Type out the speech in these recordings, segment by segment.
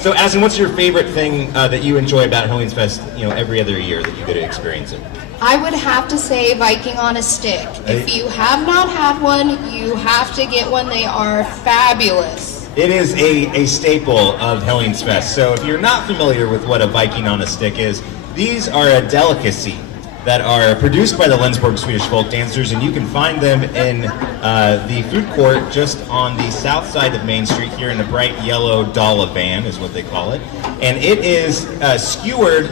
So, Addison, what's your favorite thing that you enjoy about Hyllningsfest, every other year that you get to experience it? I would have to say Viking on a stick. If you have not had one, you have to get one. They are fabulous. It is a staple of Hyllningsfest. So if you're not familiar with what a Viking on a stick is, these are a delicacy that are produced by the Lensburg Swedish folk dancers, and you can find them in the food court just on the south side of Main Street here in a bright yellow Dala van is what they call it. And it is skewered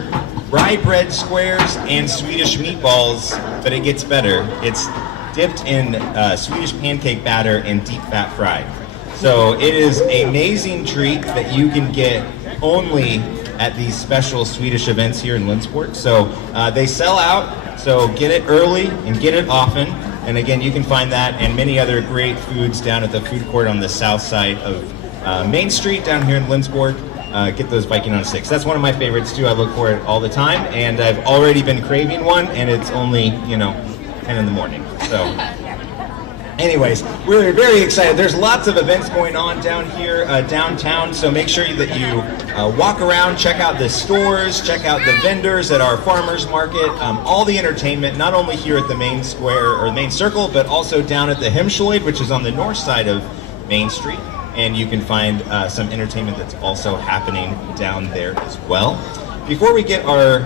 rye bread squares and Swedish meatballs, but it gets better. It's dipped in Swedish pancake batter and deep fat fried. So it is an amazing treat that you can get only at these special Swedish events here in Lensburg. So they sell out, so get it early and get it often. And again, you can find that and many other great foods down at the food court on the south side of Main Street down here in Lensburg. Get those Viking on sticks. That's one of my favorites too. I look for it all the time, and I've already been craving one, and it's only 10 in the morning. So anyways, we're very excited. There's lots of events going on down here downtown, so make sure that you walk around, check out the stores, check out the vendors at our farmers market, all the entertainment, not only here at the main square or the main circle, but also down at the Hemschoid, which is on the north side of Main Street. And you can find some entertainment that's also happening down there as well. Before we get our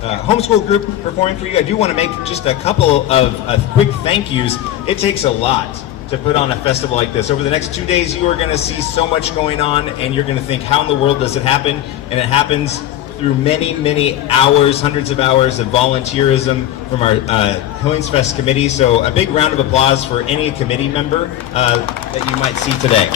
homeschool group performing for you, I do want to make just a couple of quick thank yous. It takes a lot to put on a festival like this. Over the next 2 days, you are going to see so much going on, and you're going to think, how in the world does it happen? And it happens through many, many hours, hundreds of hours of volunteerism from our Hyllningsfest committee. So a big round of applause for any committee member that you might see today.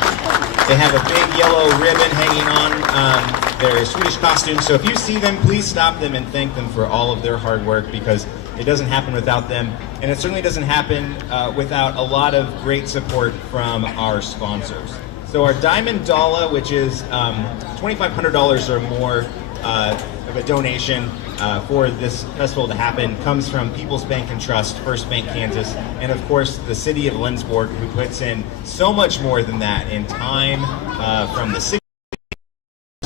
They have a big yellow ribbon hanging on their Swedish costumes. So if you see them, please stop them and thank them for all of their hard work, because it doesn't happen without them. And it certainly doesn't happen without a lot of great support from our sponsors. So our Diamond Dala, which is $2,500 or more of a donation for this festival to happen, comes from People's Bank and Trust, First Bank Kansas, and of course the city of Lensburg, who puts in so much more than that in time, from the city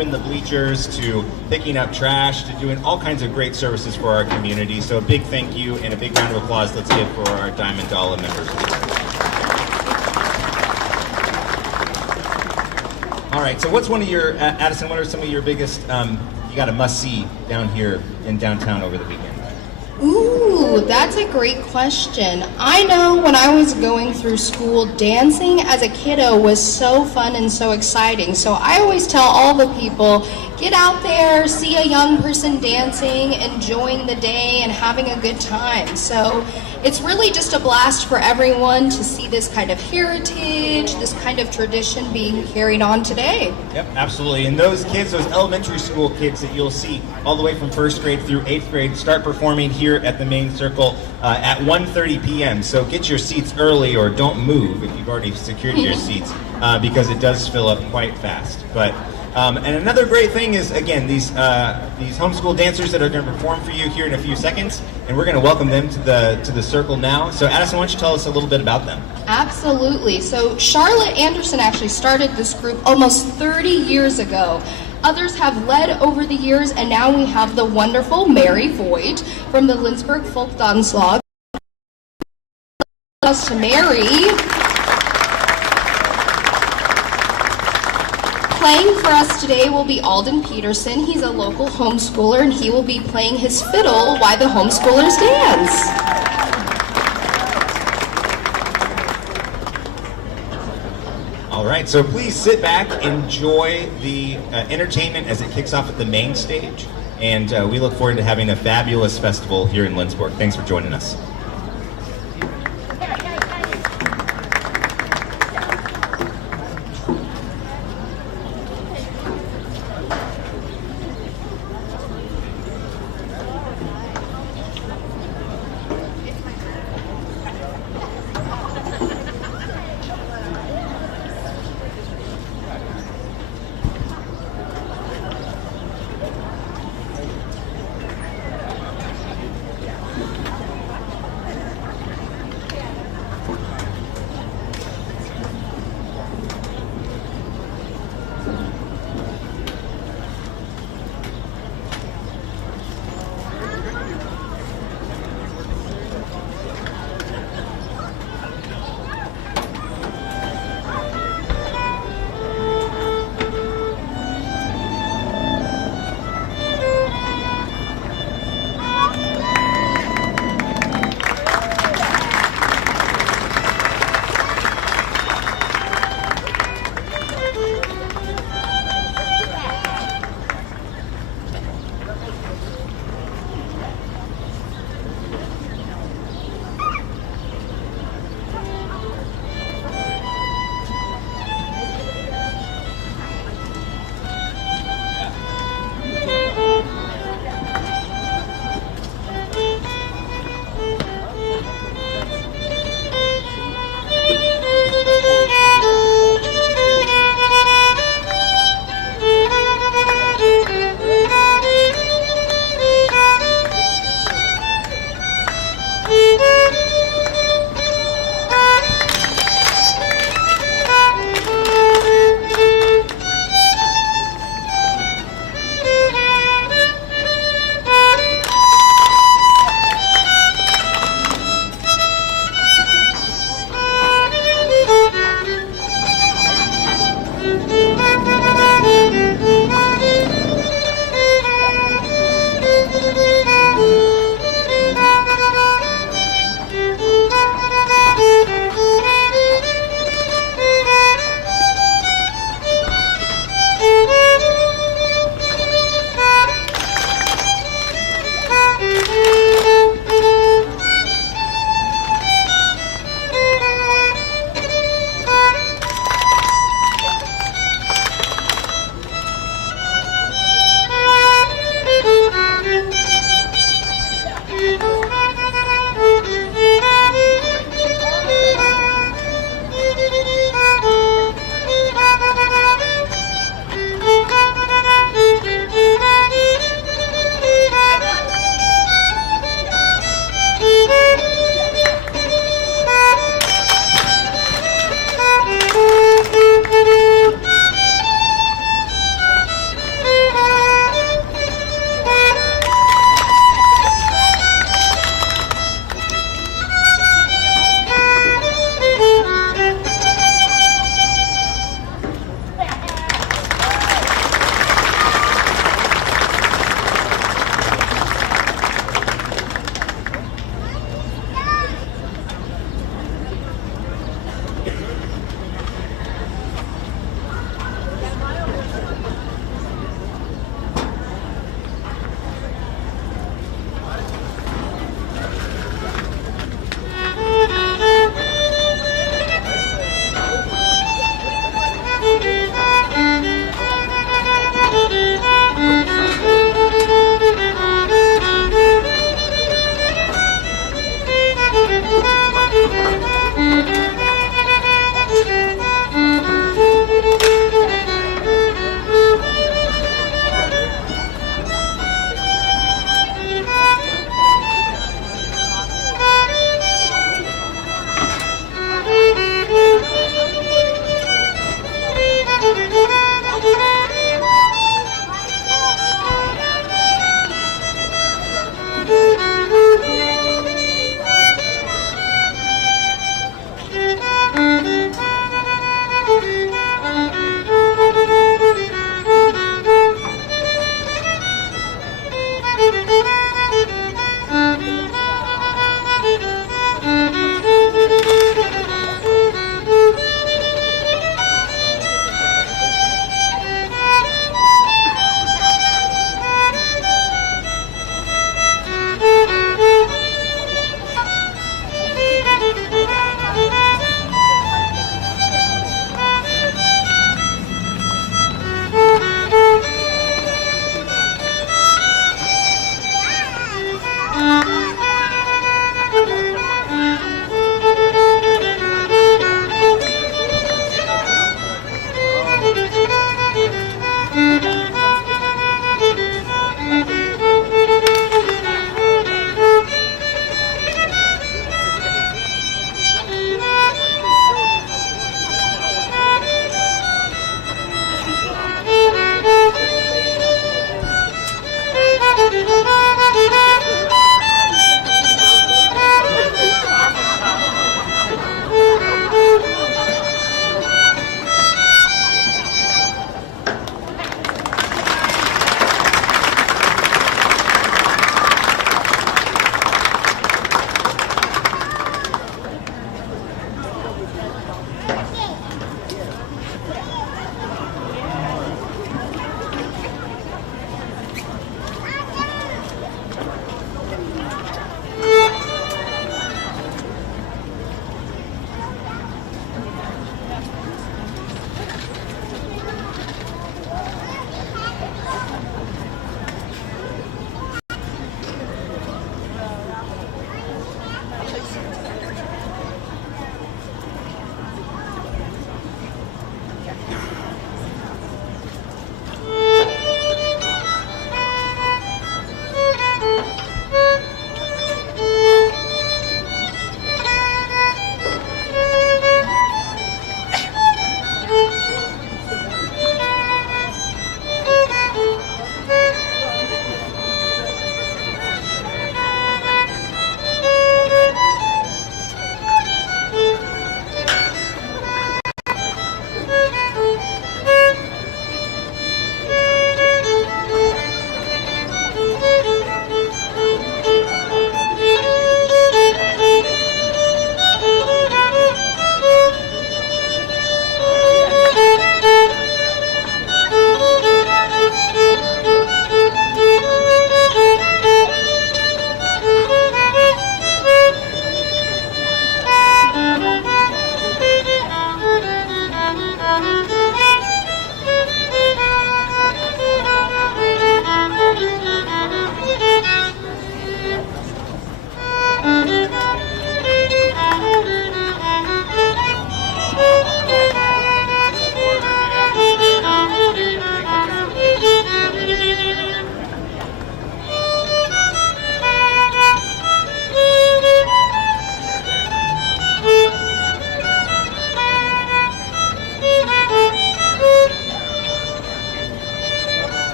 in the bleachers to picking up trash to doing all kinds of great services for our community. So a big thank you and a big round of applause let's give for our Diamond Dala members. All right, so what's one of your, Addison, what are some of your biggest, you got a must-see down here in downtown over the weekend? Ooh, that's a great question. I know when I was going through school, dancing as a kiddo was so fun and so exciting. So I always tell all the people, get out there, see a young person dancing, enjoying the day, and having a good time. So it's really just a blast for everyone to see this kind of heritage, this kind of tradition being carried on today. Yep, absolutely. And those kids, those elementary school kids that you'll see all the way from first grade through 8th grade, start performing here at the main circle at 1:30 p.m. So get your seats early, or don't move if you've already secured your seats, because it does fill up quite fast. But and another great thing is, again, these homeschool dancers that are going to perform for you here in a few seconds, and we're going to welcome them to the circle now. So Addison, why don't you tell us a little bit about them? Absolutely. So Charlotte Anderson actually started this group almost 30 years ago. Others have led over the years, and now we have the wonderful Mary Voigt from the Lensburg Folk Danslag. Us to Mary. Playing for us today will be Alden Peterson. He's a local homeschooler, and he will be playing his fiddle while the homeschoolers dance. All right, so please sit back, enjoy the entertainment as it kicks off at the main stage, and we look forward to having a fabulous festival here in Lensburg. Thanks for joining us.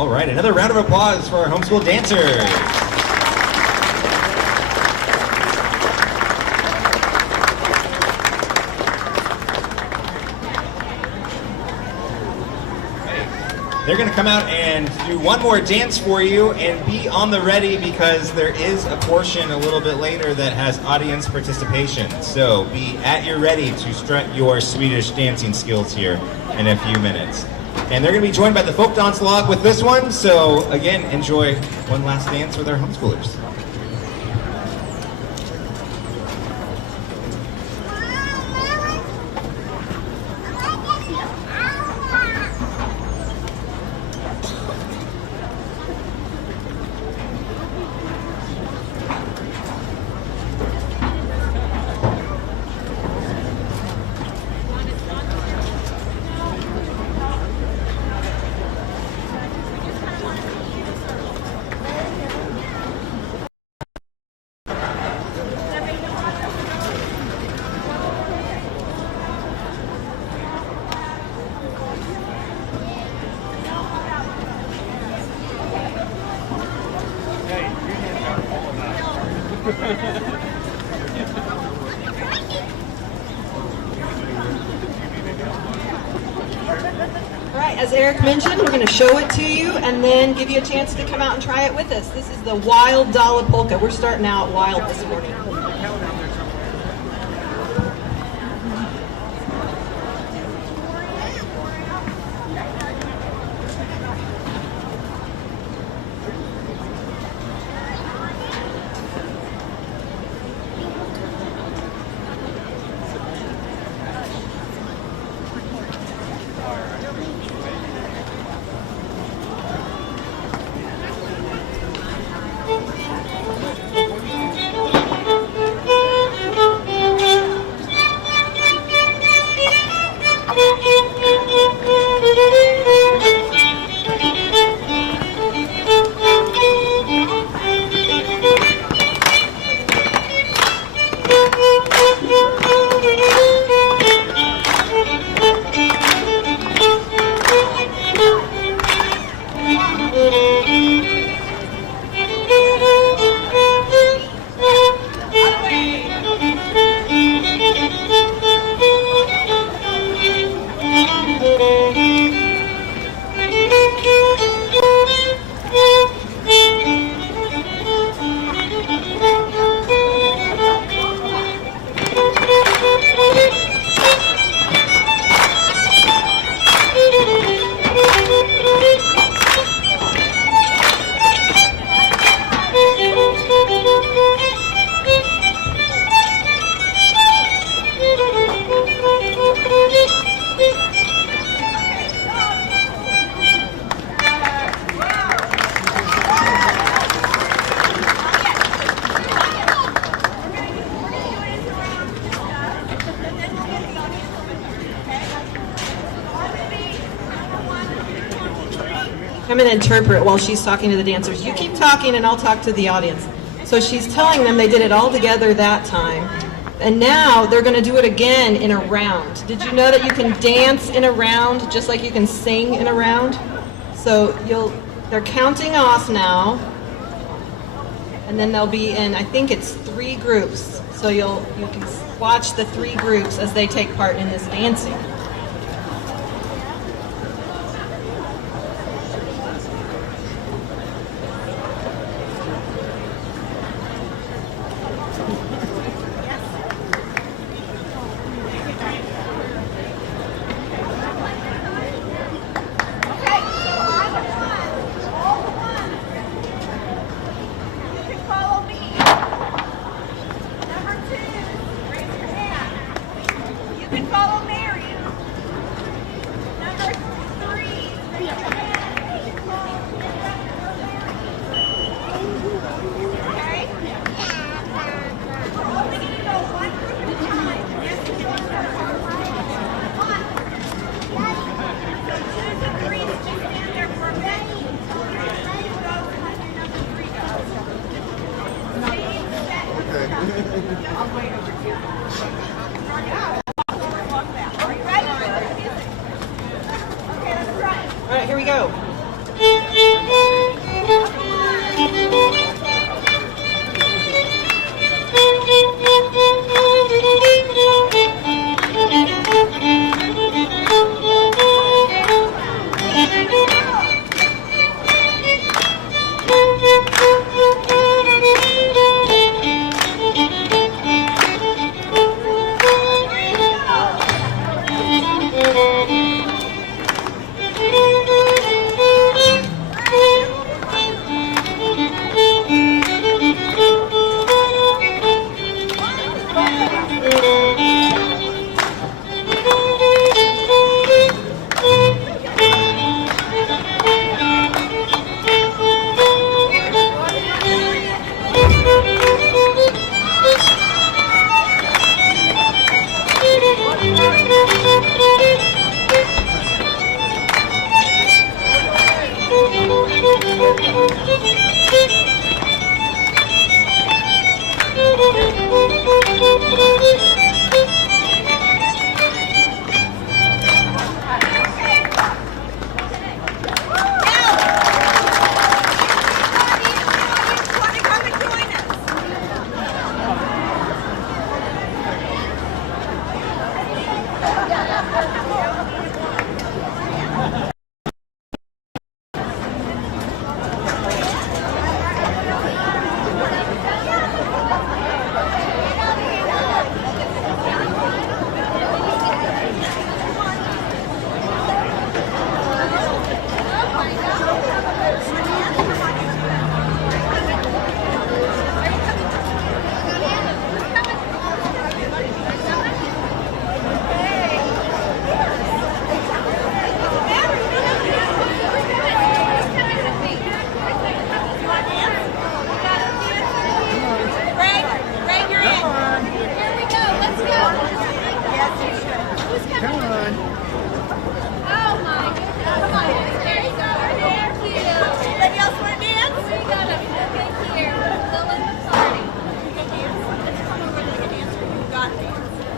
All right, another round of applause for our homeschool dancers. They're going to come out and do one more dance for you, and be on the ready because there is a portion a little bit later that has audience participation. So be at your ready to strut your Swedish dancing skills here in a few minutes. And they're going to be joined by the folk dance log with this one. So again, enjoy one last dance with our homeschoolers. All right, as Eric mentioned, we're going to show it to you and then give you a chance to come out and try it with us. This is the Wild Dollar Polka. We're starting out wild this morning. I'm going to interpret while she's talking to the dancers. You keep talking and I'll talk to the audience. So she's telling them they did it all together that time. And now they're going to do it again in a round. Did you know that you can dance in a round just like you can sing in a round? So they're counting off now. And then they'll be in, I think it's 3 groups. So you can watch the 3 groups as they take part in this dancing. All right, here we go.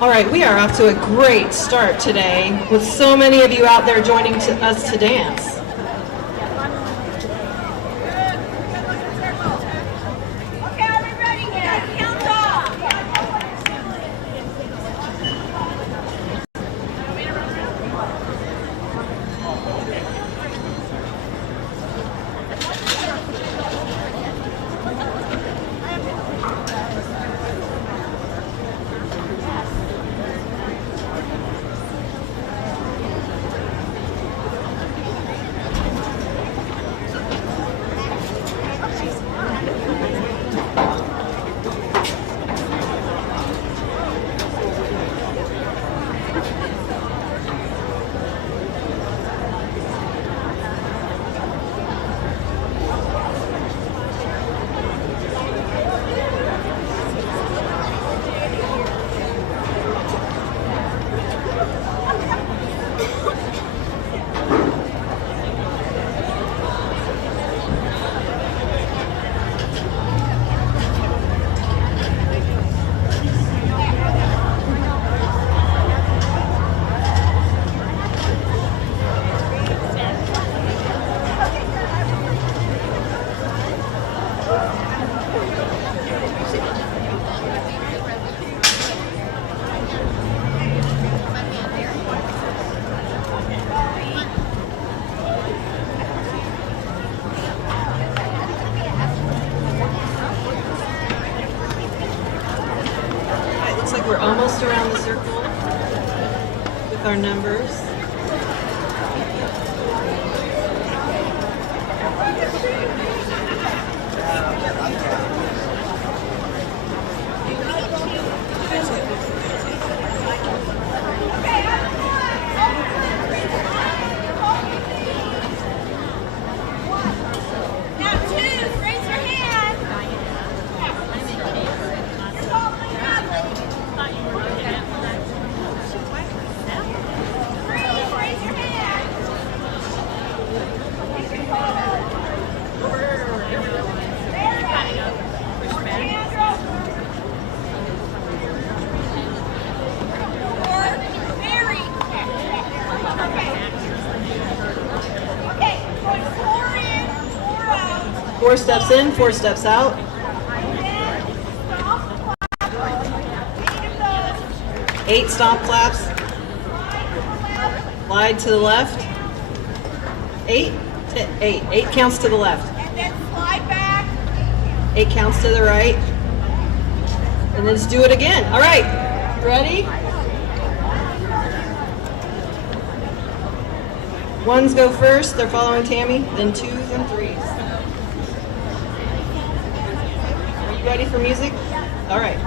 All right, we are off to a great start today with so many of you out there joining us to dance. Okay, are we ready yet? Count off. Looks like we're almost around the circle with our numbers. Now twos, raise your hand. You're following Bradley. Threes, raise your hand. Okay, going 4 in, 4 out. 4 steps in, 4 steps out. Then stop clap. 8 stop claps. Slide to the left. 8, 8. 8 counts to the left. And then slide back. 8 counts to the right. And then just do it again. All right, ready? Ones go first, they're following Tammy, then 2s and 3s. Are you ready for music? All right.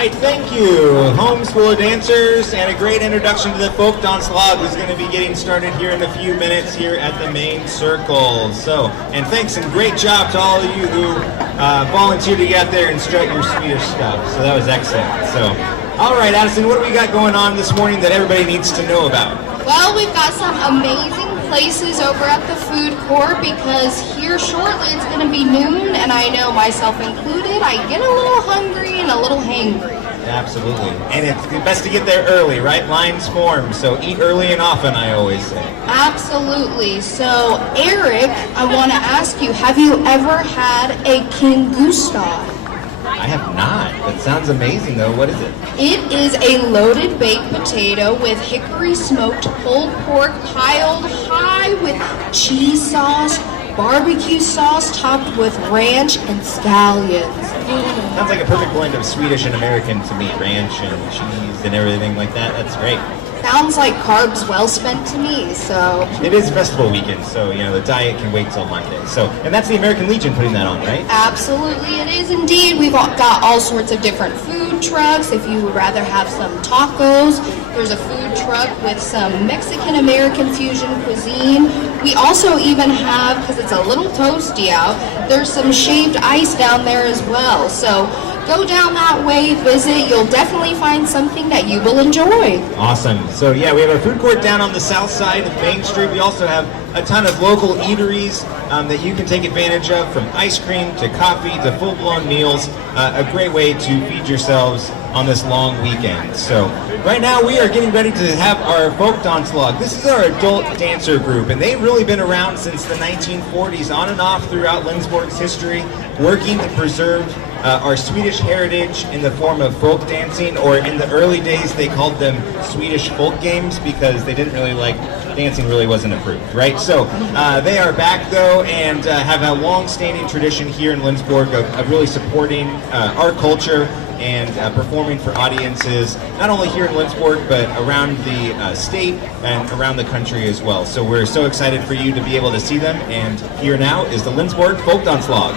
right, thank you. Homeschool dancers, and a great introduction to the folk dance log is going to be getting started here in a few minutes here at the main circle. So, and thanks and great job to all of you who volunteered to get out there and strut your Swedish stuff. So that was excellent. So, all right, Addison, what do we got going on this morning that everybody needs to know about? Well, we've got some amazing places over at the food court because here shortly it's going to be noon, and I know myself included, I get a little hungry and a little hangry. Absolutely. And it's best to get there early, right? Lines form, so eat early and often, I always say. Absolutely. So, Eric, I want to ask you, have you ever had a King Gustav? I have not. That sounds amazing, though. What is it? It is a loaded baked potato with hickory smoked pulled pork piled high with cheese sauce, barbecue sauce topped with ranch and scallions. Sounds like a perfect blend of Swedish and American to me. Ranch and cheese and everything like that. That's great. Sounds like carbs well spent to me, so... It is festival weekend, so, you know, the diet can wait till Monday. So, and that's the American Legion putting that on, right? Absolutely, it is indeed. We've got all sorts of different food trucks. If you would rather have some tacos, there's a food truck with some Mexican-American fusion cuisine. We also even have, because it's a little toasty out, there's some shaved ice down there as well. So go down that way, visit. You'll definitely find something that you will enjoy. Awesome. So yeah, we have our food court down on the south side of Main Street. We also have a ton of local eateries that you can take advantage of, from ice cream to coffee to full-blown meals. A great way to feed yourselves on this long weekend. So right now we are getting ready to have our folk dance log. This is our adult dancer group, and they've really been around since the 1940s, on and off throughout Lindsborg's history, working to preserve our Swedish heritage in the form of folk dancing, or in the early days they called them Swedish folk games because they didn't really like, dancing really wasn't approved, right? So they are back though, and have a long-standing tradition here in Lindsborg of really supporting our culture and performing for audiences, not only here in Lindsborg, but around the state and around the country as well. So we're so excited for you to be able to see them, and here now is the Lindsborg Folk Dance Log.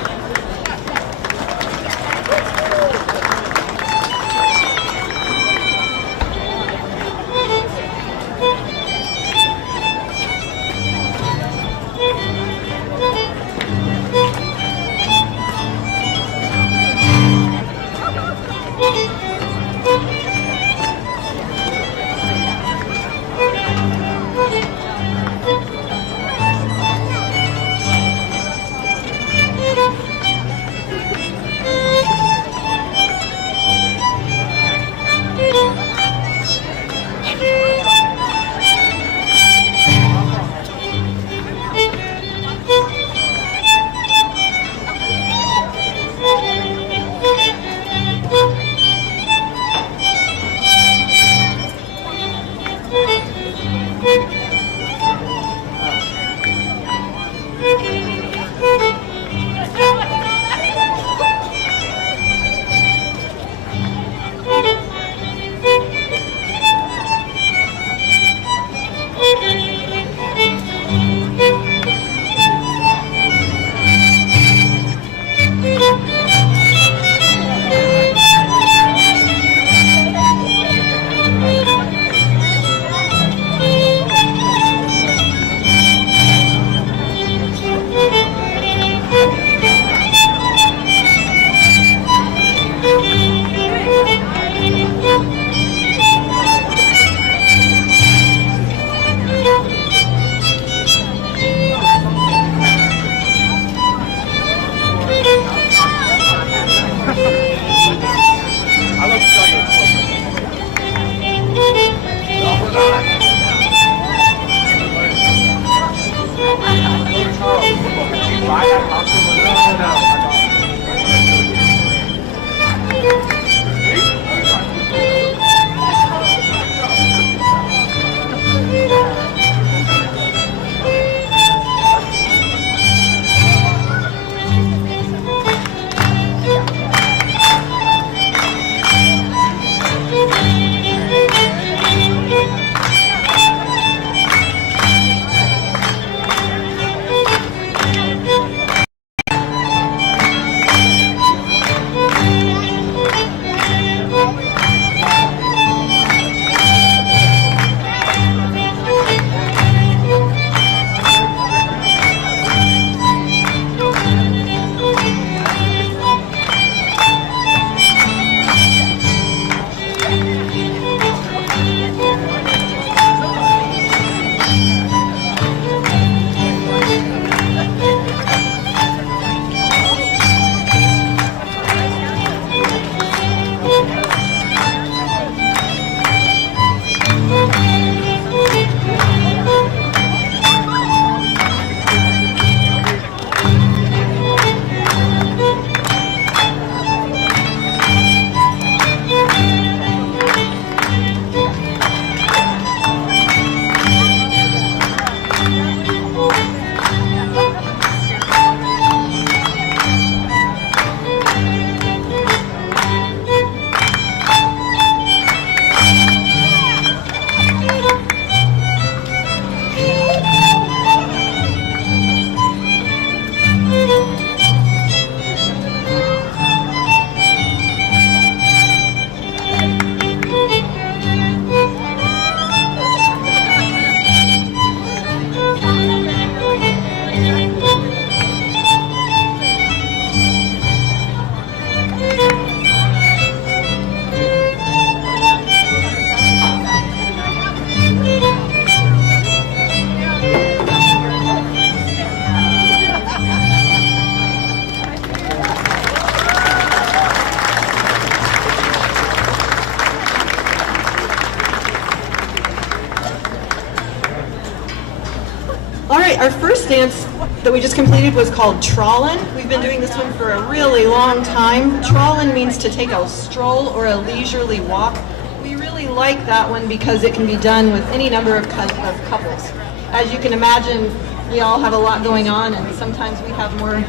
dance that we just completed was called Trollin'. We've been doing this one for a really long time. Trollin' means to take a stroll or a leisurely walk. We really like that one because it can be done with any number of couples. As you can imagine, we all have a lot going on, and sometimes we have more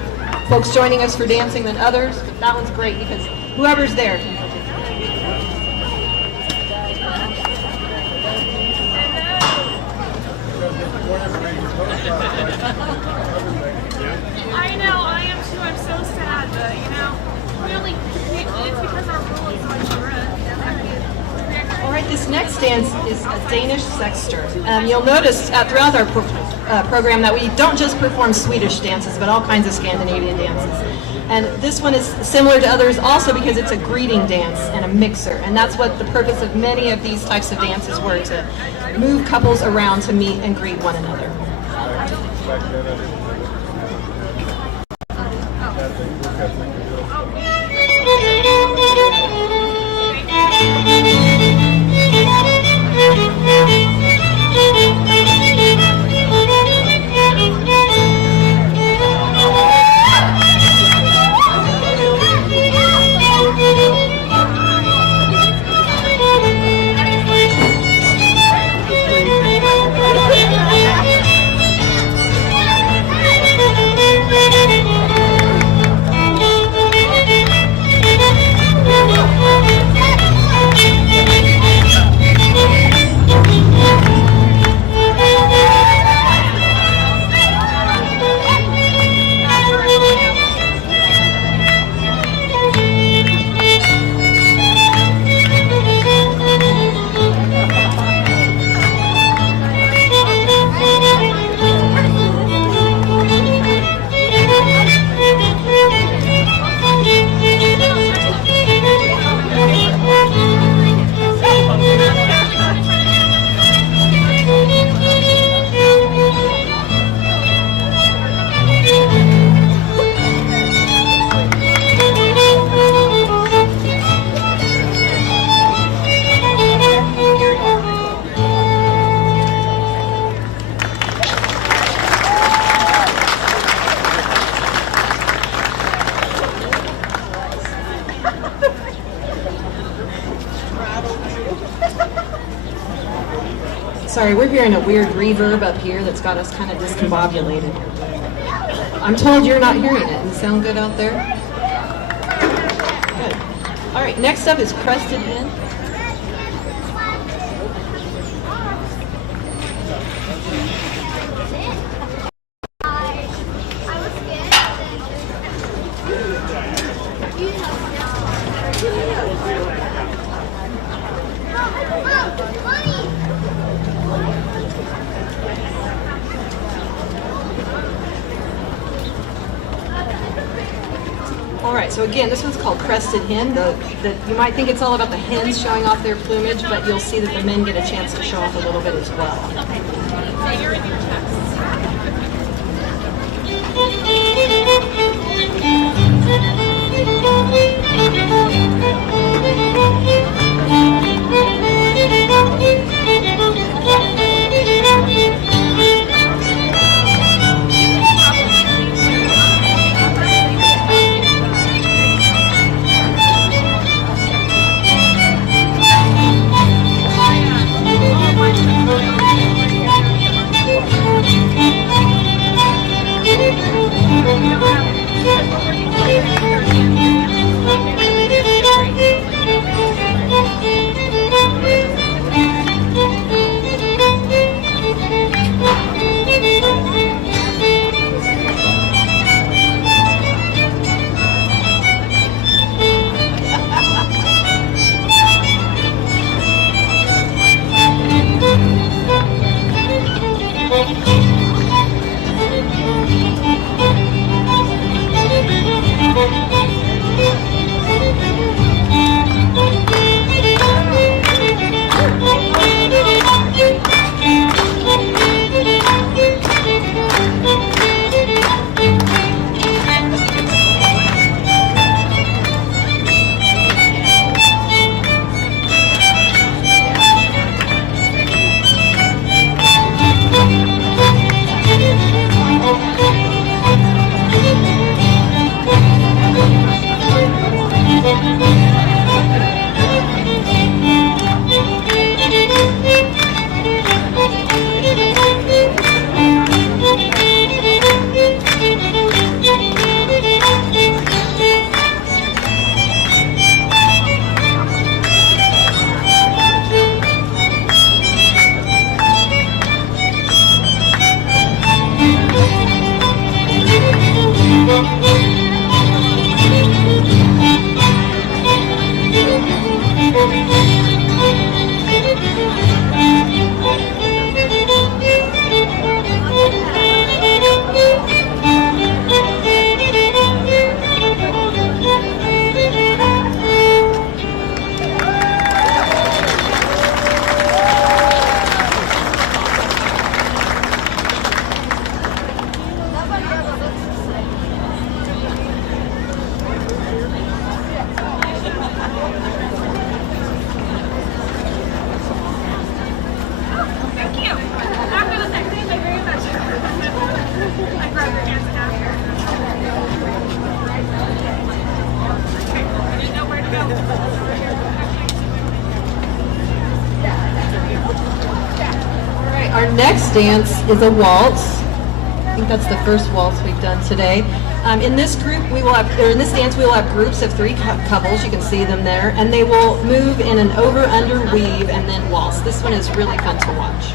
folks joining us for dancing than others, but that one's great because whoever's there can participate. I know, I am too. I'm so sad, but it's because our rule is so much All right, this next dance is a Danish sexter. You'll notice throughout our program that we don't just perform Swedish dances, but all kinds of Scandinavian dances. And this one is similar to others also because it's a greeting dance and a mixer. And that's what the purpose of many of these types of dances were, to move couples around to meet and greet one another. Sorry, we're hearing a weird reverb up here that's got us kind of discombobulated. I'm told you're not hearing it. Does it sound good out there? Good. All right, next up is Crested Hen. All right, so again, this one's called Crested Hen. You might think it's all about the hens showing off their plumage, but you'll see that the men get a chance to show off a little bit as well. I didn't know where to go. All right, our next dance is a waltz. I think that's the first waltz we've done today. In this group, we will have, or in this dance, we will have groups of 3 couples. You can see them there, and they will move in an over/under weave and then waltz. This one is really fun to watch.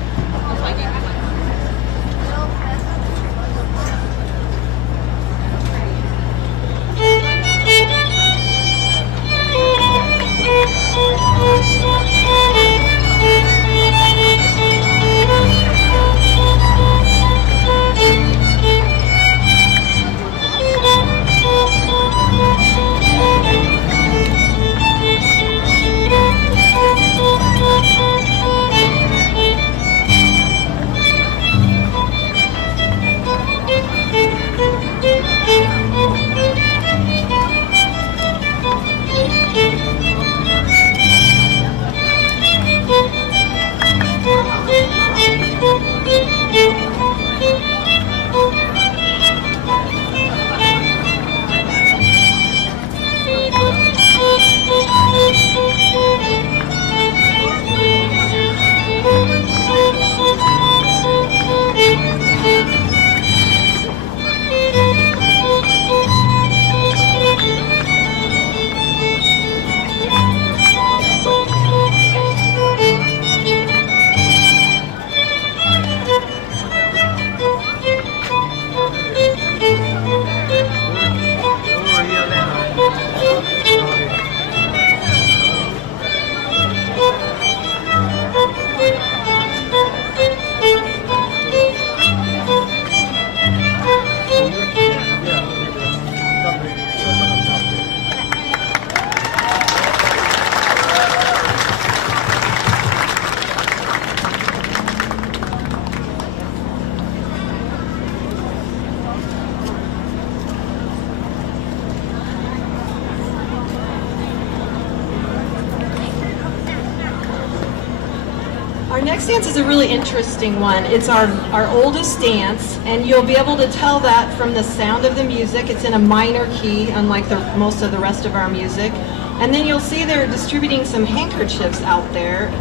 Our next dance is a really interesting one. It's our oldest dance, and you'll be able to tell that from the sound of the music. It's in a minor key, unlike most of the rest of our music. And then you'll see they're distributing some handkerchiefs out there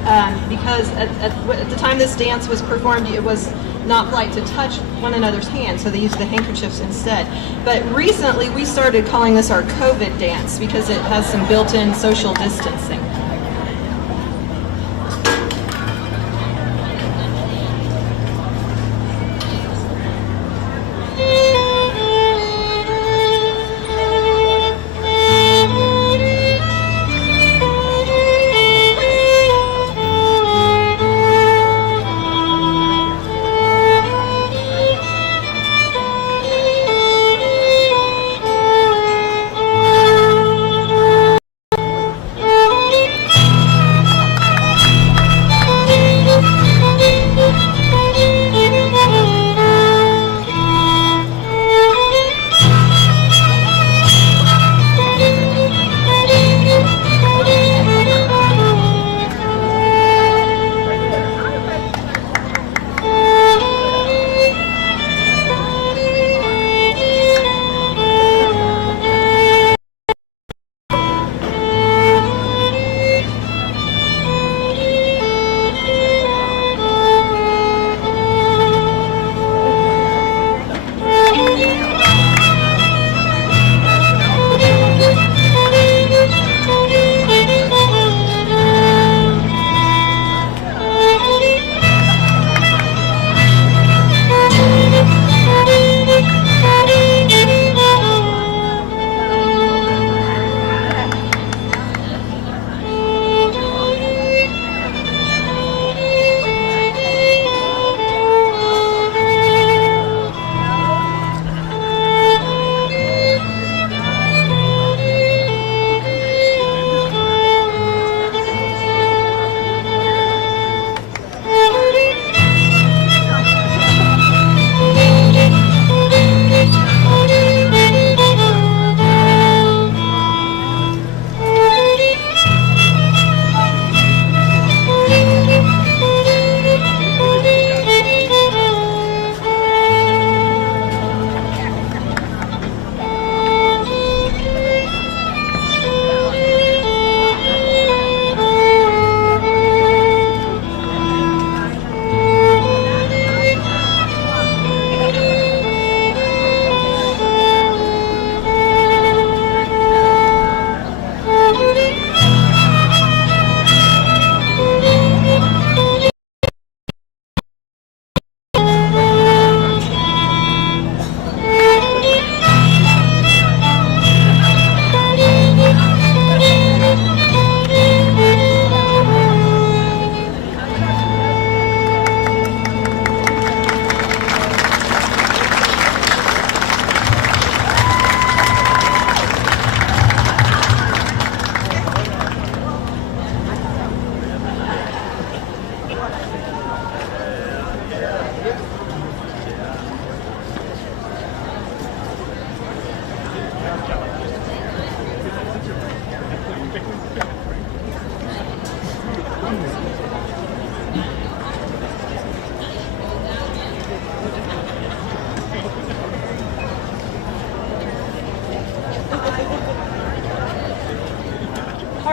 because at the time this dance was performed, it was not polite to touch one another's hands, so they used the handkerchiefs instead. But recently, we started calling this our COVID dance because it has some built-in social distancing.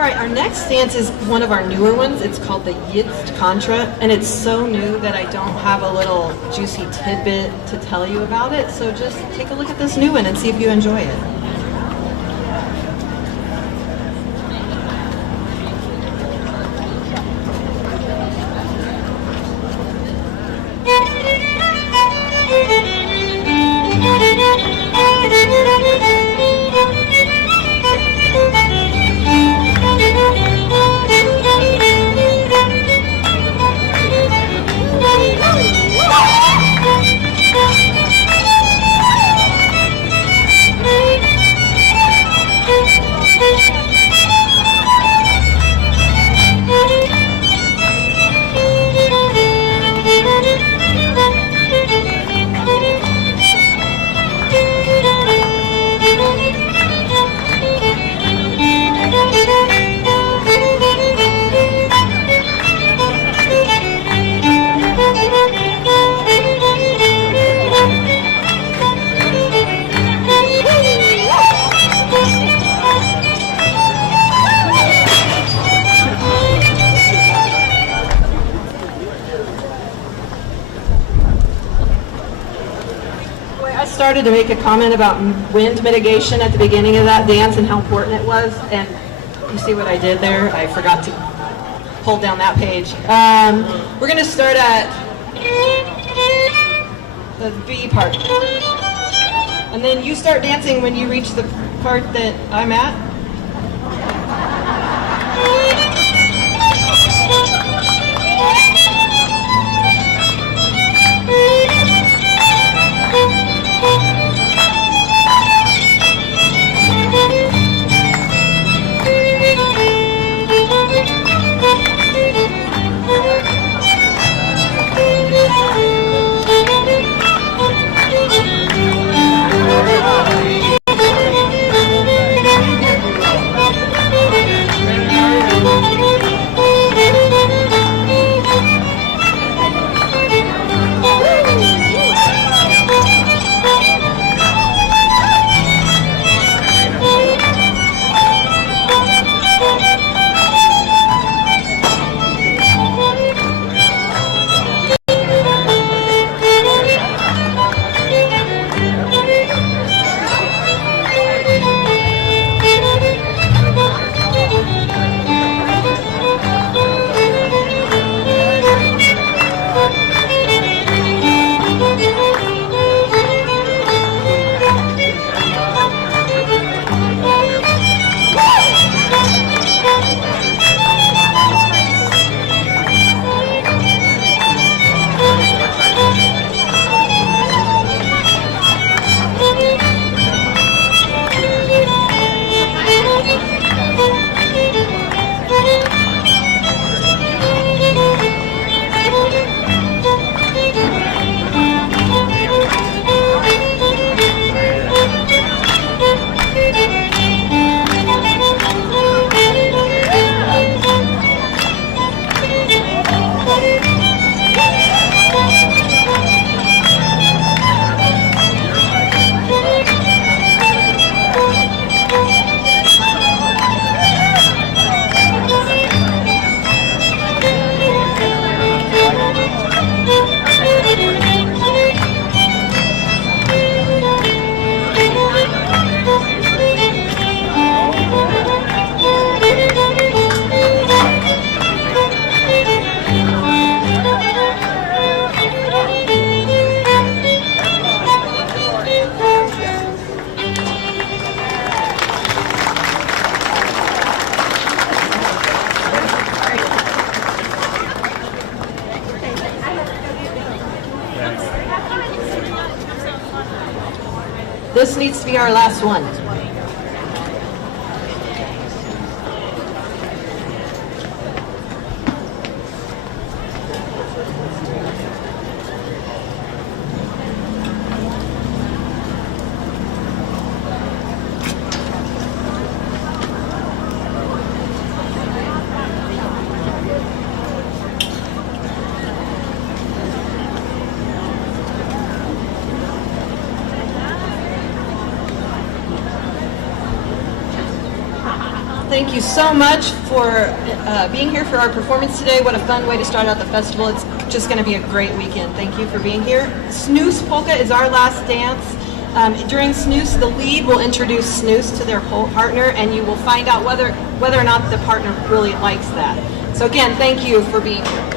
right, our next dance is one of our newer ones. It's called the Jetzt Contra, and it's so new that I don't have a little juicy tidbit to tell you about it. So just take a look at this new one and see if you enjoy it. Started to make a comment about wind mitigation at the beginning of that dance and how important it was, and you see what I did there? I forgot to hold down that page. We're going to start at the B part, and then you start dancing when you reach the part that I'm at. This needs to be our last one. Thank you so much for being here for our performance today. What a fun way to start out the festival. It's just going to be a great weekend. Thank you for being here. Snooze Polka is our last dance. During Snooze, the lead will introduce Snooze to their partner, and you will find out whether or not the partner really likes that. So again, thank you for being here.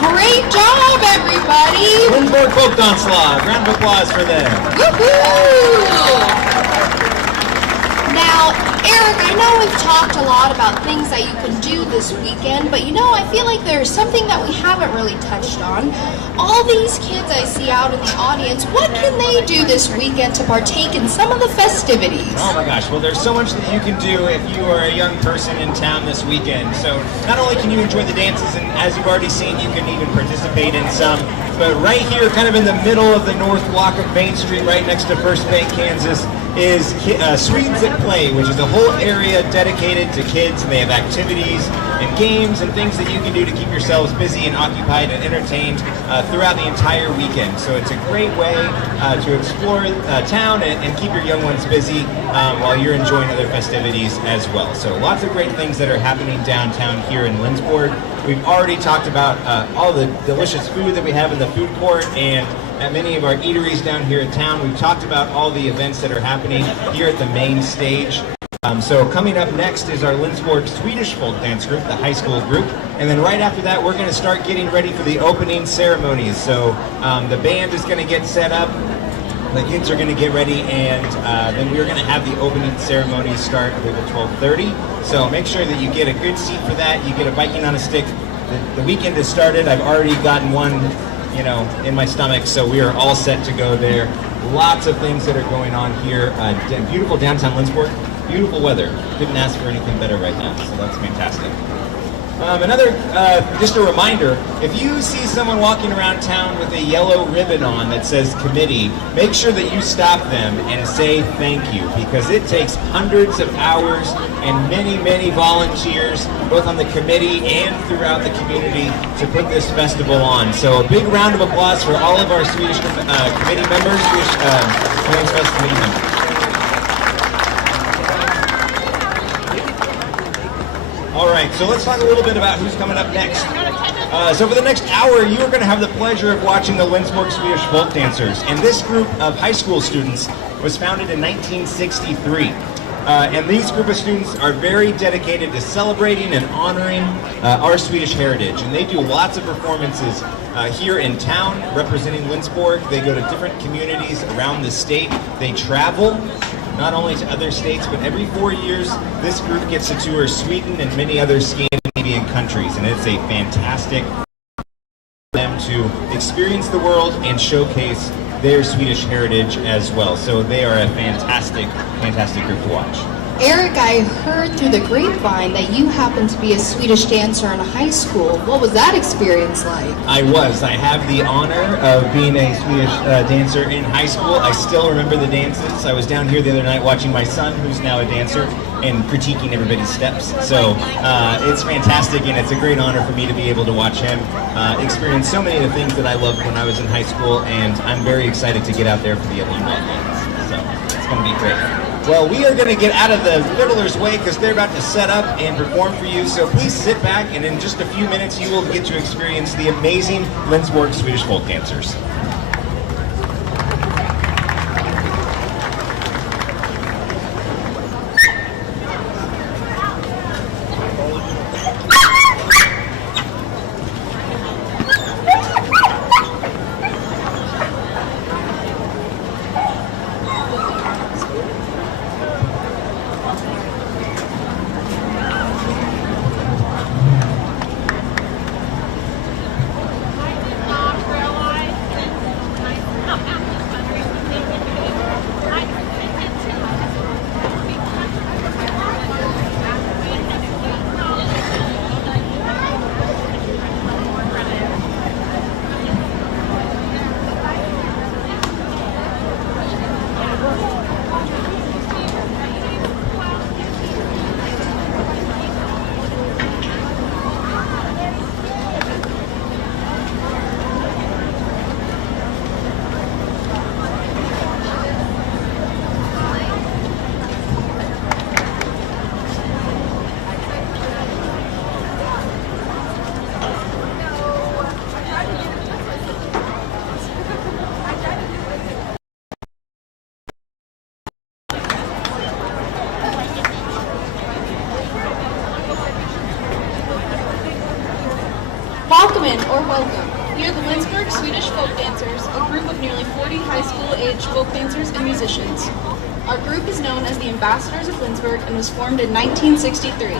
Great job, everybody! Lindsborg Folk Dance Law. Round of applause for them. Woohoo! Now, Eric, I know we've talked a lot about things that you can do this weekend, but I feel like there's something that we haven't really touched on. All these kids I see out in the audience, what can they do this weekend to partake in some of the festivities? Oh my gosh, well there's so much that you can do if you are a young person in town this weekend. So not only can you enjoy the dances, and as you've already seen, you can even participate in some, but right here, kind of in the middle of the north block of Main Street, right next to First Bank, Kansas, is Swedes at Play, which is a whole area dedicated to kids, and they have activities and games and things that you can do to keep yourselves busy and occupied and entertained throughout the entire weekend. So it's a great way to explore town and keep your young ones busy while you're enjoying other festivities as well. So lots of great things that are happening downtown here in Lindsborg. We've already talked about all the delicious food that we have in the food court and at many of our eateries down here in town. We've talked about all the events that are happening here at the main stage. So coming up next is our Lindsborg Swedish folk dance group, the high school group. And then right after that, we're going to start getting ready for the opening ceremonies. So the band is going to get set up, the kids are going to get ready, and then we're going to have the opening ceremonies start, I believe, at 12:30. So make sure that you get a good seat for that. You get a Viking on a Stick the weekend has started. I've already gotten one, in my stomach, so we are all set to go there. Lots of things that are going on here. Beautiful downtown Lindsborg. Beautiful weather. Couldn't ask for anything better right now, so that's fantastic. Just a reminder, if you see someone walking around town with a yellow ribbon on that says committee, make sure that you stop them and say thank you, because it takes hundreds of hours and many, many volunteers, both on the committee and throughout the community, to put this festival on. So a big round of applause for all of our Swedish committee members, Swedish Hyllningsfest committee members. All right, so let's talk a little bit about who's coming up next. So for the next hour, you are going to have the pleasure of watching the Lindsborg Swedish Folk Dancers. And this group of high school students was founded in 1963. And these group of students are very dedicated to celebrating and honoring our Swedish heritage. And they do lots of performances here in town representing Lindsborg. They go to different communities around the state. They travel not only to other states, but every 4 years, this group gets to tour Sweden and many other Scandinavian countries, and it's a fantastic for them to experience the world and showcase their Swedish heritage as well. So they are a fantastic, fantastic group to watch. Eric, I heard through the grapevine that you happened to be a Swedish dancer in high school. What was that experience like? I have the honor of being a Swedish dancer in high school. I still remember the dances. I was down here the other night watching my son, who's now a dancer, and critiquing everybody's steps. So it's fantastic, and it's a great honor for me to be able to watch him experience so many of the things that I loved when I was in high school, and I'm very excited to get out there for the alumni games. So it's going to be great. Well, we are going to get out of the fiddlers' way because they're about to set up and perform for you. So please sit back, and in just a few minutes, you will get to experience the amazing Lindsborg Swedish Folk Dancers. Welcome. We are the Lindsborg Swedish Folk Dancers, a group of nearly 40 high school-age folk dancers and musicians. Our group is known as the Ambassadors of Lindsborg and was formed in 1963.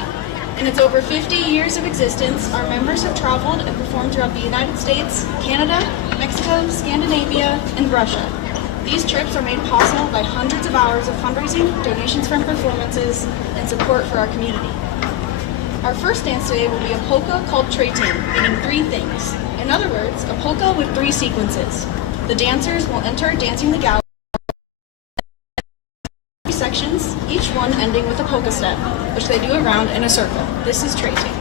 In its over 50 years of existence, our members have traveled and performed throughout the United States, Canada, Mexico, Scandinavia, and Russia. These trips are made possible by hundreds of hours of fundraising, donations from performances, and support for our community. Our first dance today will be a polka called treating, meaning three things. In other words, a polka with three sequences. The dancers will enter dancing the gallery in sections, each one ending with a polka step, which they do around in a circle. This is treating.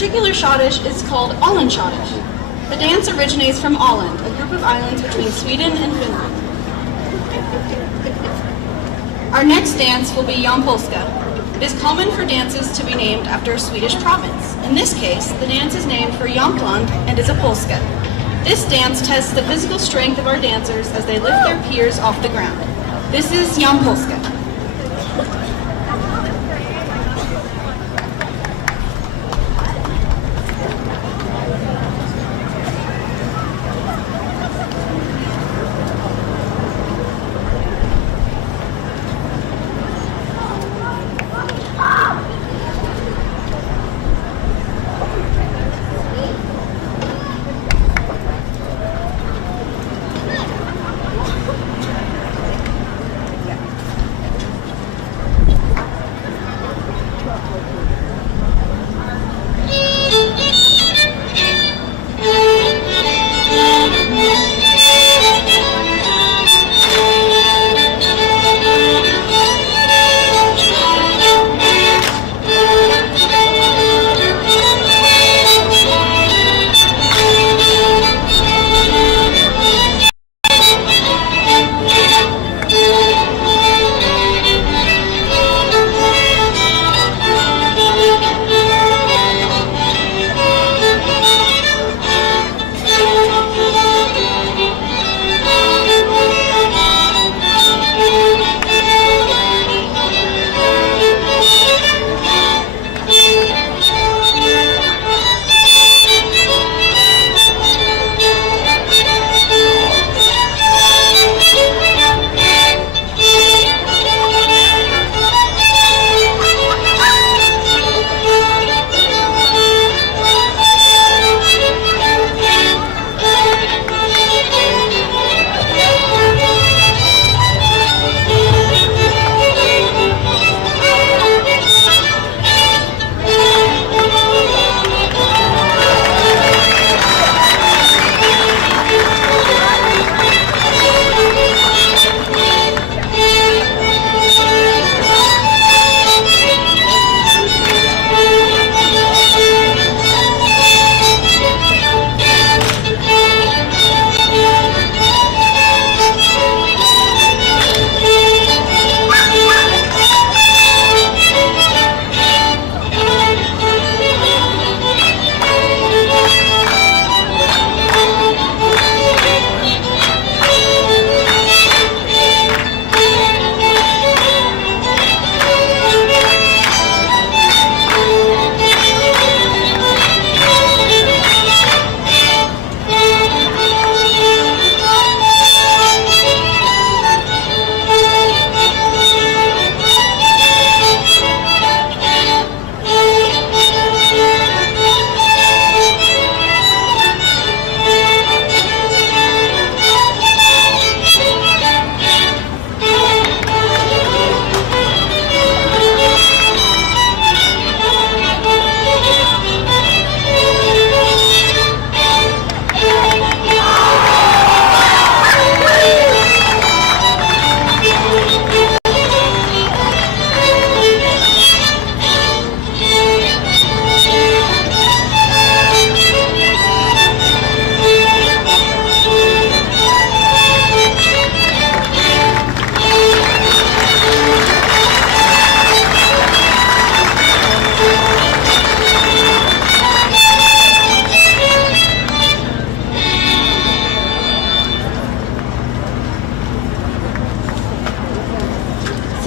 particular schottisch is called Åland schottisch. The dance originates from Åland, a group of islands between Sweden and Finland. Our next dance will be Jampolska. It is common for dances to be named after a Swedish province. In this case, the dance is named for Jämtland and is a polska. This dance tests the physical strength of our dancers as they lift their peers off the ground. This is Jampolska.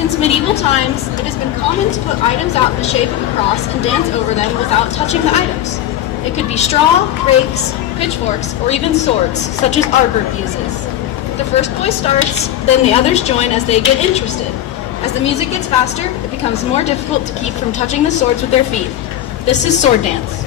Since medieval times, it has been common to put items out in the shape of a cross and dance over them without touching the items. It could be straw, rakes, pitchforks, or even swords, such as our group uses. The first boy starts, then the others join as they get interested. As the music gets faster, it becomes more difficult to keep from touching the swords with their feet. This is sword dance.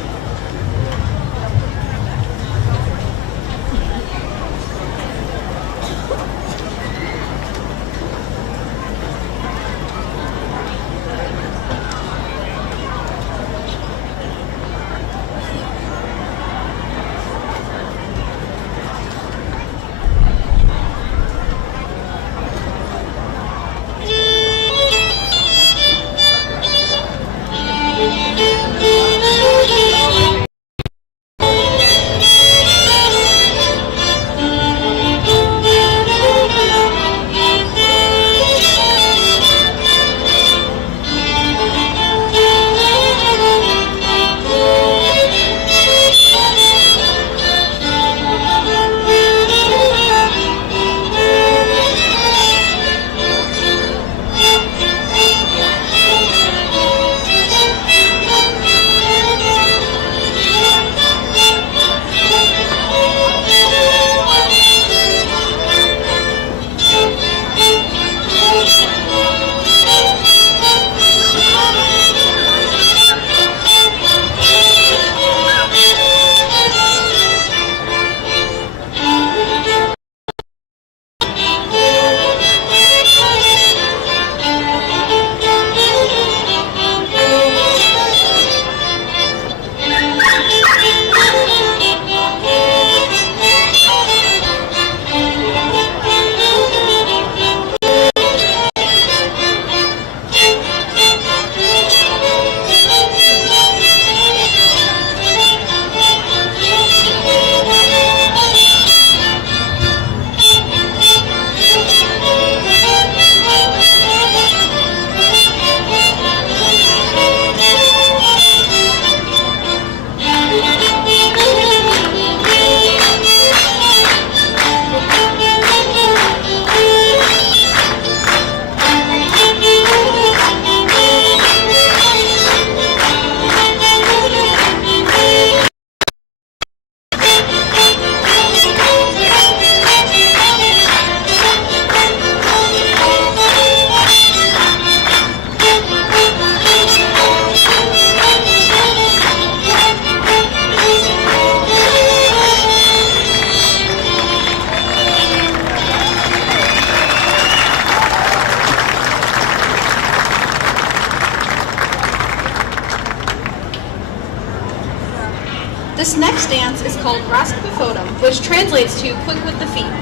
which translates to quick with the feet.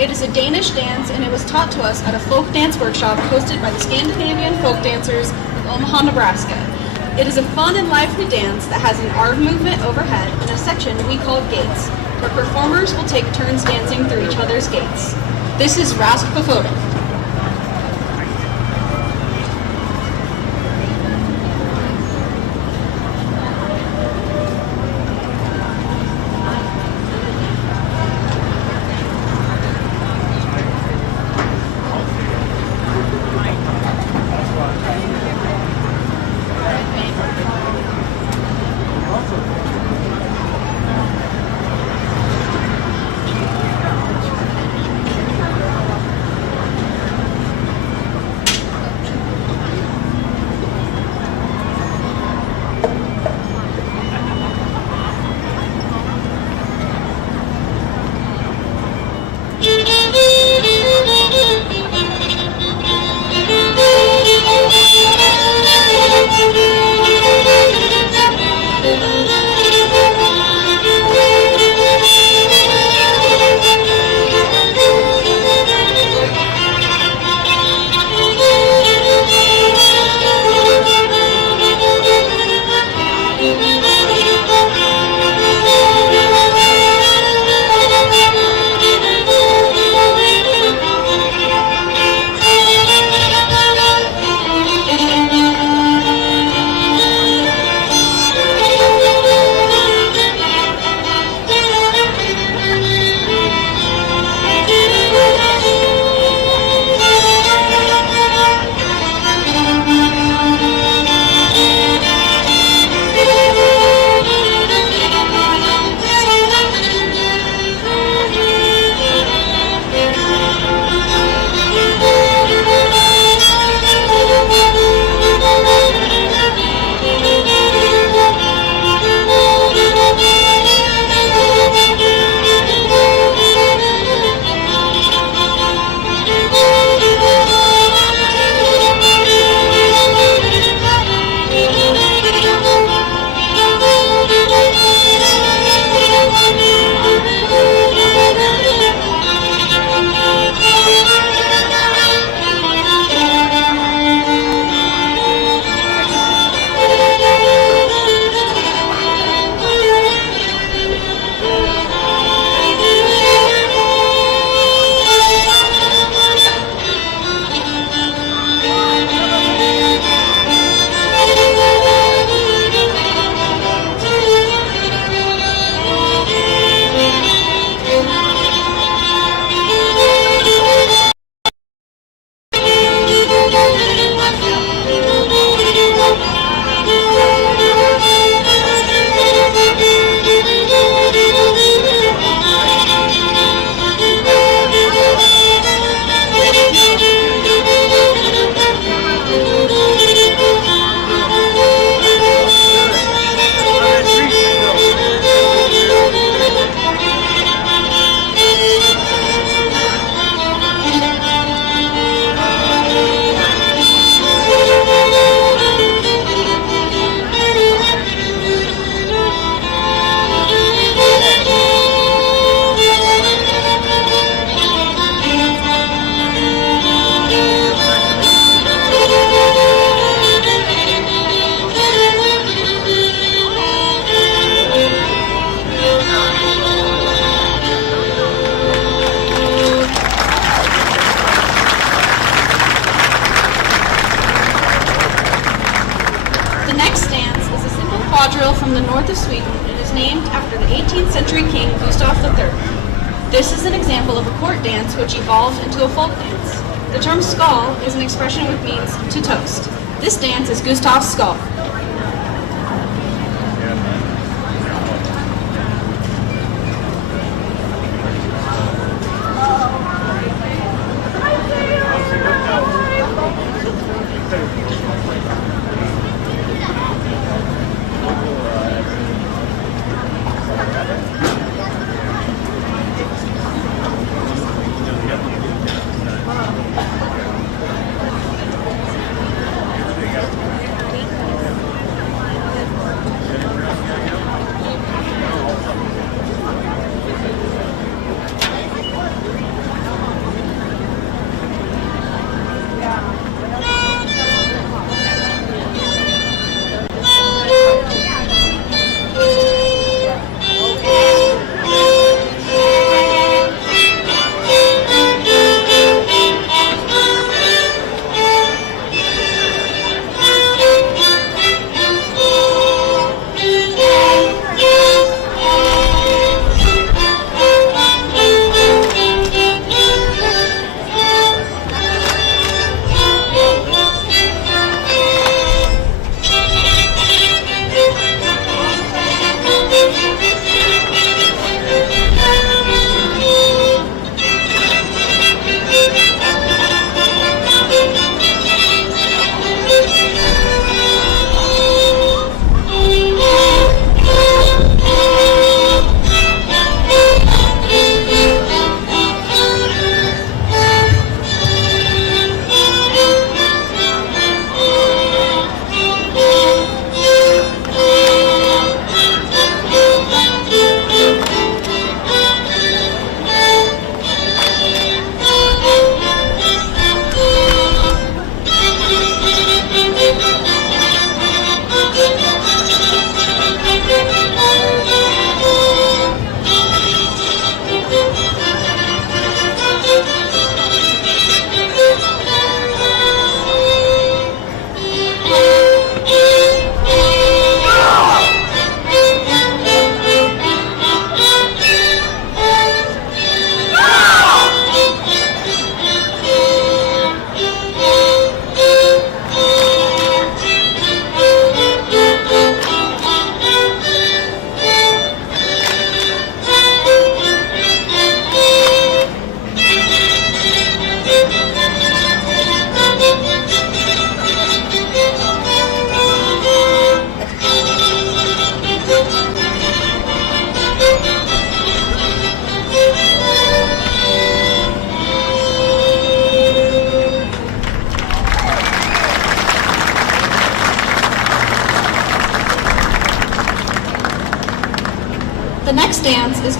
It is a Danish dance, and it was taught to us at a folk dance workshop hosted by the Scandinavian Folk Dancers of Omaha, Nebraska. It is a fun and lively dance that has an arm movement overhead and a section we call gates, where performers will take turns dancing through each other's gates. This is Rask Pafoda. quadrille from the north of Sweden and is named after the 18th century king Gustav III. This is an example of a court dance which evolved into a folk dance. The term skål is an expression which means to toast. This dance is Gustav's skål.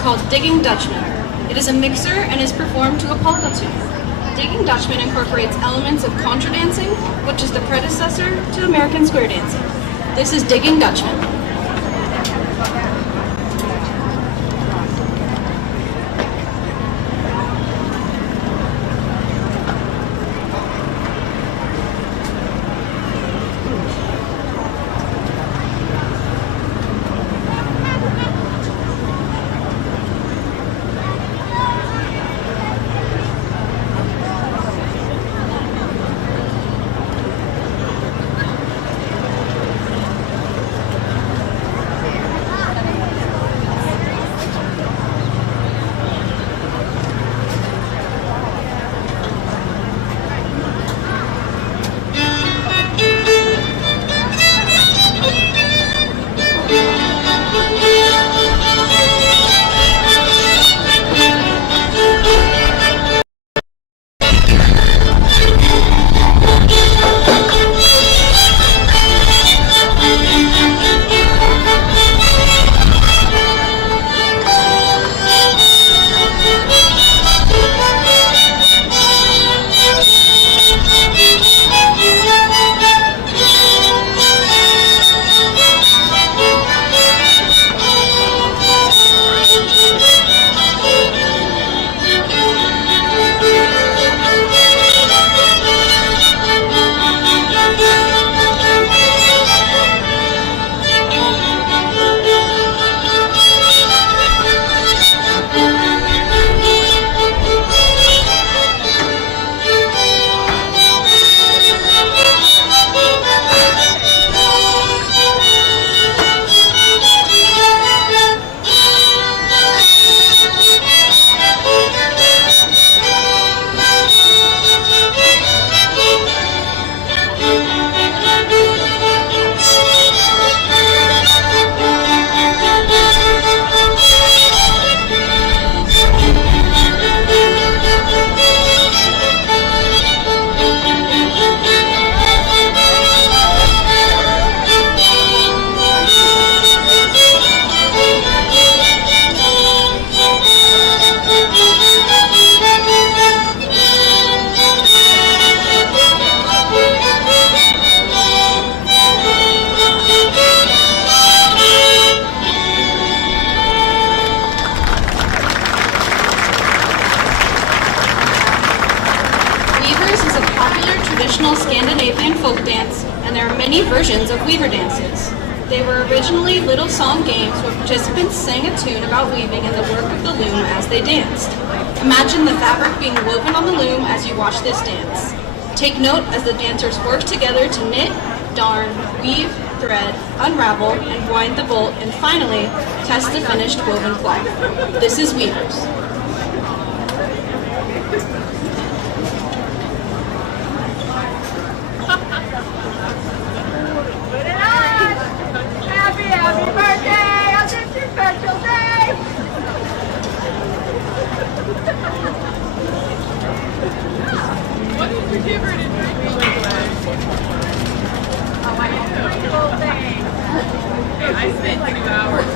called Digging Dutchman. It is a mixer and is performed to a polka tune. Digging Dutchman incorporates elements of contra dancing, which is the predecessor to American square dancing. This is Digging Dutchman. Traditional Scandinavian folk dance, and there are many versions of weaver dances. They were originally little song games where participants sang a tune about weaving and the work of the loom as they danced. Imagine the fabric being woven on the loom as you watch this dance. Take note as the dancers work together to knit, darn, weave, thread, unravel, and wind the bolt, and finally, test the finished woven flag. This is Weavers. Happy birthday on this special day! What did you give her to drink, by the way? Oh, I do. Whole thing. Okay, I spent 2 hours.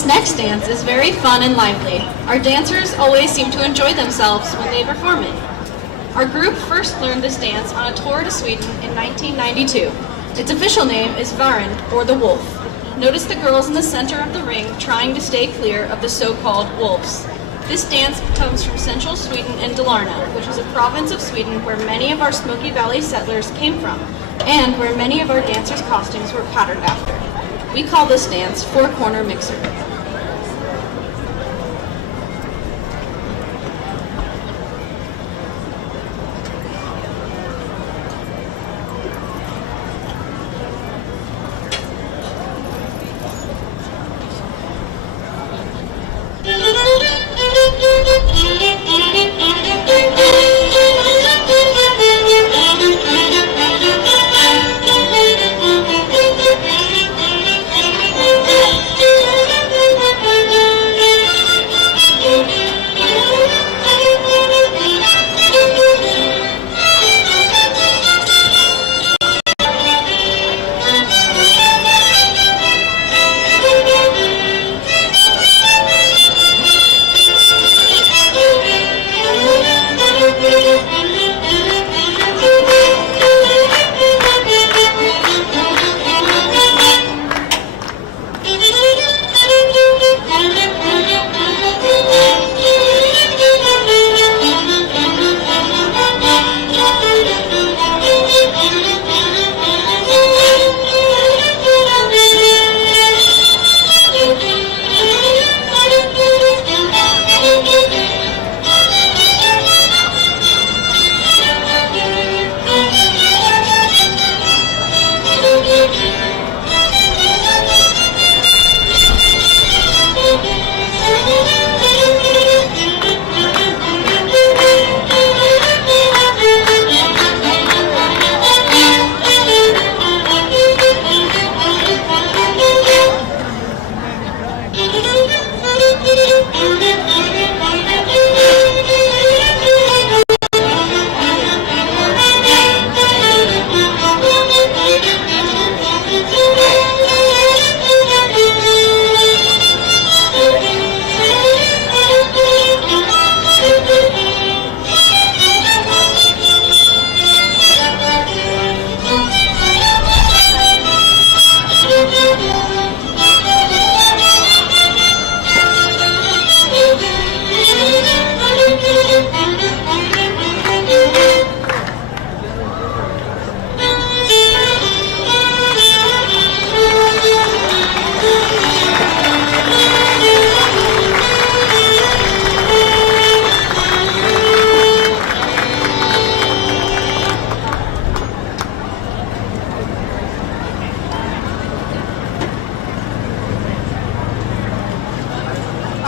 This next dance is very fun and lively. Our dancers always seem to enjoy themselves when they perform it. Our group first learned this dance on a tour to Sweden in 1992. Its official name is Varen, or the wolf. Notice the girls in the center of the ring trying to stay clear of the so-called wolves. This dance comes from central Sweden and Dalarna, which is a province of Sweden where many of our Smoky Valley settlers came from, and where many of our dancers' costumes were patterned after. We call this dance four-corner mixer.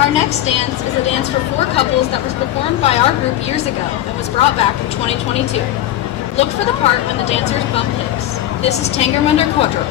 Our next dance is a dance for four couples that was performed by our group years ago and was brought back in 2022. Look for the part when the dancers bump hips. This is Tangermunder Quadro.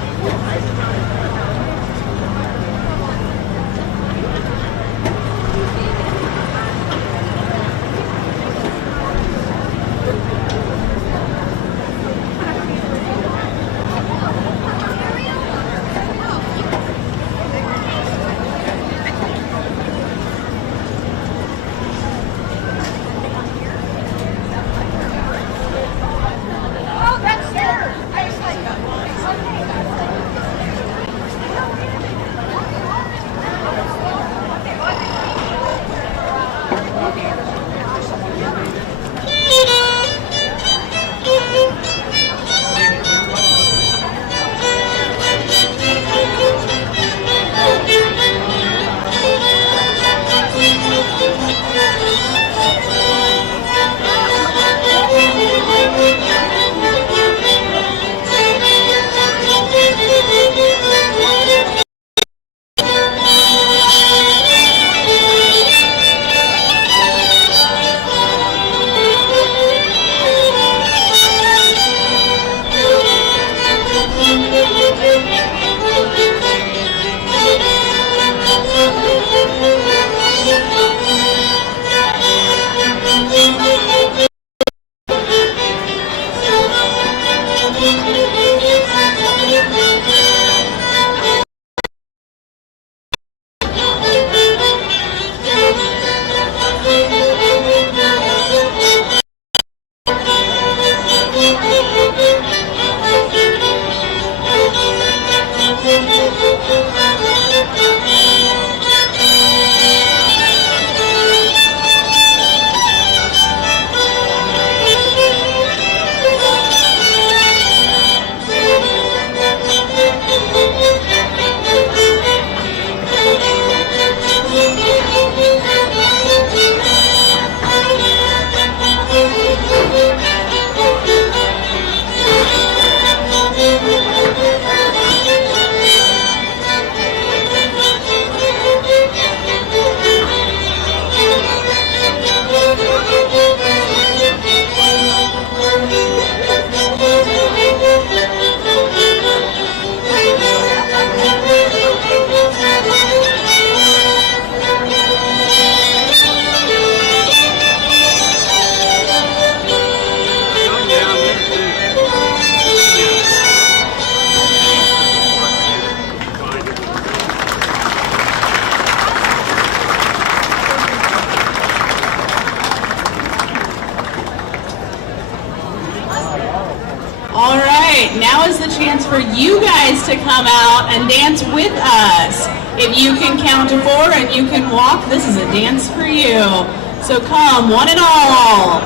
right, now is the chance for you guys to come out and dance with us. If you can count to 4 and you can walk, this is a dance for you. So come, one and all.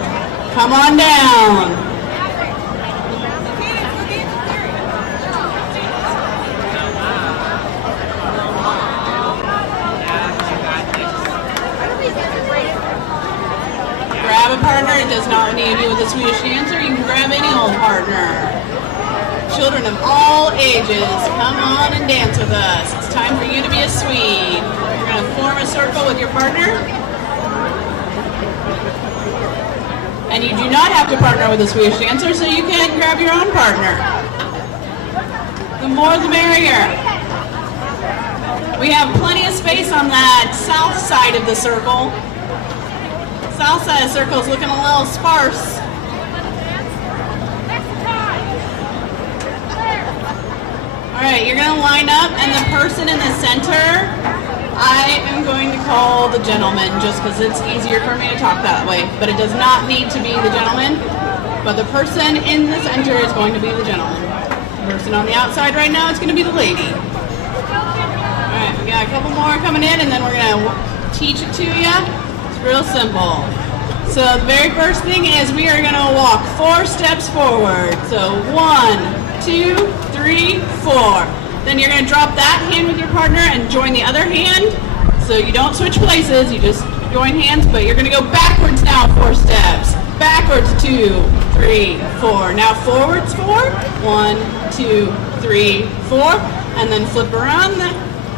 Come on down. Grab a partner. It does not need to be with a Swedish dancer. You can grab any old partner. Children of all ages, come on and dance with us. It's time for you to be a Swede. You're going to form a circle with your partner. And you do not have to partner with a Swedish dancer, so you can grab your own partner. The more the merrier. We have plenty of space on that south side of the circle. South side of the circle is looking a little sparse. All right, you're gonna line up, and the person in the center, I am going to call the gentleman just because it's easier for me to talk that way, but it does not need to be the gentleman, but the person in the center is going to be the gentleman. The person on the outside right now is gonna be the lady. All right, we got a couple more coming in, and then we're gonna teach it to you. It's real simple. So the very first thing is we are gonna walk 4 steps forward. So 1, 2, 3, 4. Then you're going to drop that hand with your partner and join the other hand. So you don't switch places, you just join hands, but you're going to go backwards now 4 steps. Backwards 2, 3, 4. Now forwards 4. 1, 2, 3, 4. And then flip around.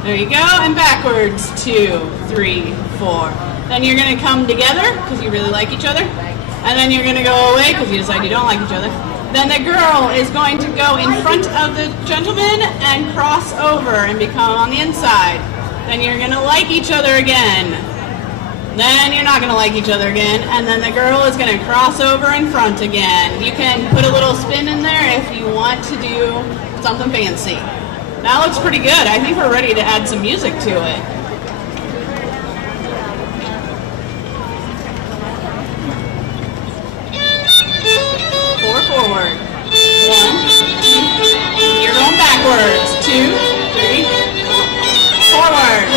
There you go. And backwards 2, 3, 4. Then you're going to come together because you really like each other. And then you're going to go away because you decide you don't like each other. Then the girl is going to go in front of the gentleman and cross over and become on the inside. Then you're going to like each other again. Then you're not going to like each other again. And then the girl is going to cross over in front again. You can put a little spin in there if you want to do something fancy. That looks pretty good. I think we're ready to add some music to it. 4 forward. 1, 2, you're going backwards. 2, 3, forward.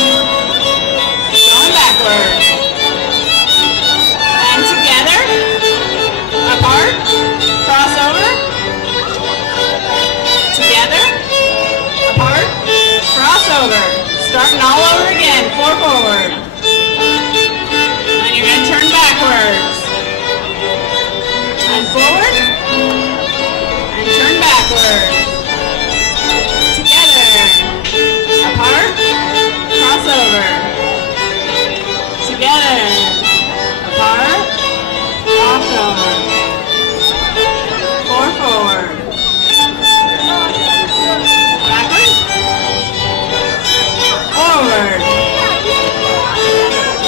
Going backwards. And together. Apart. Crossover. Together. Apart. Crossover. Starting all over again. 4 forward. And you're going to turn backwards. And forward. And turn backwards. Together. Apart. Crossover. Together. Apart. Crossover. 4 forward. Backwards. Forward.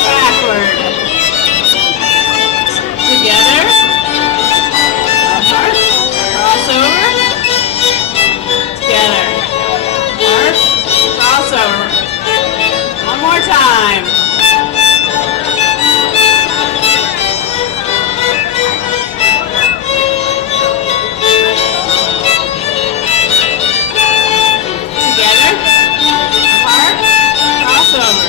Backward. Together. Apart. Crossover. Together. Apart. Crossover. One more time. Together. Apart. Crossover.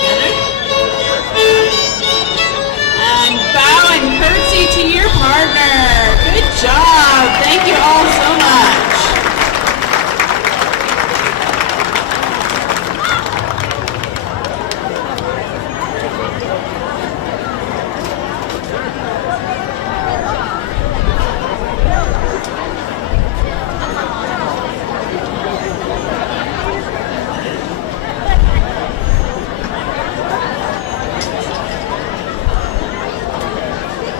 Together. And bow and curtsy to your partner. Good job. Thank you all so much.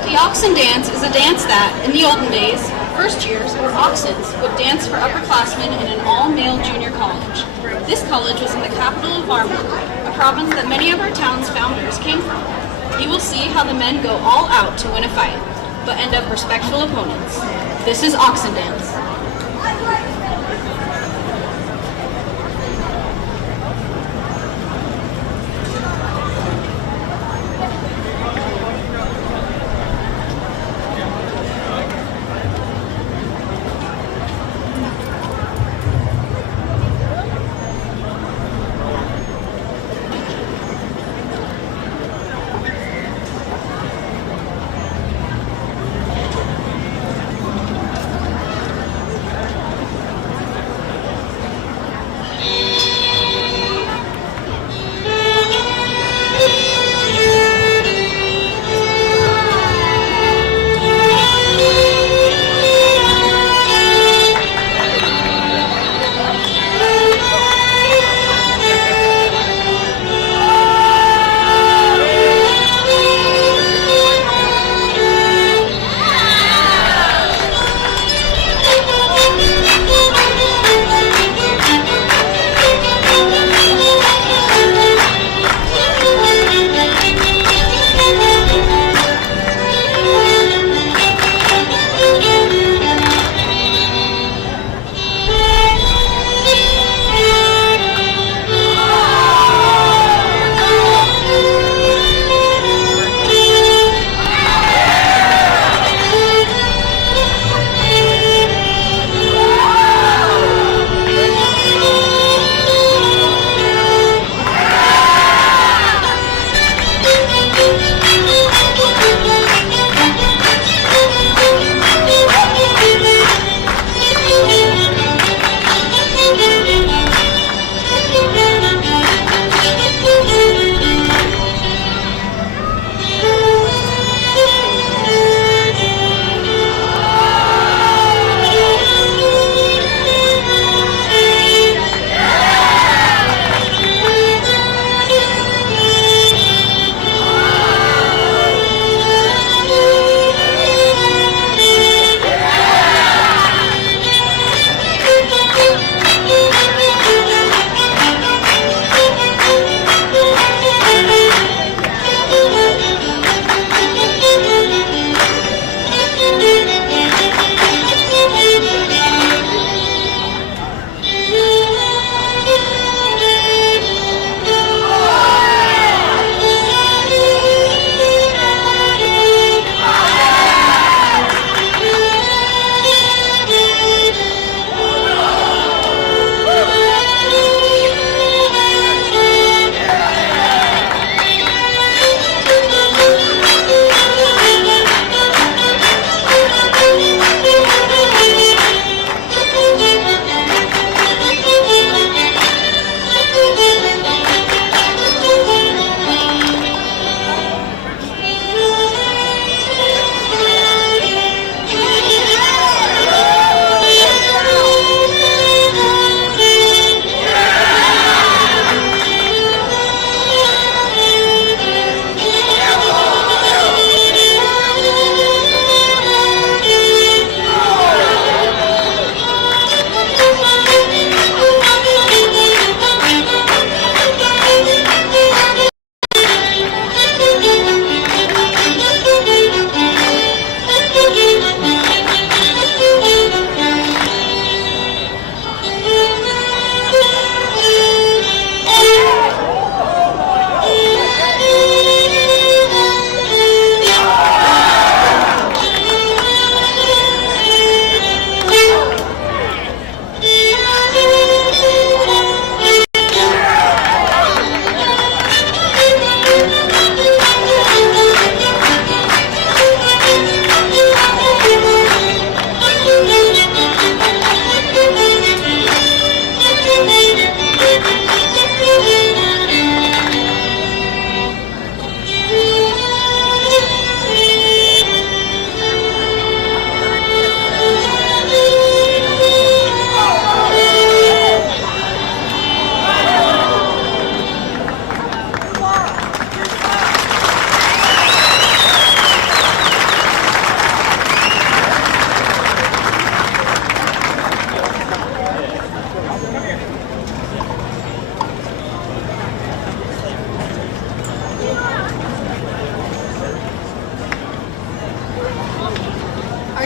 The oxen dance is a dance that, in the olden days, first years or oxens would dance for upperclassmen in an all-male junior college. This college was in the capital of Varmland, a province that many of our town's founders came from. You will see how the men go all out to win a fight, but end up respectful opponents. This is oxen dance.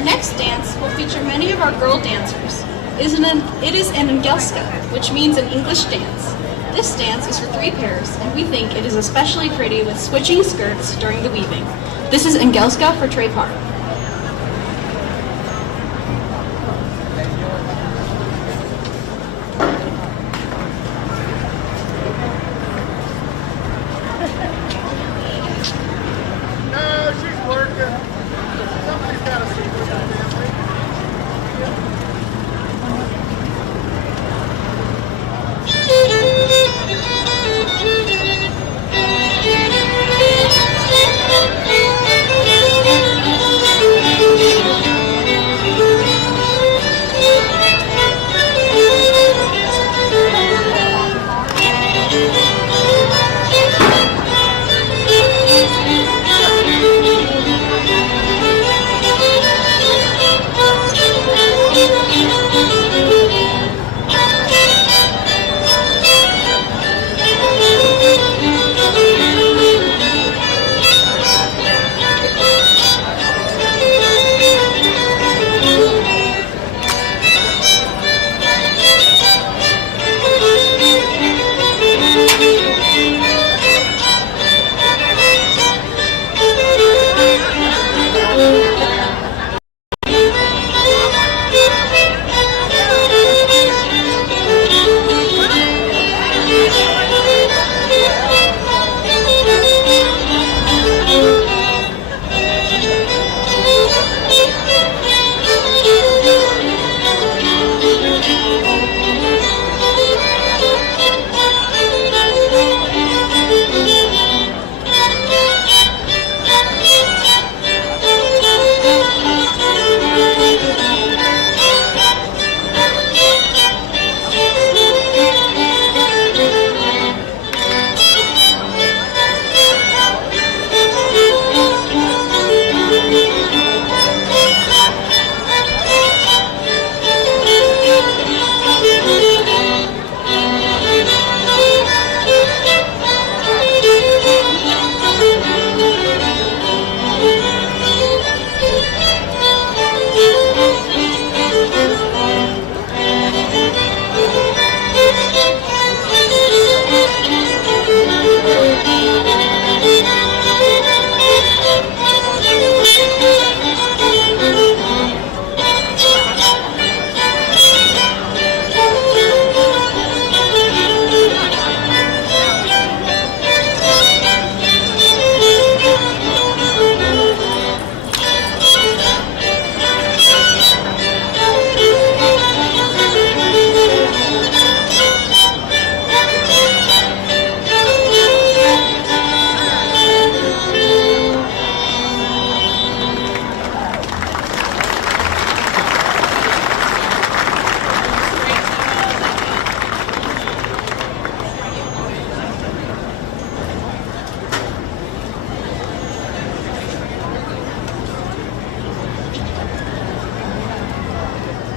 next dance will feature many of our girl dancers. It is an Engelska, which means an English dance. This dance is for 3 pairs, and we think it is especially pretty with switching skirts during the weaving. This is Engelska for Trey Park. No, she's working. Somebody's got to see what that is.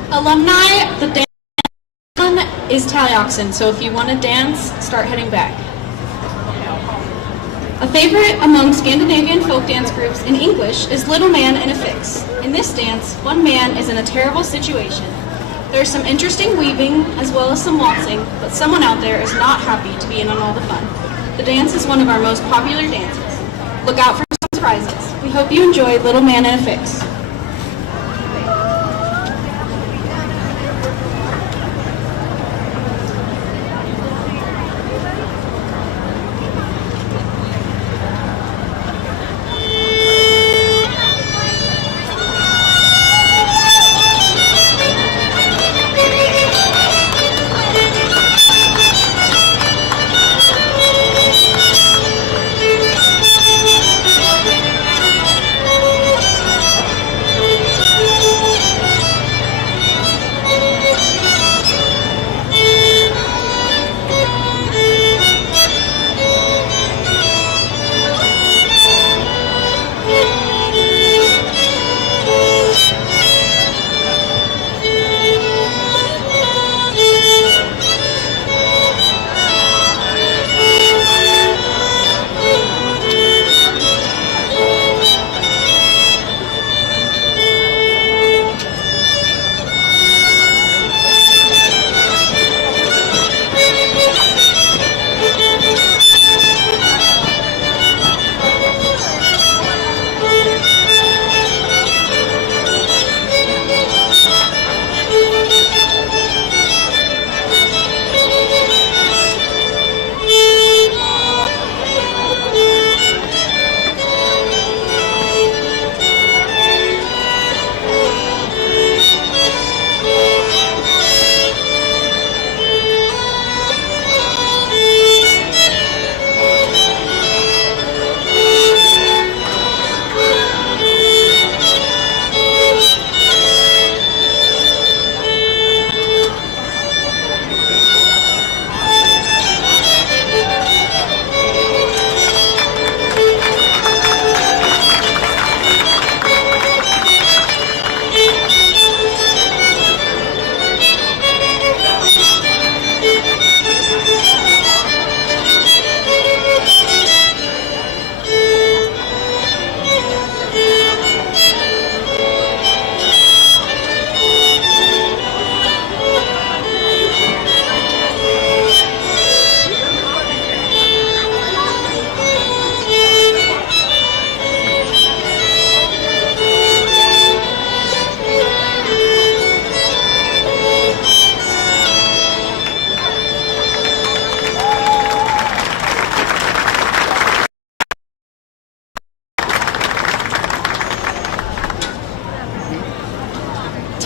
Alumni, the dance is Tally Oxen, so if you want to dance, start heading back. A favorite among Scandinavian folk dance groups in English is Little Man in a Fix. In this dance, one man is in a terrible situation. There's some interesting weaving as well as some waltzing, but someone out there is not happy to be in on all the fun. The dance is one of our most popular dances. Look out for some surprises. We hope you enjoy Little Man in a Fix.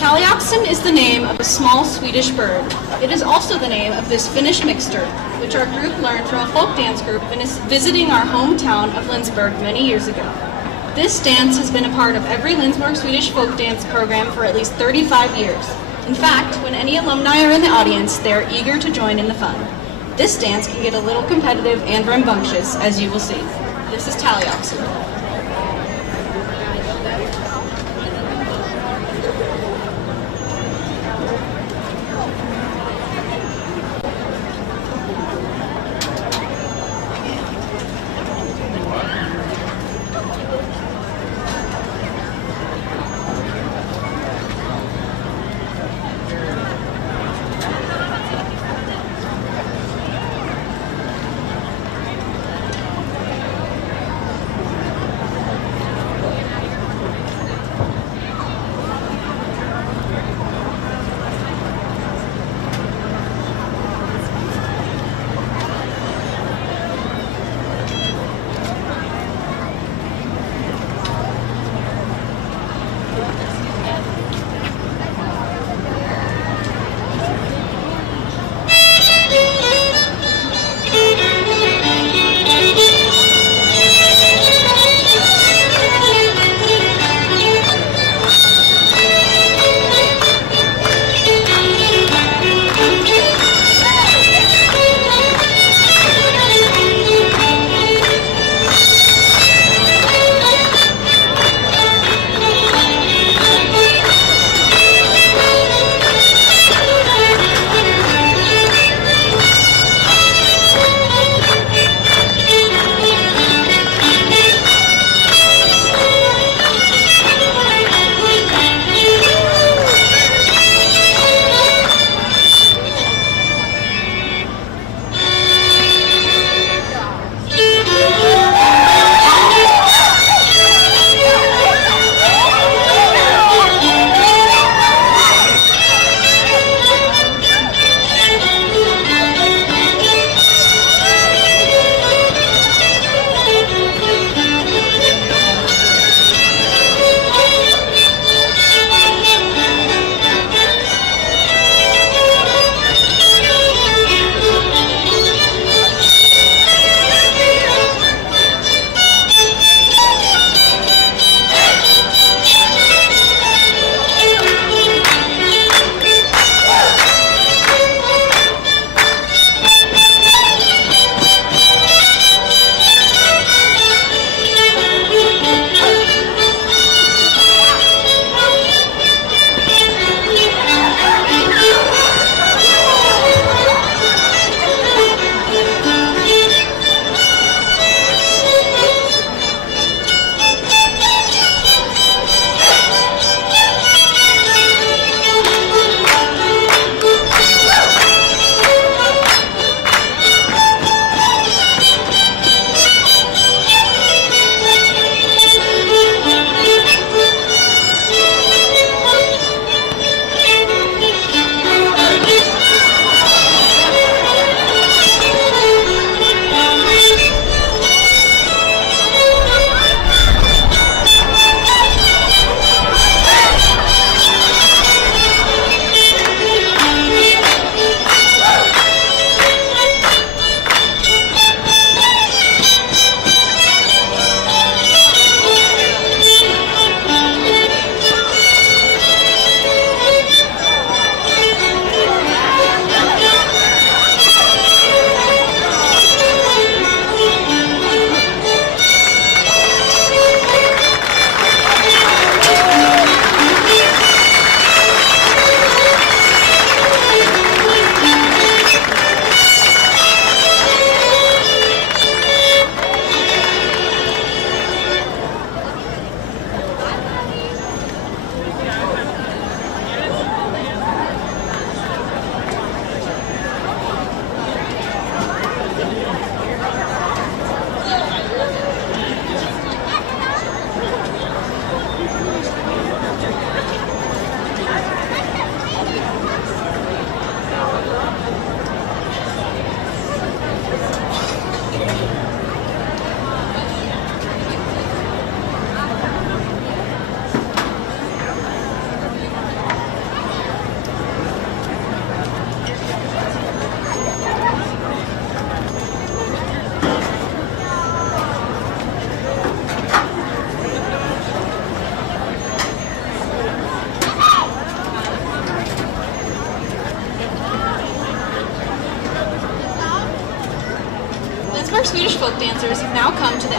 Talgoxen is the name of a small Swedish bird. It is also the name of this Finnish mixture, which our group learned from a folk dance group visiting our hometown of Lindsborg many years ago. This dance has been a part of every Lindsborg Swedish folk dance program for at least 35 years. In fact, when any alumni are in the audience, they are eager to join in the fun. This dance can get a little competitive and rambunctious, as you will see. This is Talgoxen.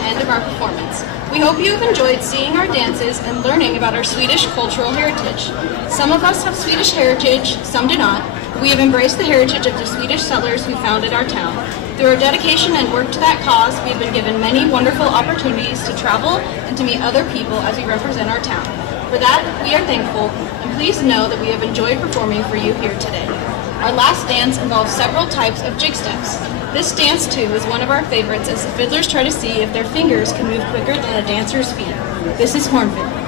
end of our performance. We hope you have enjoyed seeing our dances and learning about our Swedish cultural heritage. Some of us have Swedish heritage, some do not. We have embraced the heritage of the Swedish settlers who founded our town. Through our dedication and work to that cause, we have been given many wonderful opportunities to travel and to meet other people as we represent our town. For that, we are thankful, and please know that we have enjoyed performing for you here today. Our last dance involves several types of jig steps. This dance, too, is one of our favorites as the fiddlers try to see if their fingers can move quicker than a dancer's feet. This is horn fiddling.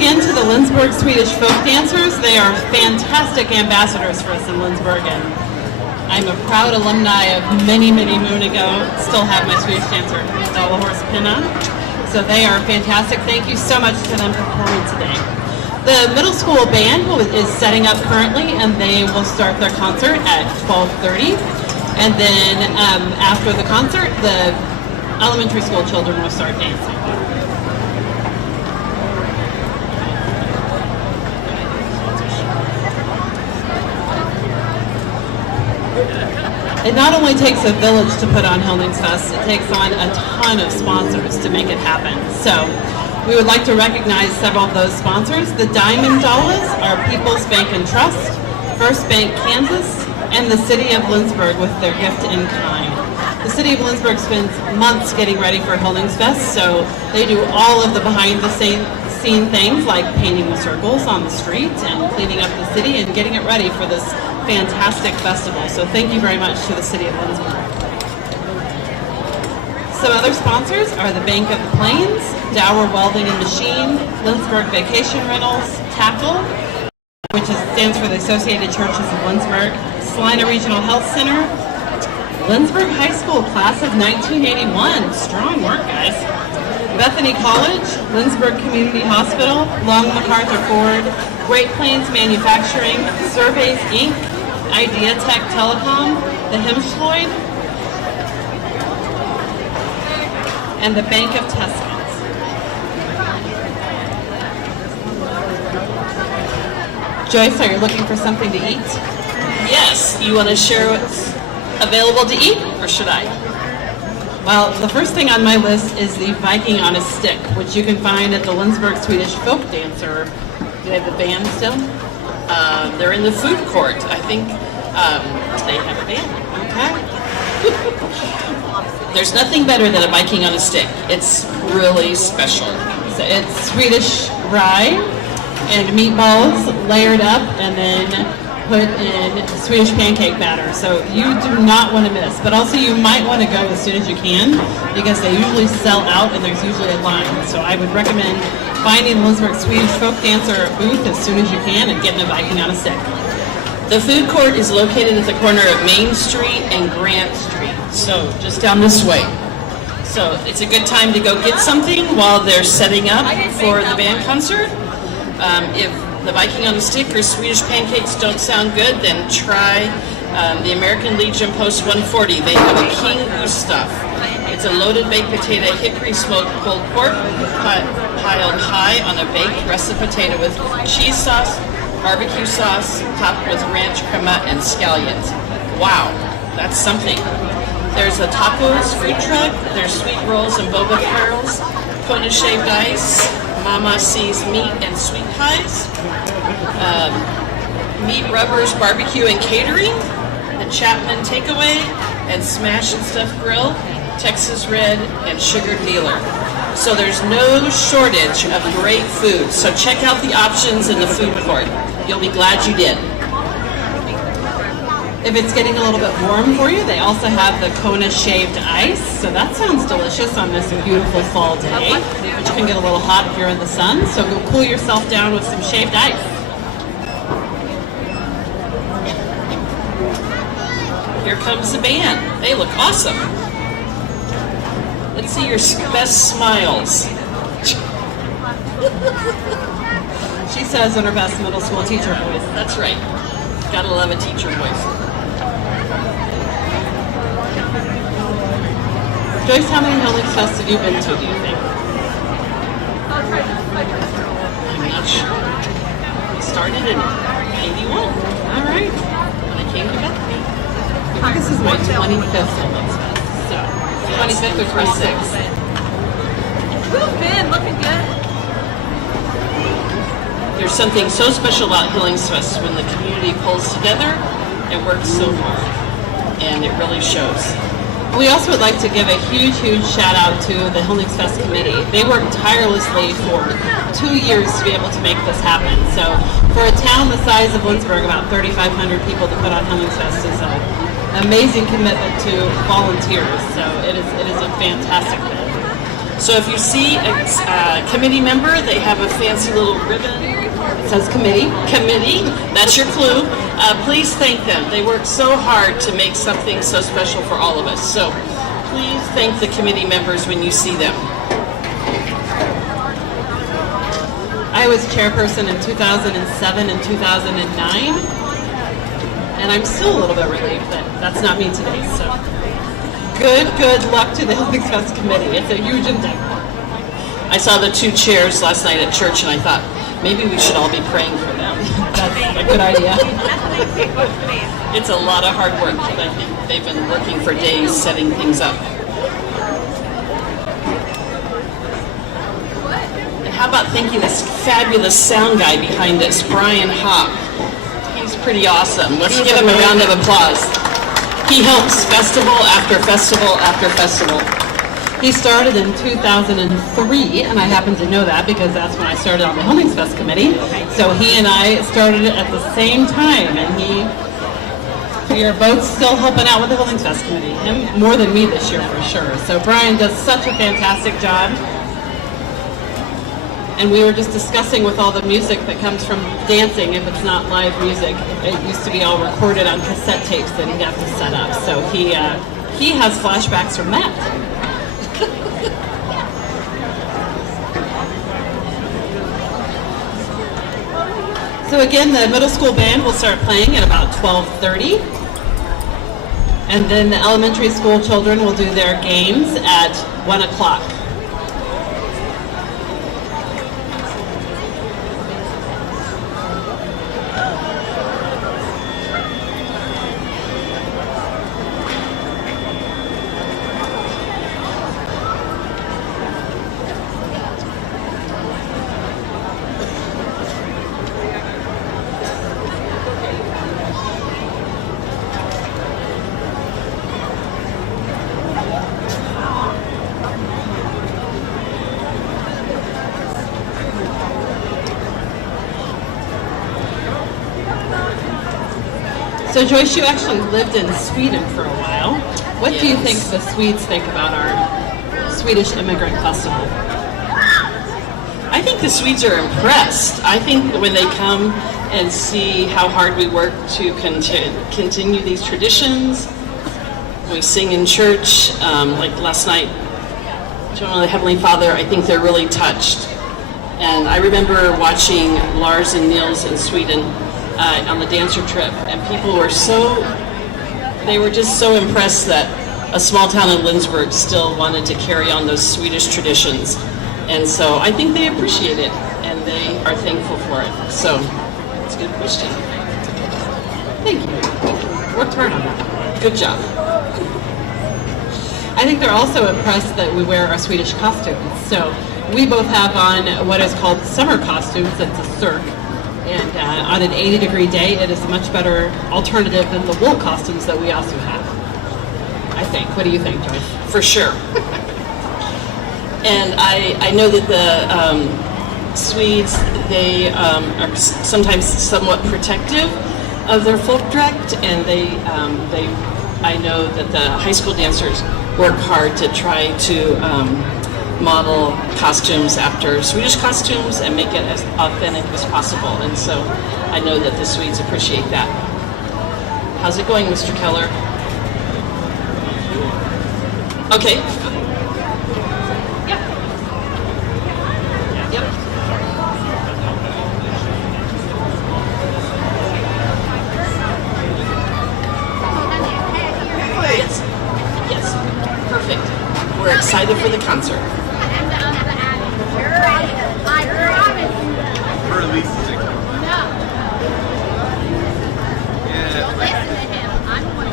again to the Lindsborg Swedish folk dancers. They are fantastic ambassadors for us in Lindsborg, and I'm a proud alumni of many, many moon ago. Still have my Swedish dancer dollar horse pin on. So they are fantastic. Thank you so much to them for performing today. The middle school band is setting up currently, and they will start their concert at 12:30. And then after the concert, the elementary school children will start dancing. It not only takes a village to put on Hyllningsfest, it takes on a ton of sponsors to make it happen. So we would like to recognize several of those sponsors. The Diamond Dollars are People's Bank and Trust, First Bank Kansas, and the City of Lindsborg with their gift in kind. The City of Lindsborg spends months getting ready for Hyllningsfest, so they do all of the behind the scene things like painting the circles on the street and cleaning up the city and getting it ready for this fantastic festival. So thank you very much to the City of Lindsborg. Some other sponsors are the Bank of the Plains, Dower Welding and Machine, Lindsborg Vacation Rentals, Tackle, which stands for the Associated Churches of Lindsborg, Salina Regional Health Center, Lindsborg High School Class of 1981. Strong work, guys. Bethany College, Lindsborg Community Hospital, Long MacArthur Ford, Great Plains Manufacturing, Surveys Inc., Idea Tech Telecom, the Hemschloyd, and the Bank of Tuscans. Joyce, are you looking for something to eat? Yes, you want to share what's available to eat, or should I? Well, the first thing on my list is the Viking on a Stick, which you can find at the Lindsborg Swedish Folk Dancer. Do they have the band still? They're in the food court. I think they have a band. Okay. There's nothing better than a Viking on a stick. It's really special. So it's Swedish rye and meatballs layered up and then put in Swedish pancake batter. So you do not want to miss. But also you might want to go as soon as you can because they usually sell out and there's usually a line. So I would recommend finding the Lindsborg Swedish Folk Dancer booth as soon as you can and getting a Viking on a stick. The food court is located at the corner of Main Street and Grant Street, so just down this way. So it's a good time to go get something while they're setting up for the band concert. If the Viking on a Stick or Swedish pancakes don't sound good, then try the American Legion Post 140. They have a King Gustav. It's a loaded baked potato, hickory smoked pulled pork, piled high on a baked russet potato with cheese sauce, barbecue sauce, topped with ranch, crema, and scallions. Wow, that's something. There's a tacos food truck, there's sweet rolls and boba barrels, Kona shaved ice, Mama Sees meat and sweet pies, Meat Rubbers barbecue and catering, the Chapman takeaway, and Smash and Stuff Grill, Texas Red, and Sugar Dealer. So there's no shortage of great food. So check out the options in the food court. You'll be glad you did. If it's getting a little bit warm for you, they also have the Kona shaved ice. So that sounds delicious on this beautiful fall day, which can get a little hot if you're in the sun. So go cool yourself down with some shaved ice. Here comes the band. They look awesome. Let's see your best smiles. She says in her best middle school teacher voice. That's right. Gotta love a teacher voice. Joyce, how many Hyllningsfests have you been to, do you think? I'm not sure. We started in 81. All right. When I came to Bethany. I think this is my 25th Hyllningsfest. So, 25th or 26th. Woo, Ben, looking good. There's something so special about Hyllningsfest when the community pulls together and works so hard. And it really shows. We also would like to give a huge, huge shout out to the Hyllningsfest committee. They worked tirelessly for 2 years to be able to make this happen. So for a town the size of Lindsborg, about 3,500 people to put on Hyllningsfest is an amazing commitment to volunteers. So it is a fantastic thing. So if you see a committee member, they have a fancy little ribbon. It says committee. Committee, that's your clue. Please thank them. They work so hard to make something so special for all of us. So please thank the committee members when you see them. I was chairperson in 2007 and 2009, and I'm still a little bit relieved that that's not me today. So good luck to the Hyllningsfest committee. It's a huge endeavor. I saw the 2 chairs last night at church, and I thought maybe we should all be praying for them. That's a good idea. It's a lot of hard work, but I think they've been working for days setting things up. And how about thanking this fabulous sound guy behind us, Brian Hawk. He's pretty awesome. Let's give him a round of applause. He helps festival after festival after festival. He started in 2003, and I happen to know that because that's when I started on the Hyllningsfest committee. So he and I started at the same time, and we are both still helping out with the Hyllningsfest committee. Him more than me this year for sure. So Brian does such a fantastic job. And we were just discussing with all the music that comes from dancing, if it's not live music, it used to be all recorded on cassette tapes that he'd have to set up. So he has flashbacks from that. So again, the middle school band will start playing at about 12:30. And then the elementary school children will do their games at 1 o'clock. So Joyce, you actually lived in Sweden for a while. What do you think the Swedes think about our Swedish immigrant festival? I think the Swedes are impressed. I think when they come and see how hard we work to continue these traditions, we sing in church, like last night, Children of the Heavenly Father, I think they're really touched. And I remember watching Lars and Niels in Sweden on the dancer trip, and people were they were just so impressed that a small town in Lindsborg still wanted to carry on those Swedish traditions. And so I think they appreciate it, and they are thankful for it. So it's a good question. Thank you. Worked hard on that. Good job. I think they're also impressed that we wear our Swedish costumes. So we both have on what is called summer costumes. It's a cirque. And on an 80-degree day, it is a much better alternative than the wool costumes that we also have, I think. What do you think, Joyce? For sure. And I know that the Swedes, they are sometimes somewhat protective of their folk dress, and I know that the high school dancers work hard to try to model costumes after Swedish costumes and make it as authentic as possible. And so I know that the Swedes appreciate that. How's it going, Mr. Keller? Okay. Yep. Yep. Yes. Yes. Perfect. We're excited for the concert.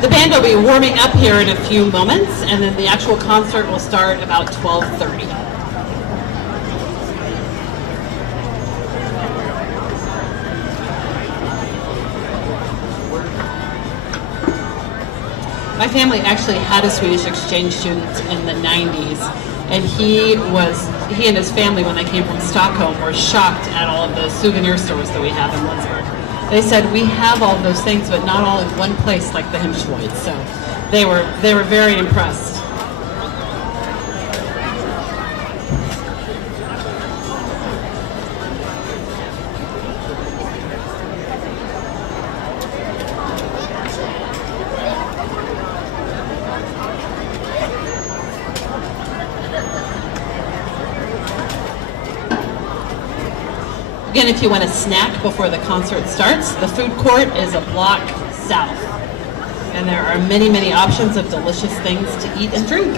The band will be warming up here in a few moments, and then the actual concert will start about 12:30. My family actually had a Swedish exchange student in the 90s, and he and his family, when they came from Stockholm, were shocked at all of the souvenir stores that we have in Lindsborg. They said, we have all those things, but not all in one place like the Hemsvoid. So they were very impressed. again, if you want a snack before the concert starts, the food court is a block south. And there are many, many options of delicious things to eat and drink.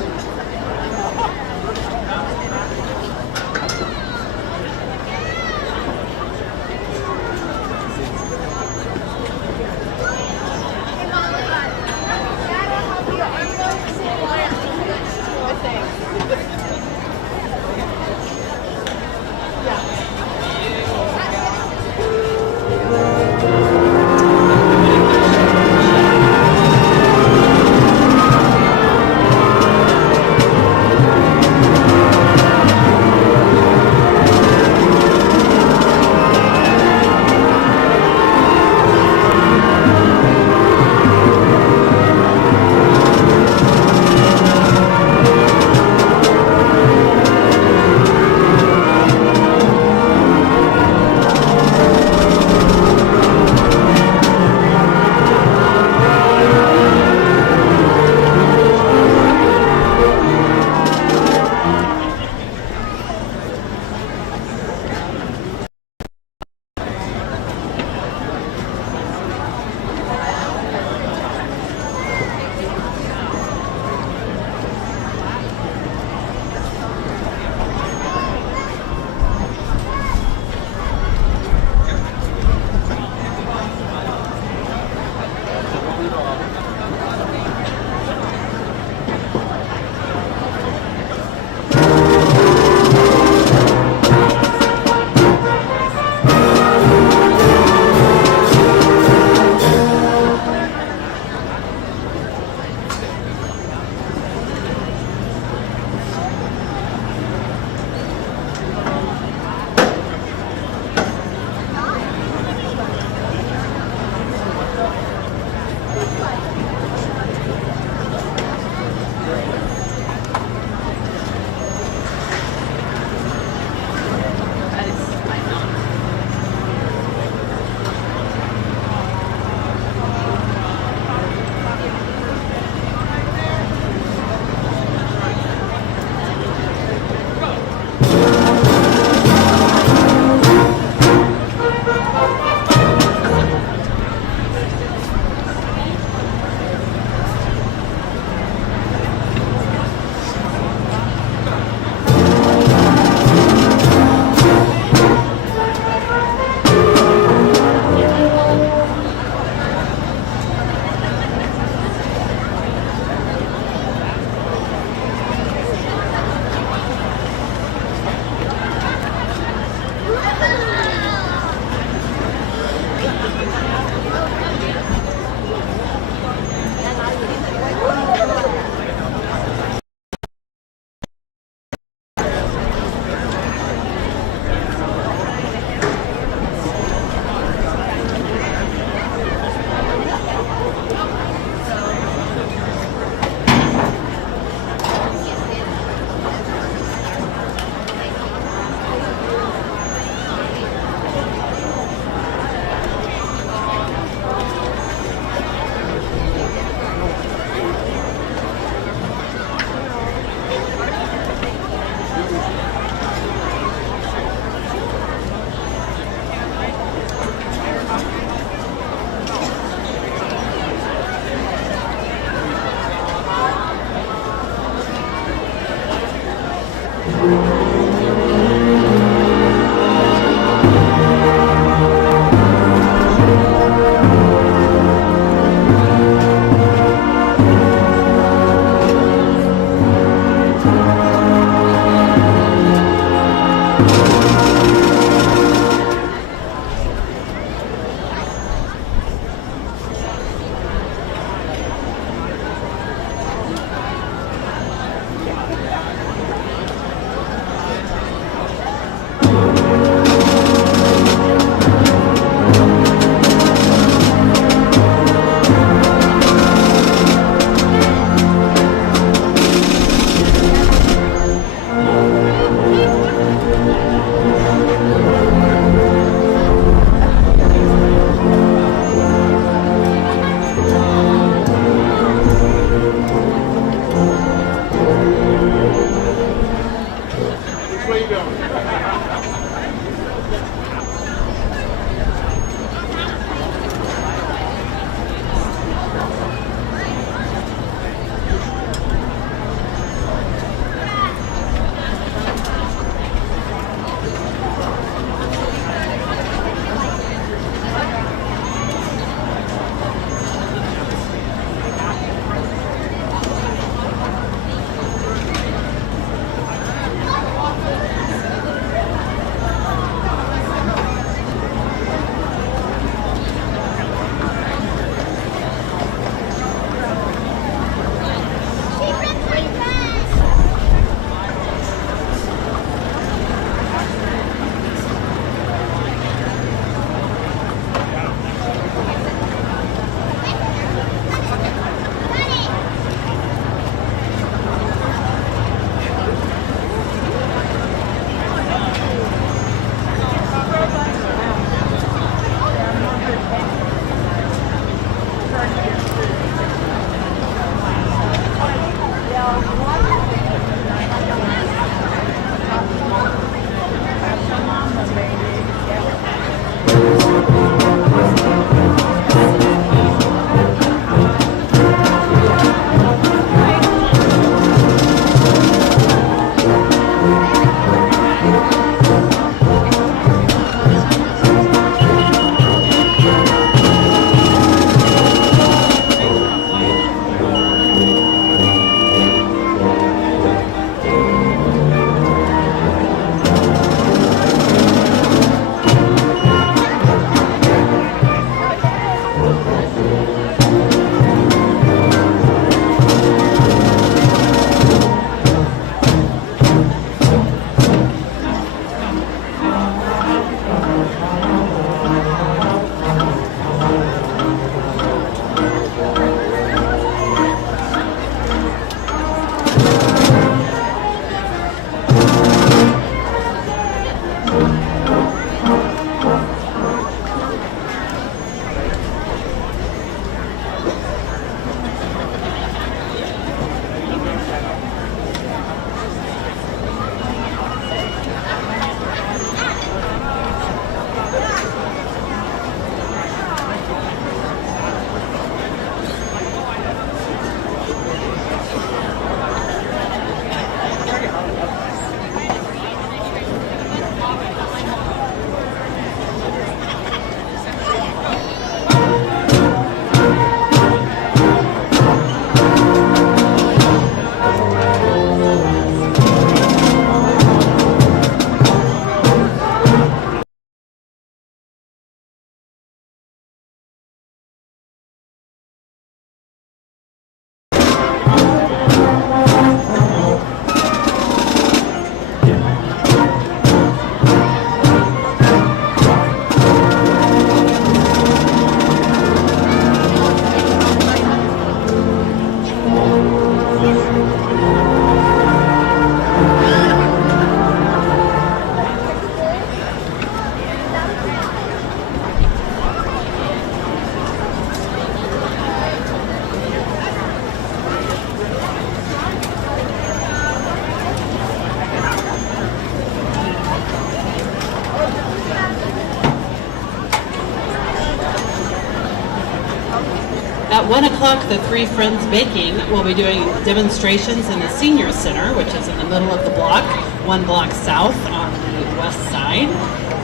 At 1 o'clock, the Three Friends Baking will be doing demonstrations in the Senior Center, which is in the middle of the block, 1 block south on the west side.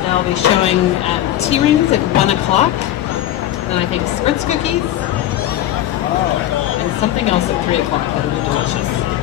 They'll be showing tea rings at 1 o'clock, then I think spritz cookies, and something else at 3 o'clock that'll be delicious.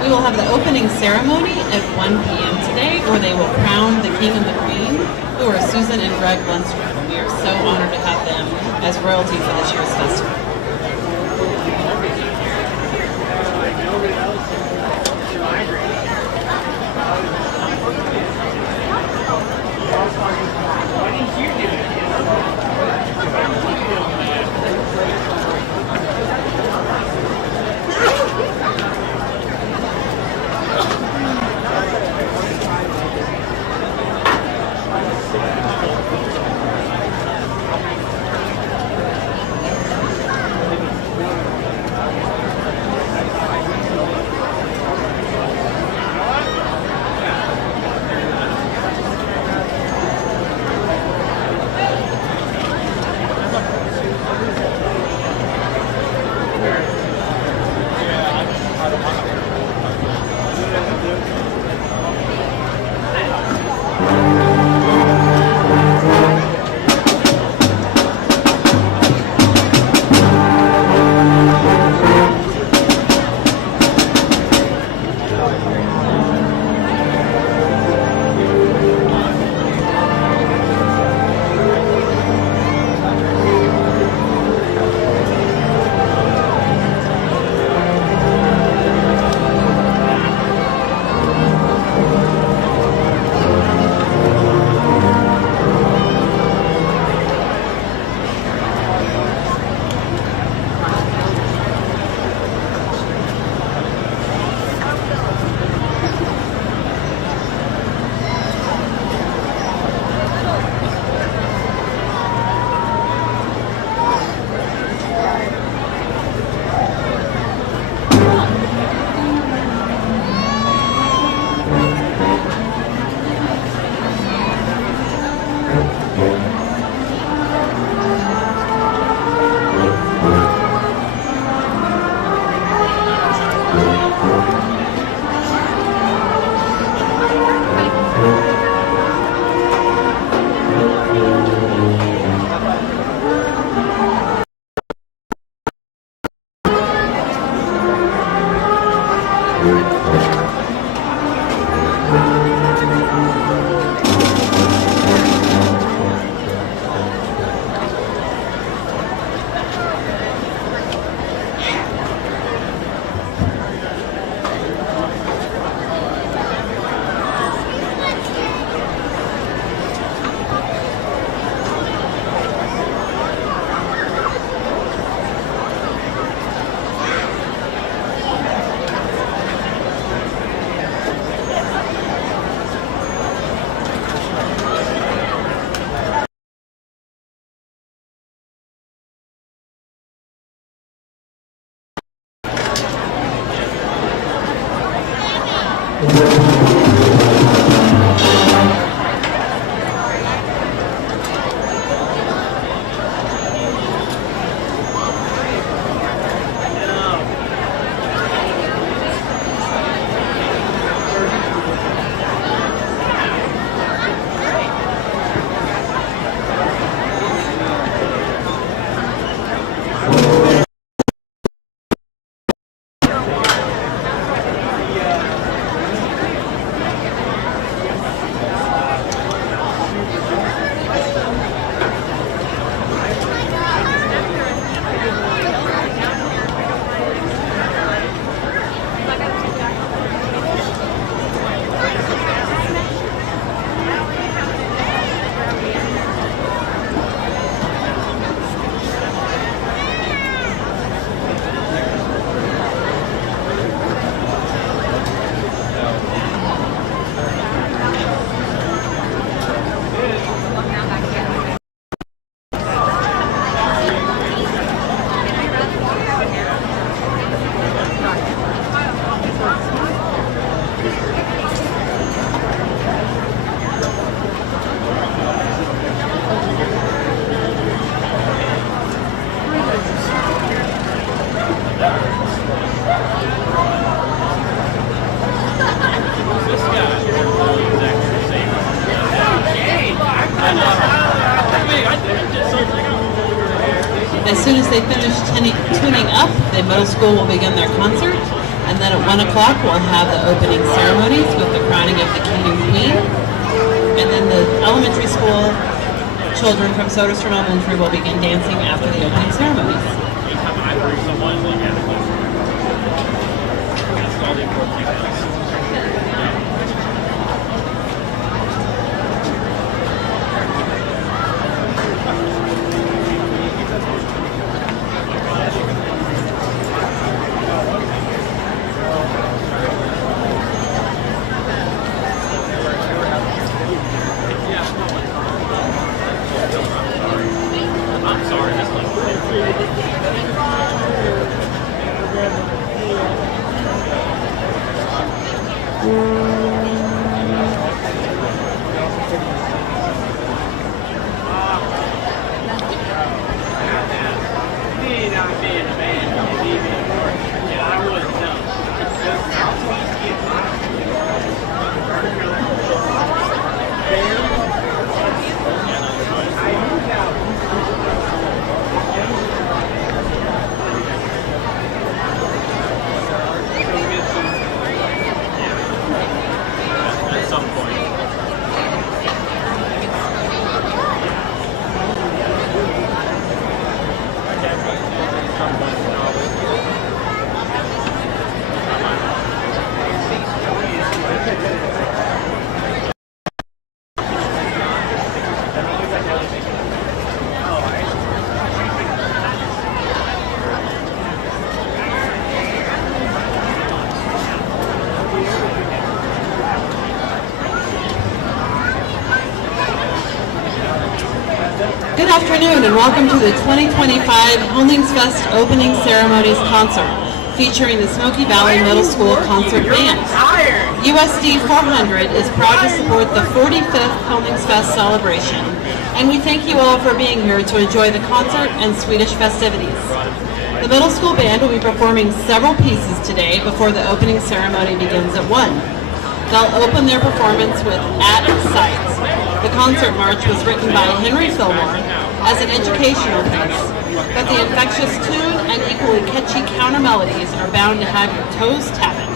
We will have the opening ceremony at 1 p.m. today, where they will crown the king and the queen, who are Susan and Greg Lundstrom. We are so honored to have them as royalty for this year's festival. As soon as they finish tuning up, the middle school will begin their concert, and then at 1 o'clock we'll have the opening ceremonies with the crowning of the king and queen, and then the elementary school children from Soderstrom Elementary will begin dancing after the opening ceremonies. Good afternoon and welcome to the 2025 Hyllningsfest Opening Ceremonies Concert featuring the Smoky Valley Middle School Concert Band. USD 400 is proud to support the 45th Hyllningsfest celebration, and we thank you all for being here to enjoy the concert and Swedish festivities. The middle school band will be performing several pieces today before the opening ceremony begins at 1. They'll open their performance with At Sight. The concert march was written by Henry Fillmore as an educational piece, but the infectious tune and equally catchy counter melodies are bound to have your toes tapping.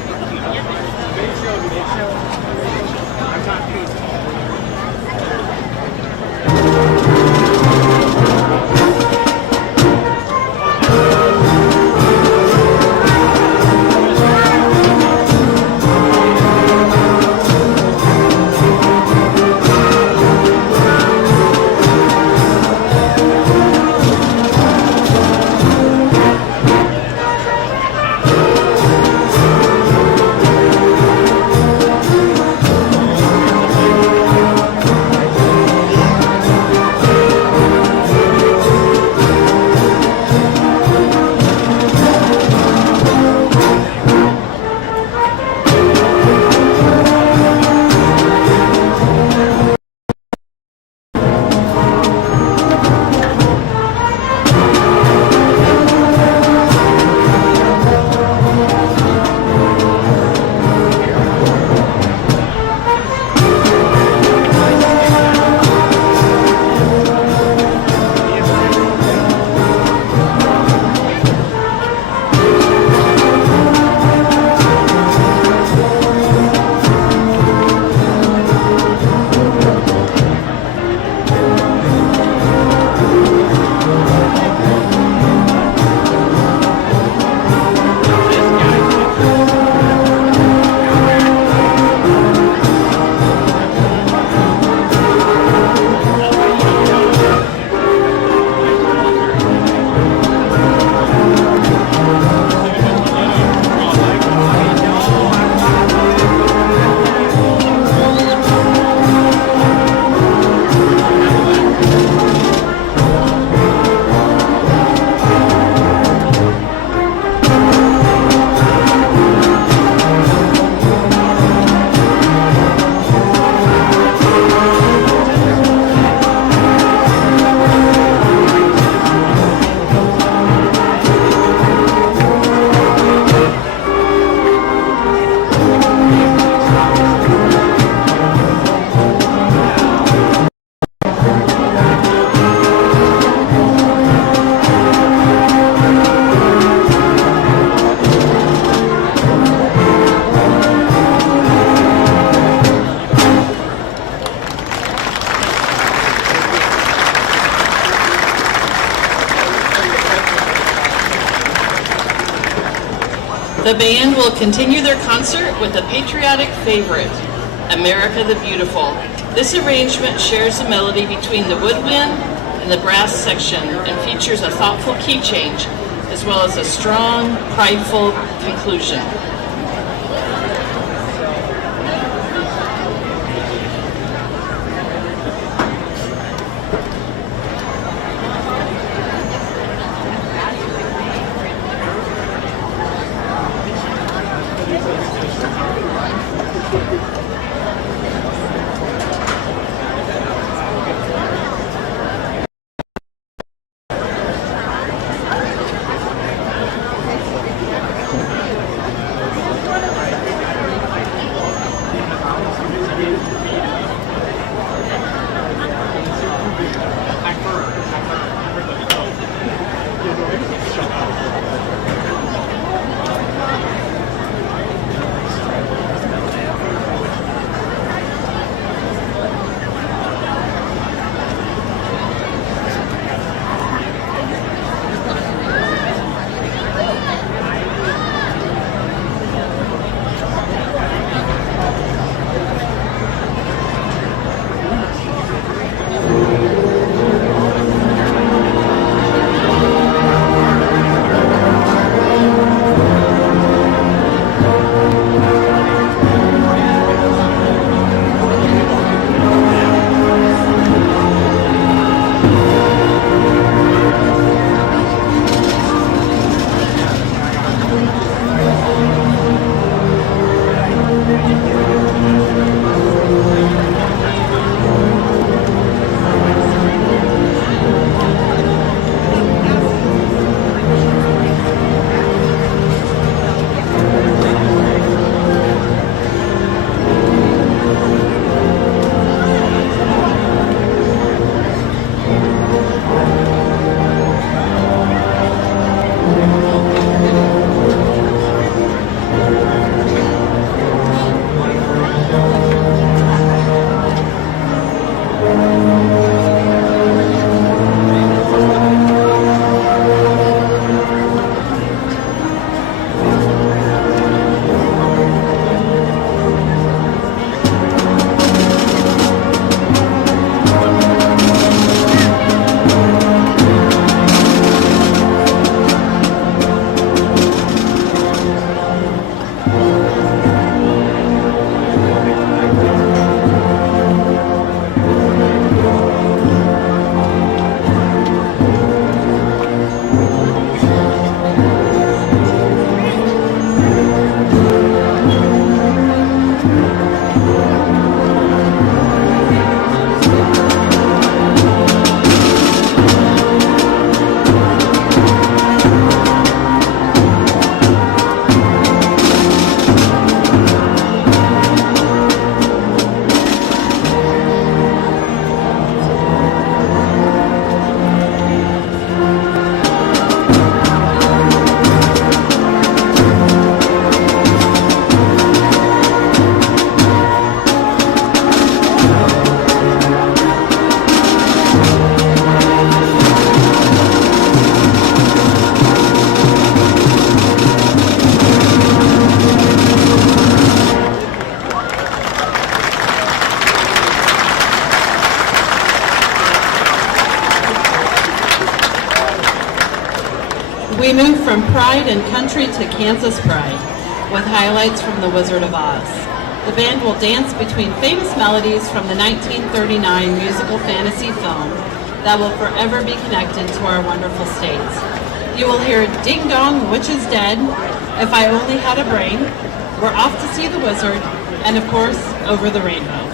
The band will continue their concert with a patriotic favorite, America the Beautiful. This arrangement shares the melody between the woodwind and the brass section and features a thoughtful key change, as well as a strong, prideful conclusion. We move from Pride and Country to Kansas Pride, with highlights from The Wizard of Oz. The band will dance between famous melodies from the 1939 musical fantasy film that will forever be connected to our wonderful states. You will hear Ding Dong, Witch is Dead, If I Only Had a Brain, We're Off to See the Wizard, and of course, Over the Rainbow.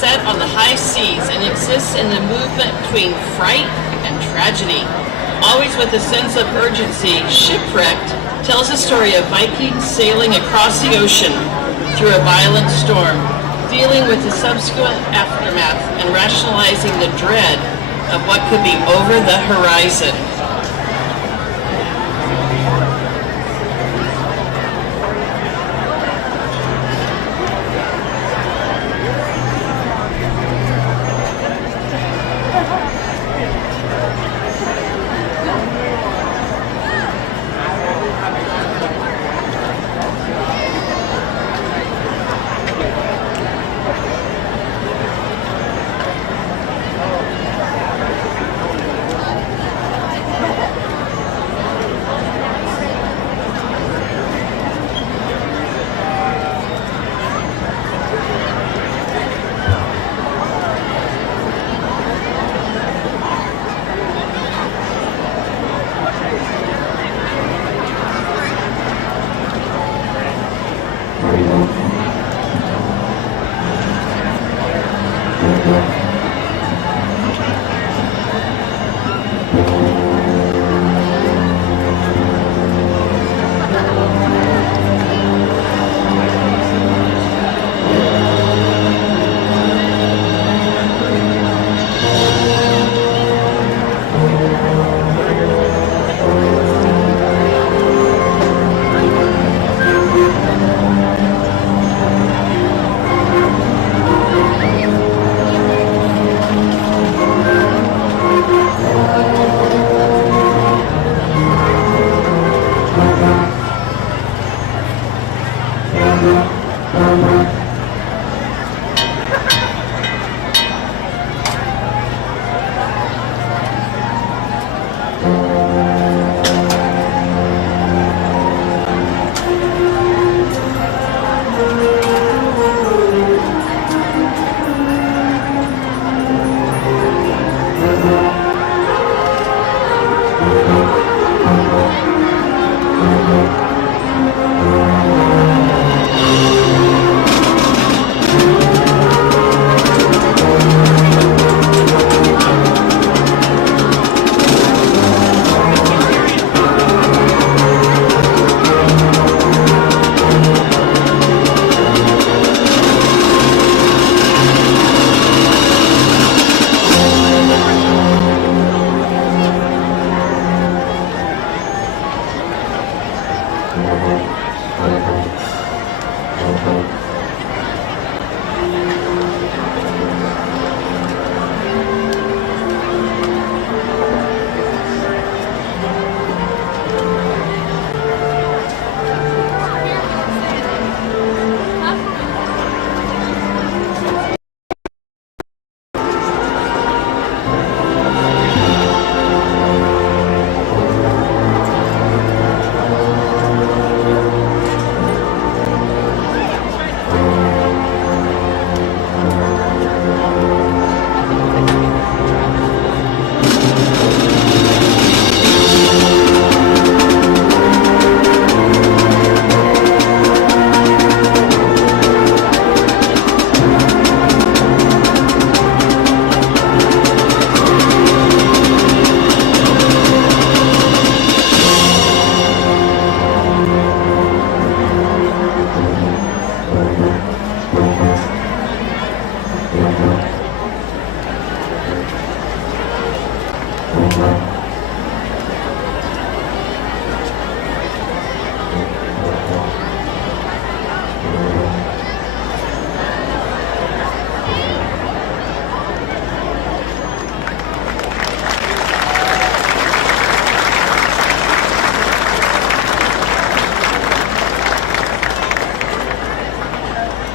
set on the high seas and exists in the movement between fright and tragedy. Always with a sense of urgency, Shipwrecked tells a story of Vikings sailing across the ocean through a violent storm, dealing with the subsequent aftermath and rationalizing the dread of what could be over the horizon.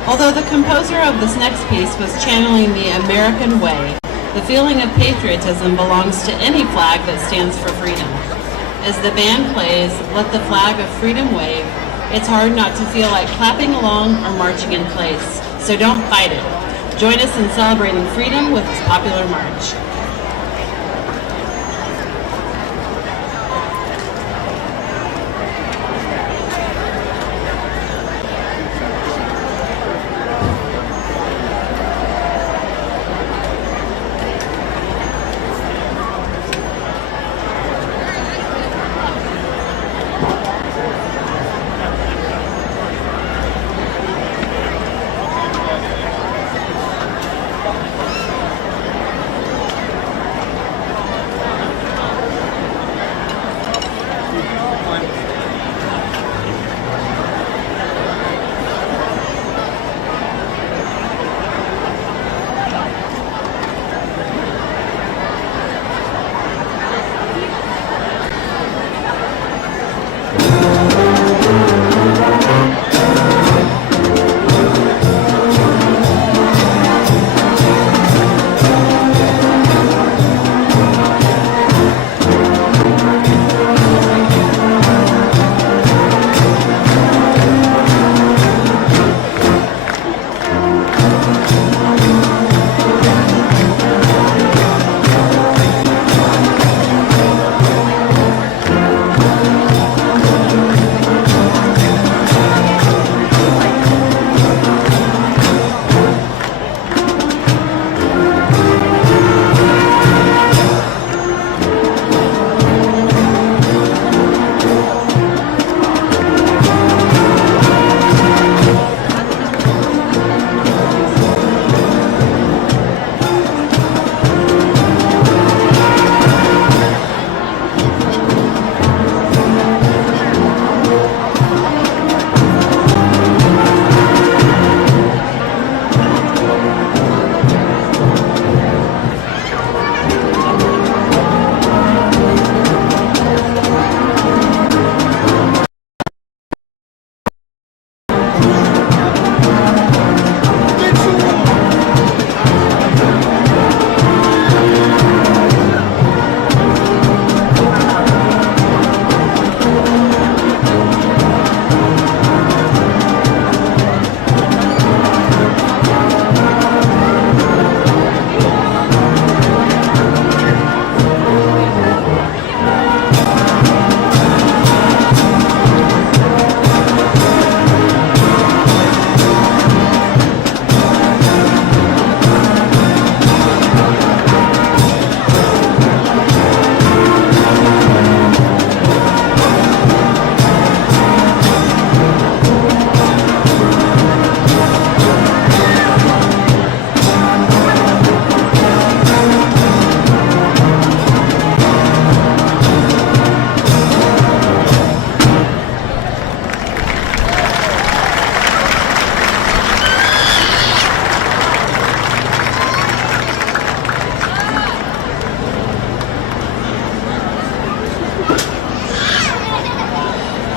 Although the composer of this next piece was channeling the American way, the feeling of patriotism belongs to any flag that stands for freedom. As the band plays Let the Flag of Freedom Wave, it's hard not to feel like clapping along or marching in place. So don't fight it. Join us in celebrating freedom with this popular march.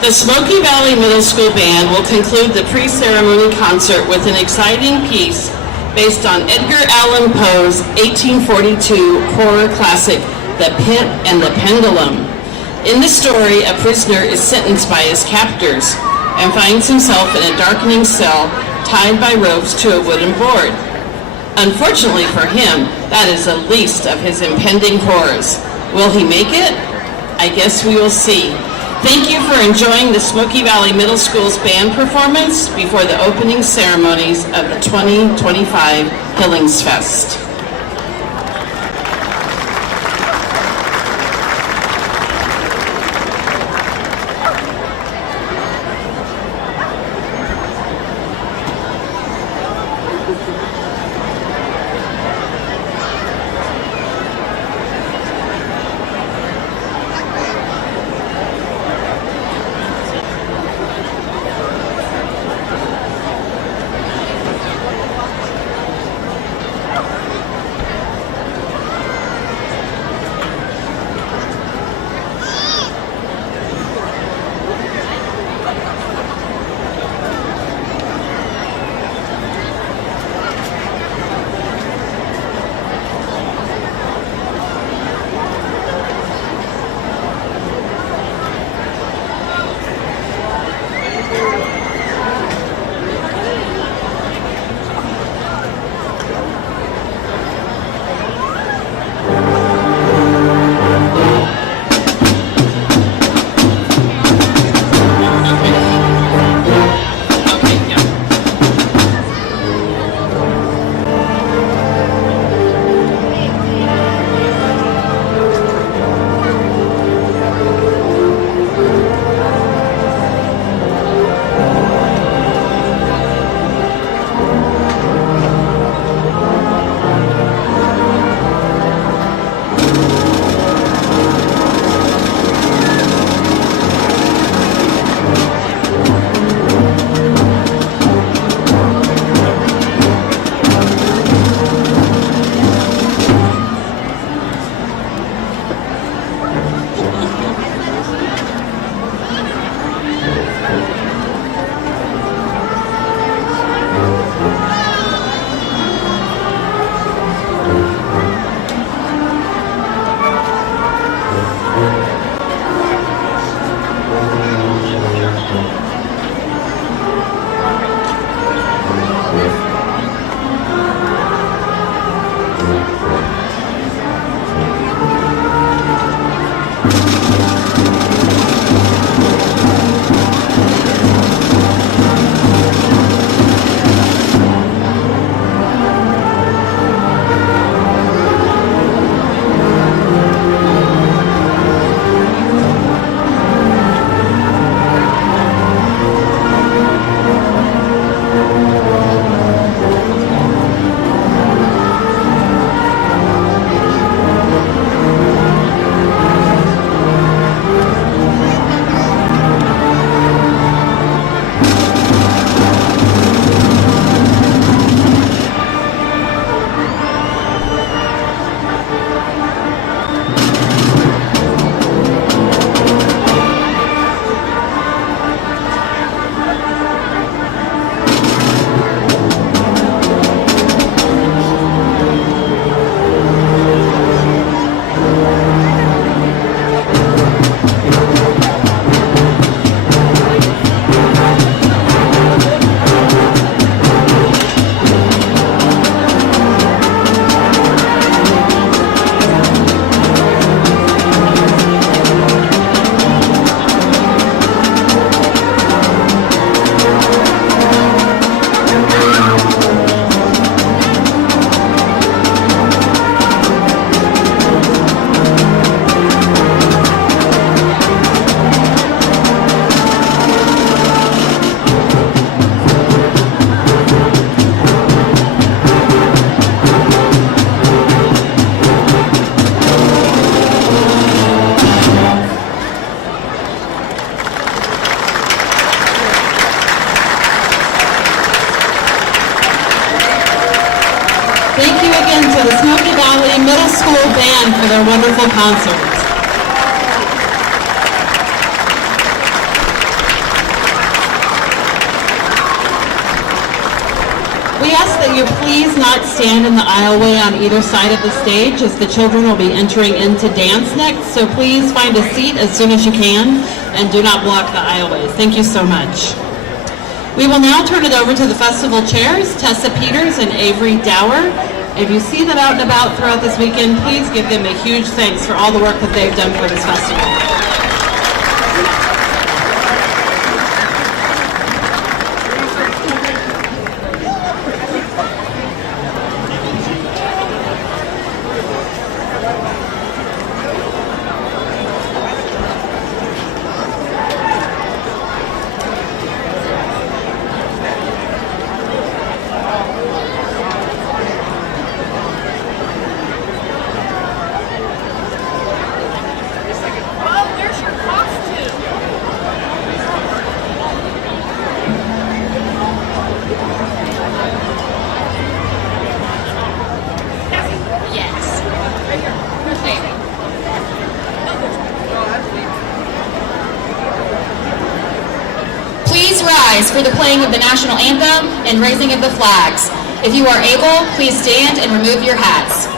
The Smoky Valley Middle School Band will conclude the pre-ceremony concert with an exciting piece based on Edgar Allan Poe's 1842 horror classic, The Pit and the Pendulum. In the story, a prisoner is sentenced by his captors and finds himself in a darkening cell tied by ropes to a wooden board. Unfortunately for him, that is the least of his impending horrors. Will he make it? I guess we will see. Thank you for enjoying the Smoky Valley Middle School's band performance before the opening ceremonies of the 2025 Hyllningsfest. Middle School Band for their wonderful concert. ask that you please not stand in the aisleway on either side of the stage, as the children will be entering into dance next. So please find a seat as soon as you can and do not block the aisleways. Thank you so much. We will now turn it over to the festival chairs, Tessa Peters and Avery Dower. If you see them out and about throughout this weekend, please give them a huge thanks for all the work that they've done for this festival. Oh, where's your costume? Yes. Please rise for the playing of the national anthem and raising of the flags. If you are able, please stand and remove your hats.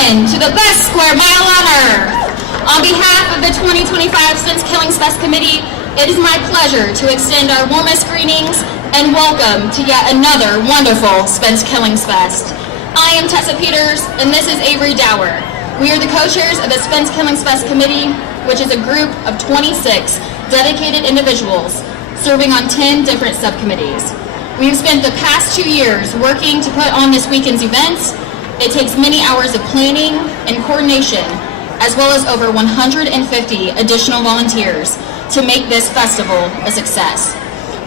again to the best square mile on earth. On behalf of the 2025 Svensk Hyllningsfest Committee, it is my pleasure to extend our warmest greetings and welcome to yet another wonderful Svensk Hyllningsfest. I am Tessa Peters, and this is Avery Dower. We are the co-chairs of the Svensk Hyllningsfest Committee, which is a group of 26 dedicated individuals serving on 10 different subcommittees. We have spent the past 2 years working to put on this weekend's events. It takes many hours of planning and coordination, as well as over 150 additional volunteers to make this festival a success.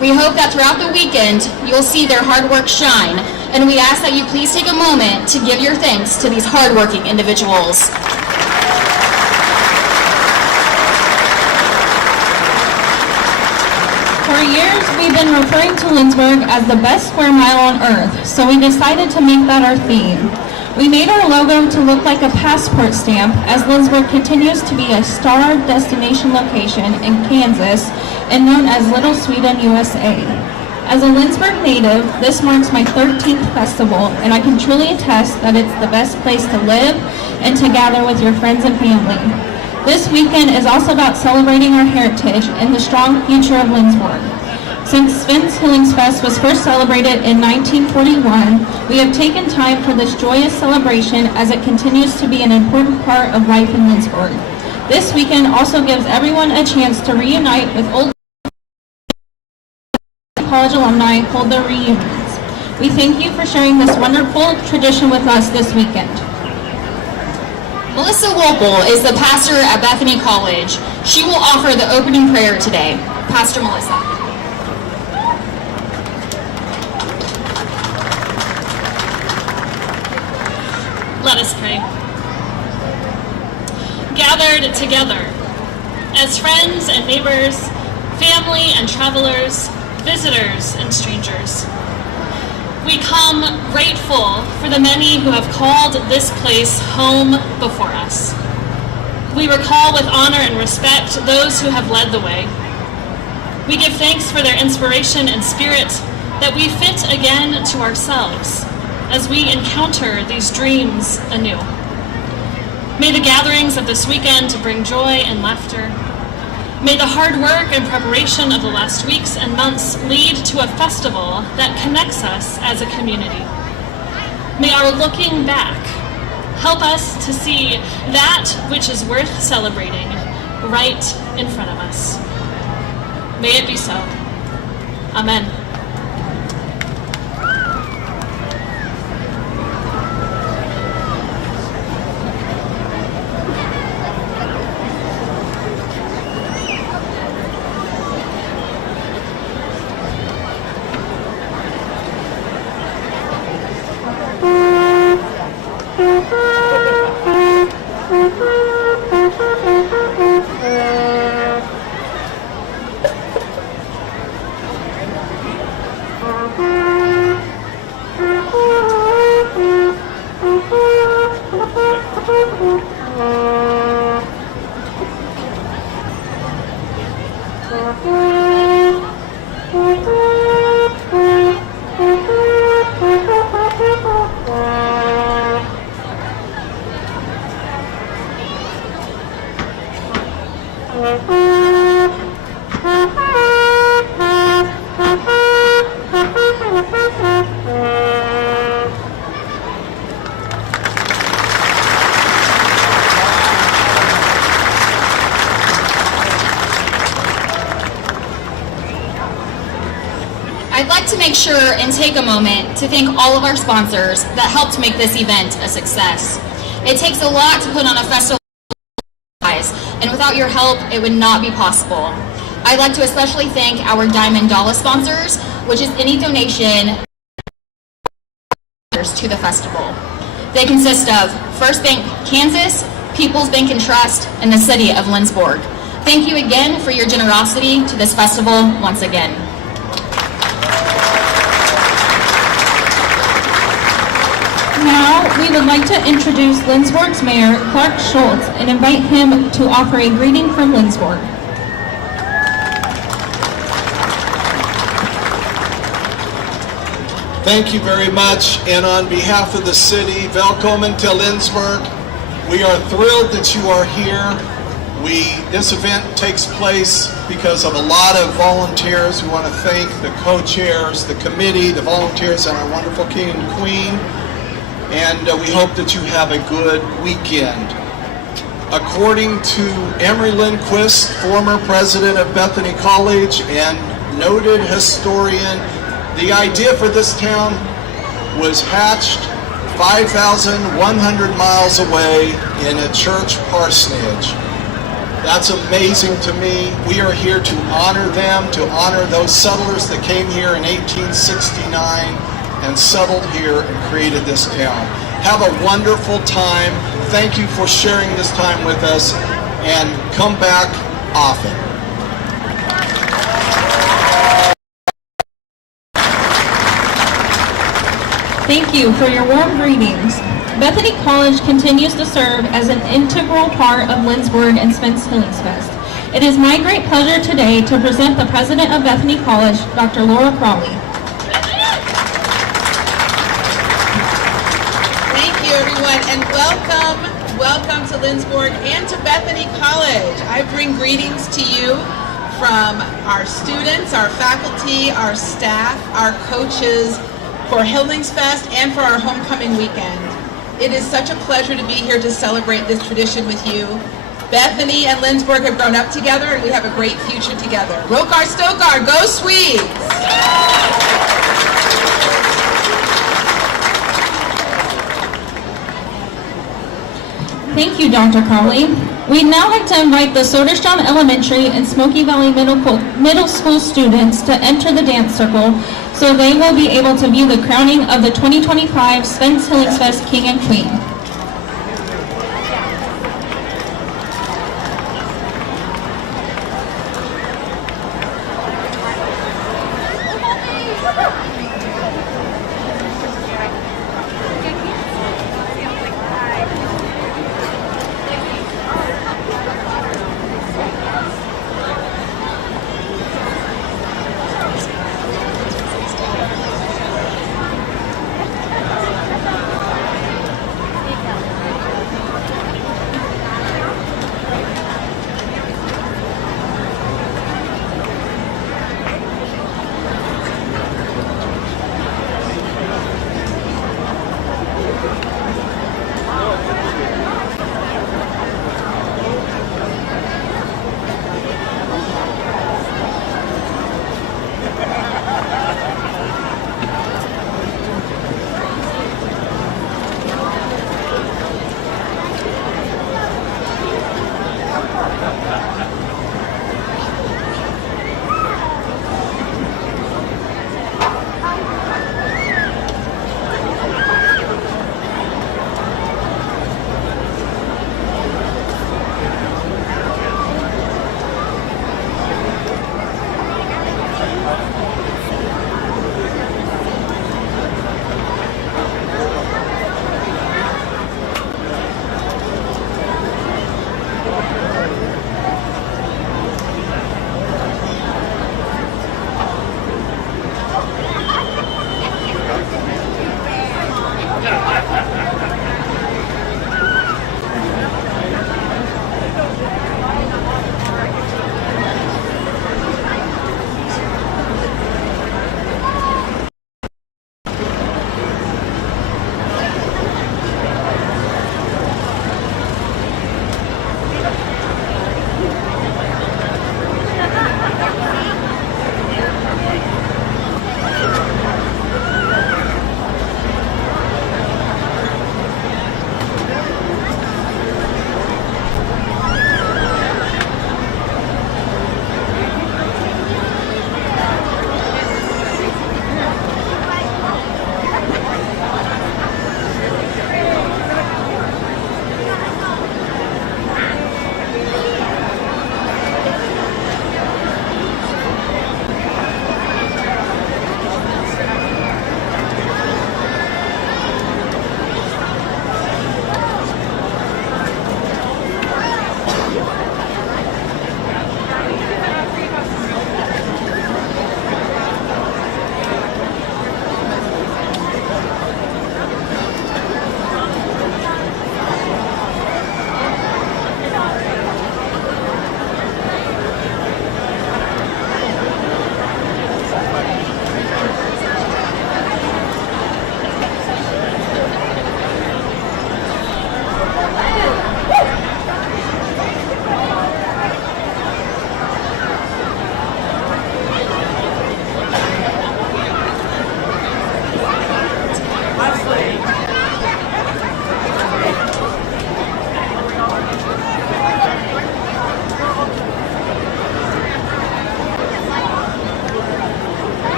We hope that throughout the weekend, you'll see their hard work shine, and we ask that you please take a moment to give your thanks to these hardworking individuals. For years, we've been referring to Lindsborg as the best square mile on earth, so we decided to make that our theme. We made our logo to look like a passport stamp, as Lindsborg continues to be a star destination location in Kansas and known as Little Sweden, USA. As a Lindsborg native, this marks my 13th festival, and I can truly attest that it's the best place to live and to gather with your friends and family. This weekend is also about celebrating our heritage and the strong future of Lindsborg. Since Svensk Hyllningsfest was first celebrated in 1941, we have taken time for this joyous celebration as it continues to be an important part of life in Lindsborg. This weekend also gives everyone a chance to reunite with old college alumni hold their reunions. We thank you for sharing this wonderful tradition with us this weekend. Melissa Wolpel is the pastor at Bethany College. She will offer the opening prayer today. Pastor Melissa. Let us pray. Gathered together as friends and neighbors, family and travelers, visitors and strangers, we come grateful for the many who have called this place home before us. We recall with honor and respect those who have led the way. We give thanks for their inspiration and spirit that we fit again to ourselves as we encounter these dreams anew. May the gatherings of this weekend bring joy and laughter. May the hard work and preparation of the last weeks and months lead to a festival that connects us as a community. May our looking back help us to see that which is worth celebrating right in front of us. May it be so. Amen. I'd like to make sure and take a moment to thank all of our sponsors that helped make this event a success. It takes a lot to put on a festival, and without your help, it would not be possible. I'd like to especially thank our Diamond Dollar sponsors, which is any donation to the festival. They consist of First Bank Kansas, People's Bank and Trust, and the City of Lindsborg. Thank you again for your generosity to this festival once again. Now, we would like to introduce Lindsborg's Mayor, Clark Schultz, and invite him to offer a greeting from Lindsborg. Thank you very much, and on behalf of the city, välkommen till Lindsborg. We are thrilled that you are here. This event takes place because of a lot of volunteers. We want to thank the co-chairs, the committee, the volunteers, and our wonderful king and queen. And we hope that you have a good weekend. According to Emery Lindquist, former president of Bethany College and noted historian, the idea for this town was hatched 5,100 miles away in a church parsonage. That's amazing to me. We are here to honor them, to honor those settlers that came here in 1869 and settled here and created this town. Have a wonderful time. Thank you for sharing this time with us, and come back often. Thank you for your warm greetings. Bethany College continues to serve as an integral part of Lindsborg and Svensk Hyllningsfest. It is my great pleasure today to present the president of Bethany College, Dr. Laura Crawley. Thank you, everyone, and welcome to Lindsborg and to Bethany College. I bring greetings to you from our students, our faculty, our staff, our coaches for Hyllningsfest and for our homecoming weekend. It is such a pleasure to be here to celebrate this tradition with you. Bethany and Lindsborg have grown up together, and we have a great future together. Rokar Stokar, go Swedes! Thank you, Dr. Crawley. We'd now like to invite the Soderstrom Elementary and Smoky Valley Middle School students to enter the dance circle so they will be able to view the crowning of the 2025 Svensk Hyllningsfest King and Queen.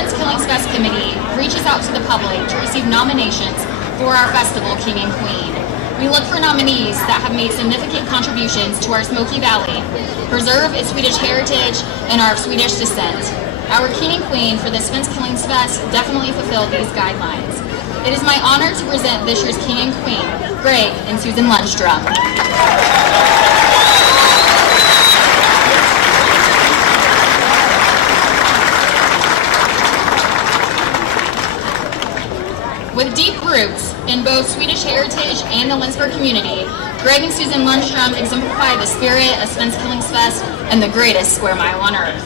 Svensk Hyllningsfest Committee reaches out to the public to receive nominations for our festival, King and Queen. We look for nominees that have made significant contributions to our Smoky Valley, preserve its Swedish heritage, and are of Swedish descent. Our King and Queen for the Svensk Hyllningsfest definitely fulfilled these guidelines. It is my honor to present this year's King and Queen, Greg and Susan Lundstrom. With deep roots in both Swedish heritage and the Lynchburg community, Greg and Susan Lundstrom exemplify the spirit of Svensk Hyllningsfest and the greatest square mile on earth.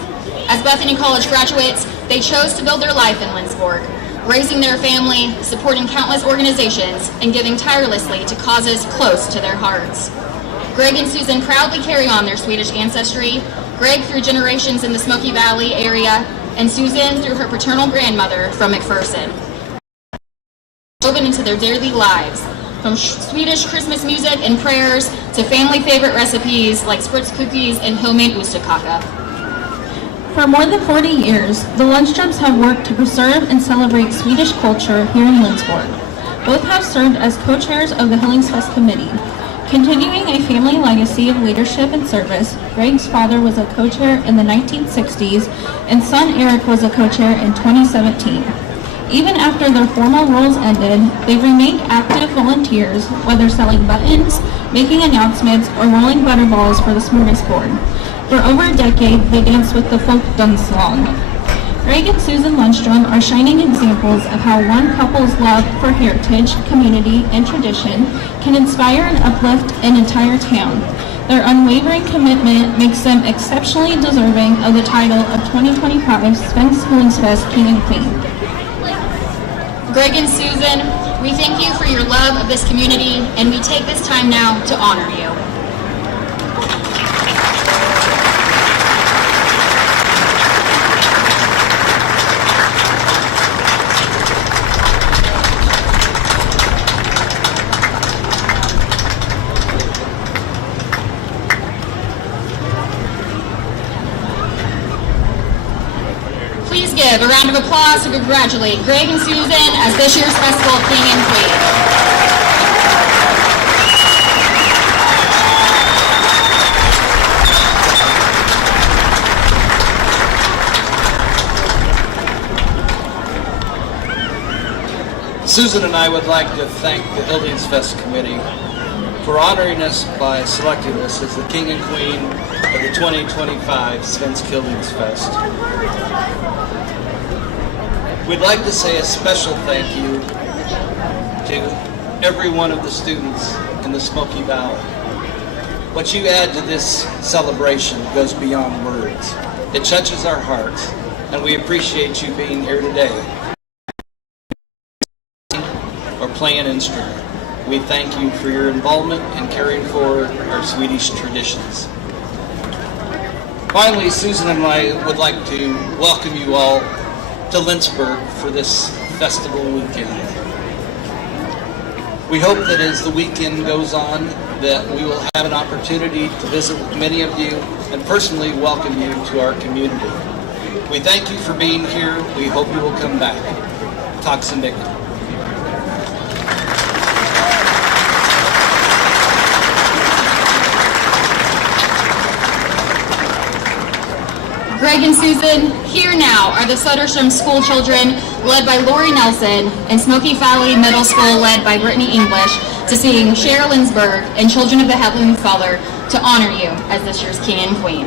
As Bethany College graduates, they chose to build their life in Lynchburg, raising their family, supporting countless organizations, and giving tirelessly to causes close to their hearts. Greg and Susan proudly carry on their Swedish ancestry, Greg through generations in the Smoky Valley area, and Susan through her paternal grandmother from McPherson. Woven into their daily lives, from Swedish Christmas music and prayers to family favorite recipes like spritz cookies and homemade ostekaka. For more than 40 years, the Lundstroms have worked to preserve and celebrate Swedish culture here in Lynchburg. Both have served as co-chairs of the Hyllningsfest Committee. Continuing a family legacy of leadership and service, Greg's father was a co-chair in the 1960s, and son Eric was a co-chair in 2017. Even after their formal roles ended, they've remained active volunteers, whether selling buttons, making announcements, or rolling butterballs for the smorgasbord. For over a decade, they danced with the folk dance song. Greg and Susan Lundstrom are shining examples of how one couple's love for heritage, community, and tradition can inspire and uplift an entire town. Their unwavering commitment makes them exceptionally deserving of the title of 2025 Svensk Hyllningsfest King and Queen. Greg and Susan, we thank you for your love of this community, and we take this time now to honor you. Please give a round of applause to congratulate Greg and Susan as this year's festival King and Queen. Susan and I would like to thank the Hyllningsfest Committee for honoring us by selecting us as the King and Queen of the 2025 Svensk Hyllningsfest. We'd like to say a special thank you to every one of the students in the Smoky Valley. What you add to this celebration goes beyond words. It touches our hearts, and we appreciate you being here today or play an instrument. We thank you for your involvement in carrying forward our Swedish traditions. Finally, Susan and I would like to welcome you all to Lynchburg for this festival weekend. We hope that as the weekend goes on, that we will have an opportunity to visit with many of you and personally welcome you to our community. We thank you for being here. We hope you will come back. Tack så mycket. Greg and Susan, here now are the Söderström school children, led by Lori Nelson, and Smoky Valley Middle School, led by Brittany English, to sing Cheryl Lynnsburg and Children of the Heavenly Father to honor you as this year's King and Queen.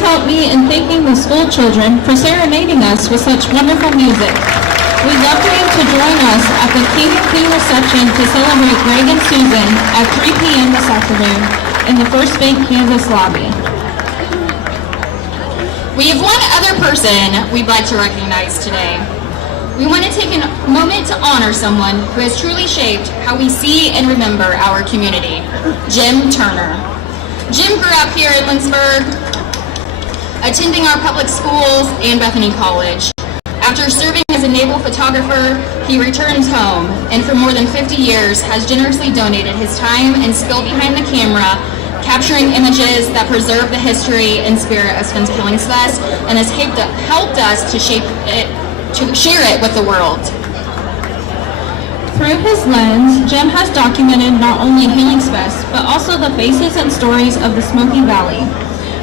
help me in thanking the school children for serenading us with such wonderful music. We'd love for you to join us at the King and Queen reception to celebrate Greg and Susan at 3 p.m. this afternoon in the First Bank Kansas lobby. We have one other person we'd like to recognize today. We want to take a moment to honor someone who has truly shaped how we see and remember our community, Jim Turner. Jim grew up here at Lynchburg, attending our public schools and Bethany College. After serving as a naval photographer, he returns home and for more than 50 years has generously donated his time and skill behind the camera, capturing images that preserve the history and spirit of Svensk Hyllningsfest and has helped us to share it with the world. Through his lens, Jim has documented not only Hyllningsfest, but also the faces and stories of the Smoky Valley.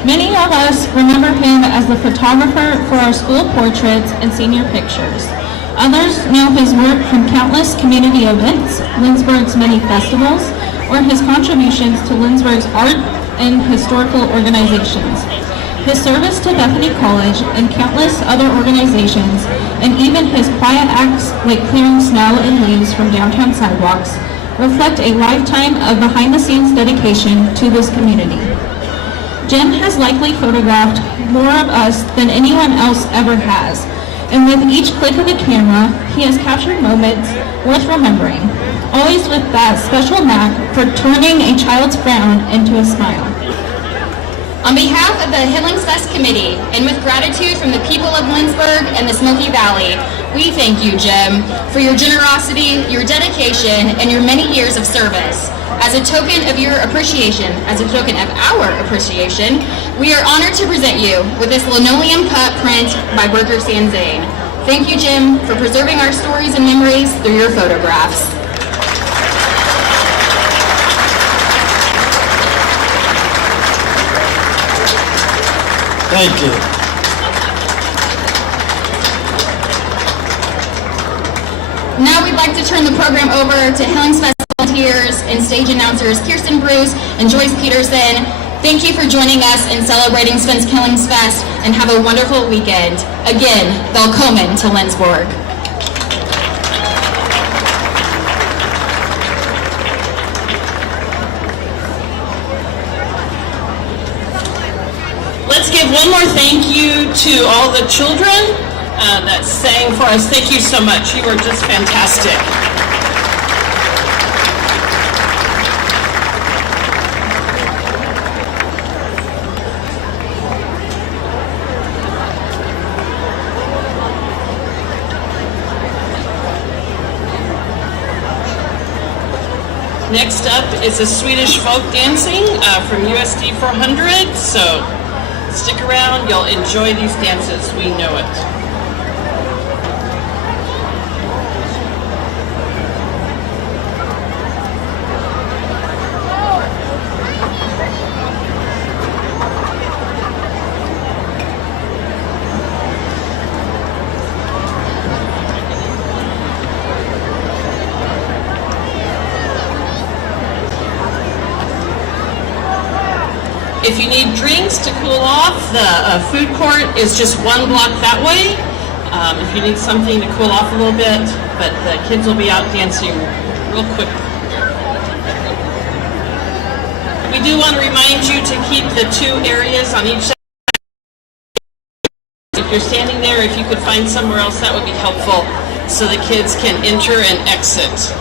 Many of us remember him as the photographer for our school portraits and senior pictures. Others know his work from countless community events, Lynchburg's many festivals, or his contributions to Lynchburg's art and historical organizations. His service to Bethany College and countless other organizations, and even his quiet acts like clearing snow and leaves from downtown sidewalks, reflect a lifetime of behind-the-scenes dedication to this community. Jim has likely photographed more of us than anyone else ever has, and with each click of the camera, he has captured moments worth remembering, always with that special knack for turning a child's frown into a smile. On behalf of the Hyllningsfest Committee, and with gratitude from the people of Lynchburg and the Smoky Valley, we thank you, Jim, for your generosity, your dedication, and your many years of service. As a token of your appreciation, as a token of our appreciation, we are honored to present you with this linoleum cut print by Berger Sanzane. Thank you, Jim, for preserving our stories and memories through your photographs. Thank you. Now we'd like to turn the program over to Hyllningsfest volunteers and stage announcers Kirsten Bruce and Joyce Peterson. Thank you for joining us in celebrating Svensk Hyllningsfest and have a wonderful weekend. Again, välkommen to Lynchburg. Let's give one more thank you to all the children that sang for us. Thank you so much. You were just fantastic. Next up is a Swedish folk dancing from USD 400. So stick around, you'll enjoy these dances, we know it. If you need drinks to cool off, the food court is just one block that way. If you need something to cool off a little bit, but the kids will be out dancing real quick. We do want to remind you to keep the two areas on each side. If you're standing there, if you could find somewhere else, that would be helpful so the kids can enter and exit.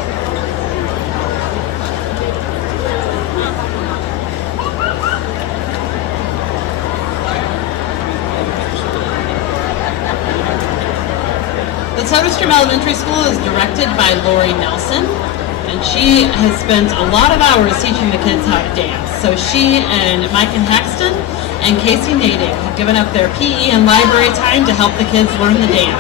Soderstrom Elementary School is directed by Lori Nelson, and she has spent a lot of hours teaching the kids how to dance. So she and Micah Haxton and Casey Nading have given up their PE and library time to help the kids learn the dance.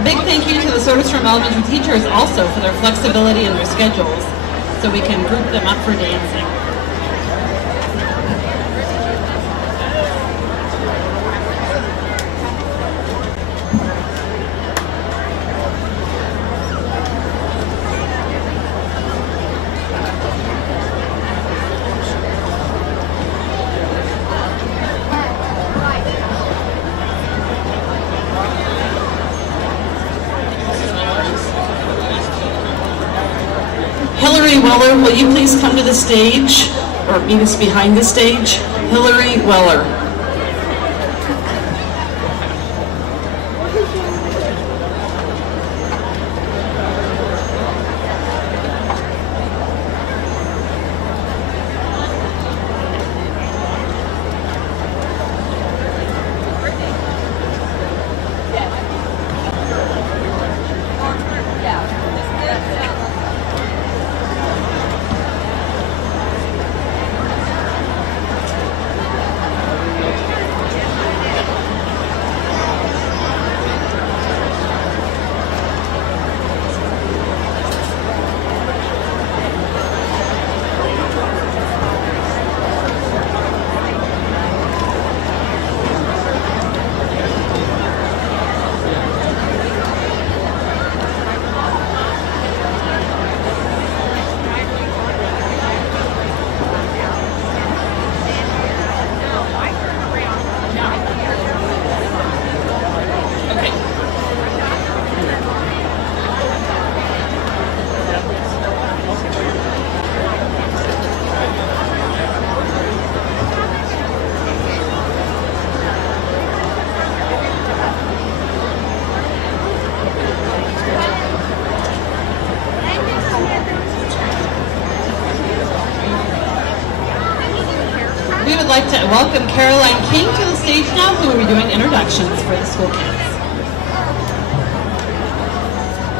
A big thank you to the Soderstrom Elementary teachers also for their flexibility in their schedules, so we can group them up for dancing. Hillary Weller, will you please come to the stage, or meet us behind the stage? Hillary Weller. We would like to welcome Caroline King to the stage now, who will be doing introductions for the school kids.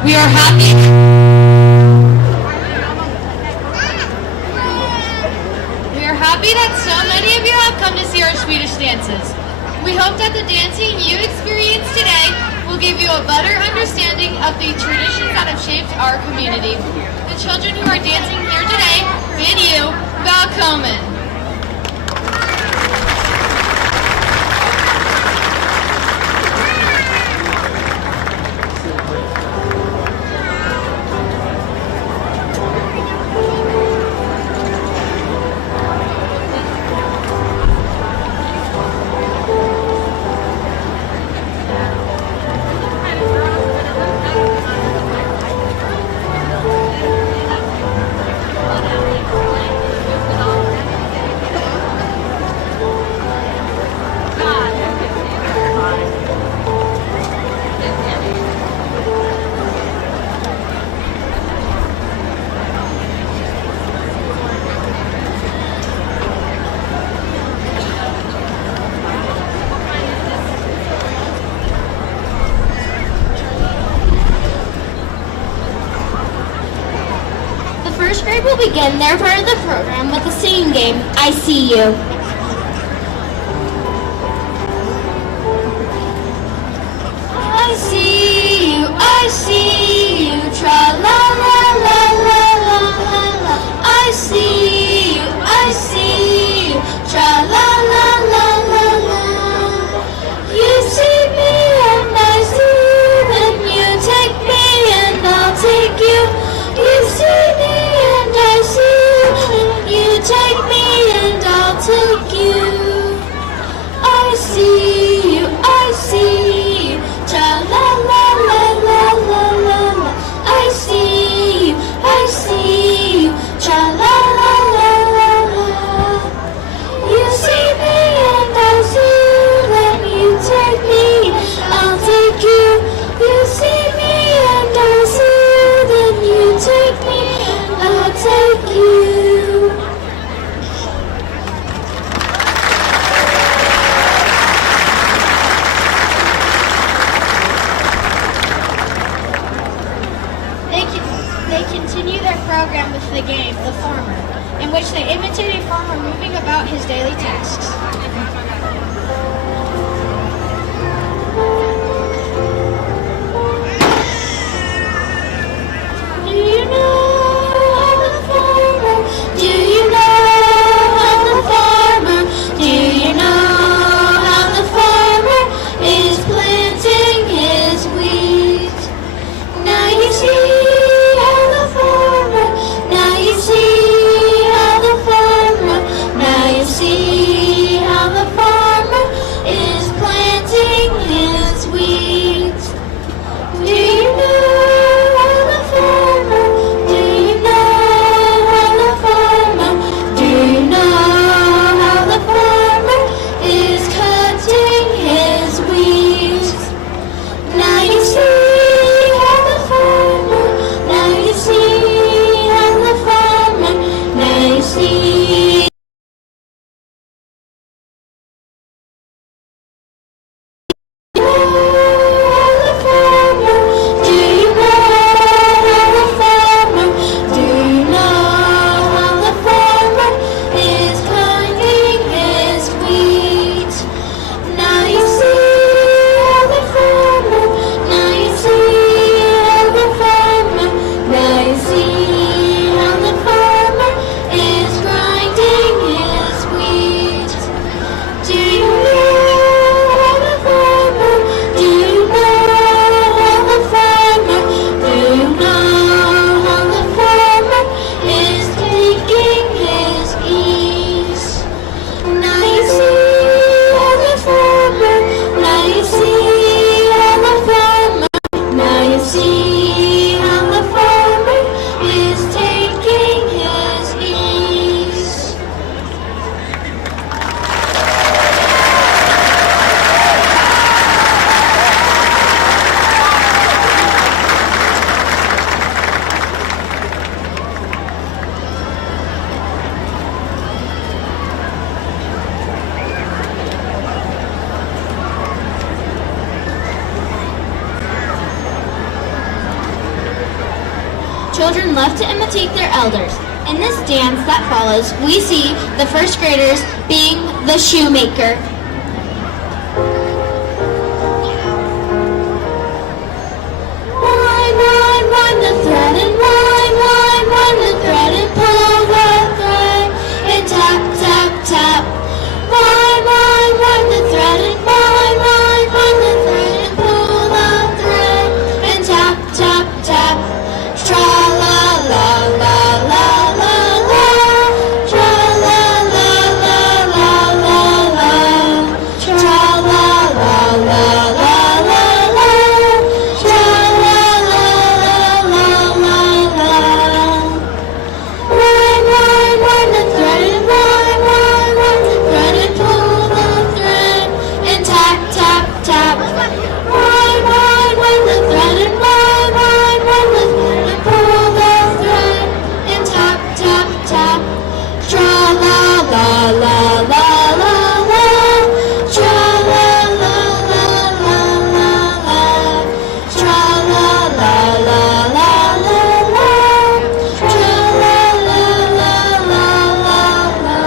We are happy. We are happy that so many of you have come to see our Swedish dances. We hope that the dancing you experience today will give you a better understanding of the traditions that have shaped our community. The children who are dancing here today bid you välkommen. First grade will begin their part of the program with a singing game, I See You. I see you, tra la la la la la la la. I see you, tra la la la la la. You see me and I see you, then you take me and I'll take you. You see me and I see you, then you take me and I'll take you. I see you, tra la la la la la la la. I see you, tra la la la la la. You see me and I see you, then you take me, I'll take you. You see me and I see you, then you take me, I'll take you. They continue their program with the game, The Farmer, in which they imitate a farmer moving about his daily tasks. Do you know I'm the farmer? Do you know I'm the farmer? Do you know how the farmer is planting his wheat? Now you see how the farmer, now you see how the farmer, now you see how Children love to imitate their elders. In this dance that follows, we see the first graders being the shoemaker. Wind the thread and wind the thread and pull the thread and tap, tap, tap. Wind the thread and wind the thread and pull the thread and tap, tap, tap. Tra la la la la la la. Tra la la la la la la. Tra la la la la la la. Tra la la la la la la. Wind the thread and wind the thread and pull the thread and tap, tap, tap. Wind the thread and wind the thread and pull the thread and tap, tap, tap. Tra la la la la la la. Tra la la la la la la. Tra la la la la la la. Tra la la la la la la.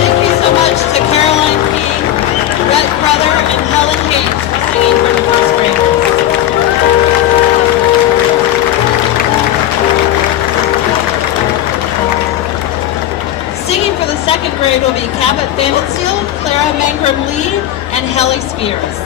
Thank you so much to Caroline King, Rhett Brother, and Helen Hayes for singing for the first graders. Singing for the second grade will be Cabot Vandensteel, Clara Mangrum Lee, and Helly Spears.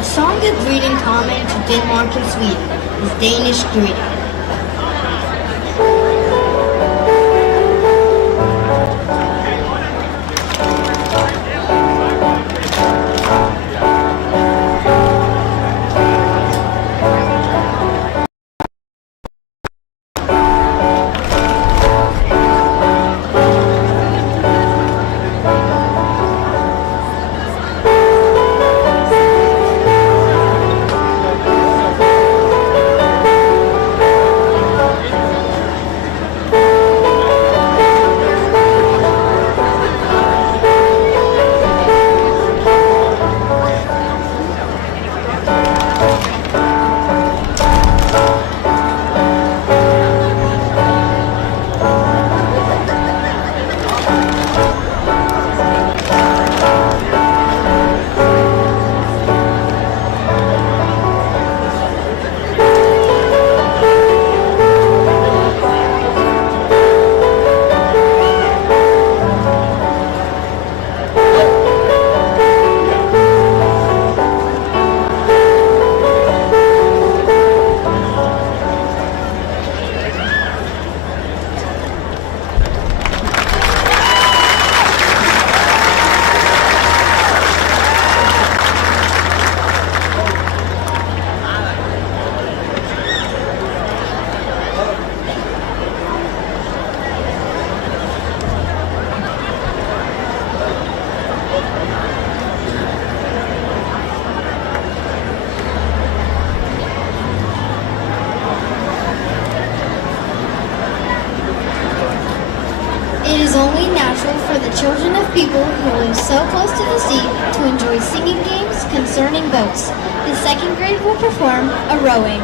A song of greeting common to Denmark and Sweden is Danish greeting. special for the children of people who live so close to the sea to enjoy singing games concerning boats. The second grade will perform a rowing.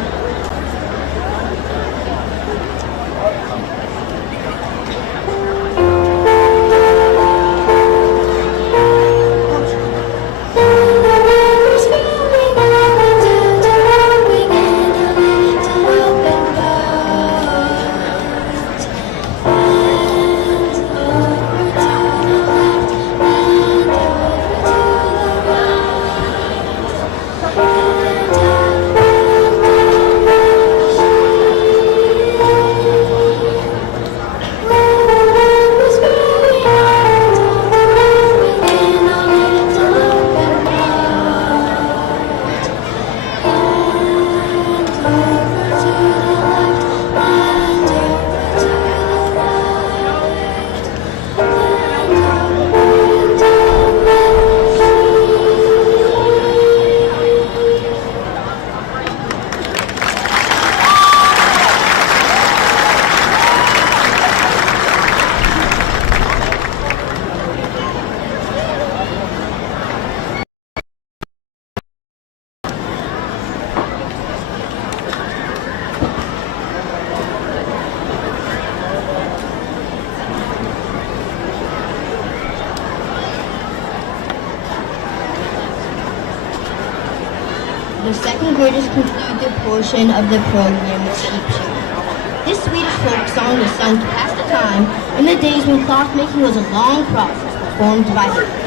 The second graders conclude their portion of the program with sheep shooting. This Swedish folk song was sung to pass the time in the days when cloth making was a long process performed by hand.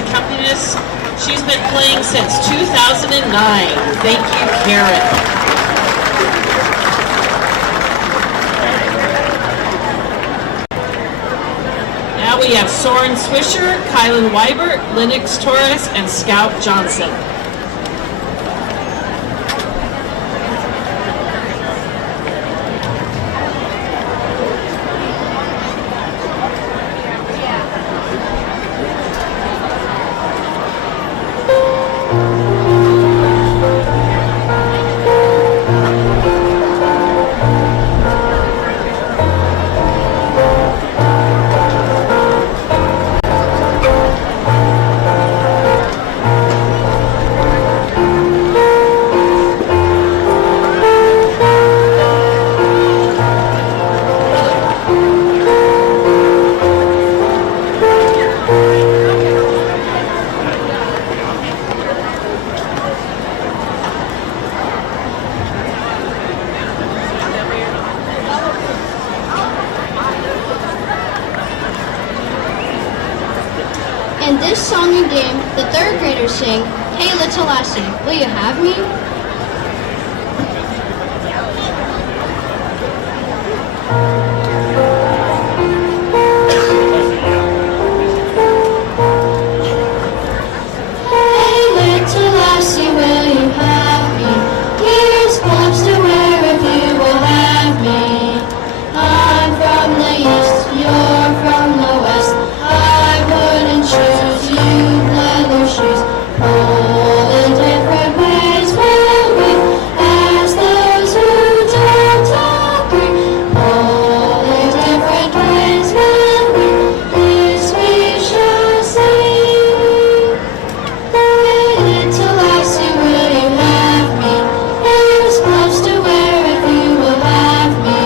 accompanist. She's been playing since 2009. Thank you, Karen. Now we have Soren Swisher, Kylan Weibert, Lennox Torres, and Scout Johnson. this song and game, the third graders sing, "Hey Little Lassie, will you have me?" Hey little lassie, will you have me? Here's gloves to wear if you will have me. I'm from the east, you're from the west. I wouldn't choose you, leather shoes. All the different ways will we ask those who don't agree. All the different ways will we, this we shall see. Hey little lassie, will you have me? Here's gloves to wear if you will have me.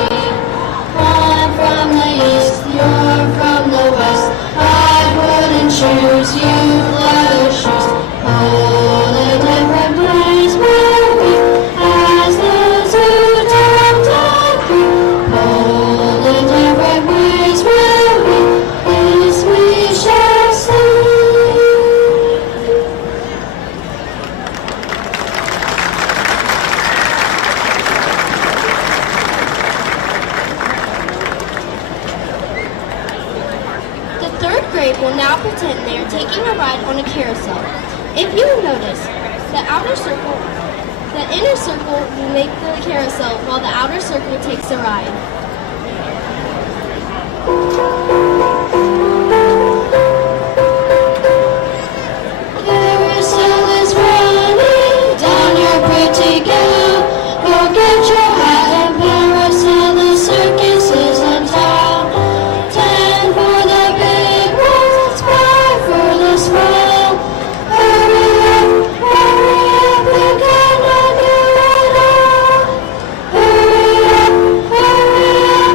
I'm from the east, you're from the west. I wouldn't choose you, leather shoes. All the different ways will we ask those who don't agree. All the different ways will we, this we shall see. The third grade will now pretend they are taking a ride on a carousel. If you notice, the inner circle will make the carousel while the outer circle takes the ride. Carousel is running down your pretty gown. Go get your hat and parasol, the circus is in town. 10 for the big ones, 5 for the small. Hurry up, you cannot do it all. Hurry up,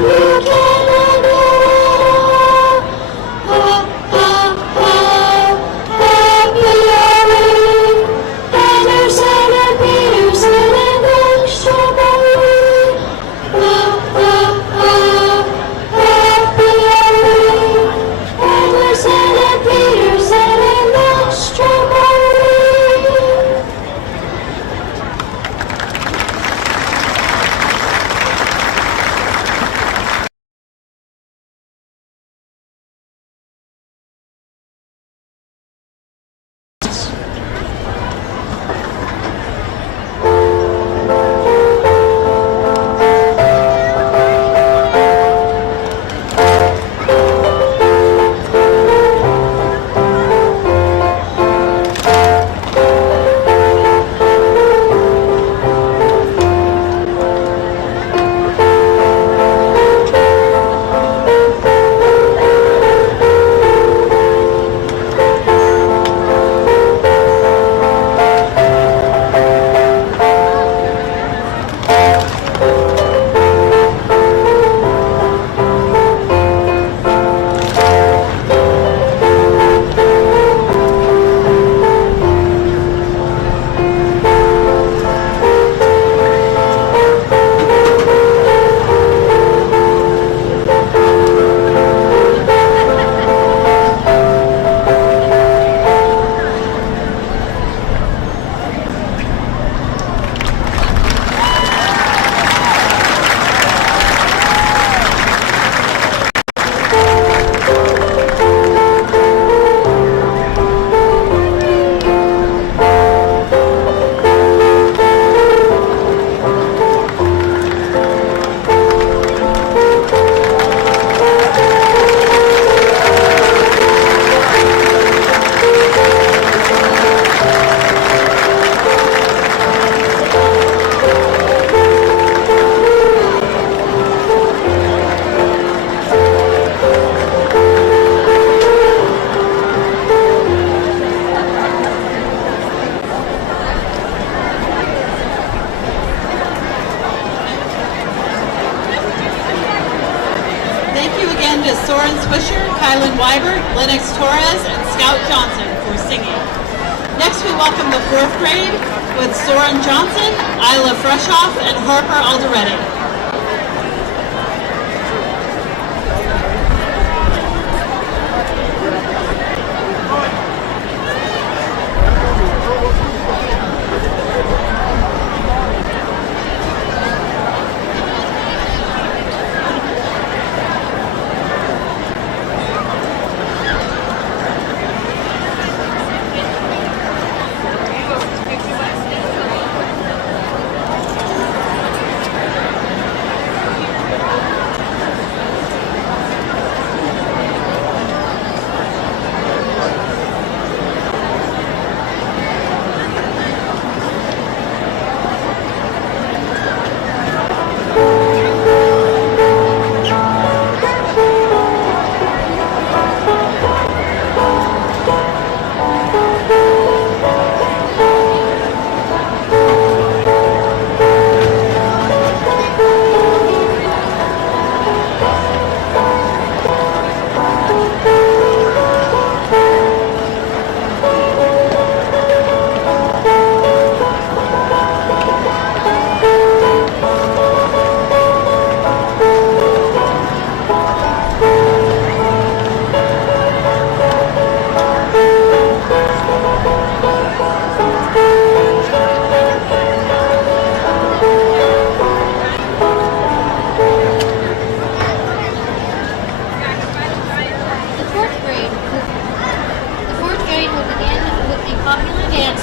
you cannot do it all. Ha, ha, ha, happy are we. Anderson and Peterson and Strawberry. Ha, ha, ha, happy are we. Anderson and Peterson and Strawberry. Soren Swisher, Kylan Weibert, Lennox Torres, and Scout Johnson for singing. Next we welcome the 4th grade with Soren Johnson, Isla Freshoff, and Harper Alderetti.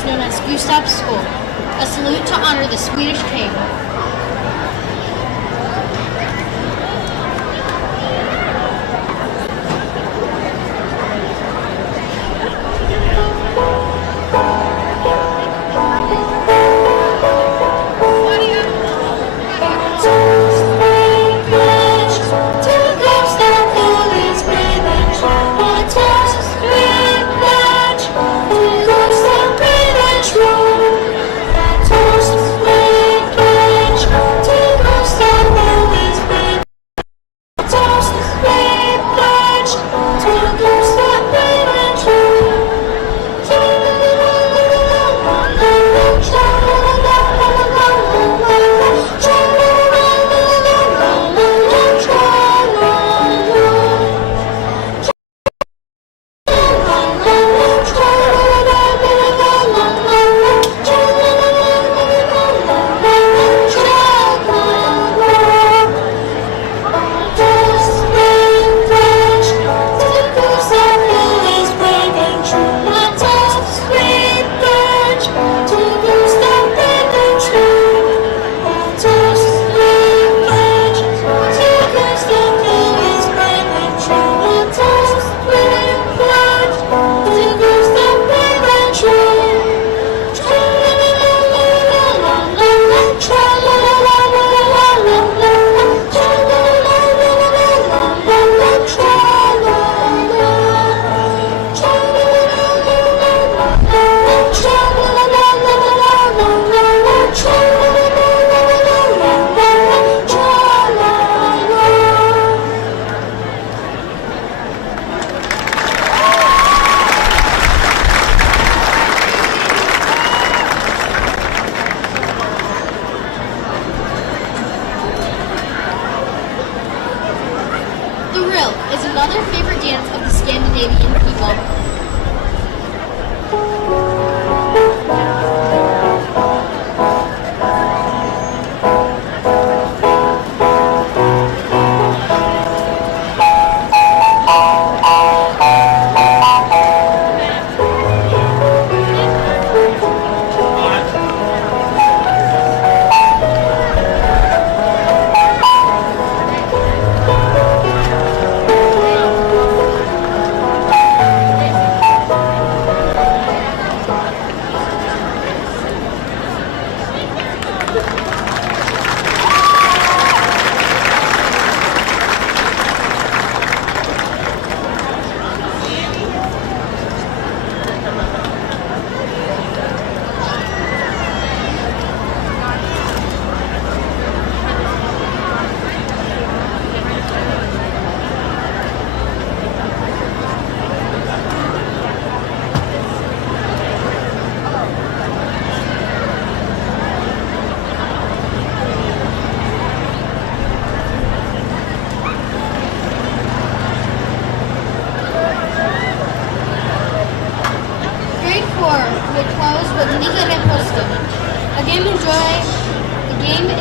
known as Gustav's School. A salute to honor the Swedish king. Is another favorite dance of the Scandinavian people.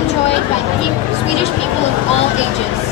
Enjoyed by Swedish people of all ages.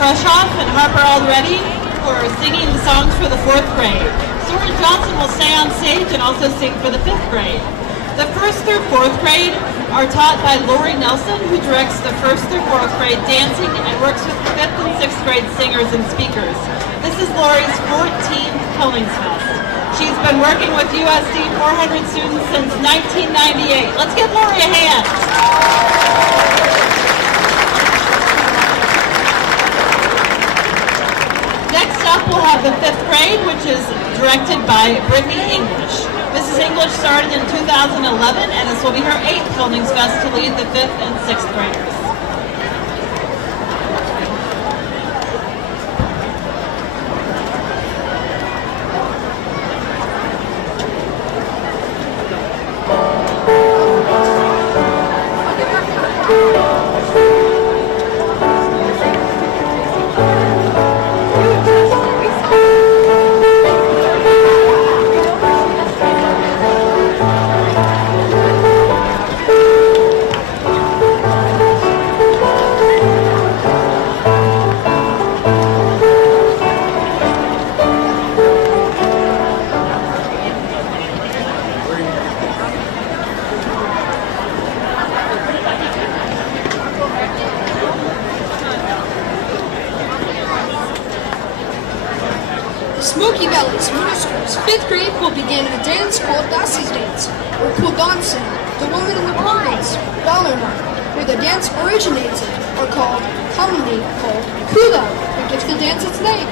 Fresh Off and Harper Already for singing the songs for the 4th grade. Stuart Johnson will stay on stage and also sing for the 5th grade. The 1st through 4th grade are taught by Lori Nelson, who directs the 1st through 4th grade dancing and works with the 5th and 6th grade singers and speakers. This is Lori's 14th Hyllningsfest. She's been working with USD 400 students since 1998. Let's give Lori a hand. Next up, we'll have the 5th grade, which is directed by Brittany English. Mrs. English started in 2011, and this will be her 8th Hyllningsfest to lead the 5th and 6th graders. Smoky Valley's middle school's 5th grade will begin a dance called Dassie's Dance, or Kudansen. The women in the province, Ballermark, where the dance originated, are commonly called Kula, which gives the dance its name.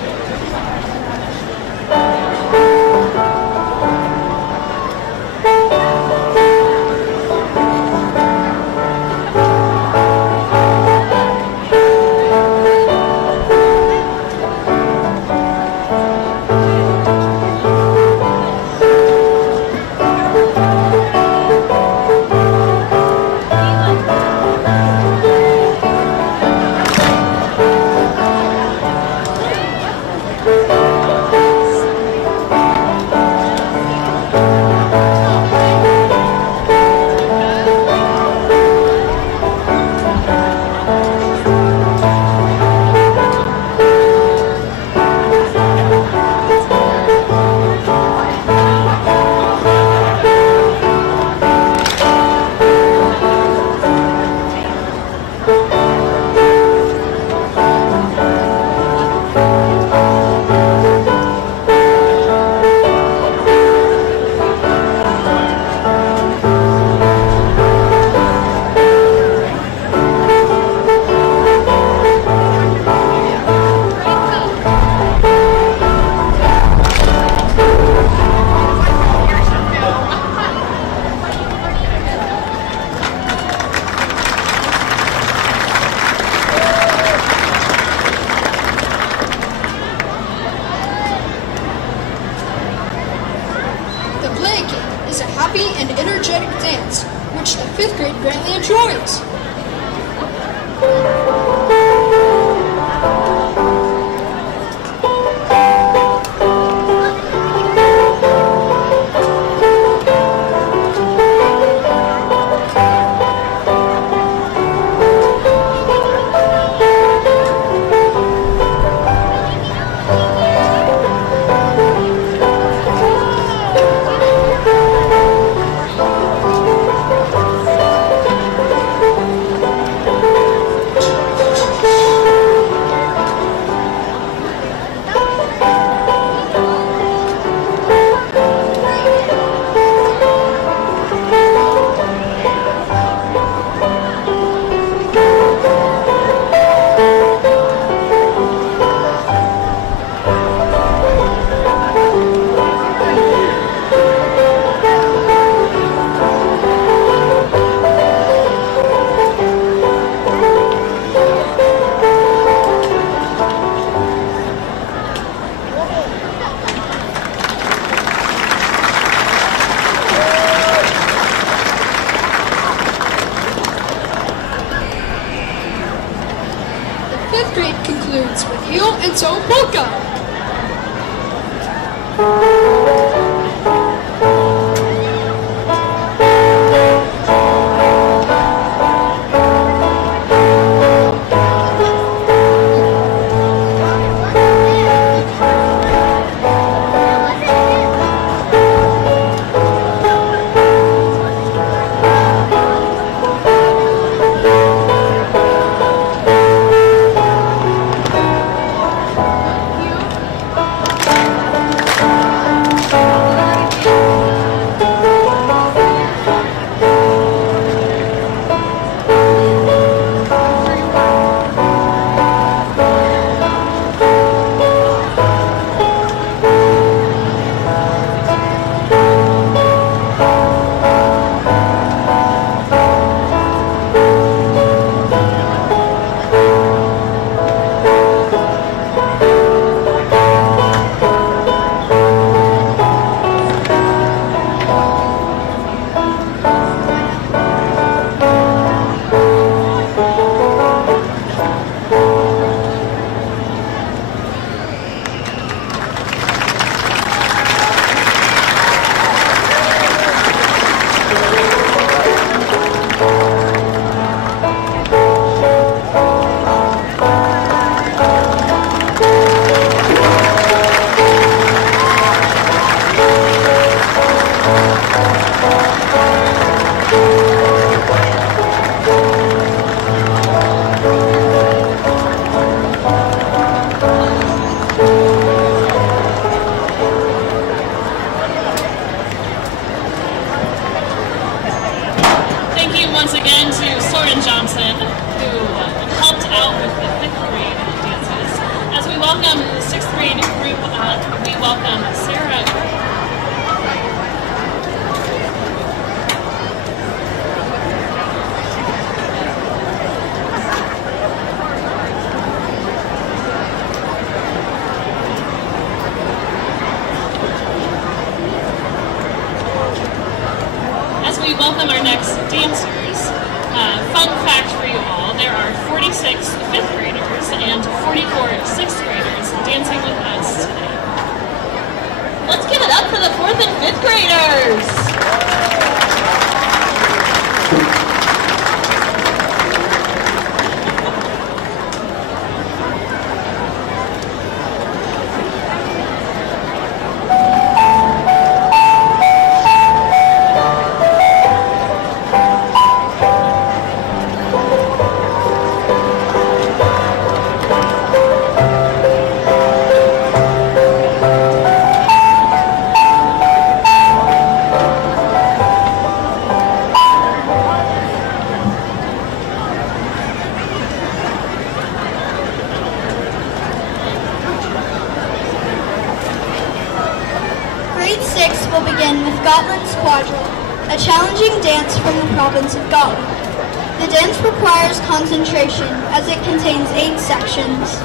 Is a happy and energetic dance, which the 5th grade greatly enjoys. welcome Sarah. As we welcome our next dancers, fun fact for you all, there are 46 fifth graders and 44 sixth graders dancing with us today. Let's give it up for the 4th and 5th graders. Grade 6 will begin with Gotland's Quadrille, a challenging dance from the province of Gotland. The dance requires concentration as it contains 8 sections.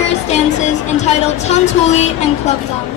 vigorous dances entitled Tantuli and Club Dance.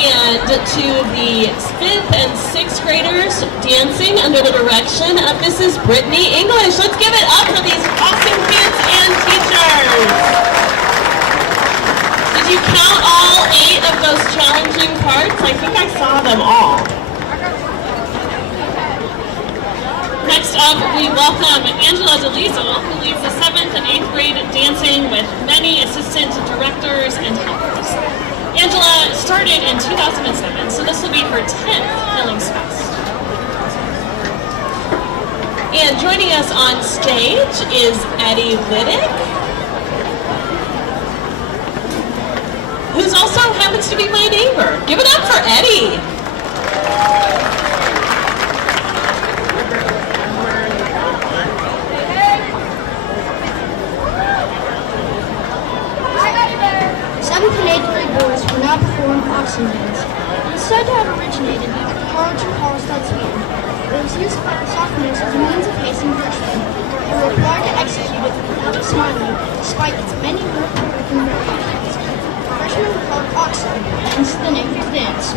And to the 5th and 6th graders dancing under the direction of Mrs. Brittany English. Let's give it up for these awesome kids and teachers. Did you count all 8 of those challenging parts? I think I saw them all. Next up, we welcome Angela DeLiesel, who leads the 7th and 8th grade dancing with many assistant directors and helpers. Angela started in 2007, so this will be her 10th Hyllningsfest. And joining us on stage is Eddie Liddick, who's also happens to be my neighbor. Give it up for Eddie. Seventh and eighth grade boys will now perform oxen dance. It is said to have originated in Karlstad, Sweden. It was used by the sophomores as a means of pacing freshmen, who were required to execute it without smiling, despite its many working variations. Freshmen were called oxen, hence the name of the dance.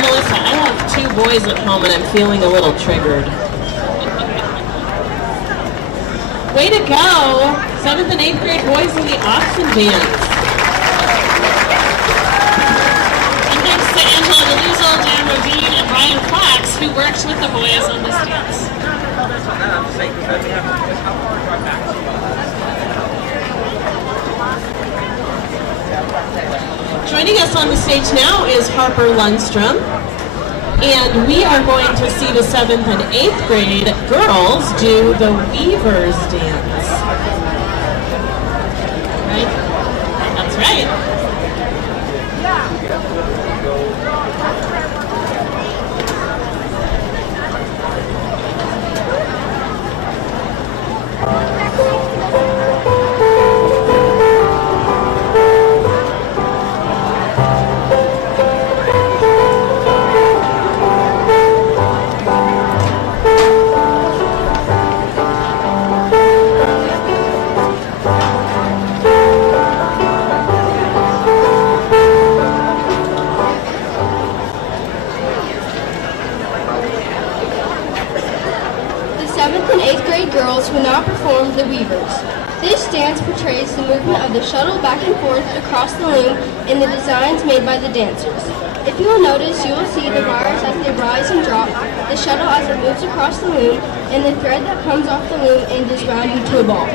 know, Melissa, I have 2 boys at home and I'm feeling a little triggered. Way to go! 7th and 8th grade boys in the oxen dance. And thanks to Angela DeLuzo, Dan Ravine, and Ryan Flax, who worked with the boys on this dance. Joining us on the stage now is Harper Lundstrom, and we are going to see the 7th and 8th grade girls do the Weavers dance. Right? That's right. Girls who now perform the Weavers. This dance portrays the movement of the shuttle back and forth across the loom in the designs made by the dancers. If you will notice, you will see the bars as they rise and drop, the shuttle as it moves across the loom, and the thread that comes off the loom and is wound into a ball.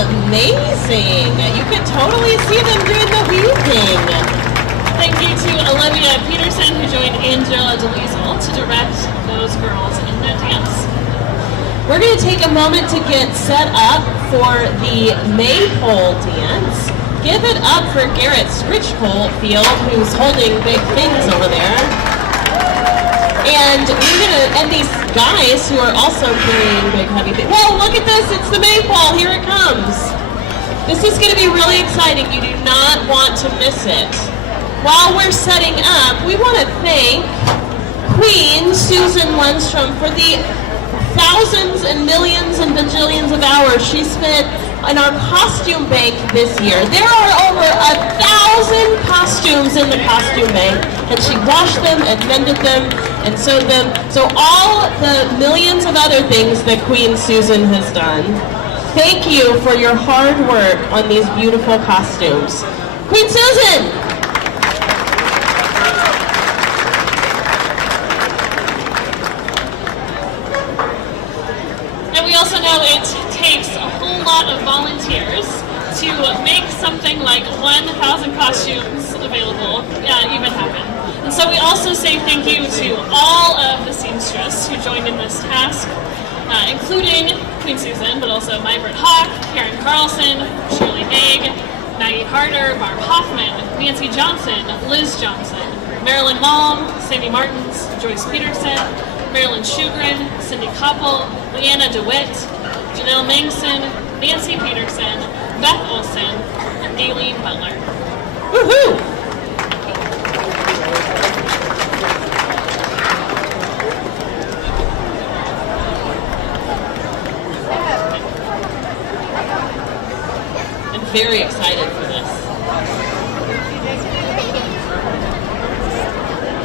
amazing. You could totally see them doing the weaving. Thank you to Olivia Peterson, who joined Angela DeLiesel to direct those girls in their dance. We're going to take a moment to get set up for the maypole dance. Give it up for Garrett Scritchfield, who's holding big things over there. And these guys who are also carrying big heavy things. Whoa, look at this, it's the maypole, here it comes. This is going to be really exciting, you do not want to miss it. While we're setting up, we want to thank Queen Susan Lundstrom for the thousands and millions and bajillions of hours she spent in our costume bank this year. There are over 1,000 costumes in the costume bank, and she washed them and mended them and sewed them. So all the millions of other things that Queen Susan has done, thank you for your hard work on these beautiful costumes. Queen Susan! And we also know it takes a whole lot of volunteers to make something like 1,000 costumes available even happen. And so we also say thank you to all of the seamstress who joined in this task, including Queen Susan, but also Mybert Hawk, Karen Carlson, Shirley Haig, Maggie Harder, Barb Hoffman, Nancy Johnson, Liz Johnson, Marilyn Malm, Sandy Martins, Joyce Peterson, Marilyn Shugren, Cindy Koppel, Leanna DeWitt, Janelle Mangson, Nancy Peterson, Beth Olson, and Aileen Butler. Woohoo! I'm very excited for this.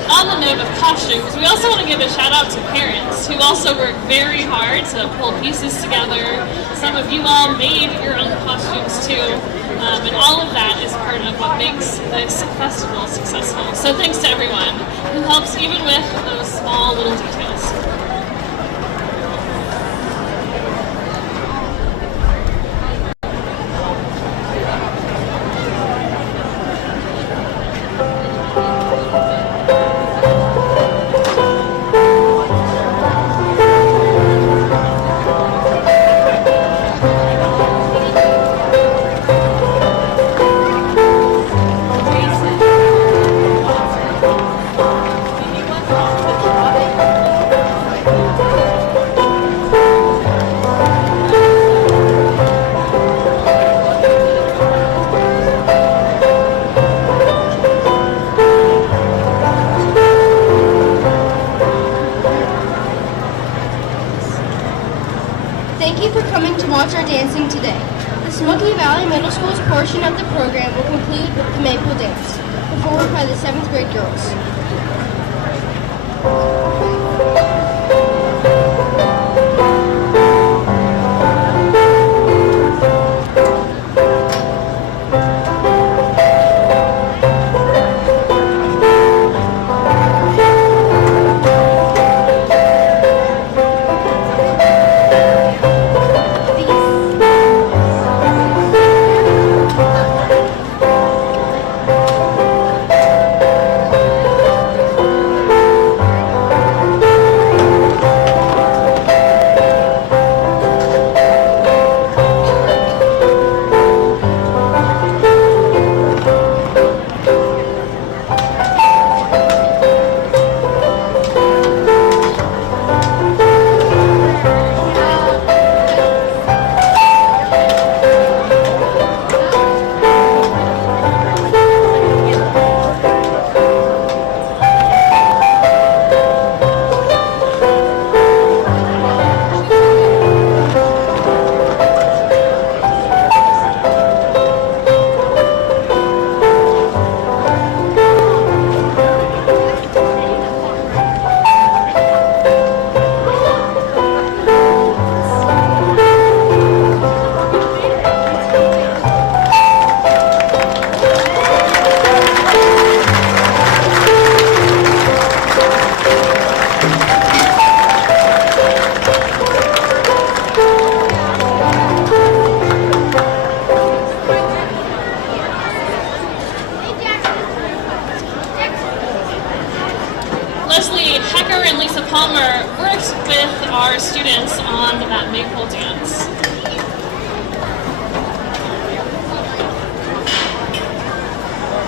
On the note of costumes, we also want to give a shout out to parents who also work very hard to pull pieces together. Some of you all made your own costumes too, and all of that is part of what makes this festival successful. So thanks to everyone who helps even with those small little details. Thank you for coming to watch our dancing today. The Smoky Valley Middle School's portion of the program will conclude with the Maple Dance, performed by the 7th grade girls.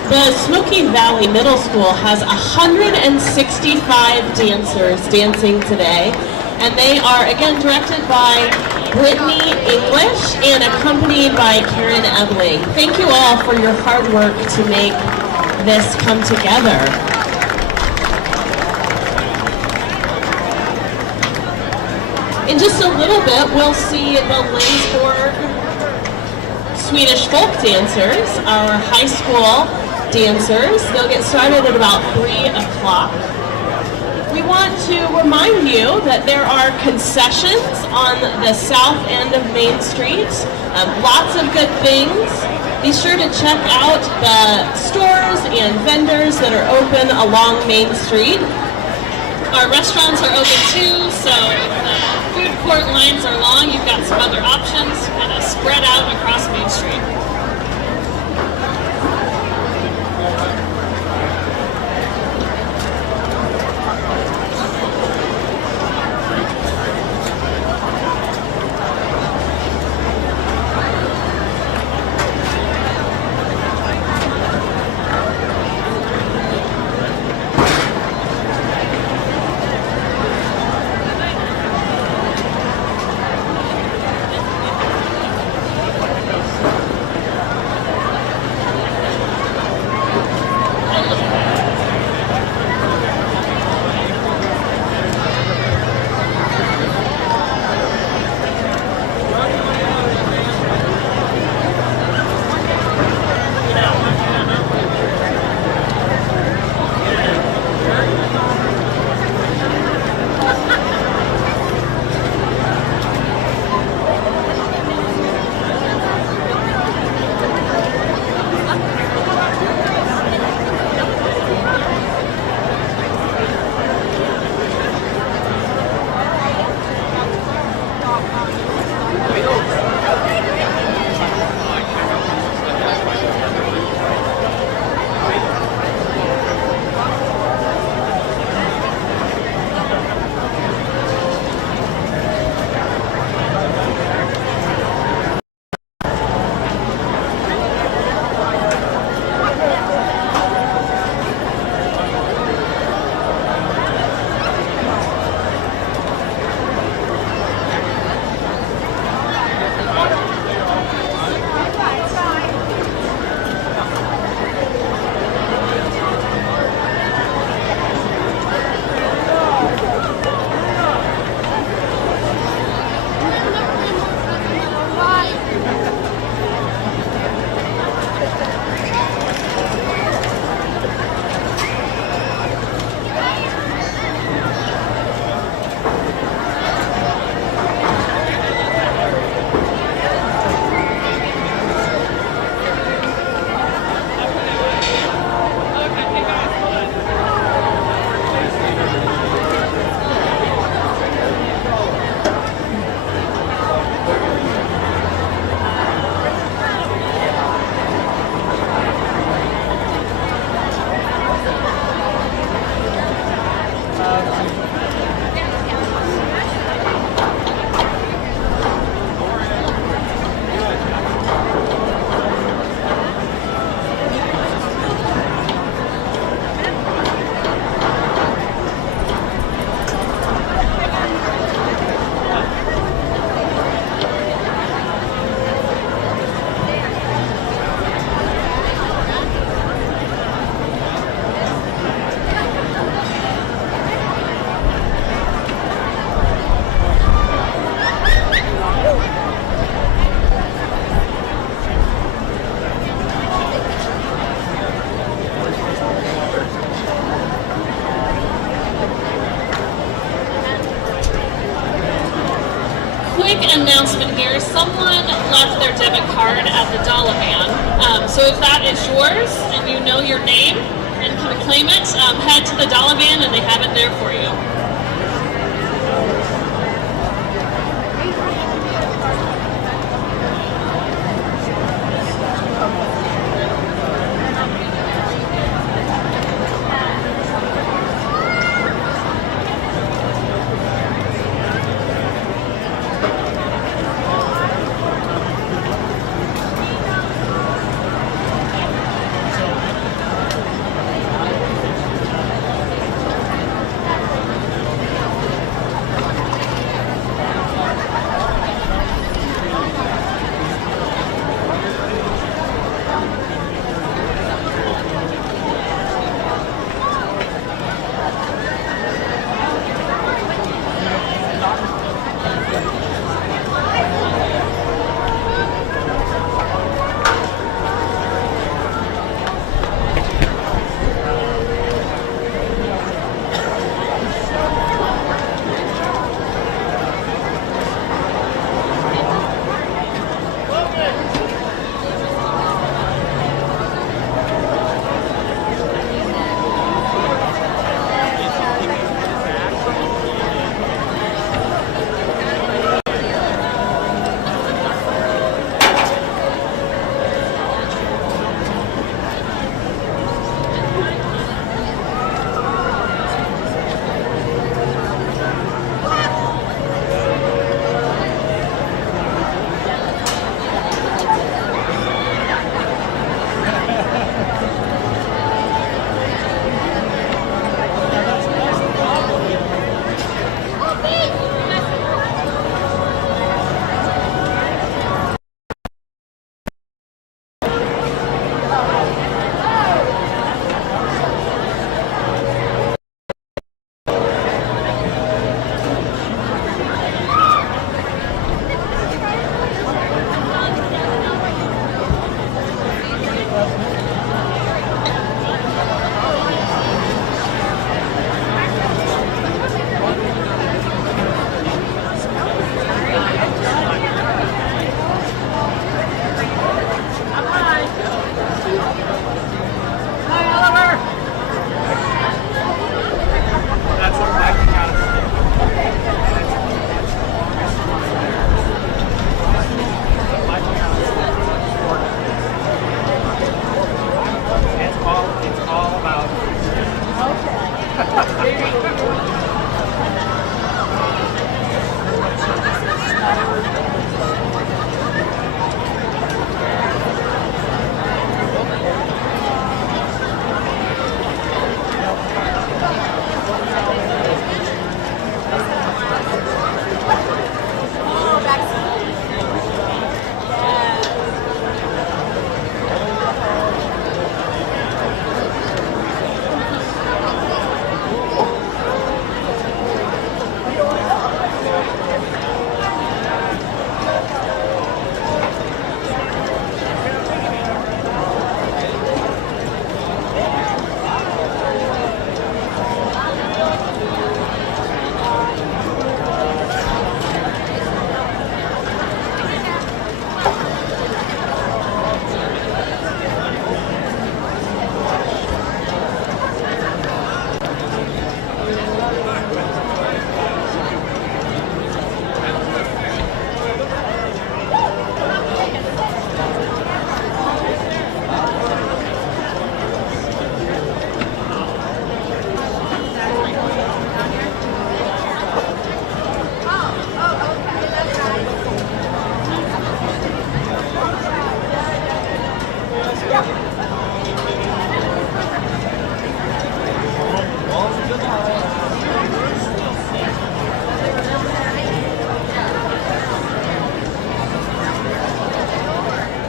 The Smoky Valley Middle School has 165 dancers dancing today, and they are again directed by Brittany English and accompanied by Karen Ebling. Thank you all for your hard work to make this come together. In just a little bit, we'll see the Lindsborg Swedish folk dancers, our high school dancers. They'll get started at about 3 o'clock. We want to remind you that there are concessions on the south end of Main Street. Lots of good things. Be sure to check out the stores and vendors that are open along Main Street. Our restaurants are open too, so if the food court lines are long, you've got some other options kind of spread out across Main Street. Announcement here. Someone left their debit card at the dollar van. So if that is yours and you know your name and can claim it, head to the dollar van and they have it there for you.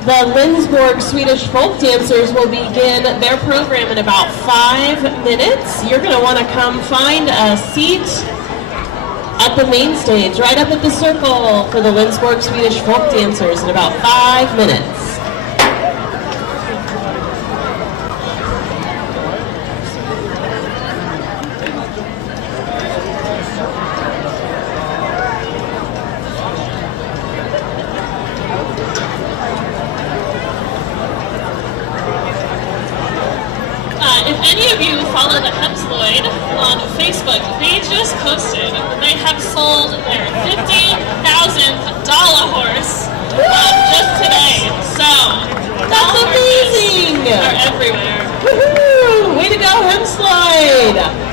The Lindsborg Swedish folk dancers will begin their program in about 5 minutes. You're going to want to come find a seat at the main stage, right up at the circle for the Lindsborg Swedish folk dancers in about 5 minutes. If any of you follow the Hemsloyd on Facebook, they just posted they have sold their $50,000 horse just today. So That's amazing! They're everywhere. Woohoo! Way to go, Hemsloyd!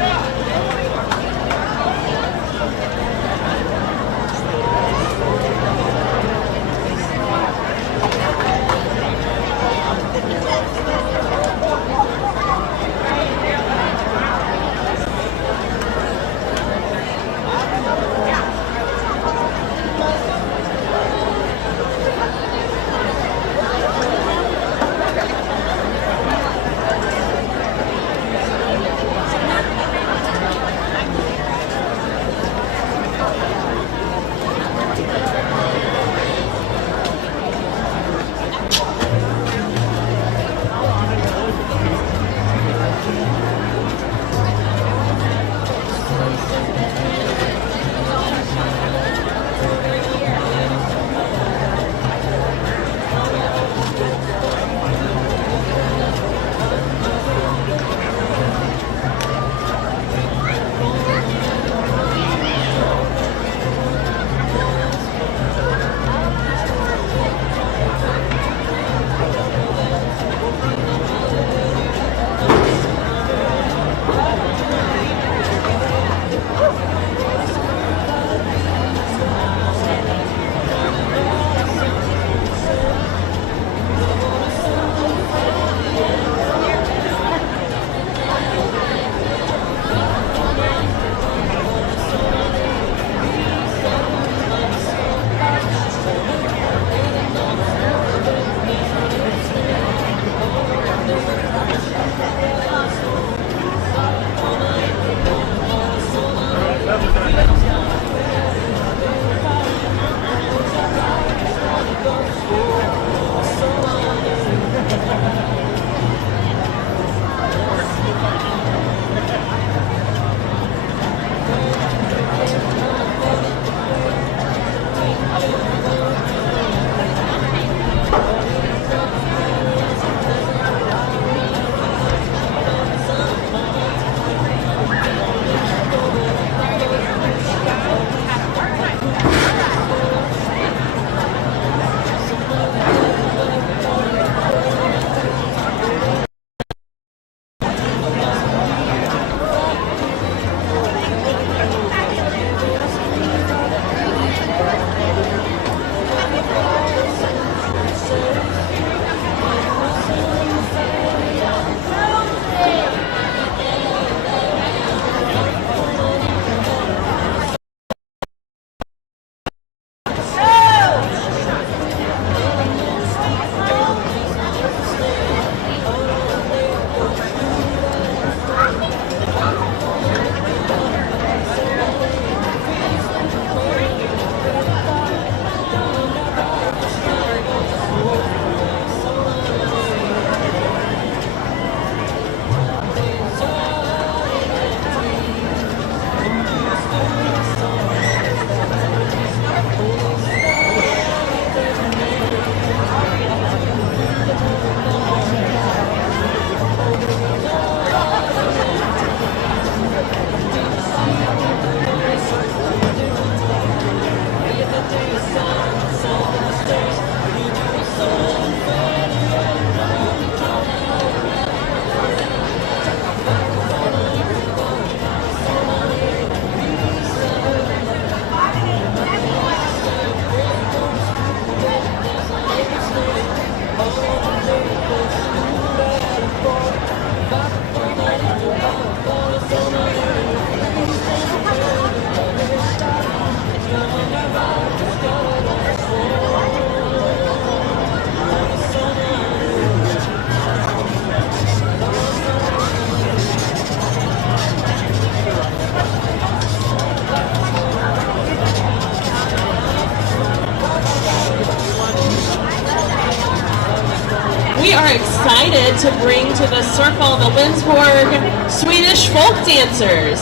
we are excited to bring to the circle the Lindsborg Swedish folk dancers,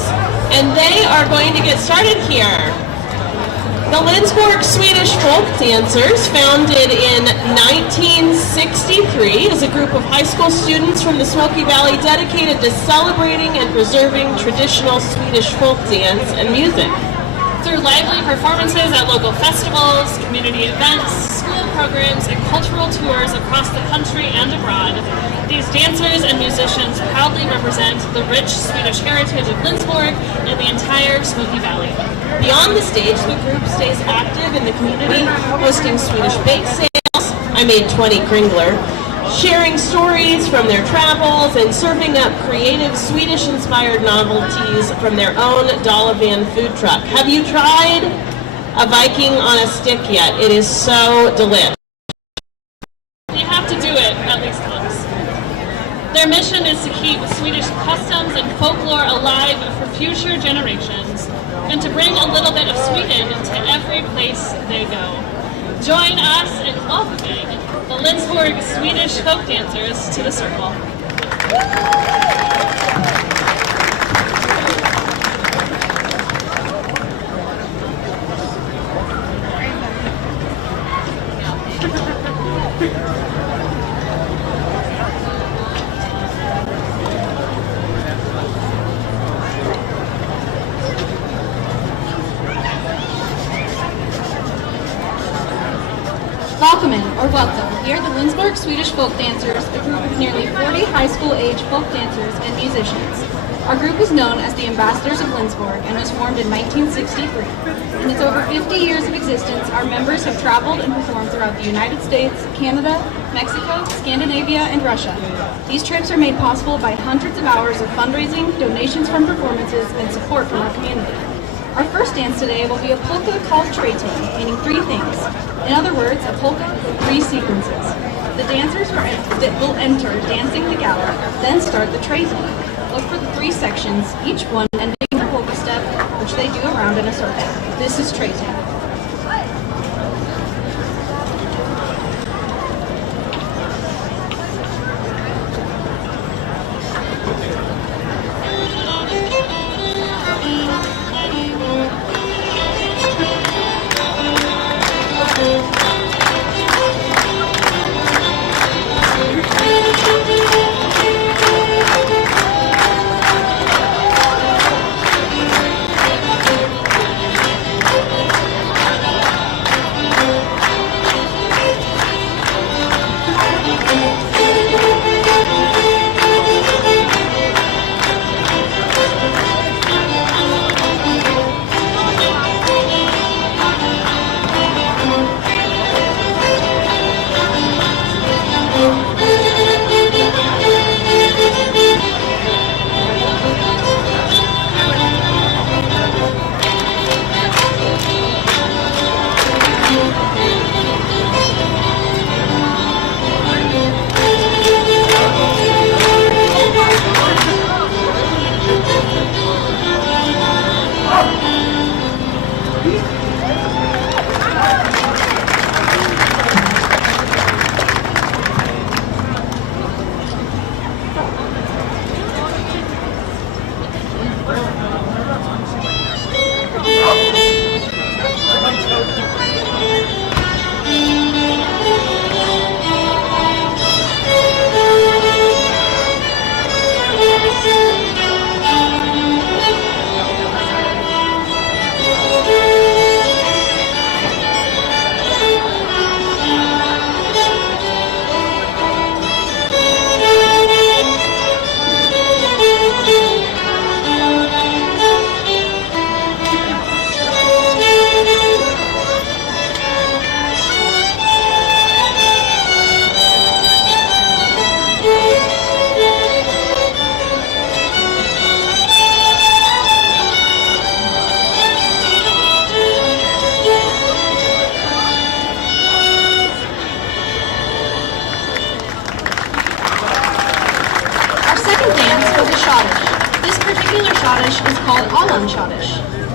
and they are going to get started here. The Lindsborg Swedish folk dancers, founded in 1963, is a group of high school students from the Smoky Valley dedicated to celebrating and preserving traditional Swedish folk dance and music. Through lively performances at local festivals, community events, school programs, and cultural tours across the country and abroad, these dancers and musicians proudly represent the rich Swedish heritage of Lindsborg and the entire Smoky Valley. Beyond the stage, the group stays active in the community, hosting Swedish bake sales, I made 20 Kringler, sharing stories from their travels, and serving up creative Swedish-inspired novelties from their own Dalavan food truck. Have you tried a Viking on a stick yet? It is so delicious. You have to do it at least once. Their mission is to keep Swedish customs and folklore alive for future generations, and to bring a little bit of Sweden to every place they go. Join us in welcoming the Lindsborg Swedish folk dancers to the circle. Welcome. We are the Lindsborg Swedish Folk Dancers, a group of nearly 40 high school age folk dancers and musicians. Our group is known as the Ambassadors of Lindsborg and was formed in 1963. In its over 50 years of existence, our members have traveled and performed throughout the United States, Canada, Mexico, Scandinavia, and Russia. These trips are made possible by hundreds of hours of fundraising, donations from performances, and support from our community. Our first dance today will be a polka called Traiting, meaning three things. In other words, a polka with three sequences. The dancers will enter dancing the gala, then start the Traiting. Look for the three sections, each one ending in a polka step, which they do around in a circle. This is Traiting.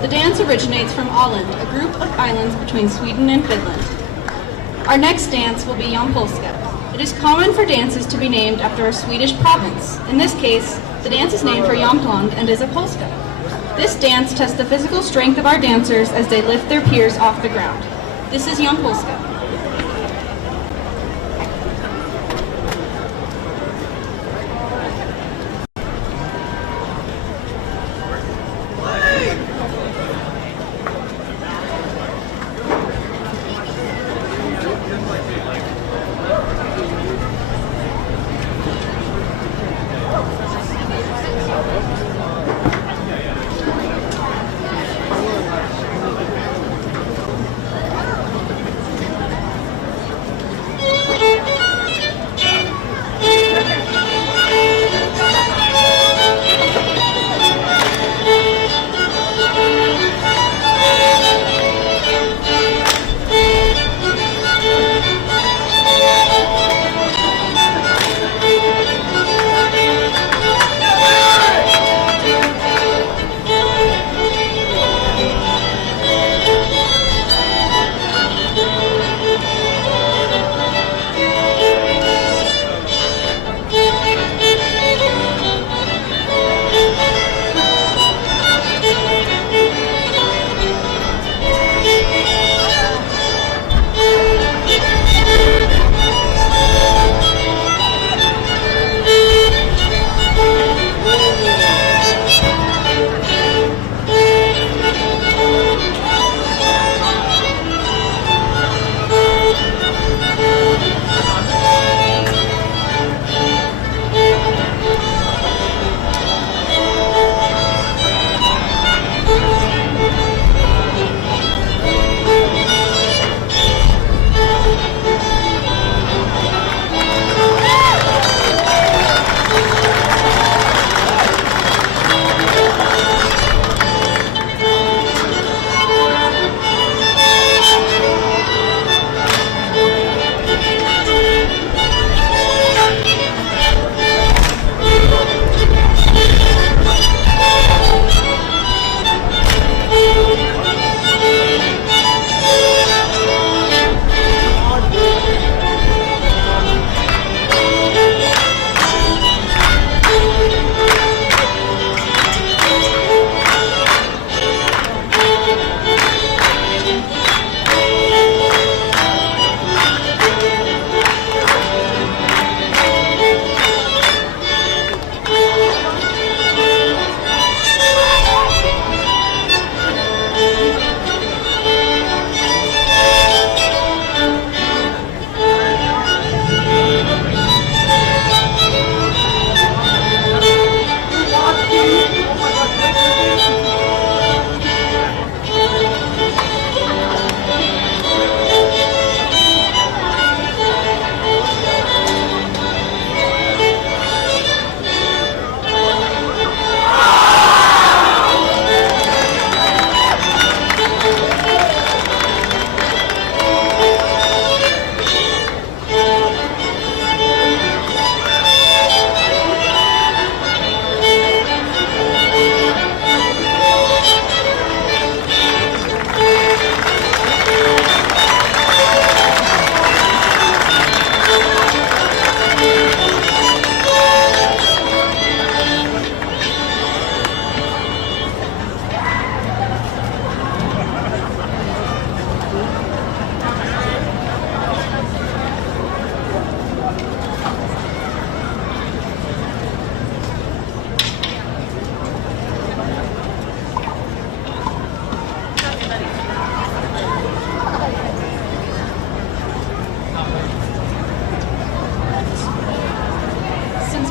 The dance originates from Åland, a group of islands between Sweden and Finland. Our next dance will be Jan Polska. It It is common for dances to be named after a Swedish province. In this case, the dance is named for Jämtland and is a polska. This dance tests the physical strength of our dancers as they lift their peers off the ground. This is Jan Polska.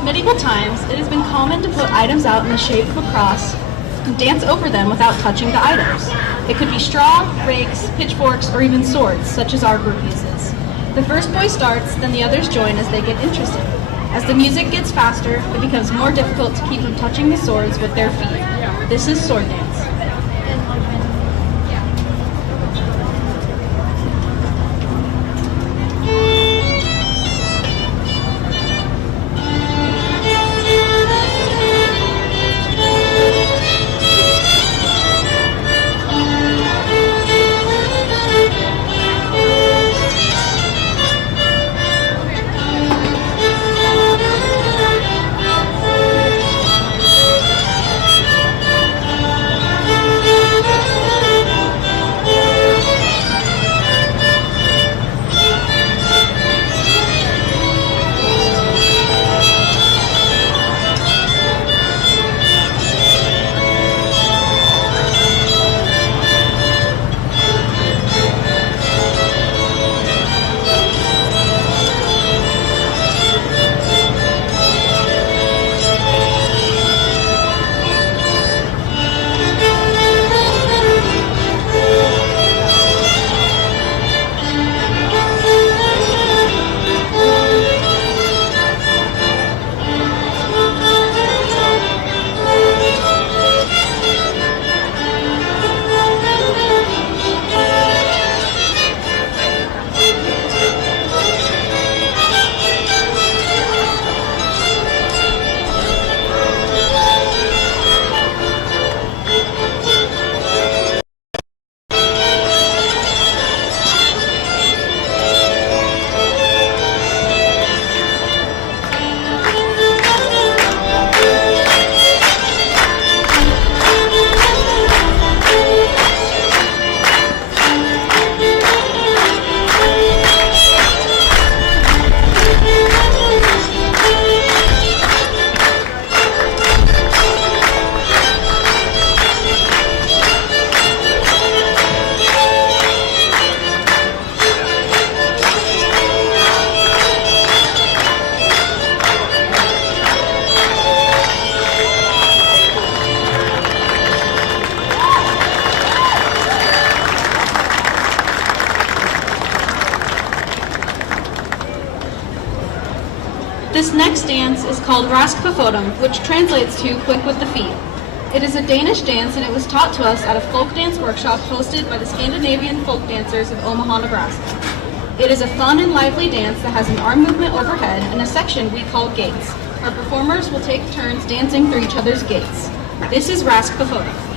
medieval times, it has been common to put items out in the shape of a cross and dance over them without touching the items. It could be straw, rakes, pitchforks, or even swords, such as our group uses. The first boy starts, then the others join as they get interested. As the music gets faster, it becomes more difficult to keep from touching the swords with their feet. This is sword dance. This next dance is called Rask på fotum, which translates to quick with the feet. It is a Danish dance and it was taught to us at a folk dance workshop hosted by the Scandinavian folk dancers of Omaha, Nebraska. It is a fun and lively dance that has an arm movement overhead and a section we call gates. Our performers will take turns dancing through each other's gates. This is Rask på fotum.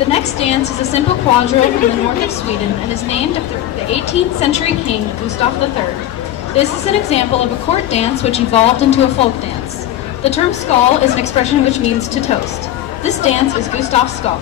The next dance is a simple quadrille from the north of Sweden and is named after the 18th century king Gustav III. This is an example of a court dance which evolved into a folk dance. The term skål is an expression which means to toast. This dance is Gustav's skål.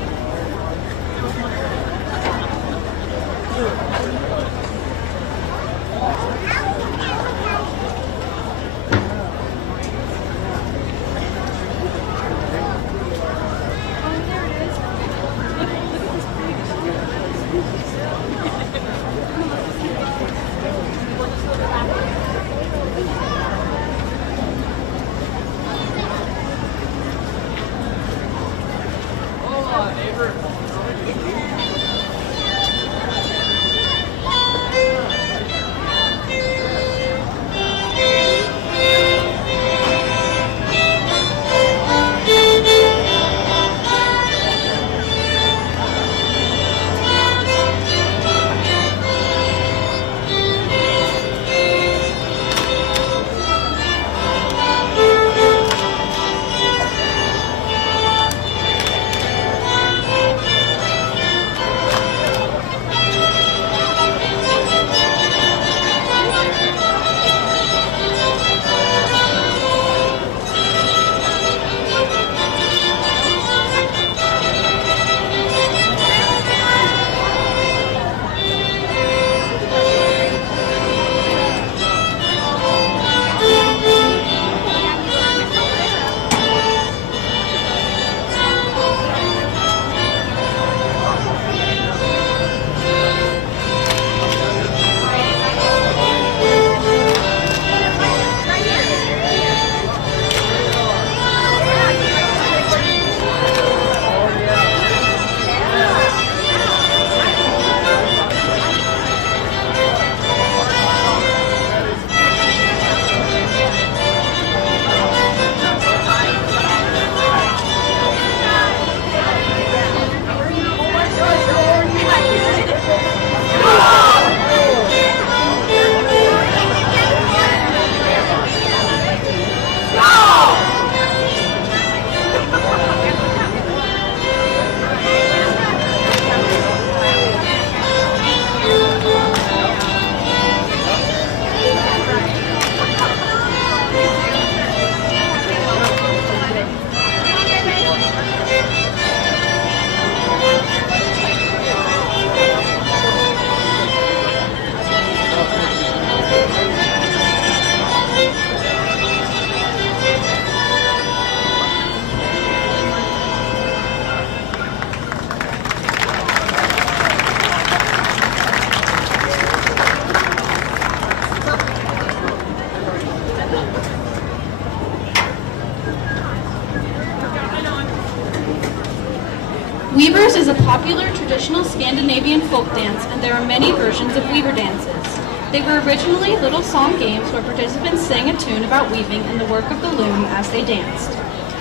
Weavers is a popular traditional Scandinavian folk dance, and there are many versions of weaver dances. They were originally little song games where participants sang a tune about weaving and the work of the loom as they danced.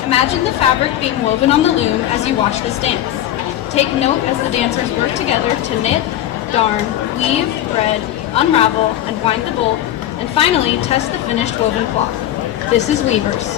Imagine the fabric being woven on the loom as you watch this dance. Take note as the dancers work together to knit, darn, weave, thread, unravel, and wind the bolt, and finally test the finished woven cloth. This is Weavers.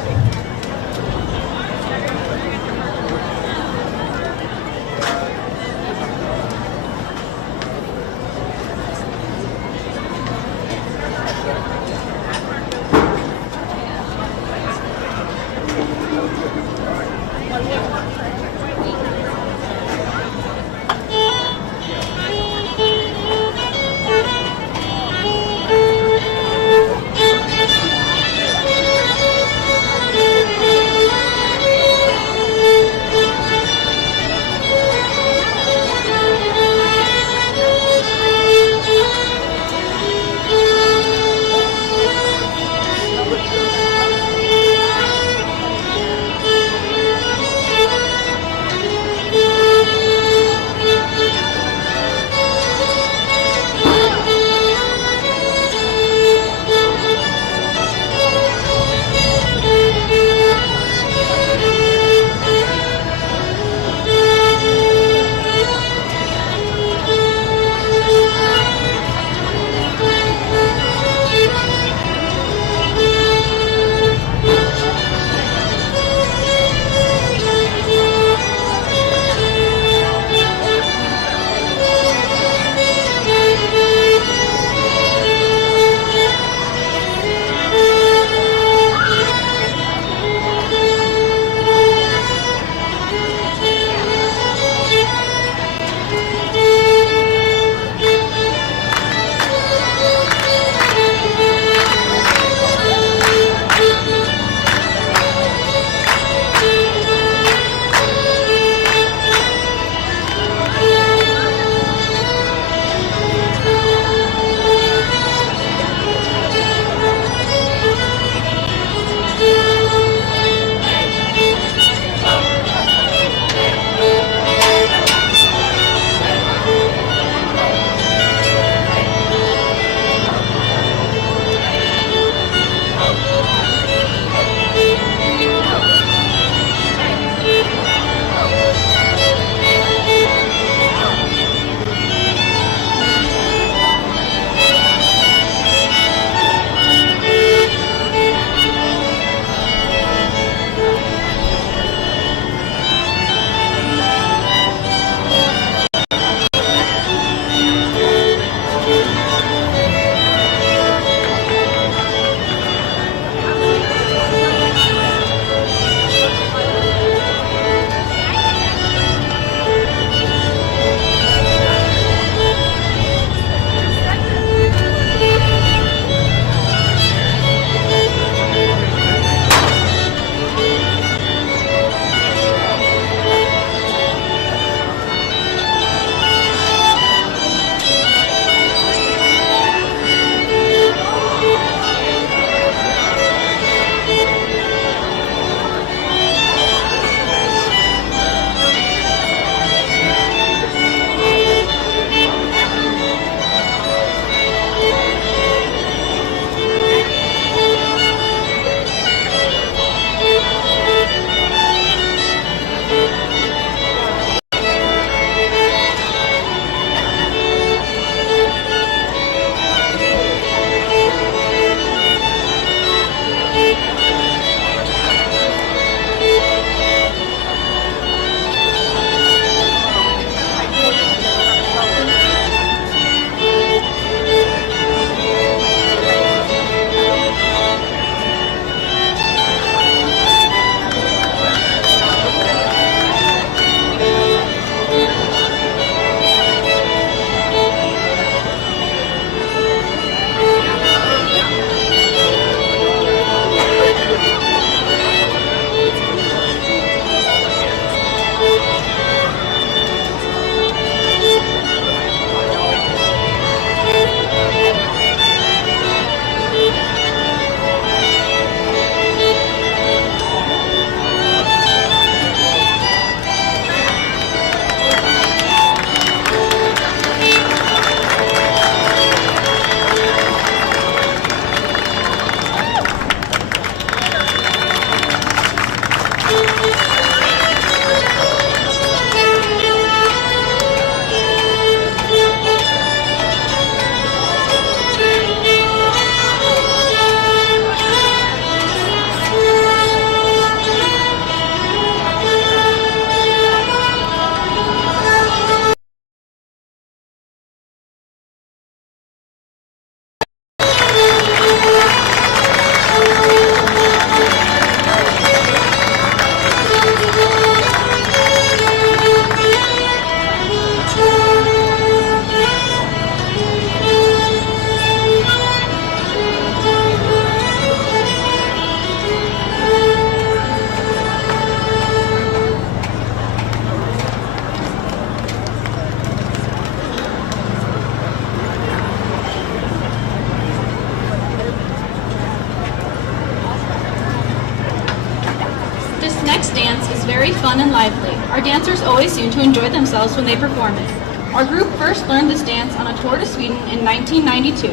next dance is very fun and lively. Our dancers always seem to enjoy themselves when they perform it. Our group first learned this dance on a tour to Sweden in 1992.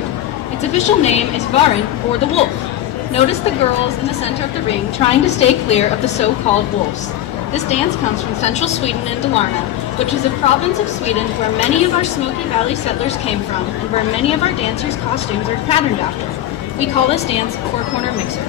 Its official name is Varen, or the wolf. Notice the girls in the center of the ring trying to stay clear of the so-called wolves. This dance comes from central Sweden in Dalarna, which is a province of Sweden where many of our Smoky Valley settlers came from and where many of our dancers' costumes are patterned after. We call this dance four-corner mixer.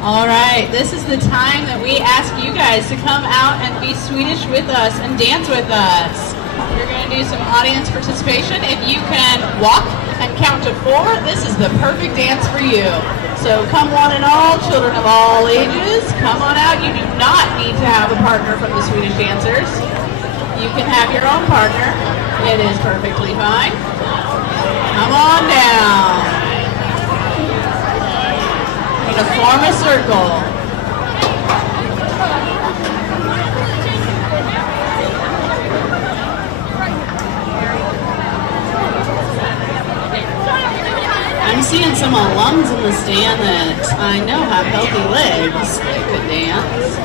All right, this is the time that we ask you guys to come out and be Swedish with us and dance with us. We're going to do some audience participation. If you can walk and count to 4, this is the perfect dance for you. So come one and all, children of all ages, come on out. You do not need to have a partner from the Swedish dancers. You can have your own partner. It is perfectly fine. Come on down. To form a circle. I'm seeing some alums in the stand that I know have healthy legs that could dance.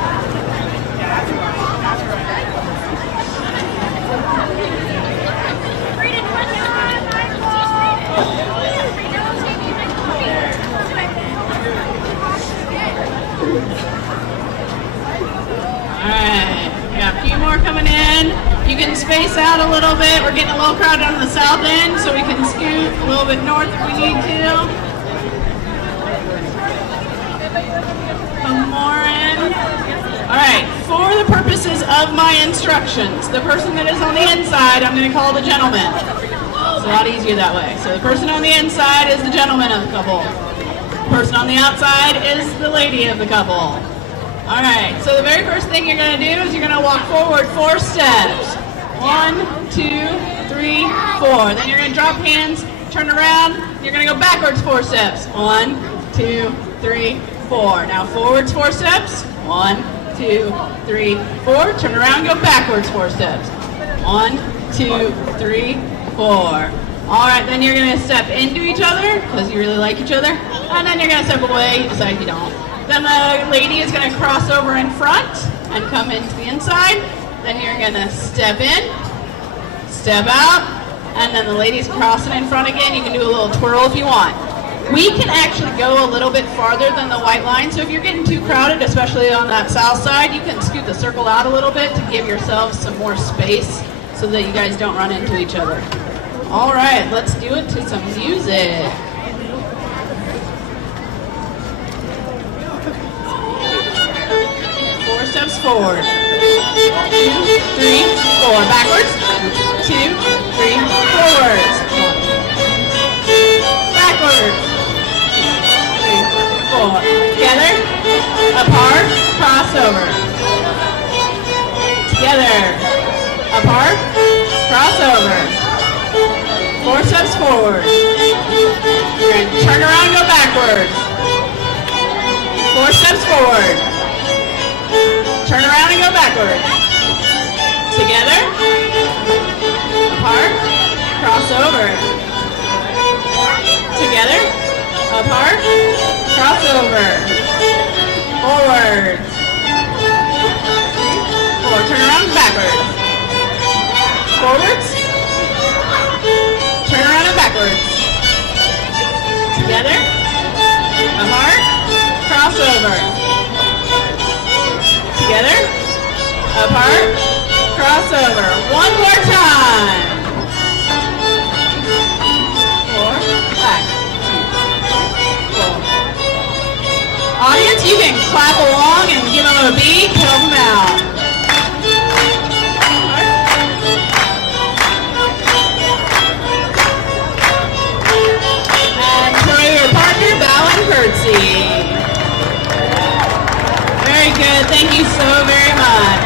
Alright, we got a few more coming in. You can space out a little bit. We're getting a little crowded on the south end, so we can scoot a little bit north if we need to. Some more in. Alright, for the purposes of my instructions, the person that is on the inside, I'm going to call the gentleman. It's a lot easier that way. So the person on the inside is the gentleman of the couple. The person on the outside is the lady of the couple. All right, so the very first thing you're going to do is you're going to walk forward 4 steps. 1, 2, 3, 4. Then you're going to drop hands, turn around. You're going to go backwards 4 steps. 1, 2, 3, 4. Now forwards 4 steps. 1, 2, 3, 4. Turn around, go backwards 4 steps. 1, 1, 2, 3, 4. All right, then you're gonna step into each other because you really like each other, and then you're gonna step away, you decide you don't. Then the lady is gonna cross over in front and come into the inside. Then you're gonna step in, step out, and then the lady's crossing in front again. You can do a little twirl if you want. We can actually go a little bit farther than the white line, so if you're getting too crowded, especially on that south side, you can scoot the circle out a little bit to give yourselves some more space so that you guys don't run into each other. All right, let's do it to some music. Four steps forward. 2, 3, 4. Backwards. 2, 3, forwards. Backwards. 3, 4. Together. Apart. Crossover. Together. Apart. Crossover. 4 steps forward. You're going to turn around and go backwards. 4 steps forward. Turn around and go backwards. Together. Apart. Crossover. Together. Apart. Crossover. Forward. 4. Turn around and backwards. Forwards. Turn around and backwards. Together. Apart. Crossover. Together. Apart. Crossover. One more time. 4. Back. 4. Audience, you can clap along and give them a beat. Help them out. Bow and curtsy. Very good. Thank you so very much.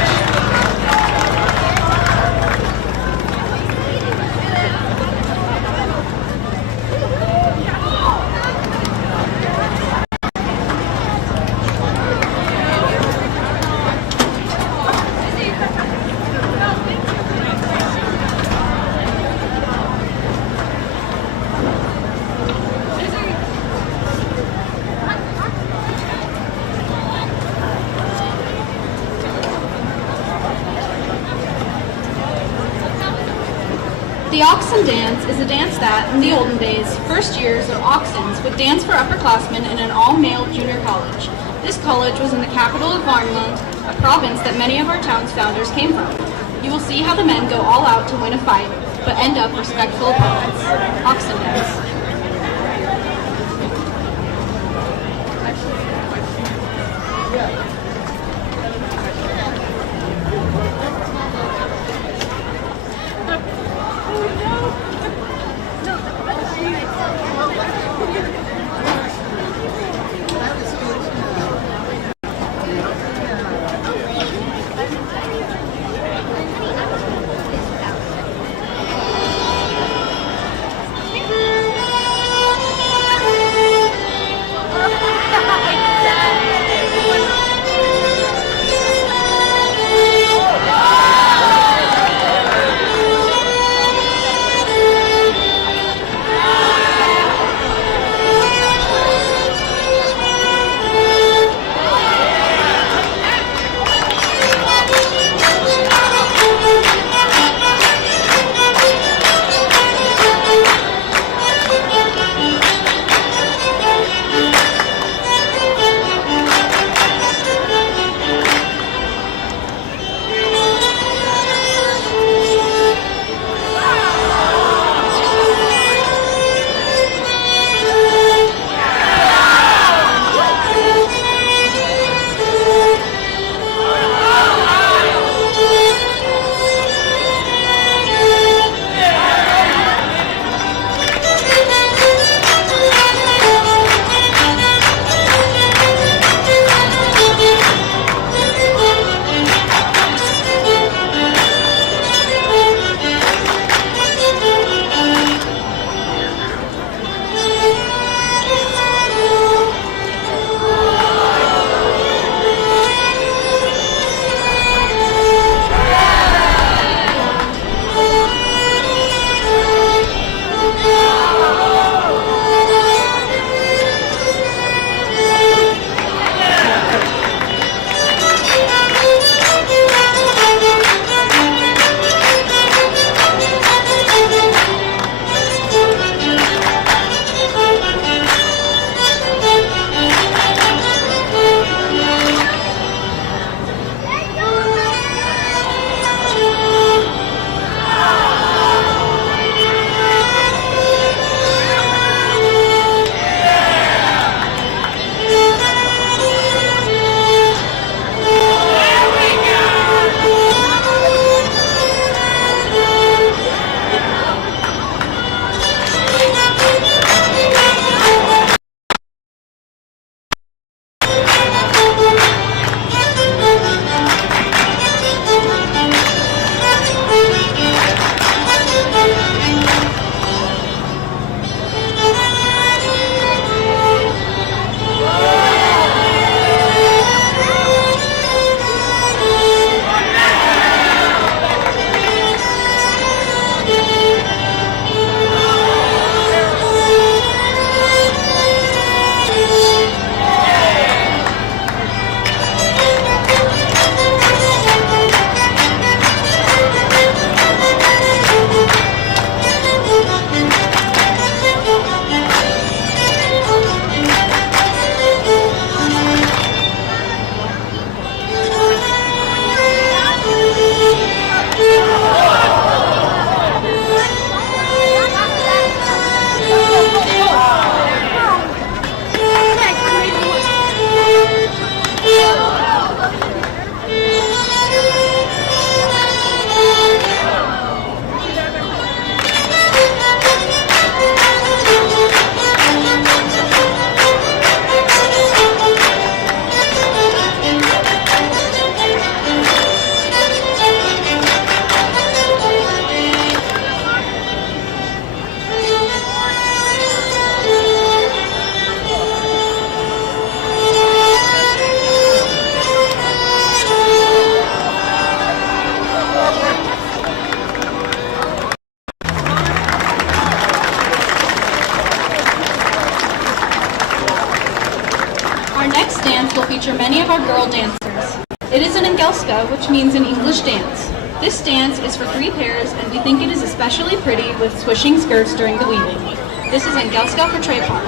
The Oxen Dance is a dance that, in the olden days, first years of Oxens would dance for upperclassmen in an all-male junior college. This college was in the capital of Varnland, a province that many of our town's founders came from. You will see how the men go all out to win a fight, but end up respectful opponents. Oxen Dance. which means an English dance. This dance is for 3 pairs, and we think it is especially pretty with swishing skirts during the weaving. This is Engelska for Trey Park.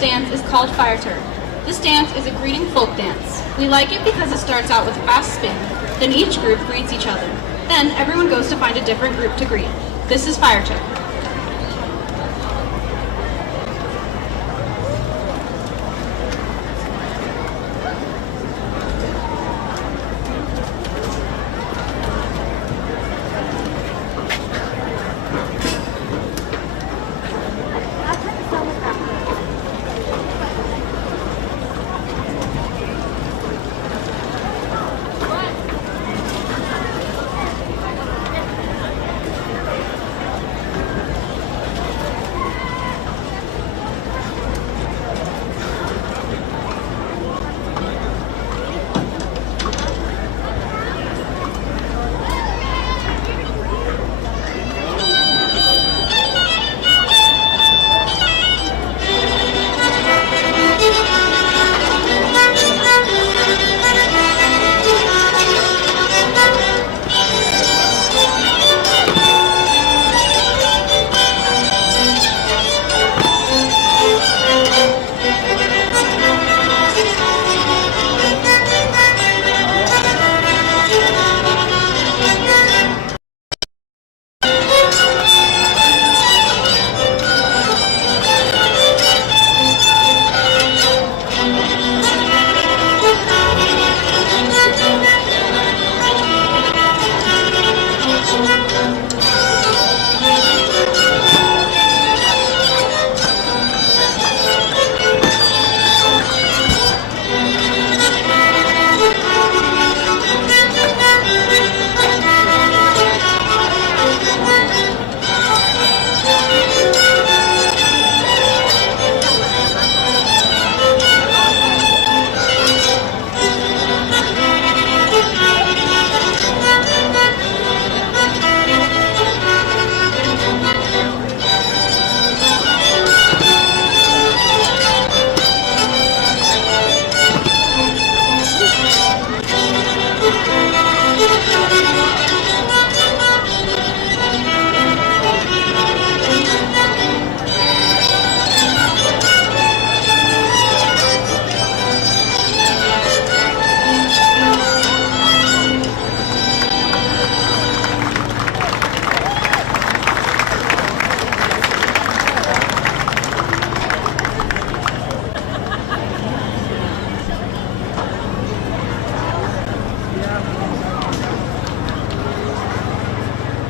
dance is called Fire Turn. This dance is a greeting folk dance. We like it because it starts out with a fast spin, then each group greets each other. Then everyone goes to find a different group to greet. This is Fire Turn.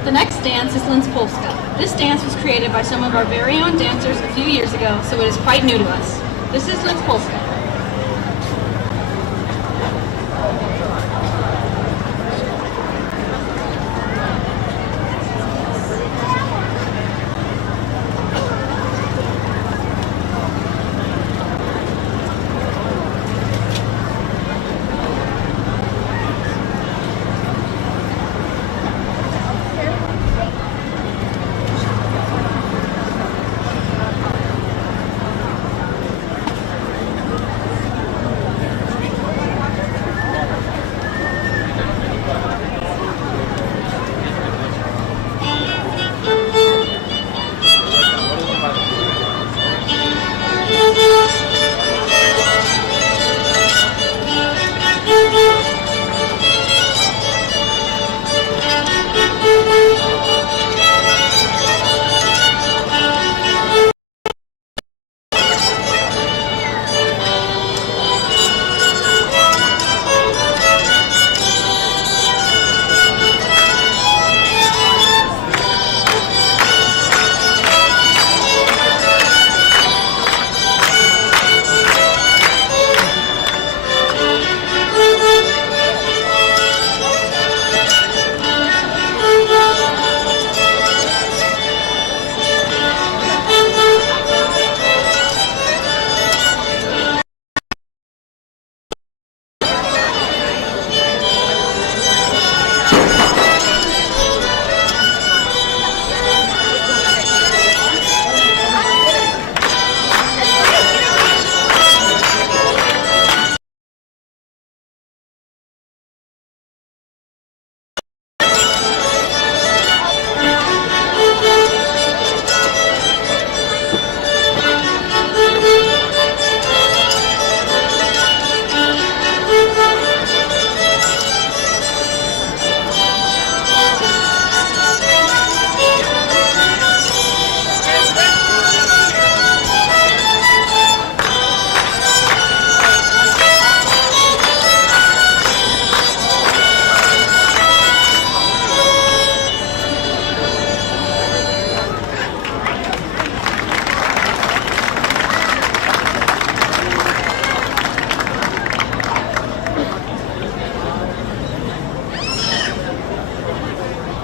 The next dance is Linz Polska. This dance was created by some of our very own dancers a few years ago, so it is quite new to us. This is Linz Polska.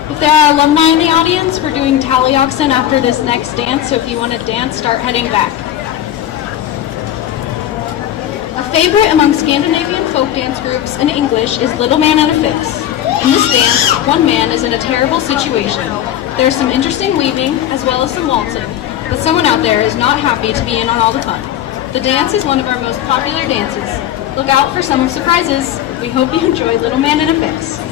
If there are alumni in the audience, we're doing tally oxen after this next dance, so if you want to dance, start heading back. A favorite among Scandinavian folk dance groups in English is Little Man in a Fix. In this dance, one man is in a terrible situation. There's some interesting weaving, as well as some waltzing, but someone out there is not happy to be in on all the fun. The dance is one of our most popular dances. Look out for some surprises. We hope you enjoy Little Man in a Fix.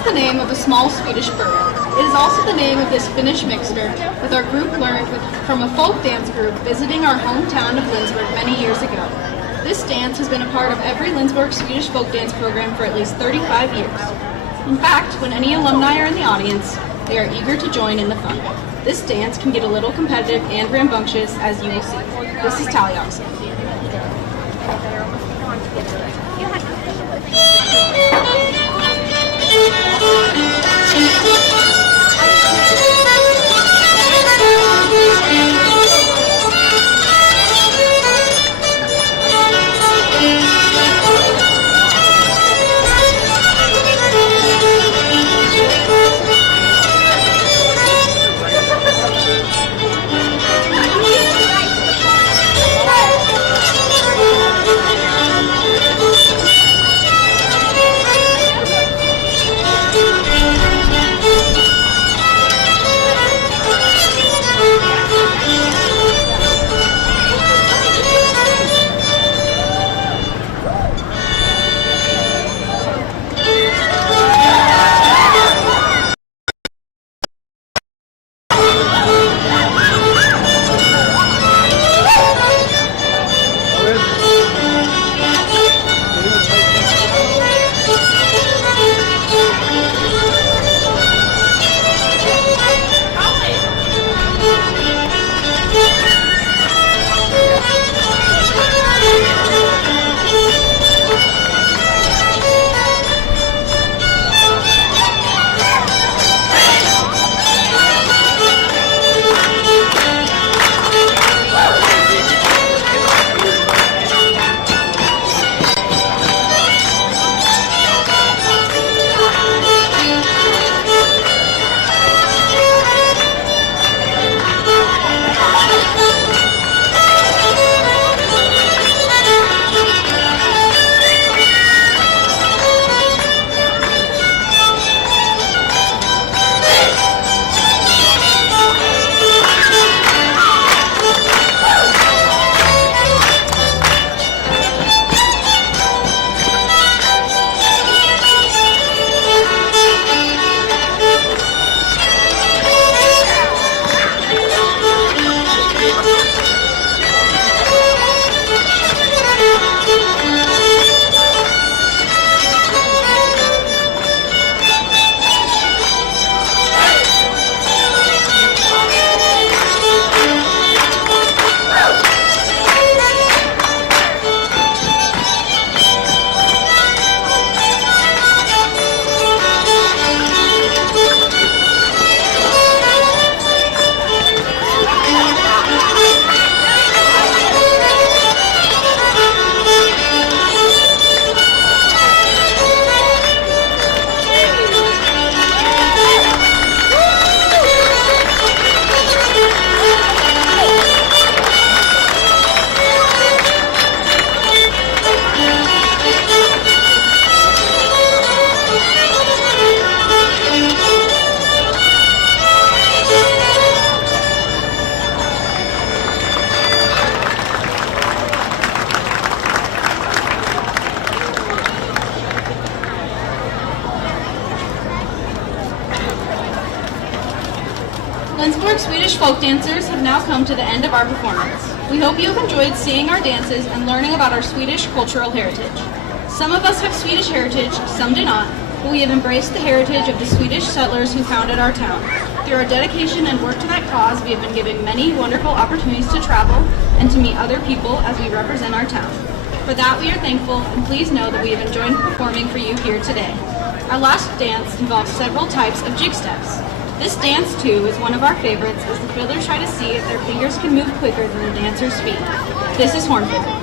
is the name of a small Swedish bird. It is also the name of this Finnish mixture with our group learned from a folk dance group visiting our hometown of Lindsborg many years ago. This dance has been a part of every Lindsborg Swedish folk dance program for at least 35 years. In fact, when any alumni are in the audience, they are eager to join in the fun. This dance can get a little competitive and rambunctious, as you will see. This is Tally Oxen. Lindsborg Swedish folk dancers have now come to the end of our performance. We hope you have enjoyed seeing our dances and learning about our Swedish cultural heritage. Some of us have Swedish heritage, some do not, but we have embraced the heritage of the Swedish settlers who founded our town. Through our dedication and work to that cause, we have been given many wonderful opportunities to travel and to meet other people as we represent our town. For that, we are thankful, and please know that we have enjoyed performing for you here today. Our last dance involves several types of jig steps. This dance, too, is one of our favorites as the fiddlers try to see if their fingers can move quicker than the dancer's feet. This is horn fiddle.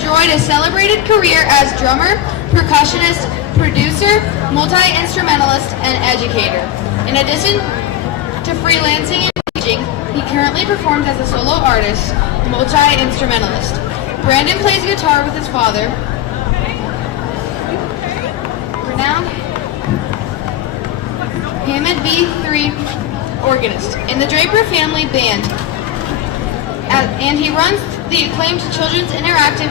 enjoyed a celebrated career as drummer, percussionist, producer, multi-instrumentalist, and educator. In addition to freelancing and teaching, he currently performs as a solo artist, multi-instrumentalist. Brandon plays guitar with his father, renowned Hammond B3 organist, in the Draper Family Band, and he runs the acclaimed children's interactive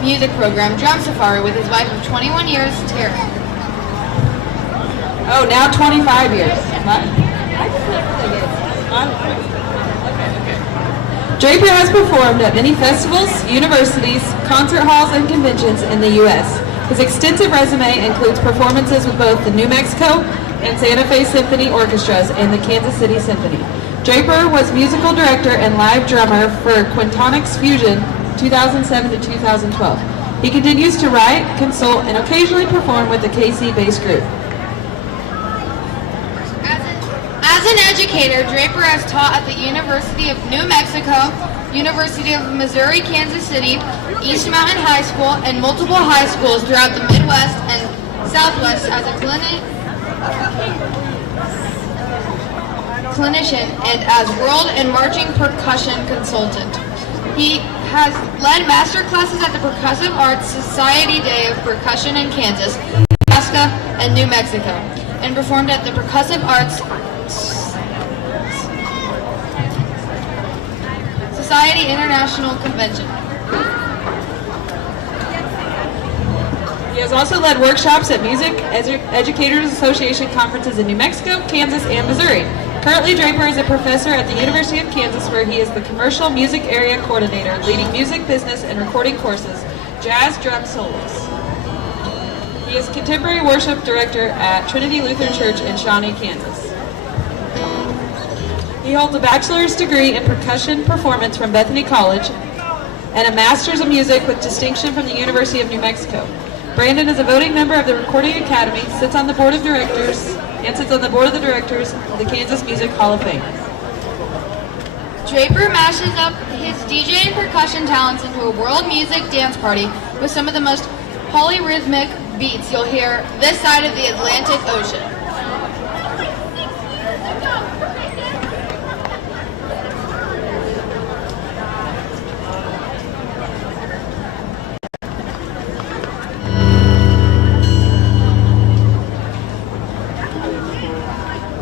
music program, Drum Safari, with his wife of 21 years, Tara. Oh, now 25 years. Draper has performed at many festivals, universities, concert halls, and conventions in the U.S. His extensive resume includes performances with both the New Mexico and Santa Fe Symphony Orchestras and the Kansas City Symphony. Draper was musical director and live drummer for Quintonix Fusion 2007 to 2012. He continues to write, consult, and occasionally perform with the KC Bass Group. As an educator, Draper has taught at the University of New Mexico, University of Missouri, Kansas City, East Mountain High School, and multiple high schools throughout the Midwest and Southwest as a clinician and as world and marching percussion consultant. He has led master classes at the Percussive Arts Society Day of Percussion in Kansas, Nebraska, and New Mexico, and performed at the Percussive Arts Society International Convention. He has also led workshops at Music Educators Association conferences in New Mexico, Kansas, and Missouri. Currently, Draper is a professor at the University of Kansas, where he is the Commercial Music Area Coordinator, leading music, business, and recording courses, jazz, drum solos. He is Contemporary Worship Director at Trinity Lutheran Church in Shawnee, Kansas. He holds a bachelor's degree in percussion performance from Bethany College and a master's of music with distinction from the University of New Mexico. Brandon is a voting member of the Recording Academy, sits on the board of directors of the Kansas Music Hall of Fame. Draper mashes up his DJ and percussion talents into a world music dance party with some of the most polyrhythmic beats you'll hear this side of the Atlantic Ocean.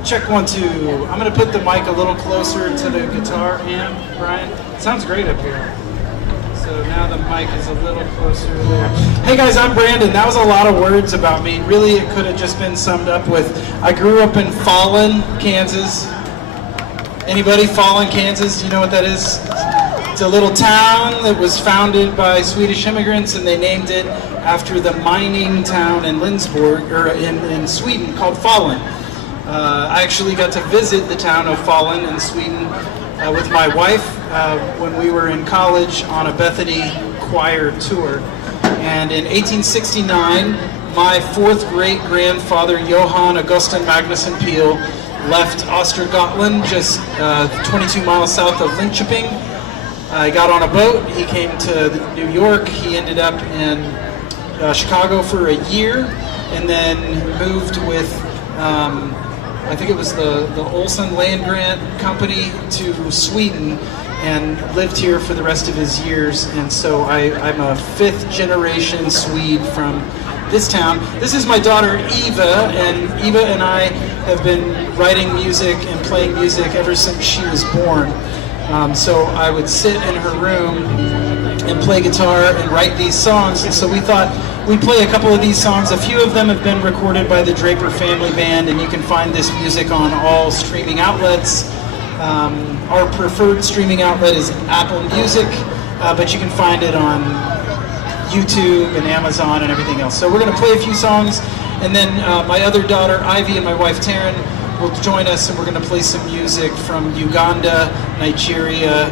Check 1, 2. I'm going to put the mic a little closer to the guitar amp, Brian. Sounds great up here. So now the mic is a little closer there. Hey guys, I'm Brandon. That was a lot of words about me. Really, it could have just been summed up with, I grew up in Fallon, Kansas. Anybody? Fallon, Kansas? Do you know what that is? It's a little town that was founded by Swedish immigrants, and they named it after the mining town in Lindsborg, or in Sweden, called Fallon. I actually got to visit the town of Fallon in Sweden with my wife when we were in college on a Bethany choir tour. And in 1869, my fourth great-grandfather, Johann Augustin Magnusson Peel, left Östergötland, just 22 miles south of Linköping. He got on a boat, he came to New York, he ended up in Chicago for a year, and then moved with I think it was the Olsen Land Grant Company to Sweden, and lived here for the rest of his years. And so I'm a fifth generation Swede from this town. This is my daughter Eva, and Eva and I have been writing music and playing music ever since she was born. So I would sit in her room and play guitar and write these songs, and so we thought we'd play a couple of these songs. A few of them have been recorded by the Draper Family Band, and you can find this music on all streaming outlets. Our preferred streaming outlet is Apple Music, but you can find it on YouTube and Amazon and everything else. So we're going to play a few songs, and then my other daughter Ivy and my wife Taryn will join us, and we're going to play some music from Uganda, Nigeria,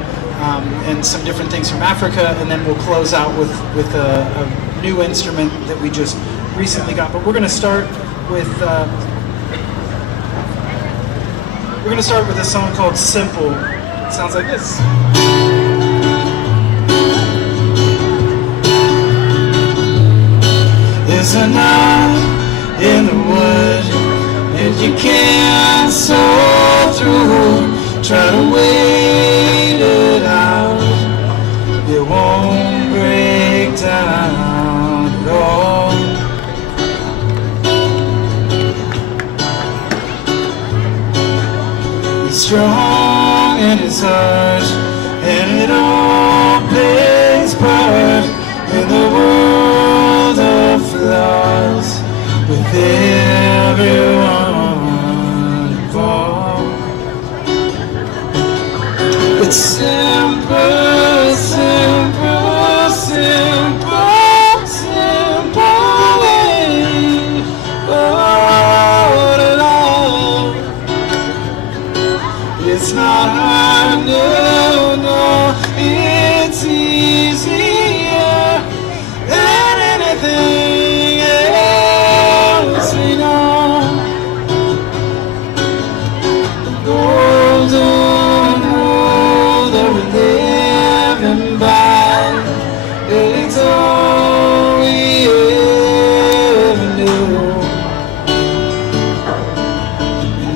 and some different things from Africa, and then we'll close out with a new instrument that we just recently got. But we're going to start with a song called Simple. It sounds like this. There's a knot in the wood, and you can't saw through. Try to wait it out, it won't break down at all. He's strong in his heart, and it all plays part in the world of flaws with everyone involved. It's simple, simple, simple, simple way. Oh, to love. It's not hard, no, no. It's easier than anything else we know. The golden rule that we're living by, it's all we ever knew.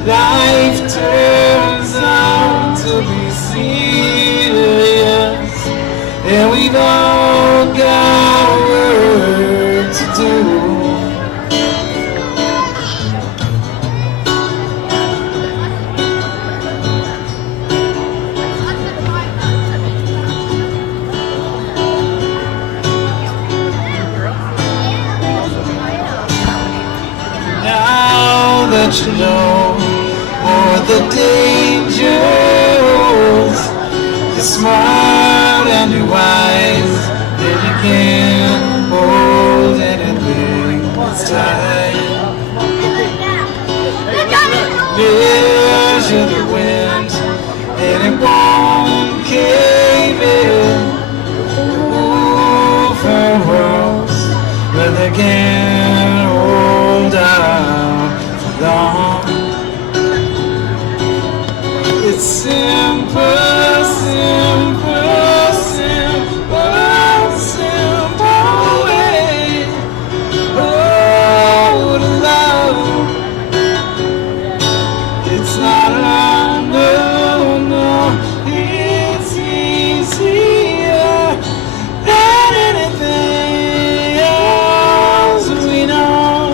Life turns out to be serious, and we've all got work to do. Now that you know all the dangers, you're smart and you're wise, and you can't hold anything tight. Measure the wind, and it won't cave in. Move for walls where they can't hold out for long. It's simple, simple, simple, simple way. Oh, to love. It's not hard, no, no. It's easier than anything else we know.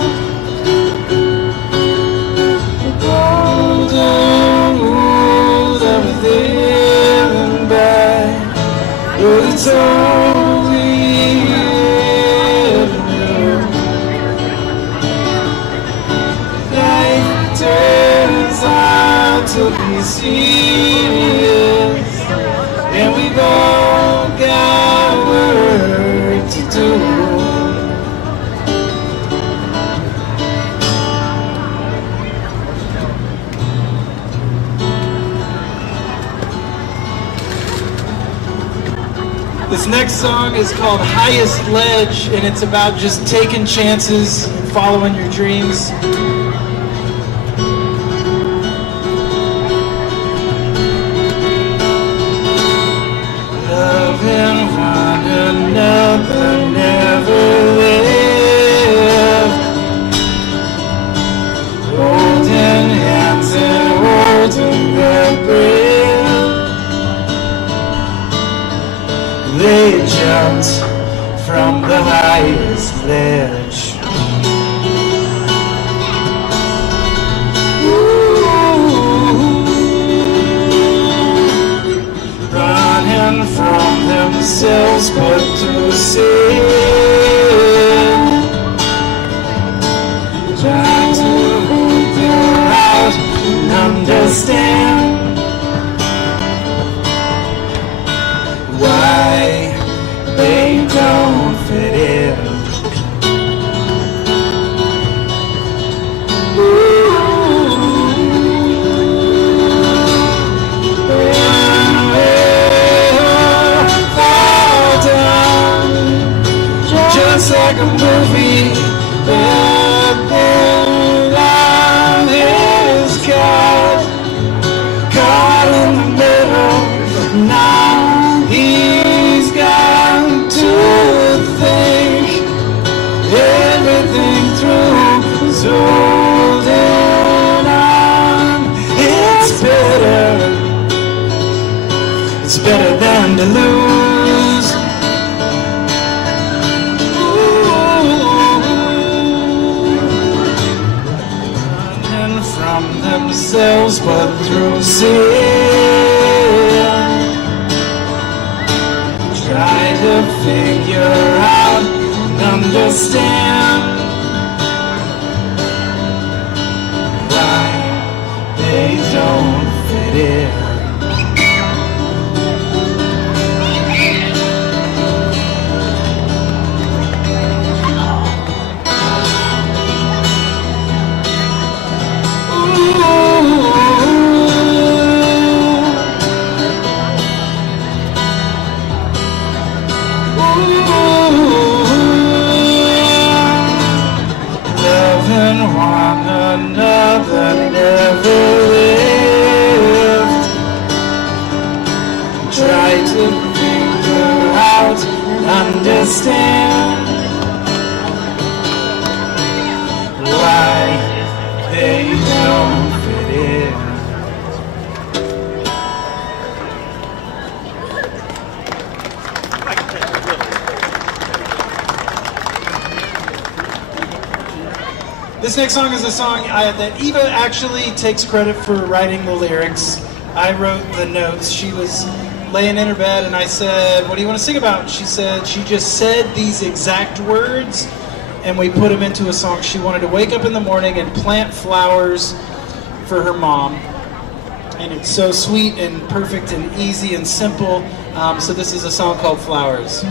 The golden rule that we're living by, but it's all we ever knew. Life turns out to be serious, and we've all got work to do. This next song is called Highest Ledge, and it's about just taking chances and following your dreams. Loving one another, never live. Holding hands and holding their breath. They jumped from the highest ledge. Running from themselves, but to sin. Trying to figure out and understand why they don't fit in. Fall down, just like a movie. Love is caught in the middle. Now he's got to think everything to lose. Running from themselves, but through sin. Try to figure out and understand why they don't fit in. Loving one another never lived. Try to figure out and understand why they don't fit in. This next song is a song that Eva actually takes credit for writing the lyrics. I wrote the notes. She was laying in her bed and I said, "What do you want to sing about?" She said, she just said these exact words and we put them into a song. She wanted to wake up in the morning and plant flowers for her mom. And it's so sweet and perfect and easy and simple. So this is a song called Flowers.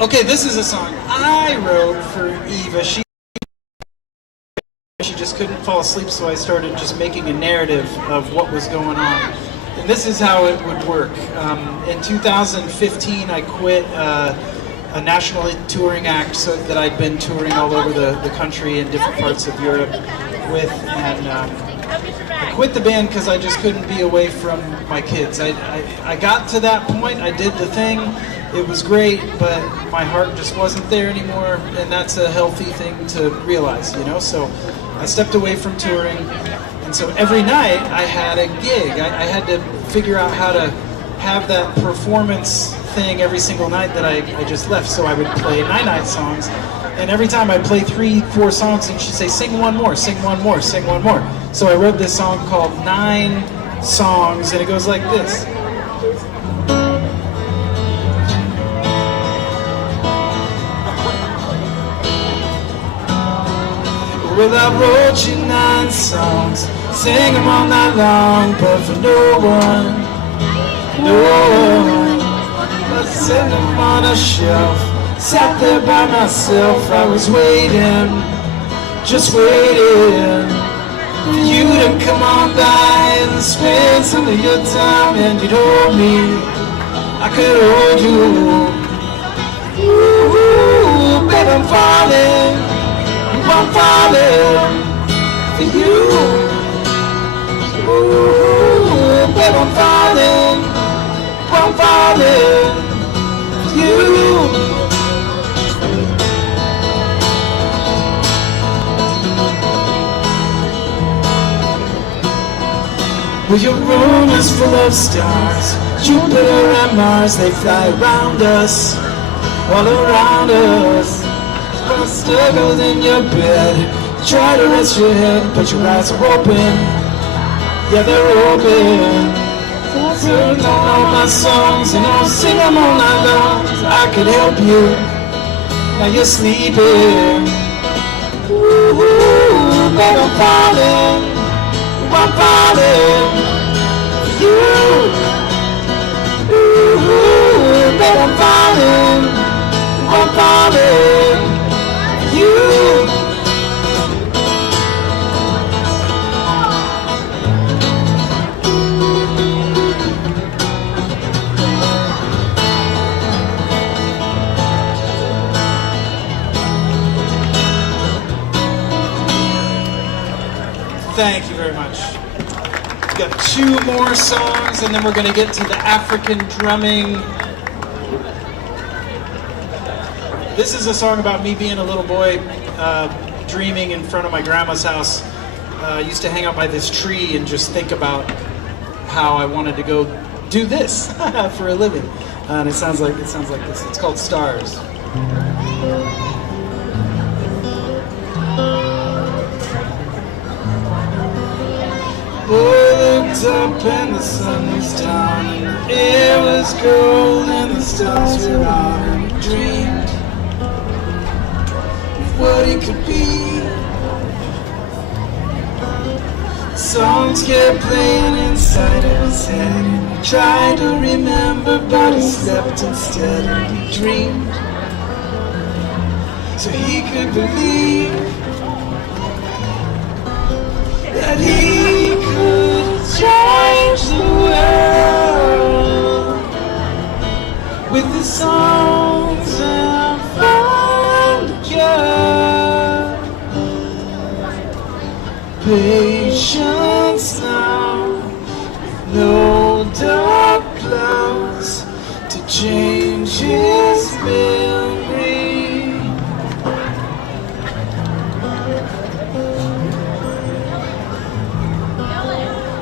Okay, this is a song I wrote for Eva. She just couldn't fall asleep, so I started just making a narrative of what was going on. And this is how it would work. In 2015, I quit a nationally touring act so that I'd been touring all over the country in different parts of Europe with, and I quit the band because I just couldn't be away from my kids. I got to that point, I did the thing, it was great, but my heart just wasn't there anymore, and that's a healthy thing to realize, you know? So I stepped away from touring, and so every night I had a gig. I had to figure out how to have that performance thing every single night that I just left. So I would play 9 songs, and every time I'd play 3-4 songs, and she'd say, sing one more, sing one more, sing one more. So I wrote this song called 9 Songs, and it goes like this. Well, I wrote you 9 songs, sing them all night long, but for no one, no one. I set them on a shelf, sat there by myself, I was waiting, just waiting for you to come on by and spend some of your time, and you'd hold me, I could hold you. Ooh, babe, I'm falling. I'm falling for you. Ooh, babe, I'm falling for you. Well, your room is full of stars, Jupiter and Mars, they fly around us, all around us. Snuggled in your bed, try to rest your head, but your eyes are open, yeah, they're open. Turn on all my songs and I'll sing them all night long. I could help you, now you're sleeping. Ooh, babe, I'm falling for you. Ooh, babe, I'm falling. You. Thank you very much. We've got 2 more songs, and then we're going to get to the African drumming. This is a song about me being a little boy, dreaming in front of my grandma's house. I used to hang out by this tree and just think about how I wanted to go do this for a living. And it sounds like this. It's called Stars. Boy looked up and the sun was down, and the air was cold and the stars were out, and he dreamed what he could be. Songs kept playing inside of his head, and he tried to remember, but he slept instead, and he dreamed so he could believe that he could change the world with the songs and find a cure. Patience now, with no dark clouds to change his memory.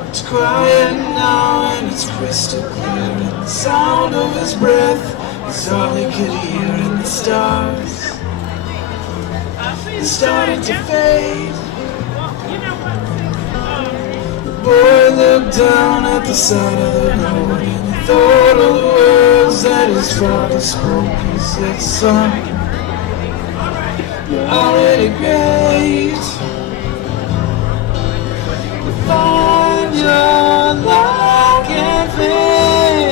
It's quiet now and it's crystal clear, and the sound of his breath is all he could hear, and the stars started to fade. The boy looked down at the side of the road, and he thought of the words that his father spoke. He said, son, you're already great. Find your luck and fame,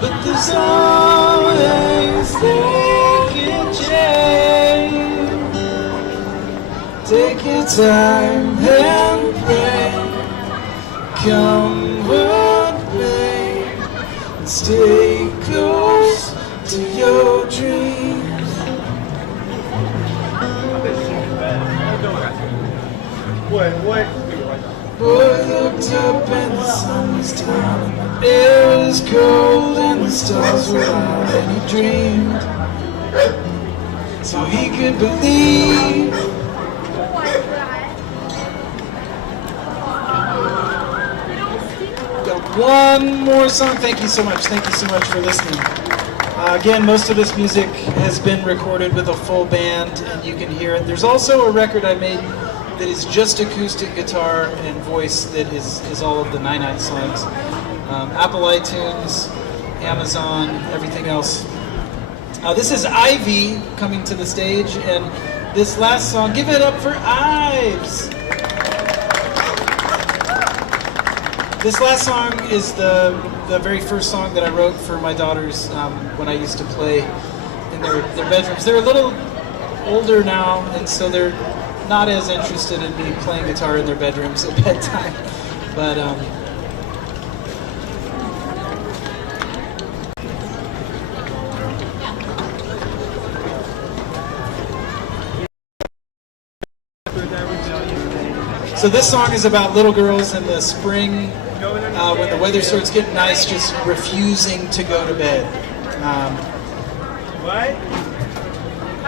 but there's always time and pray. Come what may, and stay close to your dreams. Boy looked up and the sun was down, and the air was cold and the stars were out, and he dreamed so he could believe. Got one more song. Thank you so much. Thank you so much for listening. Again, most of this music has been recorded with a full band, and you can hear it. There's also a record I made that is just acoustic guitar and voice that is all of the 9/9 songs. Apple iTunes, Amazon, everything else. This is Ivy coming to the stage, and this last song, give it up for Ives! This last song is the very first song that I wrote for my daughters when I used to play in their bedrooms. They're a little older now, and so they're not as interested in me playing guitar in their bedrooms at bedtime, but so this song is about little girls in the spring when the weather starts getting nice, just refusing to go to bed.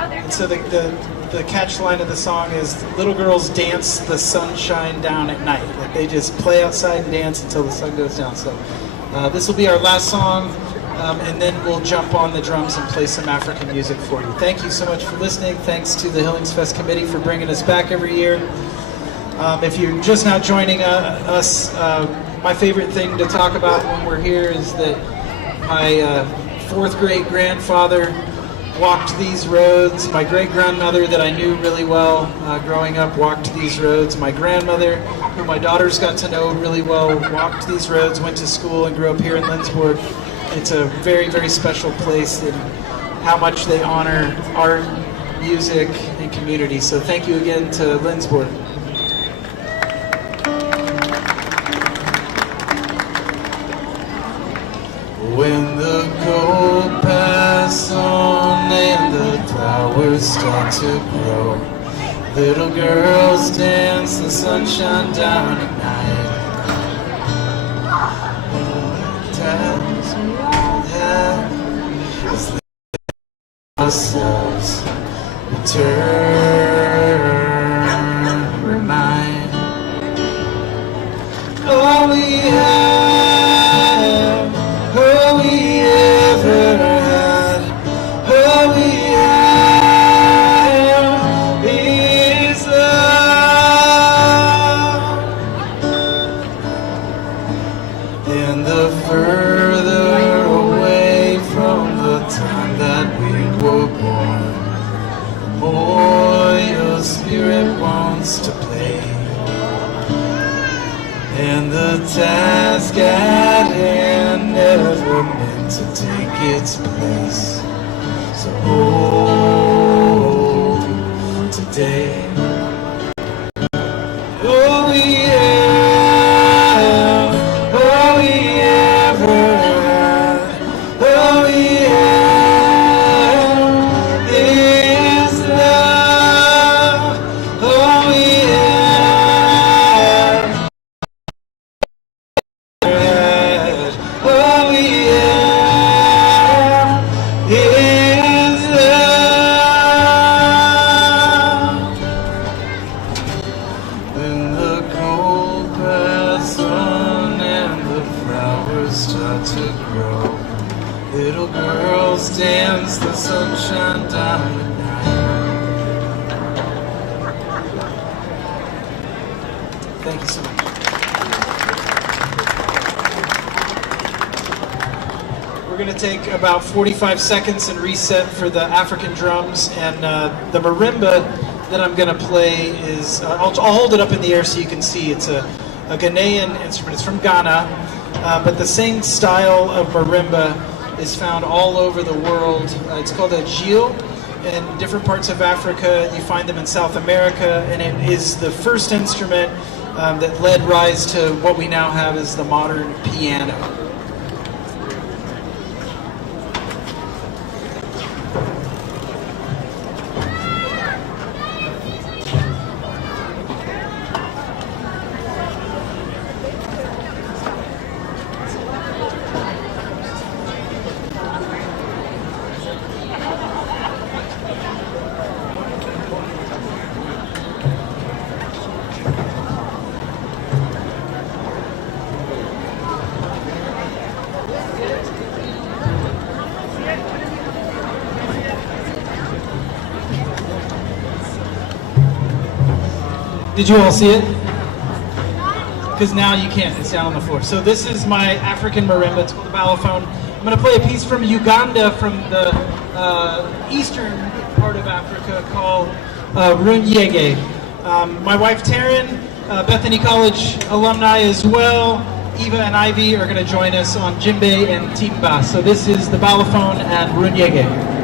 And so the catch line of the song is, little girls dance the sunshine down at night. Like they just play outside and dance until the sun goes down. So this will be our last song, and then we'll jump on the drums and play some African music for you. Thank you so much for listening. Thanks to the Hyllningsfest committee for bringing us back every year. If you're just now joining us, my favorite thing to talk about when we're here is that my fourth grade grandfather walked these roads. My great-grandmother that I knew really well growing up walked these roads. My grandmother, who my daughters got to know really well, walked these roads, went to school, and grew up here in Lindsborg. It's a very, very special place, and how much they honor art, music, and community. So thank you again to Lindsborg. When the cold pass on and the flowers start to grow, little girls dance the sunshine down at night. Times we all have is let ourselves return, remind all we have. All we ever had, all we have is love. And the further away from the time that we were born, the more your spirit wants to play. And the task at hand never meant to take its place. So hold today. All we have, all we ever had, all we have is love. All we have. All we have is love. When the cold pass on and the flowers start to grow, little girls dance the sunshine down at night. Thank you so much. We're going to take about 45 seconds and reset for the African drums, and the marimba that I'm going to play is, I'll hold it up in the air so you can see. It's a Ghanaian instrument. It's from Ghana, but the same style of marimba is found all over the world. It's called a jil, in different parts of Africa. You find them in South America, and it is the first instrument that led rise to what we now have as the modern piano. Did you all see it? Because now you can't, it's down on the floor. So this is my African marimba, it's called the balafone. I'm going to play a piece from Uganda, from the eastern part of Africa, called Runyege. My wife Taryn, Bethany College alumni as well, Eva and Ivy are going to join us on djembe and timba. So this is the balafone and Runyege.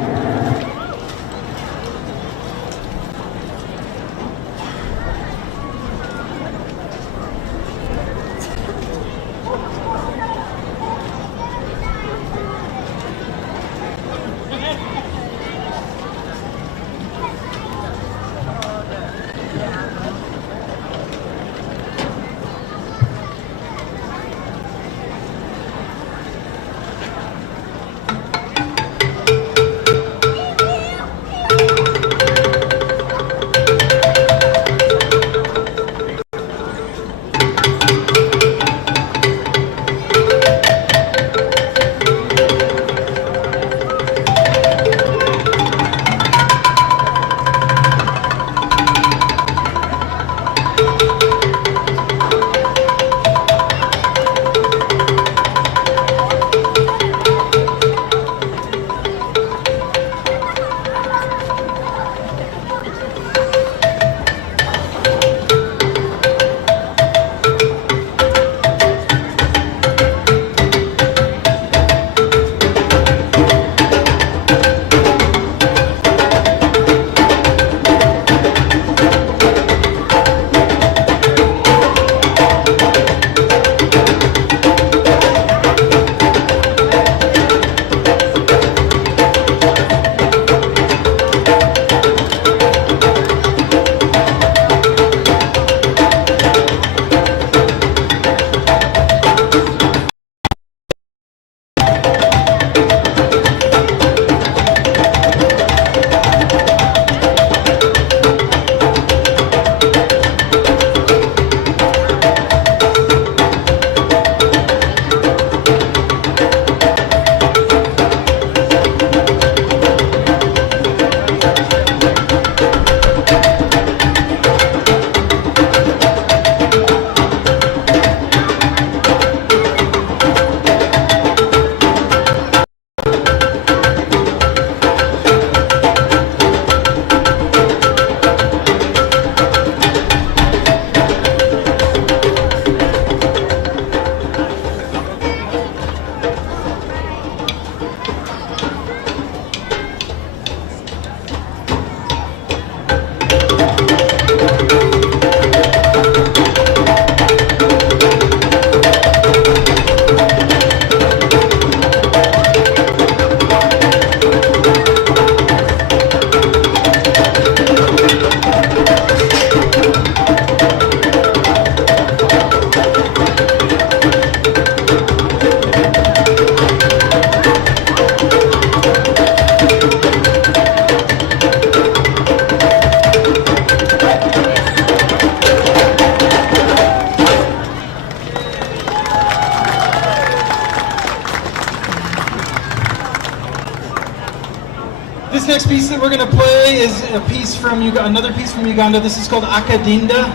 This next piece that we're going to play is a piece from another piece from Uganda. This is called Akadinda.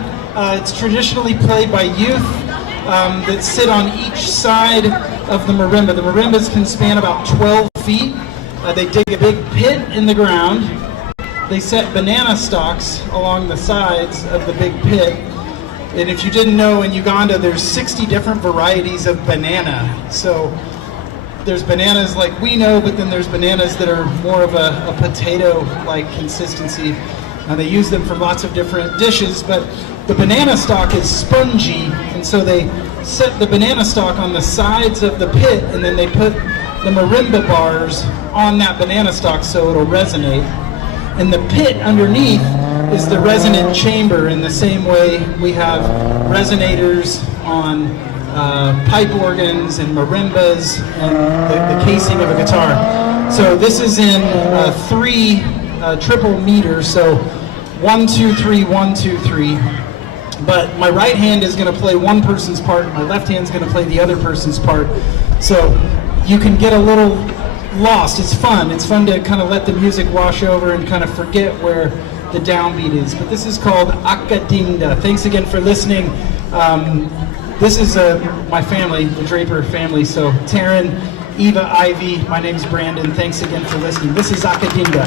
It's traditionally played by youth that sit on each side of the marimba. The marimbas can span about 12 feet. They dig a big pit in the ground. They set banana stalks along the sides of the big pit. And if you didn't know, in Uganda there's 60 different varieties of banana. So there's bananas like we know, but then there's bananas that are more of a potato-like consistency. They use them for lots of different dishes, but the banana stalk is spongy, and so they set the banana stalk on the sides of the pit, and then they put the marimba bars on that banana stalk so it'll resonate. And the pit underneath is the resonant chamber, in the same way we have resonators on pipe organs and marimbas and the casing of a guitar. So this is in 3 triple meters, so 1, 2, 3, 1, 2, 3. But my right hand is going to play one person's part, and my left hand is going to play the other person's part. So you can get a little lost. It's fun. It's fun to kind of let the music wash over and kind of forget where the downbeat is. But this is called Akadinda. Thanks again for listening. This is my family, the Draper family. So Taryn, Eva, Ivy, my name's Brandon. Thanks again for listening. This is Akadinda.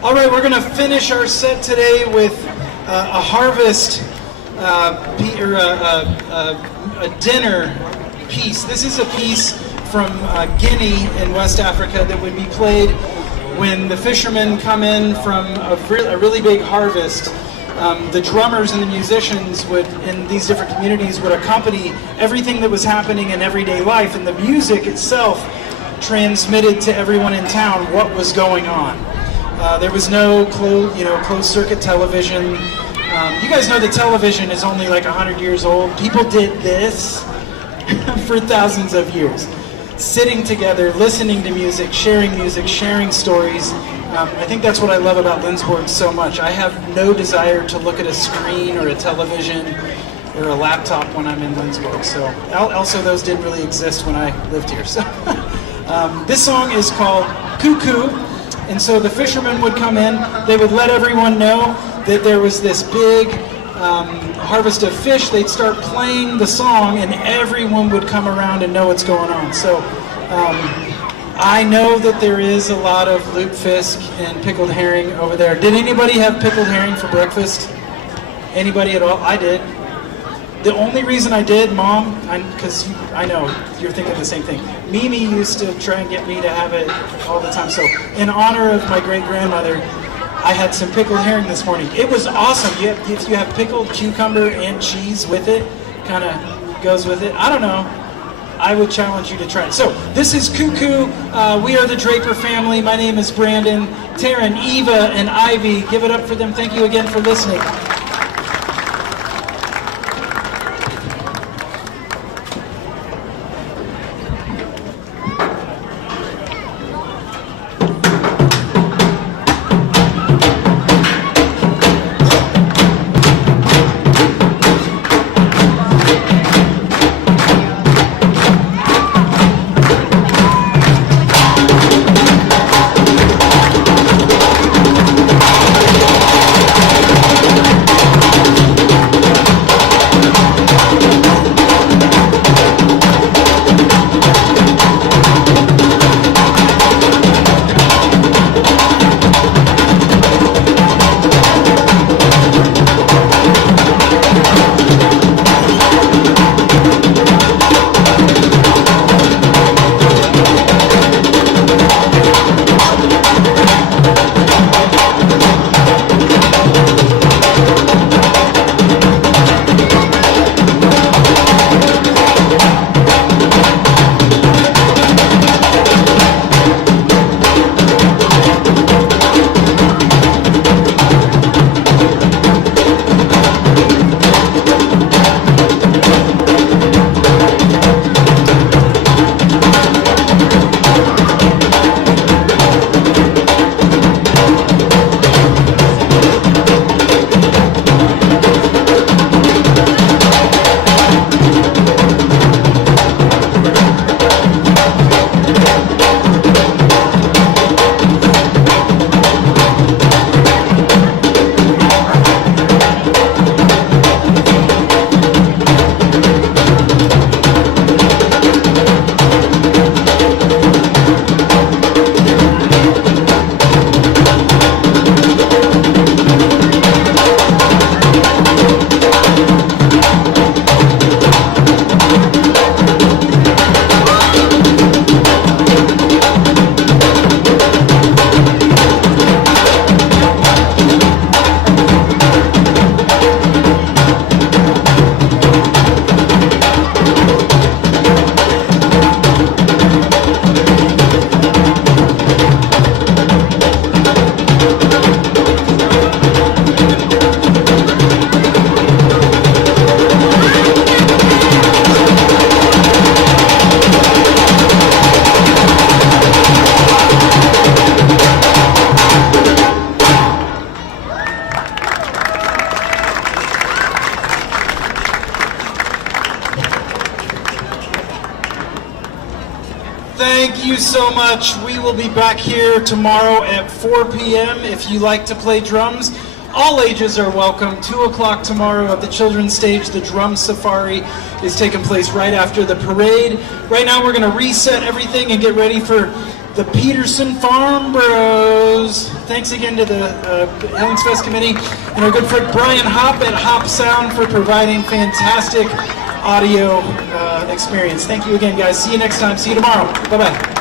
All right, we're going to finish our set today with a harvest a dinner piece. This is a piece from Guinea in West Africa that would be played when the fishermen come in from a really big harvest. The drummers and the musicians would, in these different communities, would accompany everything that was happening in everyday life, and the music itself transmitted to everyone in town what was going on. There was no closed circuit television. You guys know that television is only like 100 years old. People did this for thousands of years. Sitting together, listening to music, sharing stories. I think that's what I love about Lindsborg so much. I have no desire to look at a screen or a television or a laptop when I'm in Lindsborg. So also those didn't really exist when I lived here. So this song is called Cuckoo. And so the fishermen would come in, they would let everyone know that there was this big harvest of fish. They'd start playing the song and everyone would come around and know what's going on. So I know that there is a lot of lutefisk and pickled herring over there. Did anybody have pickled herring for breakfast? Anybody at all? I did. The only reason I did, Mom, because I know you're thinking the same thing. Mimi used to try and get me to have it all the time. So in honor of my great-grandmother, I had some pickled herring this morning. It was awesome. If you have pickled cucumber and cheese with it, kind of goes with it. I don't know. I would challenge you to try it. So this is Cuckoo. We are the Draper family. My name is Brandon, Taryn, Eva, and Ivy. Give it up for them. Thank you again for listening. Thank you so much. We will be back here tomorrow at 4 p.m. if you like to play drums. All ages are welcome. 2 o'clock tomorrow at the children's stage. The drum safari is taking place right after the parade. Right now we're going to reset everything and get ready for the Peterson Farm Bros. Thanks again to the Hyllningsfest committee and our good friend Brian Hopp at Hop Sound for providing fantastic audio experience. Thank you again, guys. See you next time. See you tomorrow. Bye-bye.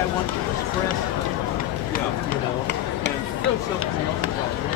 I want to express, you know, and still something else about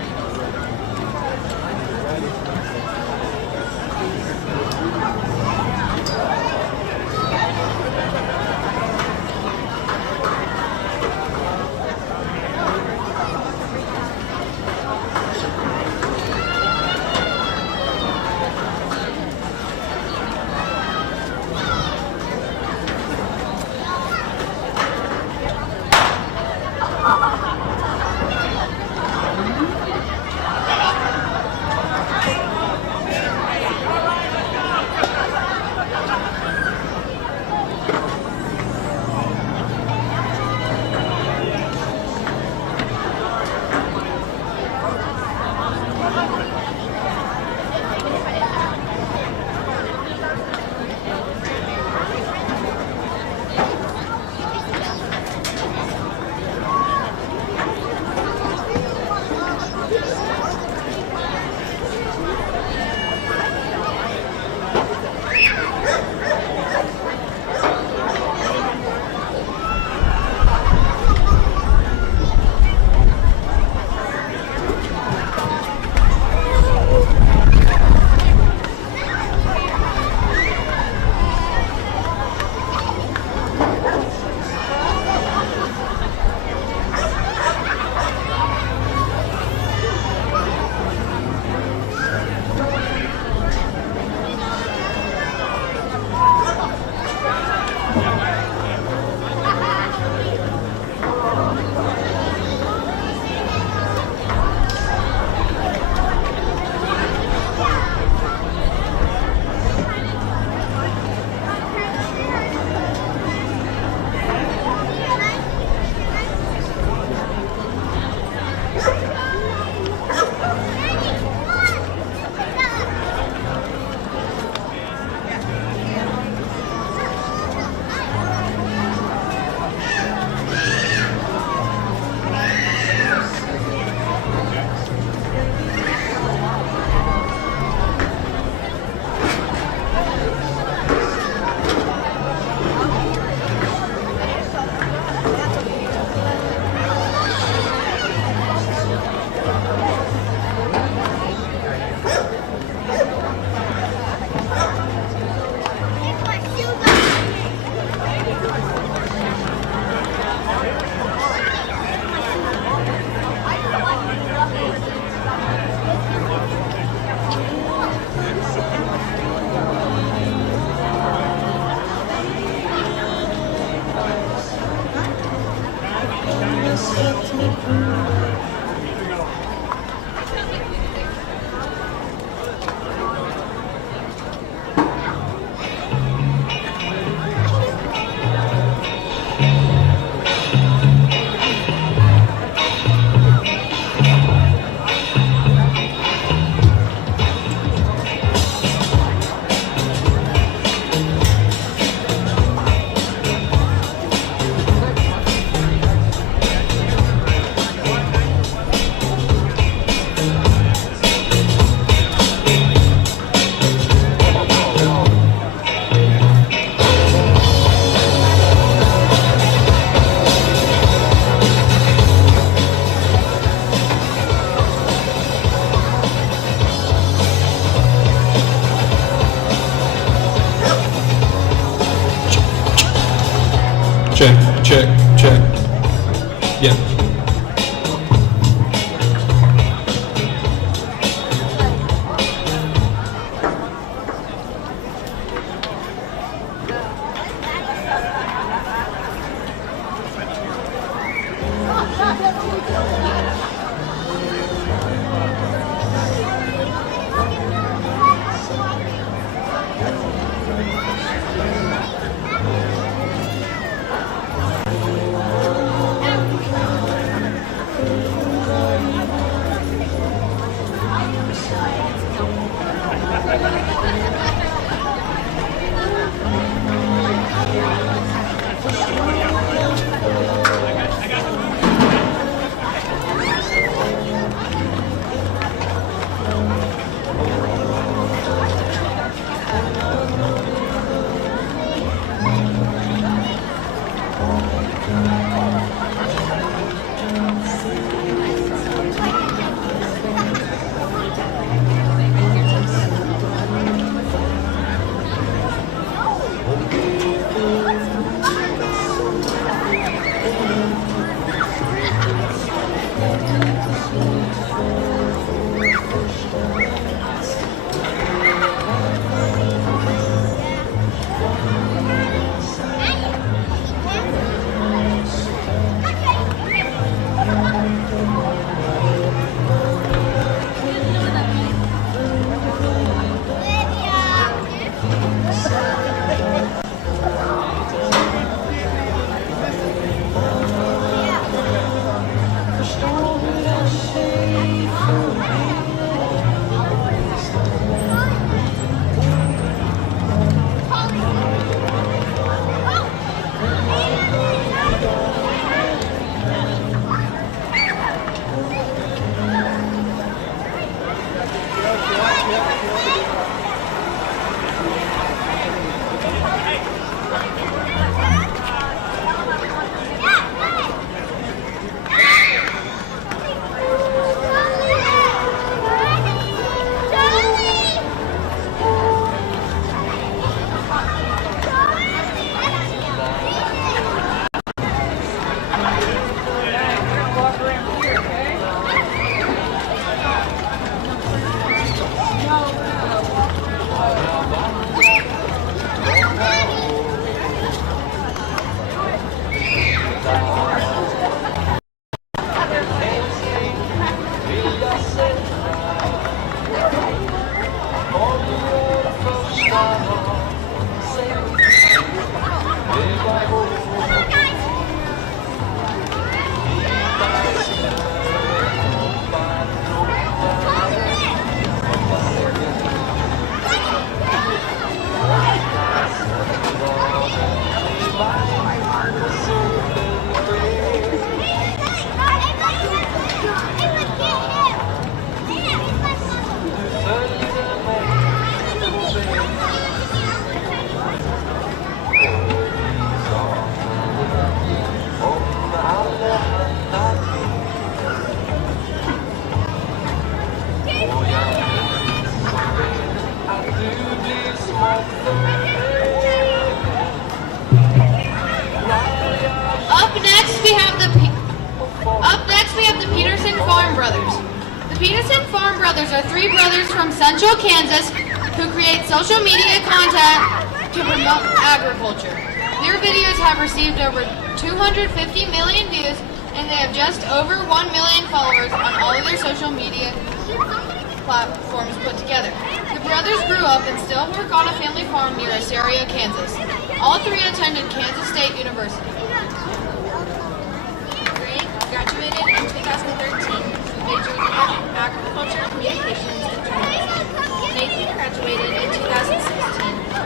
Check. Yeah. Brothers are three brothers from Central Kansas who create social media content to promote agriculture. Their videos have received over 250 million views and they have just over 1 million followers on all of their social media platforms put together. The brothers grew up and still work on a family farm near Assyria, Kansas. All three attended Kansas State University. Greg graduated in 2013, majoring in agriculture, communications, and journalism. Nathan graduated in 2016,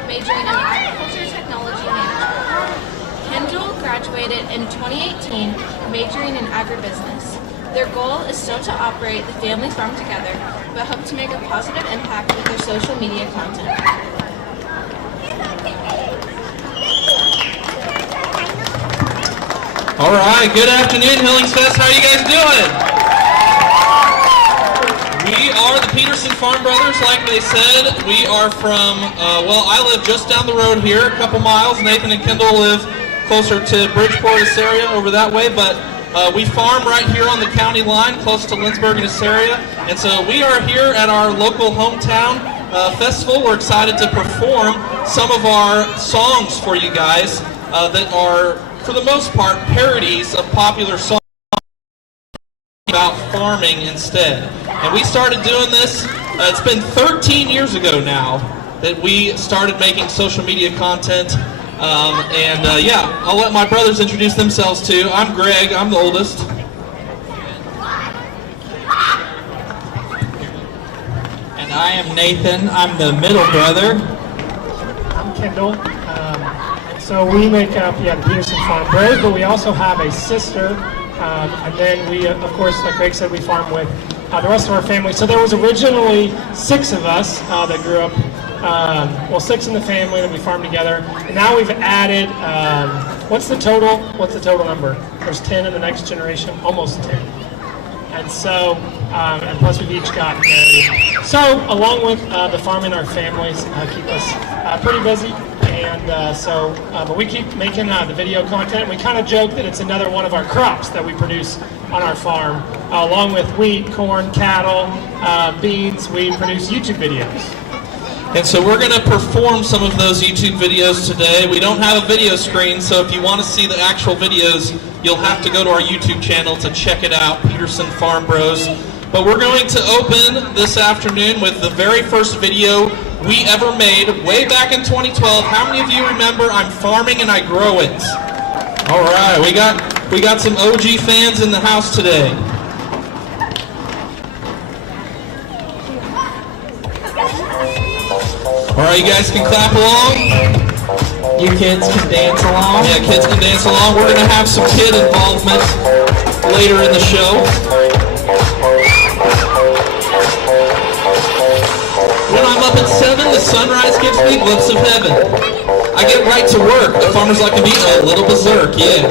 majoring in agriculture technology management. Kendall graduated in 2018, majoring in agribusiness. Their goal is still to operate the family farm together, but hope to make a positive impact with their social media content. All right, good afternoon, Hyllningsfest. How are you guys doing? We are the Peterson Farm Brothers, like they said. We are from, well, I live just down the road here, a couple miles. Nathan and Kendall live closer to Bridgeport, Assyria, over that way, but we farm right here on the county line, close to Lindsborg and Assyria. And so we are here at our local hometown festival. We're excited to perform some of our songs for you guys that are, for the most part, parodies of popular songs about farming instead. And we started doing this, it's been 13 years ago now that we started making social media content. Yeah, I'll let my brothers introduce themselves too. I'm Greg, I'm the oldest. And I am Nathan, I'm the middle brother. I'm Kendall. So we make up, the Peterson Farm Bros, but we also have a sister. And then we, of course, like Greg said, we farm with the rest of our family. So there was originally 6 of us that grew up, well, 6 in the family that we farmed together. And now we've added, what's the total number? There's 10 in the next generation, almost 10. And so, and plus we've each got married. So along with the farming, our families keep us pretty busy. And but we keep making the video content. We kind of joke that it's another one of our crops that we produce on our farm. Along with wheat, corn, cattle, beans, we produce YouTube videos. And so we're going to perform some of those YouTube videos today. We don't have a video screen, so if you want to see the actual videos, you'll have to go to our YouTube channel to check it out, Peterson Farm Bros. But we're going to open this afternoon with the very first video we ever made way back in 2012. How many of you remember I'm farming and I grow it? All right, we got some OG fans in the house today. All right, you guys can clap along. You kids can dance along. Yeah, kids can dance along. We're going to have some kid involvement later in the show. When I'm up at 7, the sunrise gives me glimpses of heaven. I get right to work. The farmers like to be a little berserk, yeah.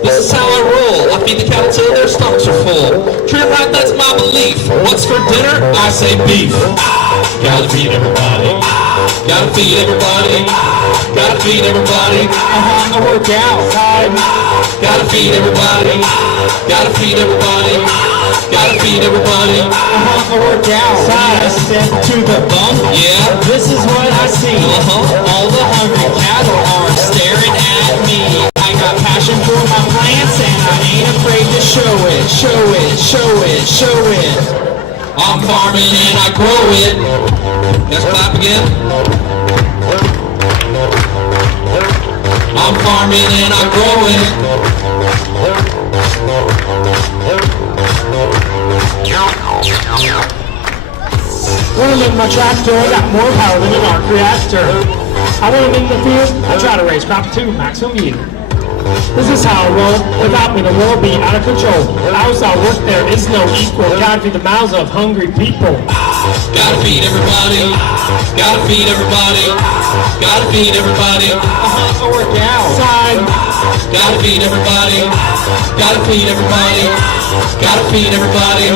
This is how I roll. I feed the cattle till their stomachs are full. Treat right, that's my belief. What's for dinner? I say beef. Gotta feed everybody. Gotta feed everybody. Gotta feed everybody. On the workout time. Gotta feed everybody. Gotta feed everybody. Gotta feed everybody. On the workout side. Step to the bump. Yeah. This is what I see. All the hungry cattle are staring at me. I got passion for my plants and I ain't afraid to show it. Show it. Show it. Show it. I'm farming and I grow it. Let's clap again. I'm farming and I grow it. When I'm in my tractor, I got more power than an arc reactor. I when I'm in the field, I try to raise crop to maximum yield. This is how I roll. Without me, the world be out of control. Outside work, there is no equal. Gotta feed the mouths of hungry people. Gotta feed everybody. Gotta feed everybody. Gotta feed everybody. I work outside. Gotta feed everybody. Gotta feed everybody. Gotta feed everybody.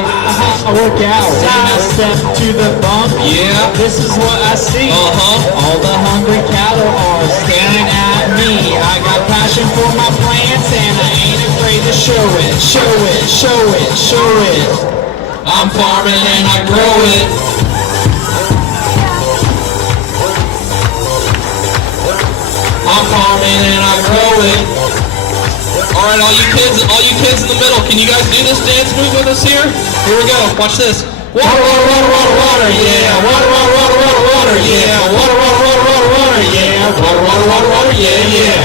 I work out. When I step to the bump, yeah, this is what I see. All the hungry cattle are staring at me. I got passion for my plants and I ain't afraid to show it. Show it, show it, show it. I'm farming and I grow it. I'm farming and I grow it. Alright, all you kids in the middle, can you guys do this dance move with us here? Here we go, watch this. Water, water, water, water, water, yeah. Water, water, water, water, water, yeah. Water, water, water, water, water, yeah. Water, water, water, water, yeah, yeah.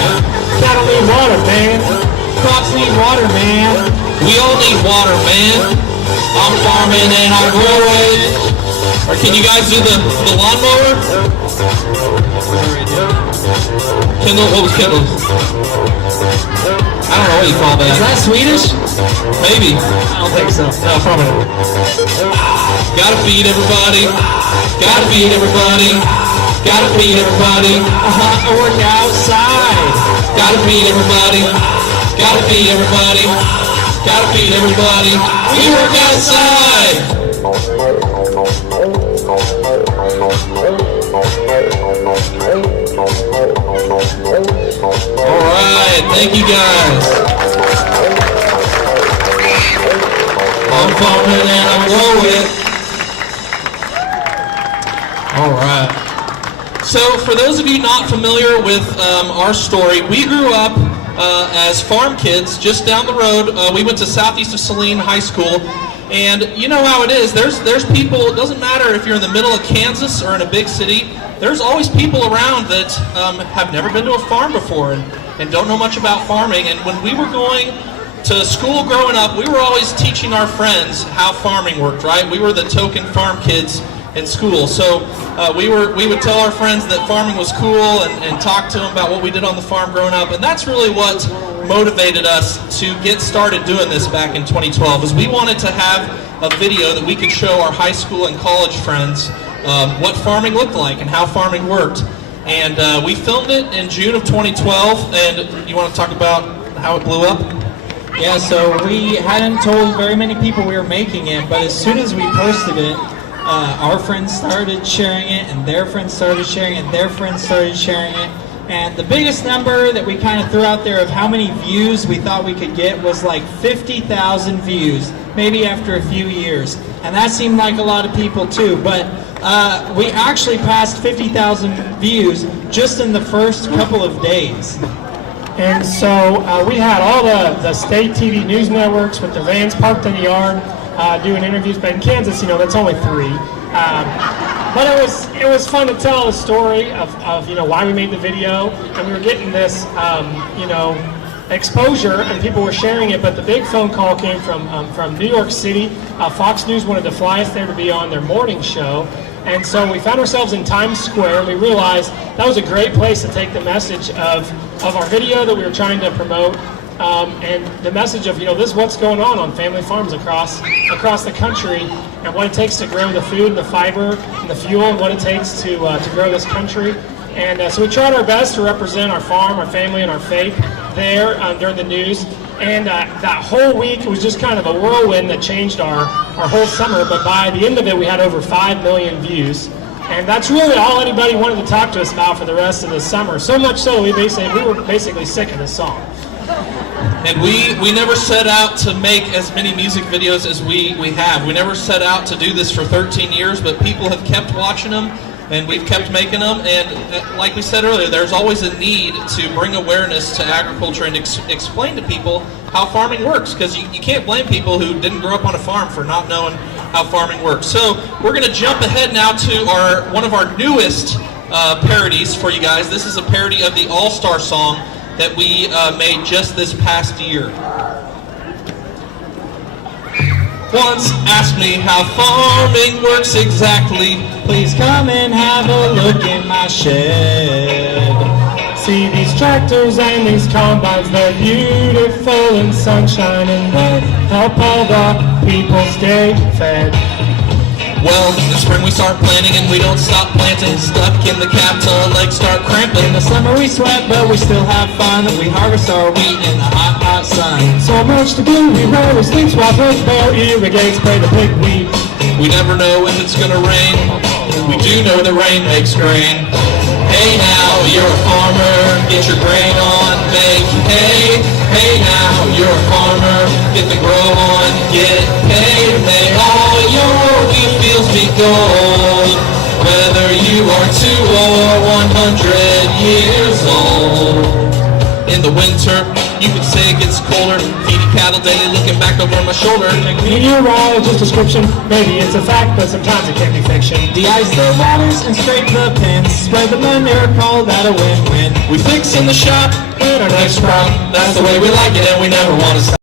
Cattle need water, man. Crops need water, man. We all need water, man. I'm farming and I grow it. Or can you guys do the lawnmower? Kendall, what was Kendall? I don't know what you call that. Is that Swedish? Maybe. I don't think so. No, probably not. Gotta feed everybody. Gotta feed everybody. Gotta feed everybody. I work outside. Gotta feed everybody. Gotta feed everybody. Gotta feed everybody. We work outside. Alright, thank you guys. I'm farming and I grow it. Alright. So for those of you not familiar with our story, we grew up as farm kids just down the road. We went to southeast of Saline High School. And you know how it is. There's people, it doesn't matter if you're in the middle of Kansas or in a big city, there's always people around that have never been to a farm before and don't know much about farming. And when we were going to school growing up, we were always teaching our friends how farming worked, right? We were the token farm kids in school. So we would tell our friends that farming was cool and talk to them about what we did on the farm growing up. And that's really what motivated us to get started doing this back in 2012, is we wanted to have a video that we could show our high school and college friends what farming looked like and how farming worked. And we filmed it in June of 2012, and you want to talk about how it blew up? Yeah, so we hadn't told very many people we were making it, but as soon as we posted it, our friends started sharing it, and their friends started sharing it, and their friends started sharing it. And the biggest number that we kind of threw out there of how many views we thought we could get was like 50,000 views, maybe after a few years. And that seemed like a lot of people too, but we actually passed 50,000 views just in the first couple of days. And so we had all the state TV news networks with the vans parked in the yard doing interviews. But in Kansas, that's only 3. But it was fun to tell the story of why we made the video, and we were getting this exposure, and people were sharing it. But the big phone call came from New York City. Fox News wanted to fly us there to be on their morning show, and so we found ourselves in Times Square, and we realized that was a great place to take the message of our video that we were trying to promote. And the message of, this is what's going on family farms across the country, and what it takes to grow the food, the fiber, and the fuel, and what it takes to grow this country. And so we tried our best to represent our farm, our family, and our faith there during the news. And that whole week was just kind of a whirlwind that changed our whole summer. But by the end of it, we had over 5 million views. And that's really all anybody wanted to talk to us about for the rest of the summer. So much so, we were basically sick of this song. And we never set out to make as many music videos as we have. We never set out to do this for 13 years, but people have kept watching them, and we've kept making them. And like we said earlier, there's always a need to bring awareness to agriculture and explain to people how farming works, because you can't blame people who didn't grow up on a farm for not knowing how farming works. So we're going to jump ahead now to one of our newest parodies for you guys. This is a parody of the All-Star song that we made just this past year. Once asked me how farming works exactly. Please come and have a look in my shed. See these tractors and these combines, they're beautiful in sunshine and they help all the people stay fed. Well, in spring we start planting and we don't stop planting. Stuck in the cab till our legs start cramping. In the summer we sweat, but we still have fun. We harvest our wheat in the hot, hot sun. So much to do, we rarely sleep, swap with bare irrigate, spray the pigweed. We never know if it's gonna rain. We do know that rain makes grain. Hey now, you're a farmer, get your grain on, make hay. Hey now, you're a farmer, get the grow on, get paid. May all your wheat fields be gold, whether you are 2 or 100 years old. In the winter, you could say it gets colder, feeding cattle daily, looking back over my shoulder. Meteorologist description, maybe it's a fact, but sometimes it can be fiction. De-ice the waters and scrape the pins, spread the manure, call that a win-win. We fix in the shop, in our next crop, that's the way we like it and we never want to stop.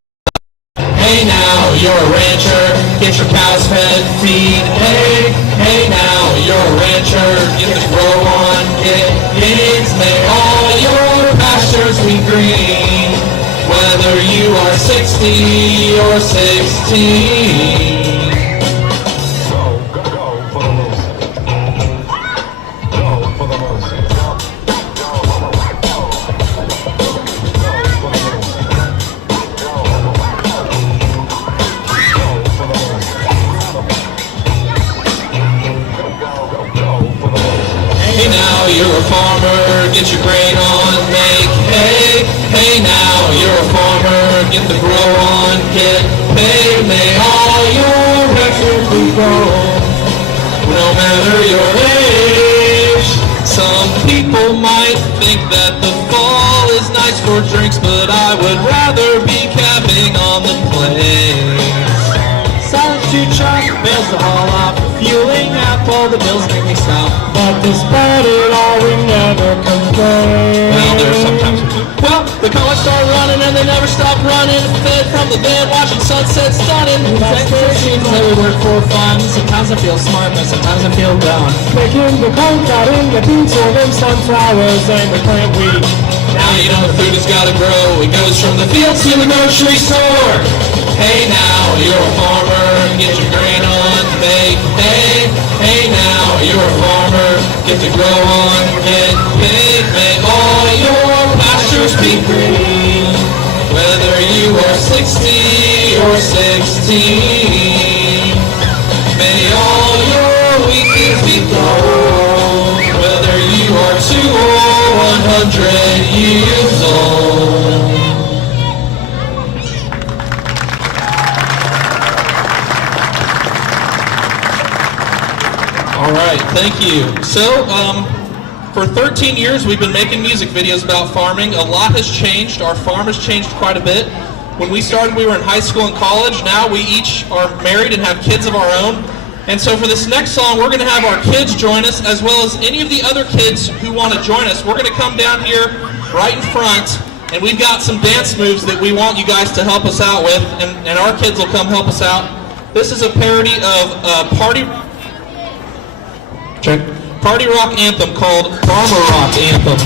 Hey now, you're a rancher, get your cows fed, feed hay. Hey now, you're a rancher, get the grow on, get pigs, may all your pastures be green, whether you are 60 or 16. You're a farmer, get your grain on, make hay. Hey now, you're a farmer, get the grow on, get paid. May all your records be gold, no matter your age. Some people might think that the fall is nice for drinks, but I would rather be camping on the plains. Solitude truck, bales to haul off, fueling up, all the bills make me stop. But despite it all, we never complain. Well, there's sometimes we do. Well, the cars start running and they never stop running. Fed from the bed, watching sunset stunning. That's the machines that we work for fun. Sometimes I feel smart, but sometimes I feel dumb. Making the corn, cutting the beans, serving sunflowers, and the plant wheat. Now you know the food has got to grow. It goes from the fields to the grocery store. Hey now, you're a farmer, get your grain on, make hay. Hey now, you're a farmer, get to grow on, get paid. May all your pastures be green, whether you are 60 or 16. May all your wheat fields be gold, whether you are 2 or 100 years old. All right, thank you. So, for 13 years, we've been making music videos about farming. A lot has changed. Our farm has changed quite a bit. When we started, we were in high school and college. Now we each are married and have kids of our own. And so for this next song, we're going to have our kids join us, as well as any of the other kids who want to join us. We're going to come down here right in front, and we've got some dance moves that we want you guys to help us out with, and our kids will come help us out. This is a parody of Party Rock anthem called Farmer Rock Anthem.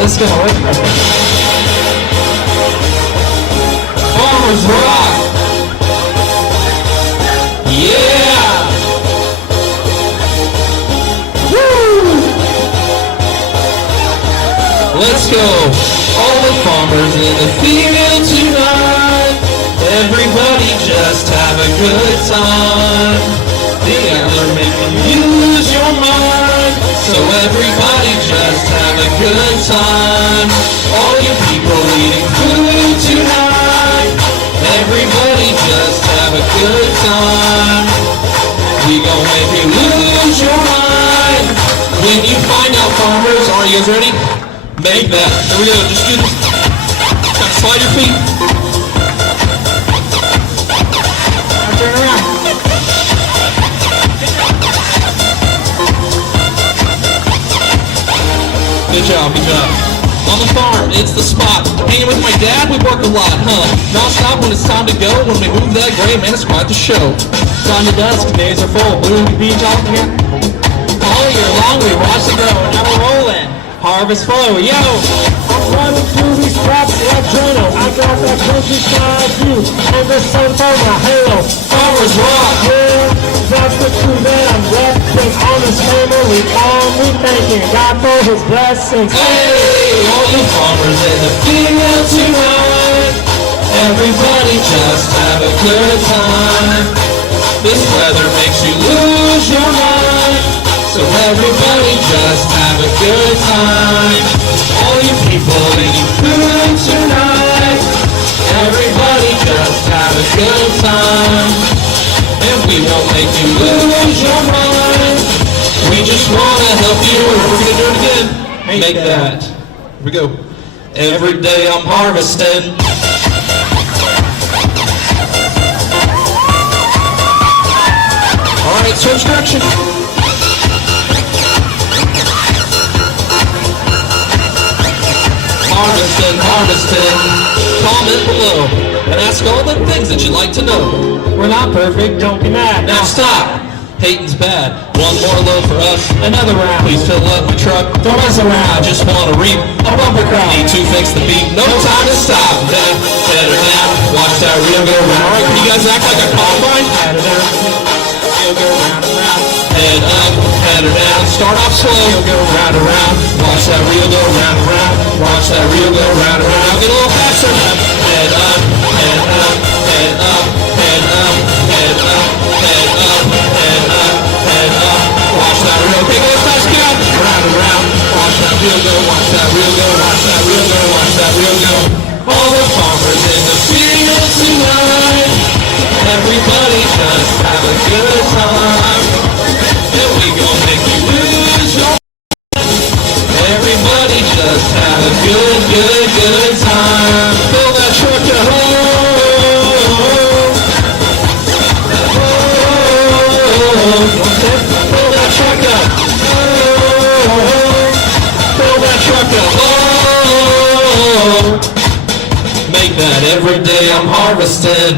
Is this gonna work? Farmers Rock! Yeah! Let's go! All the farmers in the field tonight, everybody just have a good time. The antler making you lose your mind, so everybody just have a good time. All you people eating food tonight, everybody just have a good time. We gon' make you lose your mind, When you find out farmers, are you guys ready? Make that. Here we go. Just do this. Kind of slide your feet. Now turn around. Good job, good job. On the farm, it's the spot. Hanging with my dad, we work a lot, huh? Non-stop when it's time to go. When we move that grain, man, it's quite the show. Dawn to dusk, days are full. Blue beach all here. All year long we watch it grow. Now we're rolling. Harvest flow, yo! I'm running through these crops like Drano. I got that countryside view and the sun for my halo. Farmers rock! Yeah, that's the truth that I'm repping. On this family farm, we thanking God for His blessings. Hey, all the farmers in the field tonight. Everybody just have a good time. This weather makes you lose your mind. So everybody just have a good time. All you people eating food tonight. Everybody just have a good time. And we won't make you lose your mind. We just want to help you. We're going to do it again. Make that. Here we go. Every day I'm harvesting. All right, switch direction. Harvesting, harvesting. Comment below and ask all the things that you'd like to know. We're not perfect, don't be mad. Now stop. Hating's bad. One more load for us. Another round. Please fill up my truck. Don't mess around. I just want to reap a bumper crop. Need to fix the beat. No time to stop. Down, head her down. Watch that reel go round. All right, can you guys act like a combine? Head her down. Reel go round and round. Head up, head her down. Start off slow. Reel go round and round. Watch that reel go round and round. Watch that reel go round and round. Now get a little faster. Head up, head up, head up, head up, head up, head up, head up, head up. Watch that reel. Okay, go as fast as you can. Round and round. Watch that reel go. Watch that reel go. Watch that reel go. Watch that reel go. All the farmers in the field tonight. Everybody just have a good time. And we gon' make you lose your mind. Everybody just have a good time. Fill that truck up. Fill that truck up. Fill that truck up. Make that every day I'm harvesting.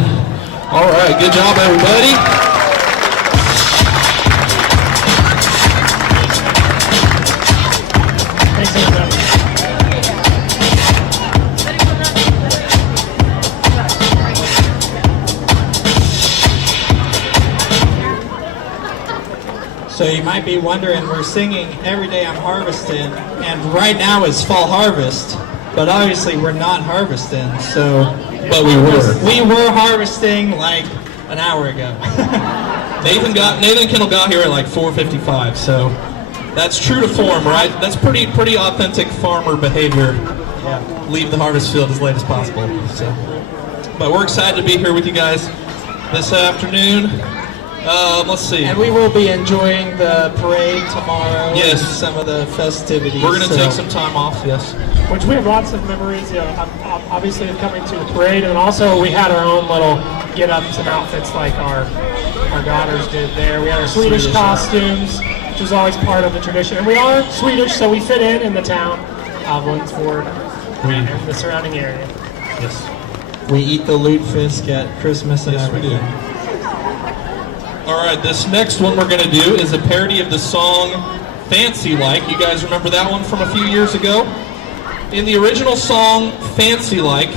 All right, good job, everybody. Thanks, everybody. So you might be wondering, we're singing Every Day I'm Harvesting, and right now is fall harvest, but obviously we're not harvesting, so... But we were. We were harvesting like an hour ago. Nathan Kendall got here at like 4:55, so that's true to form, right? That's pretty authentic farmer behavior. Yeah. Leave the harvest field as late as possible. So, but we're excited to be here with you guys this afternoon. Let's see. And we will be enjoying the parade tomorrow. Yes. And some of the festivities. We're going to take some time off, yes. Which we have lots of memories, obviously of coming to the parade, and also we had our own little get-ups and outfits like our daughters did there. We had our Swedish costumes, which was always part of the tradition. And we are Swedish, so we fit in the town of Lindsborg and the surrounding area. Yes. We eat the lutefisk at Christmas and everything. We do. All right, this next one we're going to do is a parody of the song Fancy Like. You guys remember that one from a few years ago? In the original song Fancy Like,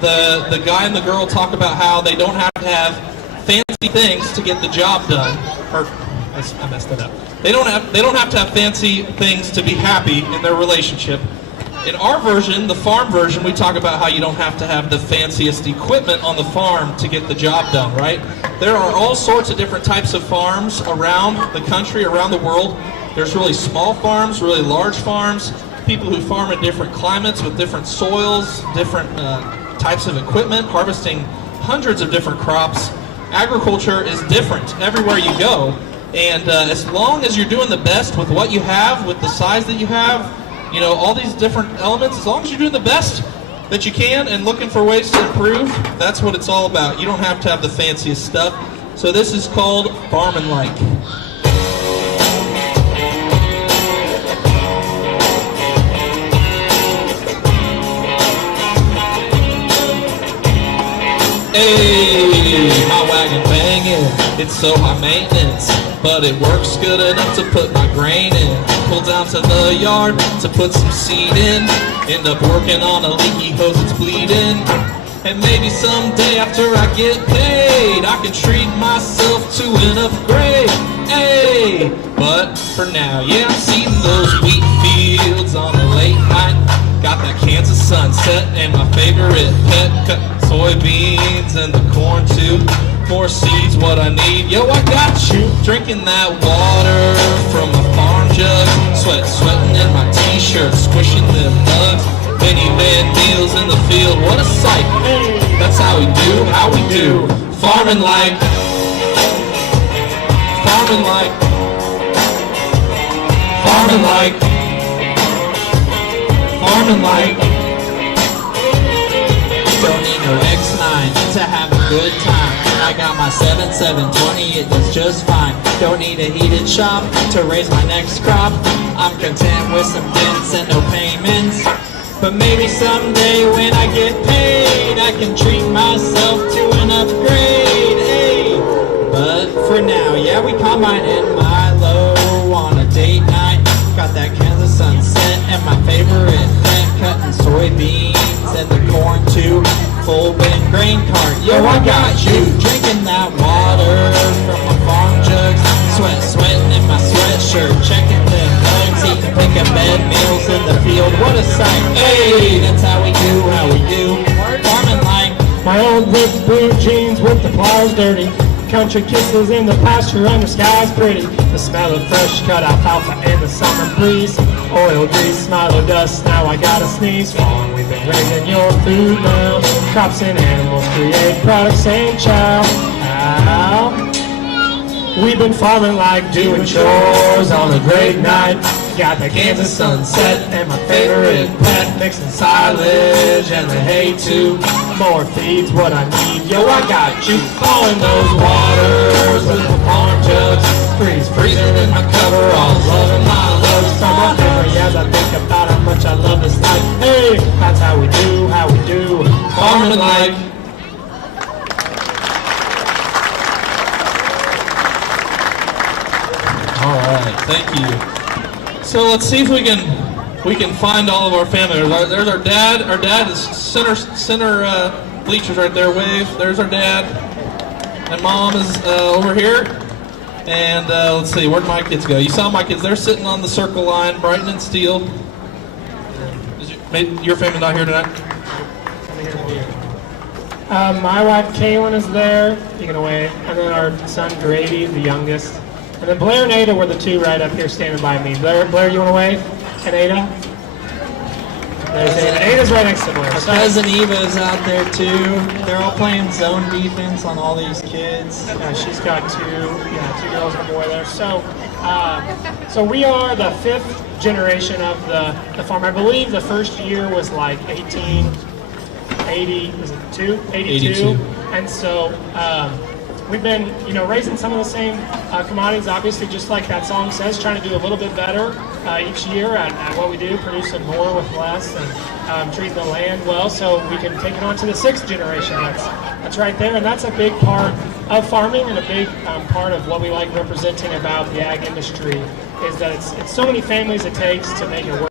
the guy and the girl talk about how they don't have to have fancy things to get the job done. Or I messed that up. They don't have to have fancy things to be happy in their relationship. In our version, the farm version, we talk about how you don't have to have the fanciest equipment on the farm to get the job done, right? There are all sorts of different types of farms around the country, around the world. There's really small farms, really large farms, people who farm in different climates with different soils, different types of equipment, harvesting hundreds of different crops. Agriculture is different everywhere you go. And as long as you're doing the best with what you have, with the size that you have, you know, all these different elements, as long as you're doing the best that you can and looking for ways to improve, that's what it's all about. You don't have to have the fanciest stuff. So this is called Farmin' Like. Hey, my wagon banging, it's so high maintenance, but it works good enough to put my grain in. Pull down to the yard to put some seed in, end up working on a leaky hose that's bleeding. And maybe someday after I get paid, I can treat myself to an upgrade. Hey, but for now, yeah, I'm seeding those wheat fields on a late night. Got that Kansas sunset and my favorite pet, cutting soybeans and the corn too. More seeds, what I need. Yo, I got you. Drinking that water from a farm jug. Sweating in my t-shirt, squishing them bugs. Minivan meals in the field, what a sight. That's how we do. Farmin' like. Farmin' like. Farmin' like. Farmin' like. Don't need no X9 to have a good time. I got my 7720, it does just fine. Don't need a heated shop to raise my next crop. I'm content with some dents and no payments. But maybe someday when I get paid, I can treat myself to an upgrade. Hey, but for now, yeah, we combine in Milo on a date night. Got that Kansas sunset and my favorite pet, cutting soybeans and the corn too. Full bin grain cart, yo, I got you. Drinking that water from my farm jugs. Sweating in my sweatshirt, checking them bugs. Eating picking bed meals in the field, what a sight. Hey, that's how we do. Farmin' like. My old ripped blue jeans with the plows dirty. Country kisses in the pasture and the sky's pretty. The smell of fresh cut alfalfa and the summer breeze. Oil grease, Milo dust, now I gotta sneeze. Farm, we've been raising your food now. Crops and animals create products and chow. Ow. We've been farming like doing chores on a great night. Got the Kansas sunset and my favorite pet, mixing silage and the hay too. More feed's what I need, yo, I got you. Falling those waters with the farm jugs. Freezing in my coveralls, loving my love. Summer memory as I think about how much I love this life. Hey, that's how we do. Farming like. All right, thank you. So let's see if we can find all of our family. There's our dad. Our dad is center bleachers right there. Wave. There's our dad. And mom is over here. And let's see, where'd my kids go? You saw my kids. They're sitting on the circle line, Brighton and Steele. Your family not here tonight? My wife Kaylin is there. You can wave. And then our son Grady, the youngest. And then Blair and Ada were the two right up here standing by me. Blair, you want to wave? And Ada? There's Ada. Ada's right next to Blair. Our cousin Eva is out there too. They're all playing zone defense on all these kids. Yeah, she's got two girls and a boy there. So we are the fifth generation of the farm. I believe the first year was like 1880, was it 82? And so we've been, raising some of the same commodities, obviously, just like that song says, trying to do a little bit better each year at what we do, producing more with less, and treating the land well, so we can take it on to the sixth generation. That's right there, and that's a big part of farming and a big part of what we like representing about the ag industry, is that it's so many families it takes to make it work.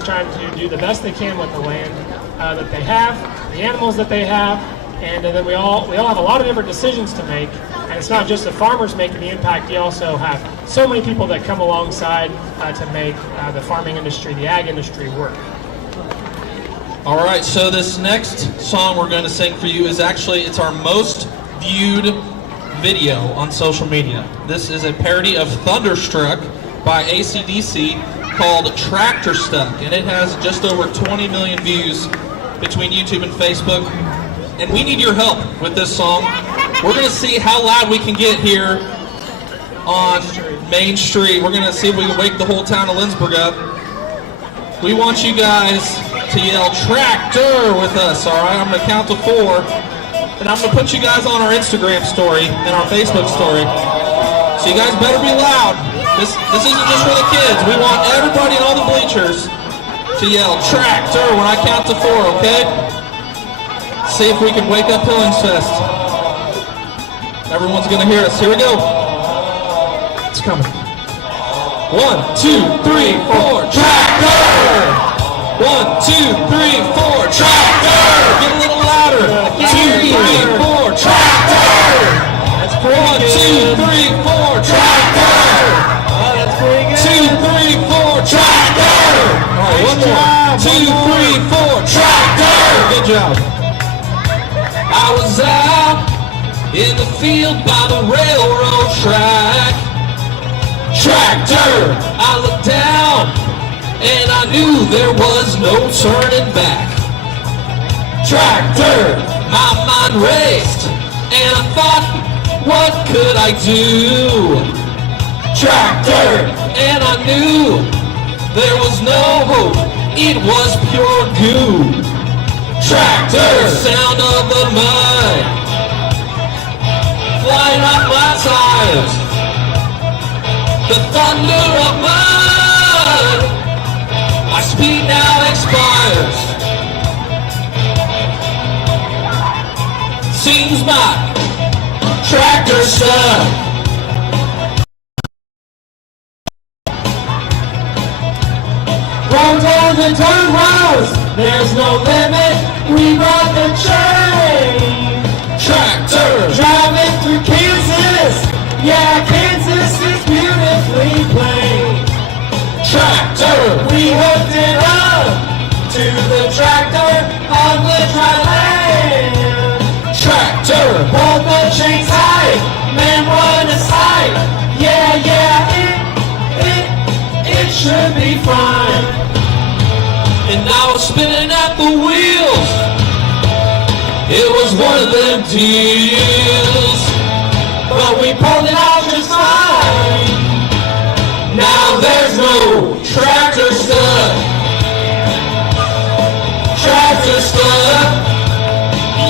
Trying to do the best they can with the land that they have, the animals that they have, and then we all have a lot of different decisions to make. And it's not just the farmers making the impact. You also have so many people that come alongside to make the farming industry, the ag industry work. All right, so this next song we're going to sing for you is actually, it's our most viewed video on social media. This is a parody of Thunderstruck by AC/DC called Tractor Stuck, and it has just over 20 million views between YouTube and Facebook. And we need your help with this song. We're going to see how loud we can get here on Main Street. We're gonna see if we can wake the whole town of Lindsborg up. We want you guys to yell tractor with us, all right? I'm gonna count to 4, and I'm gonna put you guys on our Instagram story and our Facebook story. So you guys better be loud. This isn't just for the kids. We want everybody in all the bleachers to yell tractor when I count to 4, okay? See if we can wake up Hyllningsfest. Everyone's gonna hear us. Here we go. It's coming. 1, 2, 3, 4, tractor! 1, 2, 3, 4, tractor! Get a little louder. 2, 3, 4, tractor! That's pretty 1, 2, 3, 4, tractor! Oh, that's pretty good. 2, 3, 4, tractor! All right, one more. 2, 3, 4, tractor! Good job. I was out in the field by the railroad track. Tractor! I looked down and I knew there was no turning back. Tractor! My mind raced and I thought, what could I do? Tractor! And I knew there was no hope, it was pure goo. Tractor! Sound of the mud flying off my tires. The thunder of mud, my speed now expires. Seems my tractor stuck. Roll down the dirt roads, there's no limit, we brought the train. Tractor! Driving through Kansas, yeah, Kansas is beautifully plain. Tractor! We hooked it up to the tractor on the dry land. Tractor! Hold the chain tight, man, what a sight. Yeah, it should be fine. And I was spinning at the wheels. It was one of them deals. But we pulled it out just fine. Now there's no tractor stuck. Tractor stuck.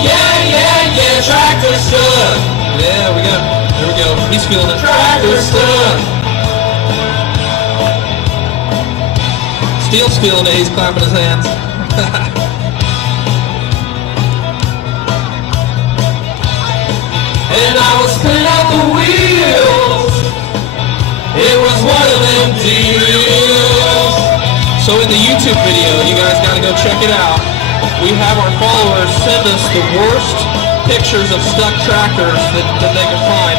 Yeah, tractor stuck. Yeah, there we go. He's feeling it. Tractor stuck. Steele's feeling it. He's clapping his hands. And I was spinning out the wheels. It was one of them deals. So in the YouTube video, you guys gotta go check it out. We have our followers send us the worst pictures of stuck tractors that they can find.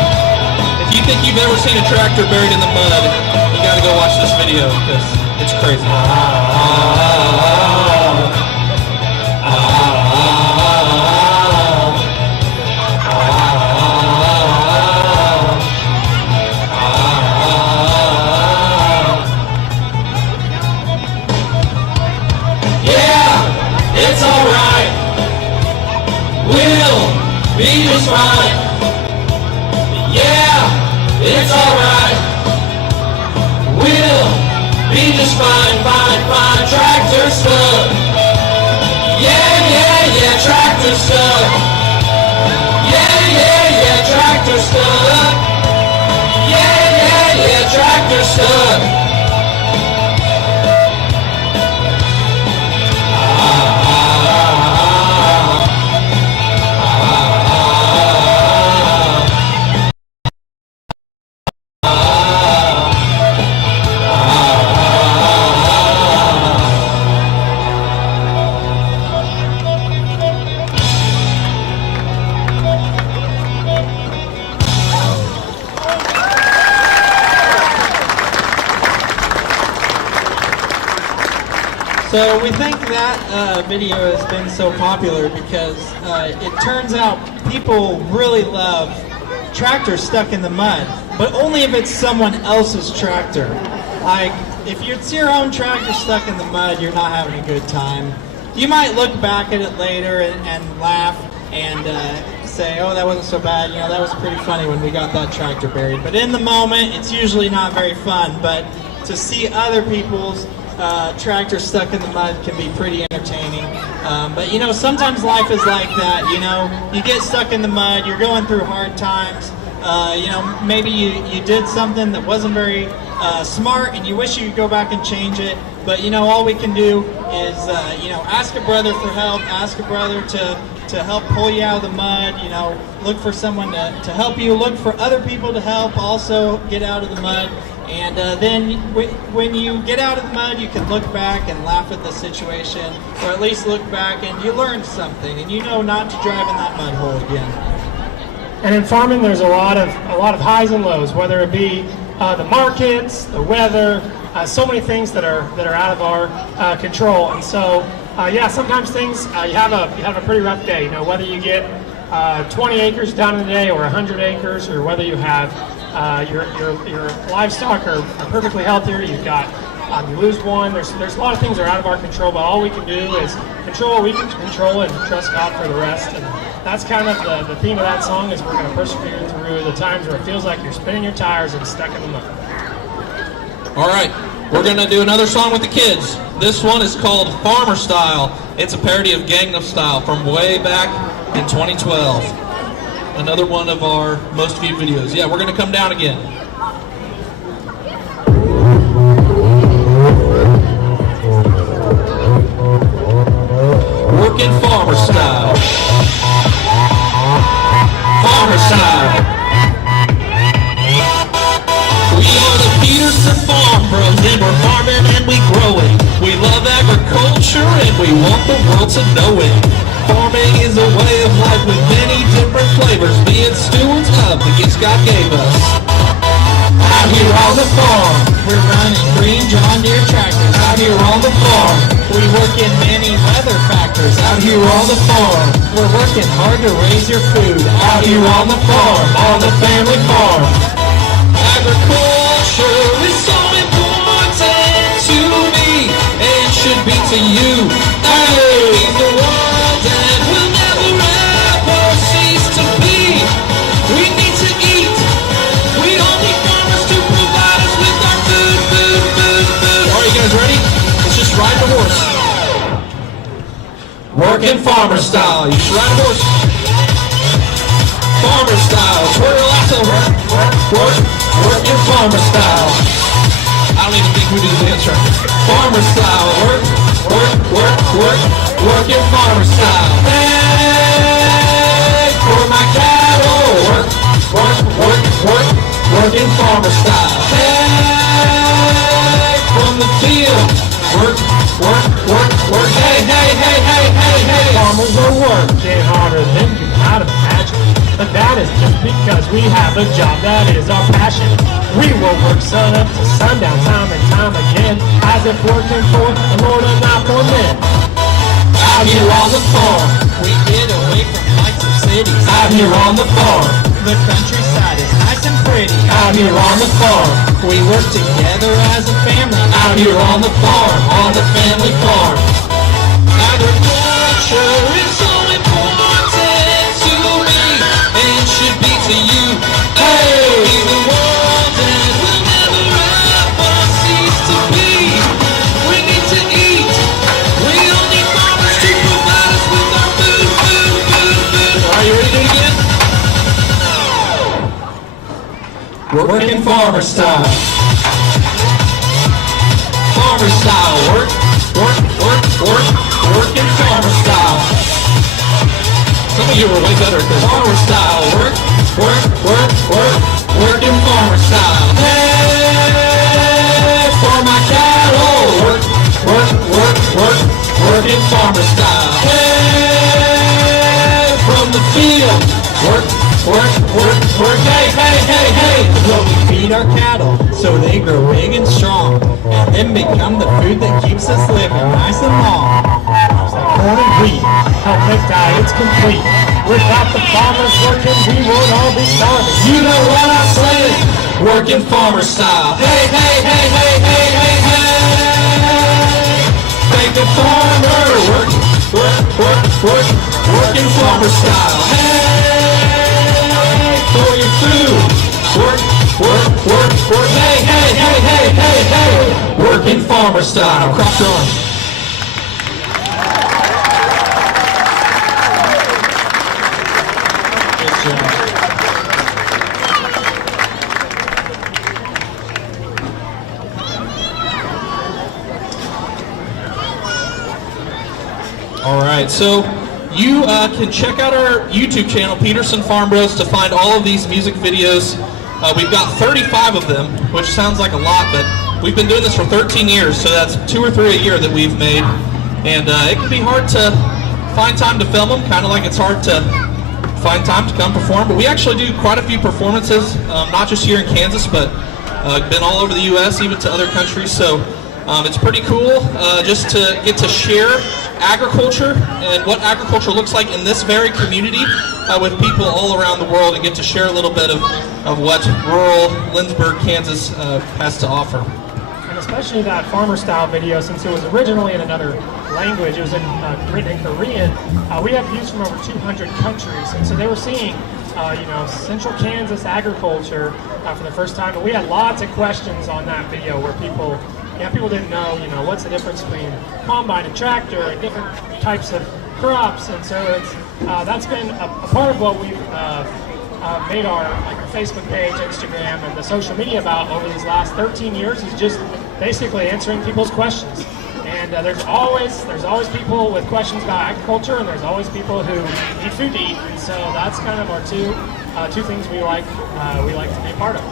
If you think you've ever seen a tractor buried in the mud, you gotta go watch this video because it's crazy. It's alright, we'll be just fine. Yeah, it's alright, we'll be just fine, fine. Tractor stuck. Yeah, tractor stuck. Yeah, tractor stuck. Yeah, tractor stuck. So we think that video has been so popular because it turns out people really love tractors stuck in the mud, but only if it's someone else's tractor. Like, if it's your own tractor stuck in the mud, you're not having a good time. You might look back at it later and laugh and say, oh, that wasn't so bad, you know, that was pretty funny when we got that tractor buried. But in the moment, it's usually not very fun. But to see other people's tractors stuck in the mud can be pretty entertaining. But you know, sometimes life is like that. You know, you get stuck in the mud, you're going through hard times. You know, maybe you did something that wasn't very smart and you wish you could go back and change it. But you know, all we can do is, you know, ask a brother for help, ask a brother to help pull you out of the mud, you know, look for someone to help you, look for other people to help also get out of the mud. And then when you get out of the mud, you can look back and laugh at the situation, or at least look back and you learned something and you know not to drive in that mud hole again. And in farming, there's a lot of highs and lows, whether it be the markets, the weather, so many things that are out of our control. And so, yeah, sometimes things you have a pretty rough day. You know, whether you get 20 acres done in a day or 100 acres, or whether you have your livestock are perfectly healthy. You've got you lose one. There's a lot of things that are out of our control, but all we can do is control what we can control and trust God for the rest. And that's kind of the theme of that song, is we're going to persevere through the times where it feels like you're spinning your tires and stuck in the mud. All right, we're going to do another song with the kids. This one is called Farmer Style. It's a parody of Gangnam Style from way back in 2012. Another one of our most viewed videos. Yeah, we're going to come down again. Working farmer style. Farmer style. We are the Peterson Farm Bros, and we're farming and we growing. We love agriculture and we want the world to know it. Farming is a way of life with many different flavors, being stewards of the gifts God gave us. Out here on the farm, we're running green John Deere tractors. Out here on the farm, we work in many weather factors. Out here on the farm, we're working hard to raise your food. Out here on the farm, on the family farm. Agriculture is so important to me, and should be to you. Hey, the world and will never ever cease to be. We need to eat. We don't need farmers to provide us with our food. Are you guys ready? Let's just ride the horse. Working farmer style. You should ride a horse. Farmer style. Twirl lasso. Working farmer style. I don't even think we do the dance right. Farmer style. Working farmer style. Hey, for my cattle. Working farmer style. Hey, from the field. Work. Hey. Farmers are working harder than you might imagine. But that is just because we have a job that is our passion. We will work sun up to sundown time and time again, as if working for the Lord and not for men. Out here on the farm, we get away from lights of cities. Out here on the farm, the countryside is nice and pretty. Out here on the farm, we work together as a family. Out here on the farm, on the family farm. Agriculture is so important to me, and should be to you. Hey, the world and will never ever cease to be. We need to eat. We don't need farmers to provide us with our food. Are you ready to do it again? Working farmer style. Farmer style. Working farmer style. Some of you were way better at this. Farmer style. Working farmer style. Hey, for my cattle. Working farmer style. Hey, from the field. Work. Hey. Well, we feed our cattle so they grow big and strong, and then become the food that keeps us living nice and long. Corn and wheat help make diets complete. Without the farmers working, we would all be starving. You know what I'm saying? Working farmer style. Hey. Make a farmer working farmer style. Hey. hey, hey, hey, hey, hey. Working farmer style. Cross your arms. Good job. All right, so you can check out our YouTube channel, Peterson Farm Bros, to find all of these music videos. We've got 35 of them, which sounds like a lot, but we've been doing this for 13 years, so that's 2 or 3 a year that we've made. And it can be hard to find time to film them, kind of like it's hard to find time to come perform. But we actually do quite a few performances, not just here in Kansas, but been all over the U.S., even to other countries. So it's pretty cool just to get to share agriculture and what agriculture looks like in this very community with people all around the world, and get to share a little bit of what rural Lindsborg, Kansas has to offer. And especially that farmer style video, since it was originally in another language, it was written in Korean, we have views from over 200 countries, and so they were seeing central Kansas agriculture for the first time, and we had lots of questions on that video where people didn't know, what's the difference between combine and tractor and different types of crops, and so it's that's been a part of what we've made our Facebook page, Instagram, and the social media about over these last 13 years is just basically answering people's questions. And there's always people with questions about agriculture, and there's always people who need food to eat, and so that's kind of our two things we like to be a part of.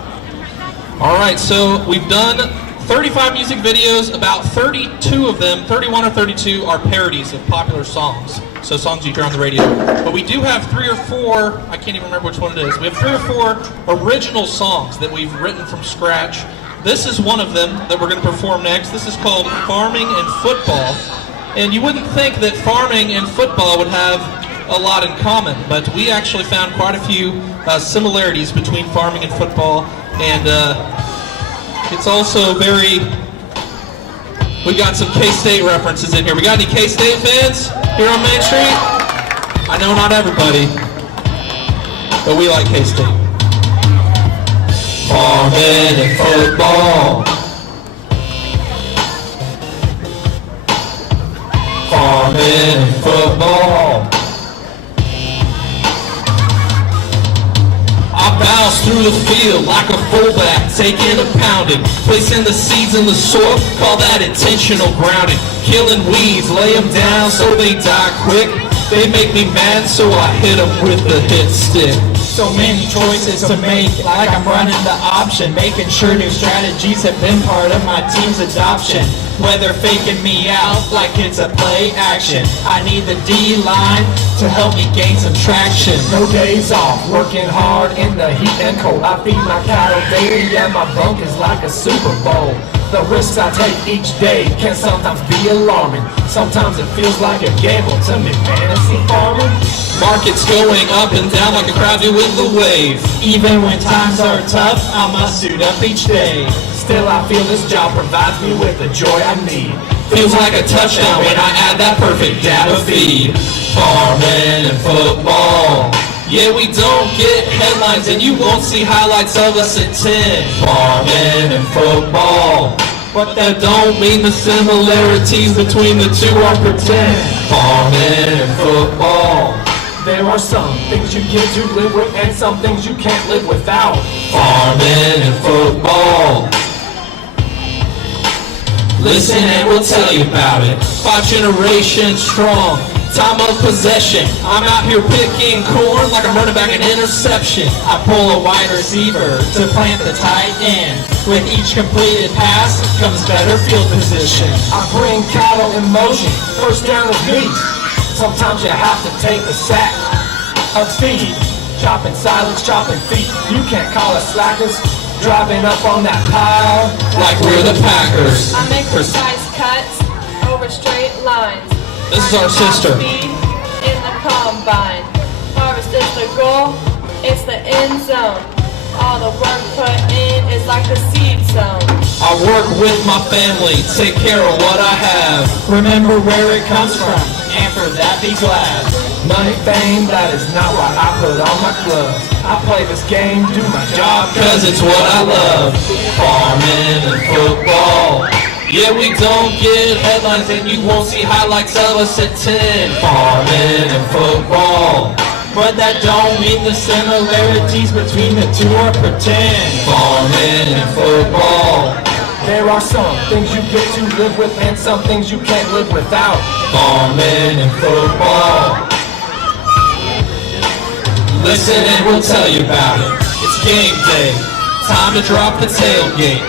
All right, so we've done 35 music videos. About 32 of them, 31 or 32, are parodies of popular songs. So songs you hear on the radio. But we do have 3 or 4, I can't even remember which one it is. We have 3 or 4 original songs that we've written from scratch. This is one of them that we're going to perform next. This is called Farming and Football. And you wouldn't think that farming and football would have a lot in common, but we actually found quite a few similarities between farming and football. And it's also we got some K-State references in here. We got any K-State fans here on Main Street? I know not everybody, but we like K-State. Farming and football. Farming and football. I bounce through the field like a fullback, taking a pounding, placing the seeds in the soil, call that intentional grounding. Killing weeds, lay them down so they die quick. They make me mad, so I hit them with the hit stick. So many choices to make, like I'm running the option, making sure new strategies have been part of my team's adoption. Whether faking me out like it's a play action, I need the D-line to help me gain some traction. No days off, working hard in the heat and cold. I feed my cattle daily, and my bunk is like a Super Bowl. The risks I take each day can sometimes be alarming. Sometimes it feels like a gamble to me, fantasy farming. Markets going up and down like a crowd doing the wave. Even when times are tough, I must suit up each day. Still I feel this job provides me with the joy I need. Feels like a touchdown when I add that perfect data feed. Farming and football. Yeah, we don't get headlines, and you won't see highlights of us at 10. Farming and football. But that don't mean the similarities between the two are pretend. Farming and football. There are some things you get to live with, and some things you can't live without. Farming and football. Listen and we'll tell you about it. 5 generations strong. Time of possession. I'm out here picking corn like I'm running back an interception. I pull a wide receiver to plant the tight end. With each completed pass comes better field position. I bring cattle in motion. First down is me. Sometimes you have to take a sack of feed. Chopping silence, chopping feet. You can't call us slackers. Driving up on that pile like we're the Packers. I make precise cuts over straight lines. This is our sister. In the combine. Harvest is the goal, it's the end zone. All the work put in is like the seed sown. I work with my family, take care of what I have. Remember where it comes from, and for that be glad. Money, fame, that is not why I put on my gloves. I play this game, do my job, Cause it's what I love. Farming and football. Yeah, we don't get headlines and you won't see highlights of us at 10. Farming and football. But that don't mean the similarities between the two are pretend. Farming and football. There are some things you get to live with and some things you can't live without. Farming and football. Listen and we'll tell you about it. It's game day. Time to drop the tailgate.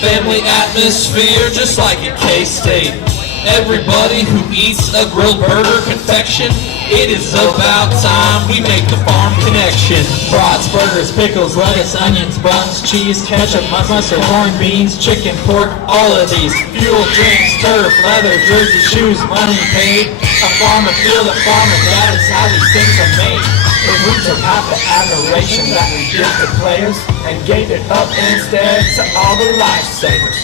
Family atmosphere just like at K-State. Everybody who eats a grilled burger confection, it is about time we make the farm connection. Brats, burgers, pickles, lettuce, onions, buns, cheese, ketchup, mustard, corned beans, chicken, pork, all of these. Fuel, drinks, turf, leather, jersey, shoes, money paid. A farm, a field, a farmer, that is how these things are made. If we took half the admiration that we give to players and gave it up instead to all the lifesavers,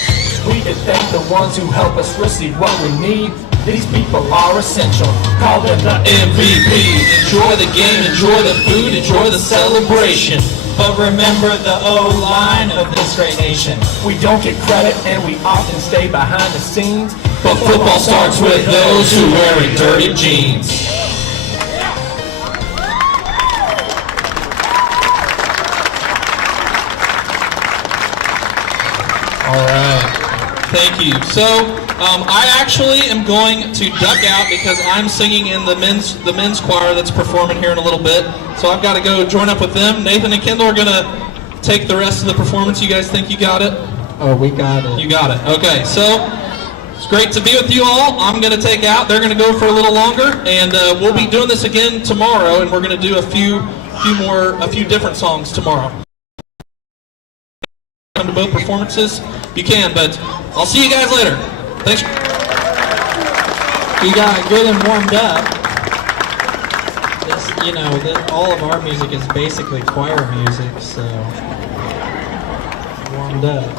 we could thank the ones who help us receive what we need. These people are essential. Call them the MVPs. Enjoy the game, enjoy the food, enjoy the celebration. But remember the O-line of this great nation. We don't get credit and we often stay behind the scenes. But football starts with those who wearing dirty jeans. All right. Thank you. So I actually am going to duck out because I'm singing in the men's choir that's performing here in a little bit. So I've got to go join up with them. Nathan and Kendall are going to take the rest of the performance. You guys think you got it? Oh, we got it. You got it. Okay. So it's great to be with you all. I'm going to take out. They're going to go for a little longer, and we'll be doing this again tomorrow. And we're going to do a few different songs tomorrow. Come to both performances, you can, but I'll see you guys later. Thanks. We got good and warmed up. All of our music is basically choir music, so warmed up.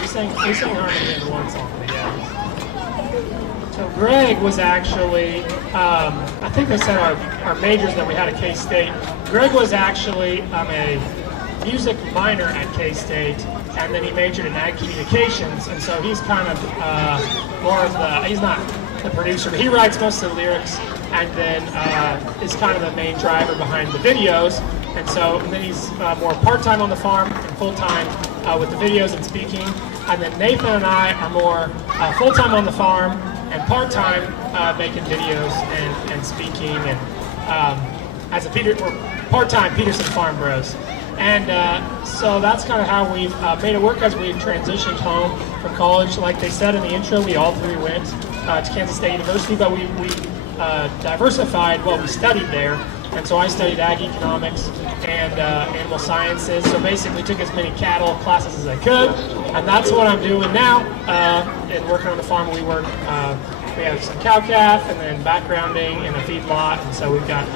We sang harmony in one song, but yeah. So Greg was actually, I think they said our majors that we had at K-State. Greg was actually a music minor at K-State, and then he majored in ag communications, and so he's kind of more of he's not the producer, but he writes most of the lyrics, and then is kind of the main driver behind the videos, and then he's more part-time on the farm and full-time with the videos and speaking, and then Nathan and I are more full-time on the farm and part-time making videos and speaking, and we're part-time Peterson Farm Bros. And so that's kind of how we've made it work as we've transitioned home from college. Like they said in the intro, we all three went to Kansas State University, but we diversified what we studied there. And so I studied ag economics and animal sciences. So basically took as many cattle classes as I could. And that's what I'm doing now. And working on the farm, we have some cow-calf and then backgrounding in a feed lot. And so we've got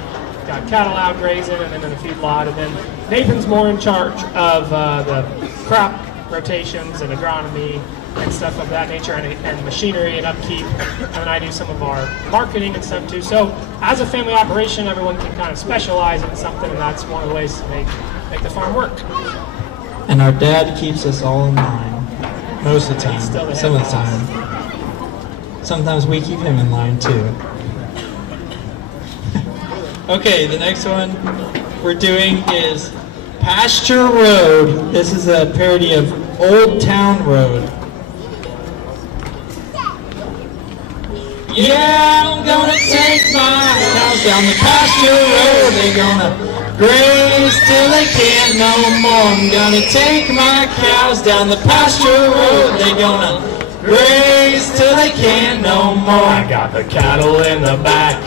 cattle out grazing and then in a feed lot, and then Nathan's more in charge of the crop rotations and agronomy and stuff of that nature, and machinery and upkeep, and then I do some of our marketing and stuff too. So as a family operation, everyone can kind of specialize in something, and that's one of the ways to make the farm work. And our dad keeps us all in line, most of the time, some of the time. Sometimes we keep him in line too. Okay, the next one we're doing is Pasture Road. This is a parody of Old Town Road. Yeah, I'm gonna take my cows down the pasture road. They're gonna graze till they can't no more. I'm gonna take my cows down the pasture road. They're gonna graze till they can't no more. I got the cattle in the back.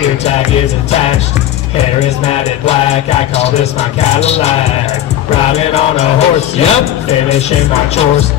Ear tag is attached, hair is matted black. I call this my Cadillac. Riding on a horse, yep. Finishing my chores.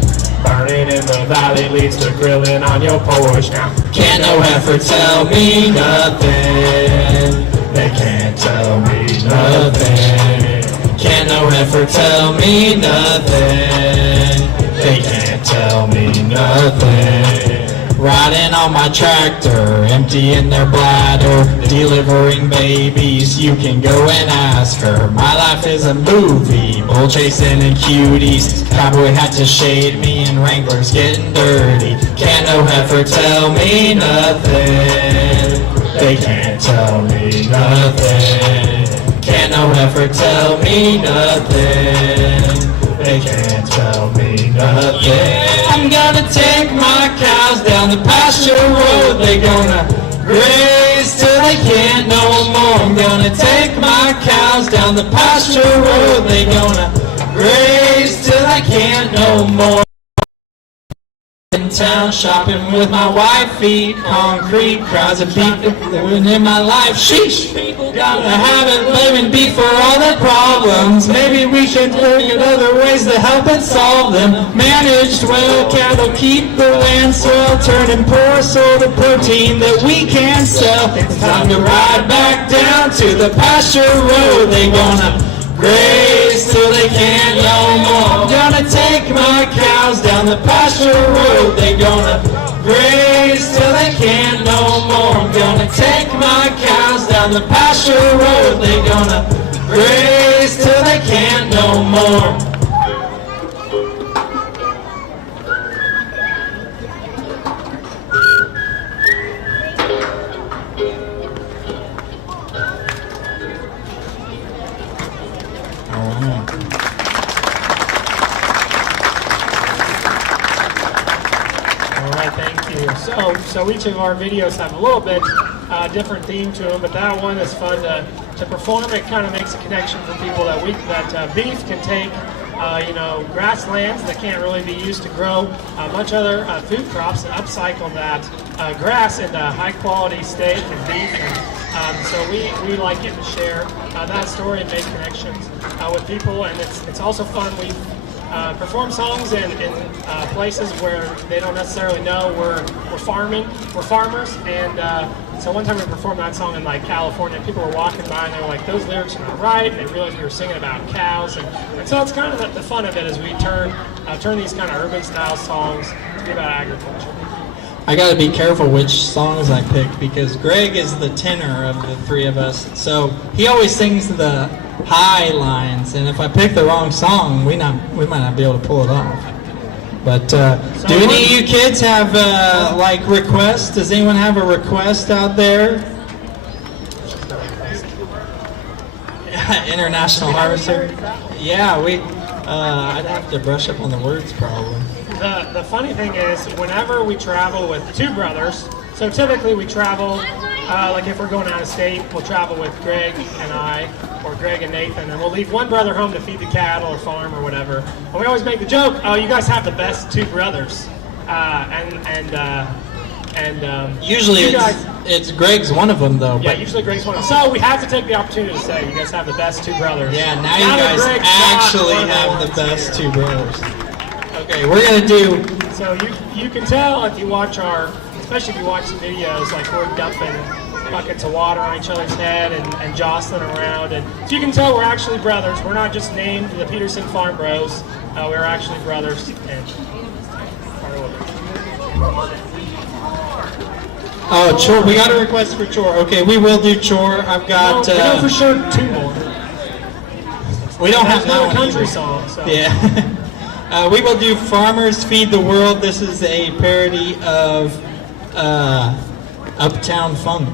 Burning in the valley leads to grilling on your porch. Now, can't no heifer tell me nothing. They can't tell me nothing. Can't no heifer tell me nothing. They can't tell me nothing. Riding on my tractor, emptying their bladder, delivering babies, you can go and ask her. My life is a movie, bull chasing and cuties, cowboy hat to shade me and Wranglers getting dirty. Can't no heifer tell me nothing. They can't tell me nothing. Can't no heifer tell me nothing. They can't tell me nothing. Yeah, I'm gonna take my cows down the pasture road. They gonna graze till they can't no more. I'm gonna take my cows down the pasture road. They gonna graze till they can't no more. In town shopping with my wifey, concrete crowds of people living in my life. Sheesh, gotta have it living beef for all their problems. Maybe we should look at other ways to help and solve them. Managed well, cattle keep the land swell, turning poor soil to protein that we can sell. It's time to ride back down to the pasture road. They gonna graze till they can't no more. I'm gonna take my cows down the pasture road. They gonna graze till they can't no more. I'm gonna take my cows down the pasture road. They gonna graze till they can't no more. So each of our videos have a little bit different theme to them, but that one is fun to perform. It kind of makes a connection for people that beef can take, grasslands that can't really be used to grow much other food crops and upcycle that grass into high quality steak and beef. And so we like getting to share that story and make connections with people, and it's also fun. We perform songs in places where they don't necessarily know we're farmers, and so one time we performed that song in like California. People were walking by and they were like, "Those lyrics are not right," and they realized we were singing about cows, and so it's kind of the fun of it as we turn these kind of urban style songs to be about agriculture. I gotta be careful which songs I pick because Greg is the tenor of the three of us, so he always sings the high lines, and if I pick the wrong song, we might not be able to pull it off. But do any of you kids have like requests? Does anyone have a request out there? International Harvester? Yeah, I'd have to brush up on the words probably. The funny thing is, whenever we travel with two brothers, so typically we travel, like if we're going out of state, we'll travel with Greg and I, or Greg and Nathan, and we'll leave one brother home to feed the cattle or farm or whatever. And we always make the joke, "Oh, you guys have the best two brothers," usually it's Greg's one of them though. Yeah, usually Greg's one of them. So we have to take the opportunity to say, you guys have the best two brothers. Yeah, now you guys actually have the best two brothers. Okay, we're gonna do. So you can tell if you watch especially if you watch the videos, like we're dumping buckets of water on each other's head and jostling around, and so you can tell we're actually brothers. We're not just named the Peterson Farm Bros. We're actually brothers. Oh, chore. We got a request for chore. Okay, we will do chore. I've got. We know for sure two more. We don't have that one country either. song. So. Yeah. We will do Farmers Feed the World. This is a parody of Uptown Funk.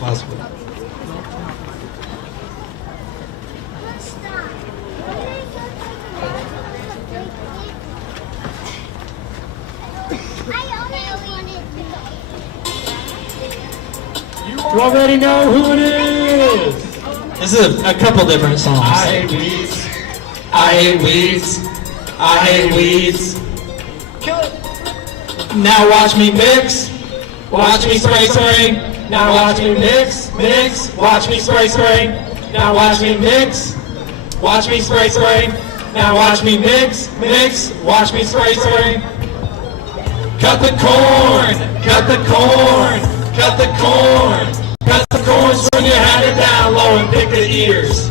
Possibly. You already know who it is. This is a couple different songs. I hate weeds. I hate weeds. I hate weeds. Now watch me mix. Watch me spray, spray. Now watch me mix, mix. Watch me spray, spray. Now watch me mix. Watch me spray, spray. Now watch me mix, mix. Watch me spray, spray. Cut the corn, cut the corn, cut the corn. Cut the corn, swing your hand down low and pick the ears.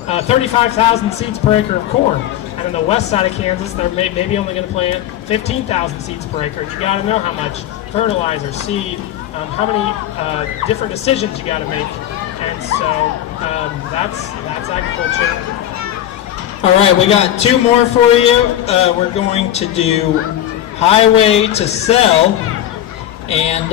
35,000 seeds per acre of corn. And on the west side of Kansas, they're maybe only going to plant 15,000 seeds per acre. You got to know how much fertilizer, seed, how many different decisions you got to make. And so that's agriculture. All right, we got two more for you. We're going to do highway to sell. And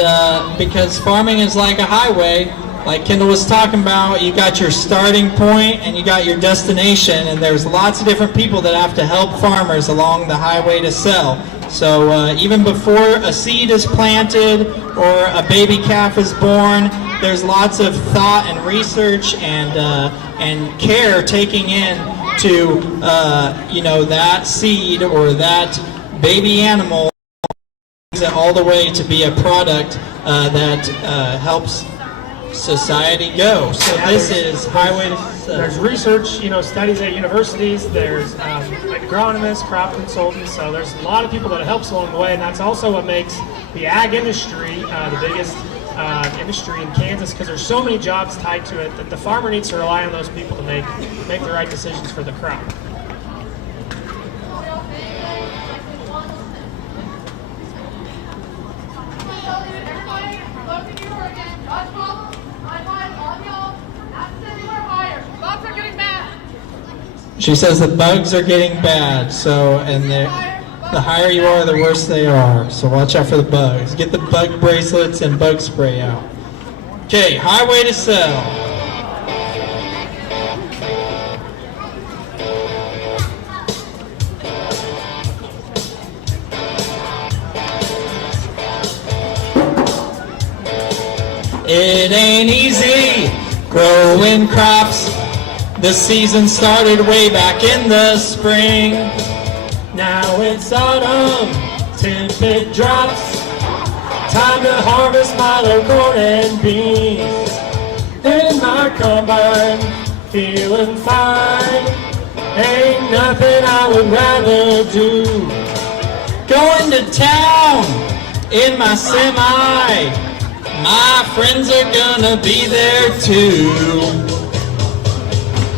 because farming is like a highway, like Kendall was talking about, you got your starting point and you got your destination, and there's lots of different people that have to help farmers along the highway to sell. So even before a seed is planted or a baby calf is born, there's lots of thought and research and care taking in to that seed or that baby animal all the way to be a product that helps society go. So this is highway to sell. There's research, studies at universities. There's agronomists, crop consultants. So there's a lot of people that helps along the way, and that's also what makes the ag industry the biggest industry in Kansas, because there's so many jobs tied to it that the farmer needs to rely on those people to make the right decisions for the crop. She says the bugs are getting bad, so, and the higher you are, the worse they are. So watch out for the bugs. Get the bug bracelets and bug spray out. Okay, highway to sell. It ain't easy growing crops. The season started way back in the spring. Now it's autumn, tempted drops. Time to harvest my low corn and beans. In my combine, feeling fine. Ain't nothing I would rather do. Going to town in my semi. My friends are gonna be there too.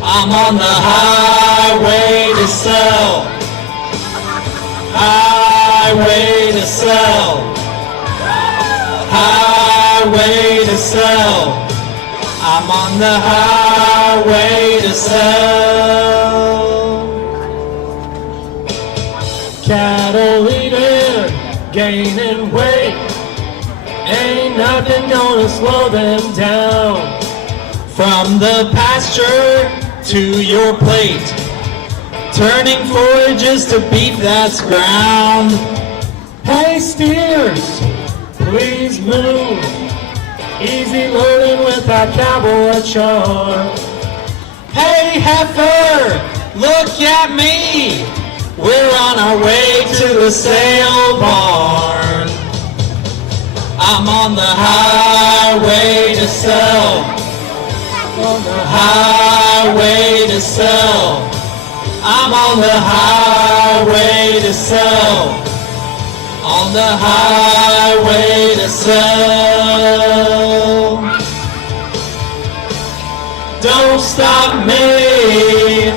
I'm on the highway to sell. Highway to sell. Highway to sell. I'm on the highway to sell. Cattle eating, gaining weight. Ain't nothing gonna slow them down. From the pasture to your plate, turning forages to beef that's ground. Hey steers, please move. Easy loading with that cowboy charm. Hey heifer, look at me. We're on our way to the sale barn. I'm on the highway to sell. On the highway to sell. I'm on the highway to sell. On the highway to sell. Don't stop me.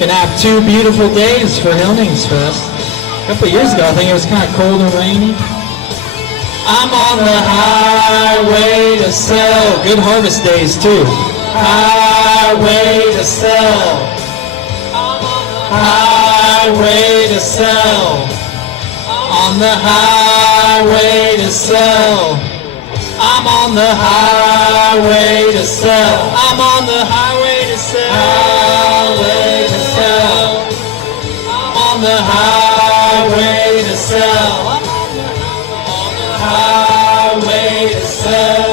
Gonna have 2 beautiful days for Hyllningsfest. A couple years ago, I think it was kind of cold and rainy. I'm on the highway to sell. Good harvest days too. Highway to sell. Highway to sell. On the highway to sell. I'm on the highway to sell. I'm on the highway to sell. Highway to sell. I'm on the highway to sell. I'm on the highway to sell.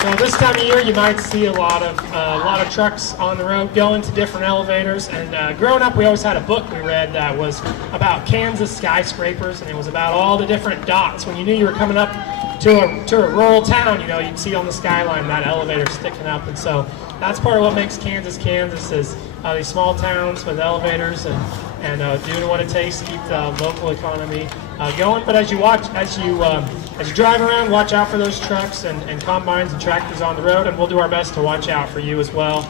So this time of year, you might see a lot of trucks on the road going to different elevators. And growing up, we always had a book we read that was about Kansas skyscrapers, and it was about all the different dots. When you knew you were coming up to a rural town, you know, you'd see on the skyline that elevator sticking up, and so that's part of what makes Kansas Kansas is these small towns with elevators and doing what it takes to keep the local economy going. But as you drive around, watch out for those trucks and combines and tractors on the road, and we'll do our best to watch out for you as well.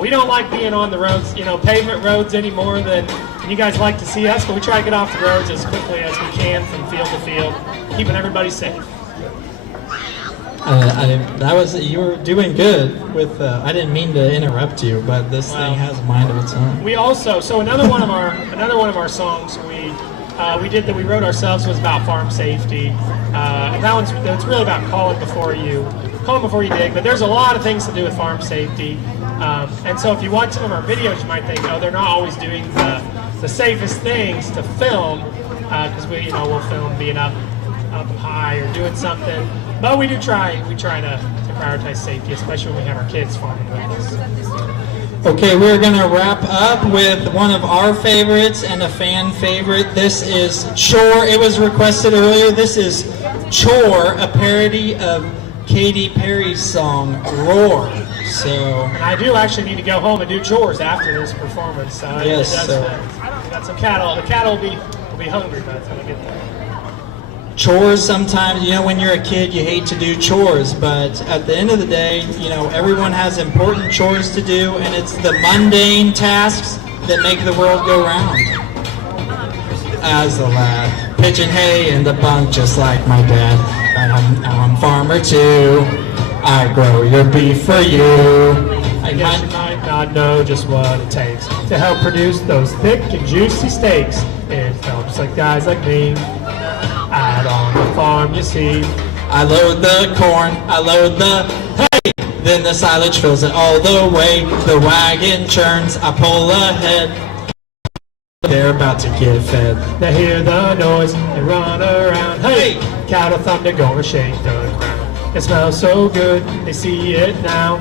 We don't like being on the roads, you know, pavement roads any more than you guys like to see us, but we try to get off the roads as quickly as we can from field to field, keeping everybody safe. You were doing good with, I didn't mean to interrupt you, but this thing has a mind of its own. We also, so another one of our songs we did that we wrote ourselves was about farm safety. And it's really about calling before you dig, but there's a lot of things to do with farm safety. And so if you watch some of our videos, you might think, oh, they're not always doing the safest things to film, because we'll film being up high or doing something. But we try to prioritize safety, especially when we have our kids farming with us. Okay, we're going to wrap up with one of our favorites and a fan favorite. This is Chore. It was requested earlier. This is Chore, a parody of Katy Perry's song Roar. So I do actually need to go home and do chores after this performance. Yes. Got some cattle. The cattle will be hungry by the time I get there. Chores sometimes, you know, when you're a kid, you hate to do chores, but at the end of the day, you know, everyone has important chores to do, and it's the mundane tasks that make the world go round. As a lad, pitching hay in the bunk just like my dad. I'm farmer too. I grow your beef for you. I guess you might not know just what it takes to help produce those thick and juicy steaks. It helps like guys like me out on the farm, you see. I load the corn, I load the hay, then the silage fills it all the way. The wagon churns, I pull ahead. They're about to get fed. They hear the noise, they run around. Hey! Cattle thunder, gonna shake the ground. It smells so good, they see it now.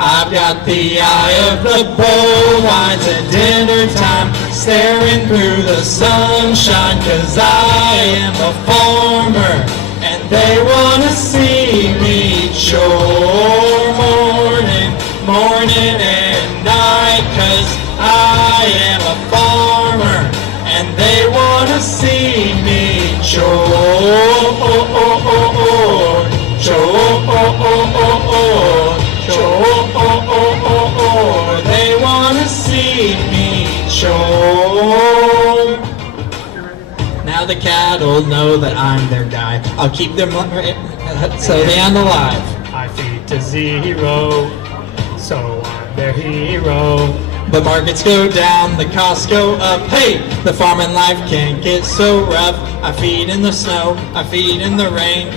I've got the eye of the bovines at dinner time, staring through the sunshine, 'cause I am a farmer, and they wanna see me chore morning and night, 'cause I am a farmer, and they wanna see me chore, they wanna see me chore. Now the cattle know that I'm their guy. I'll keep them so they am alive. I feed to zero, so I'm their hero. The markets go down, the costs go up. Hey, the farming life can't get so rough. I feed in the snow, I feed in the rain.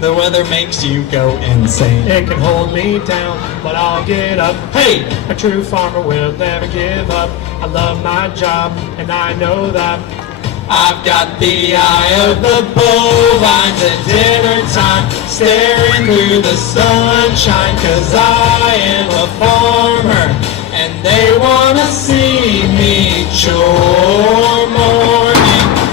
The weather makes you go insane. It can hold me down, but I'll get up. Hey! A true farmer will never give up. I love my job, and I know that. I've got the eye of the bovines at dinner time, staring through the sunshine, 'cause I am a farmer, and they wanna see me chore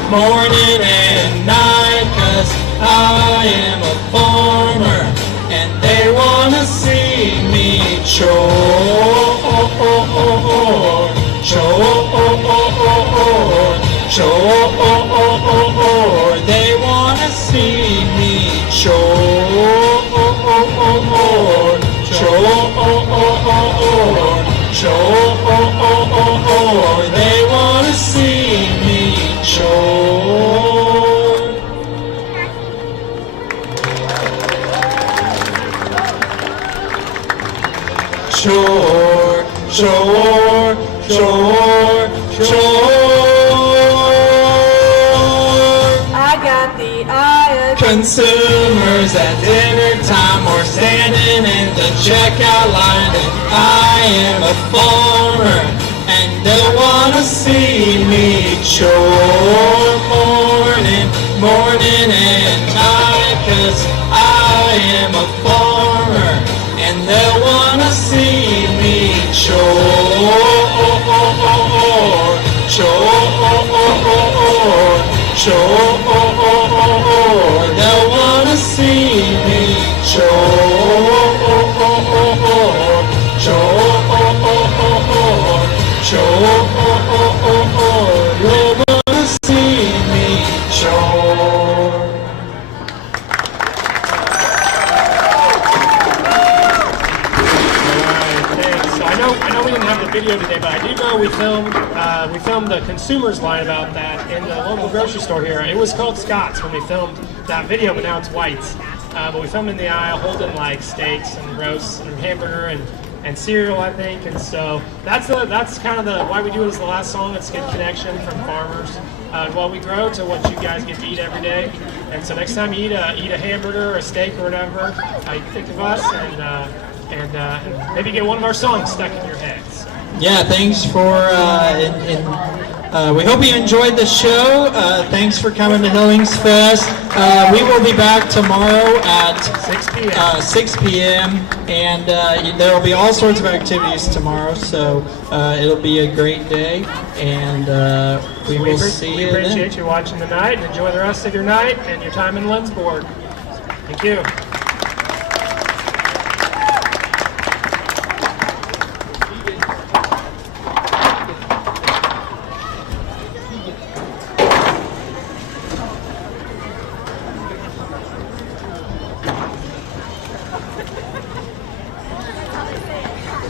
morning and night, 'cause I am a farmer, and they wanna see me chore, they wanna see me chore, they wanna see me chore. Chore, chore, chore, chore. I got the eye of Consumers at dinner time or standing in the checkout line, and I am a farmer, and they'll wanna see me chore morning and night, 'cause I am a farmer, and they'll wanna see me chore, they'll wanna see road today, but I do know we filmed the consumers line about that in the local grocery store here. It was called Scott's when we filmed that video, but now it's White's. But we filmed in the aisle holding like steaks and roasts and hamburger and cereal, I think. And so that's kind of why we do it as the last song. It's a good connection from farmers while we grow to what you guys get to eat every day. And so next time you eat a hamburger or a steak or whatever, you think of us and maybe get one of our songs stuck in your heads. Yeah, thanks for, we hope you enjoyed the show. Thanks for coming to Hyllningsfest. We will be back tomorrow at 6 p.m. And there will be all sorts of activities tomorrow, so it'll be a great day. And we will see you then. We appreciate you watching tonight, and enjoy the rest of your night and your time in Lindsborg. Thank you.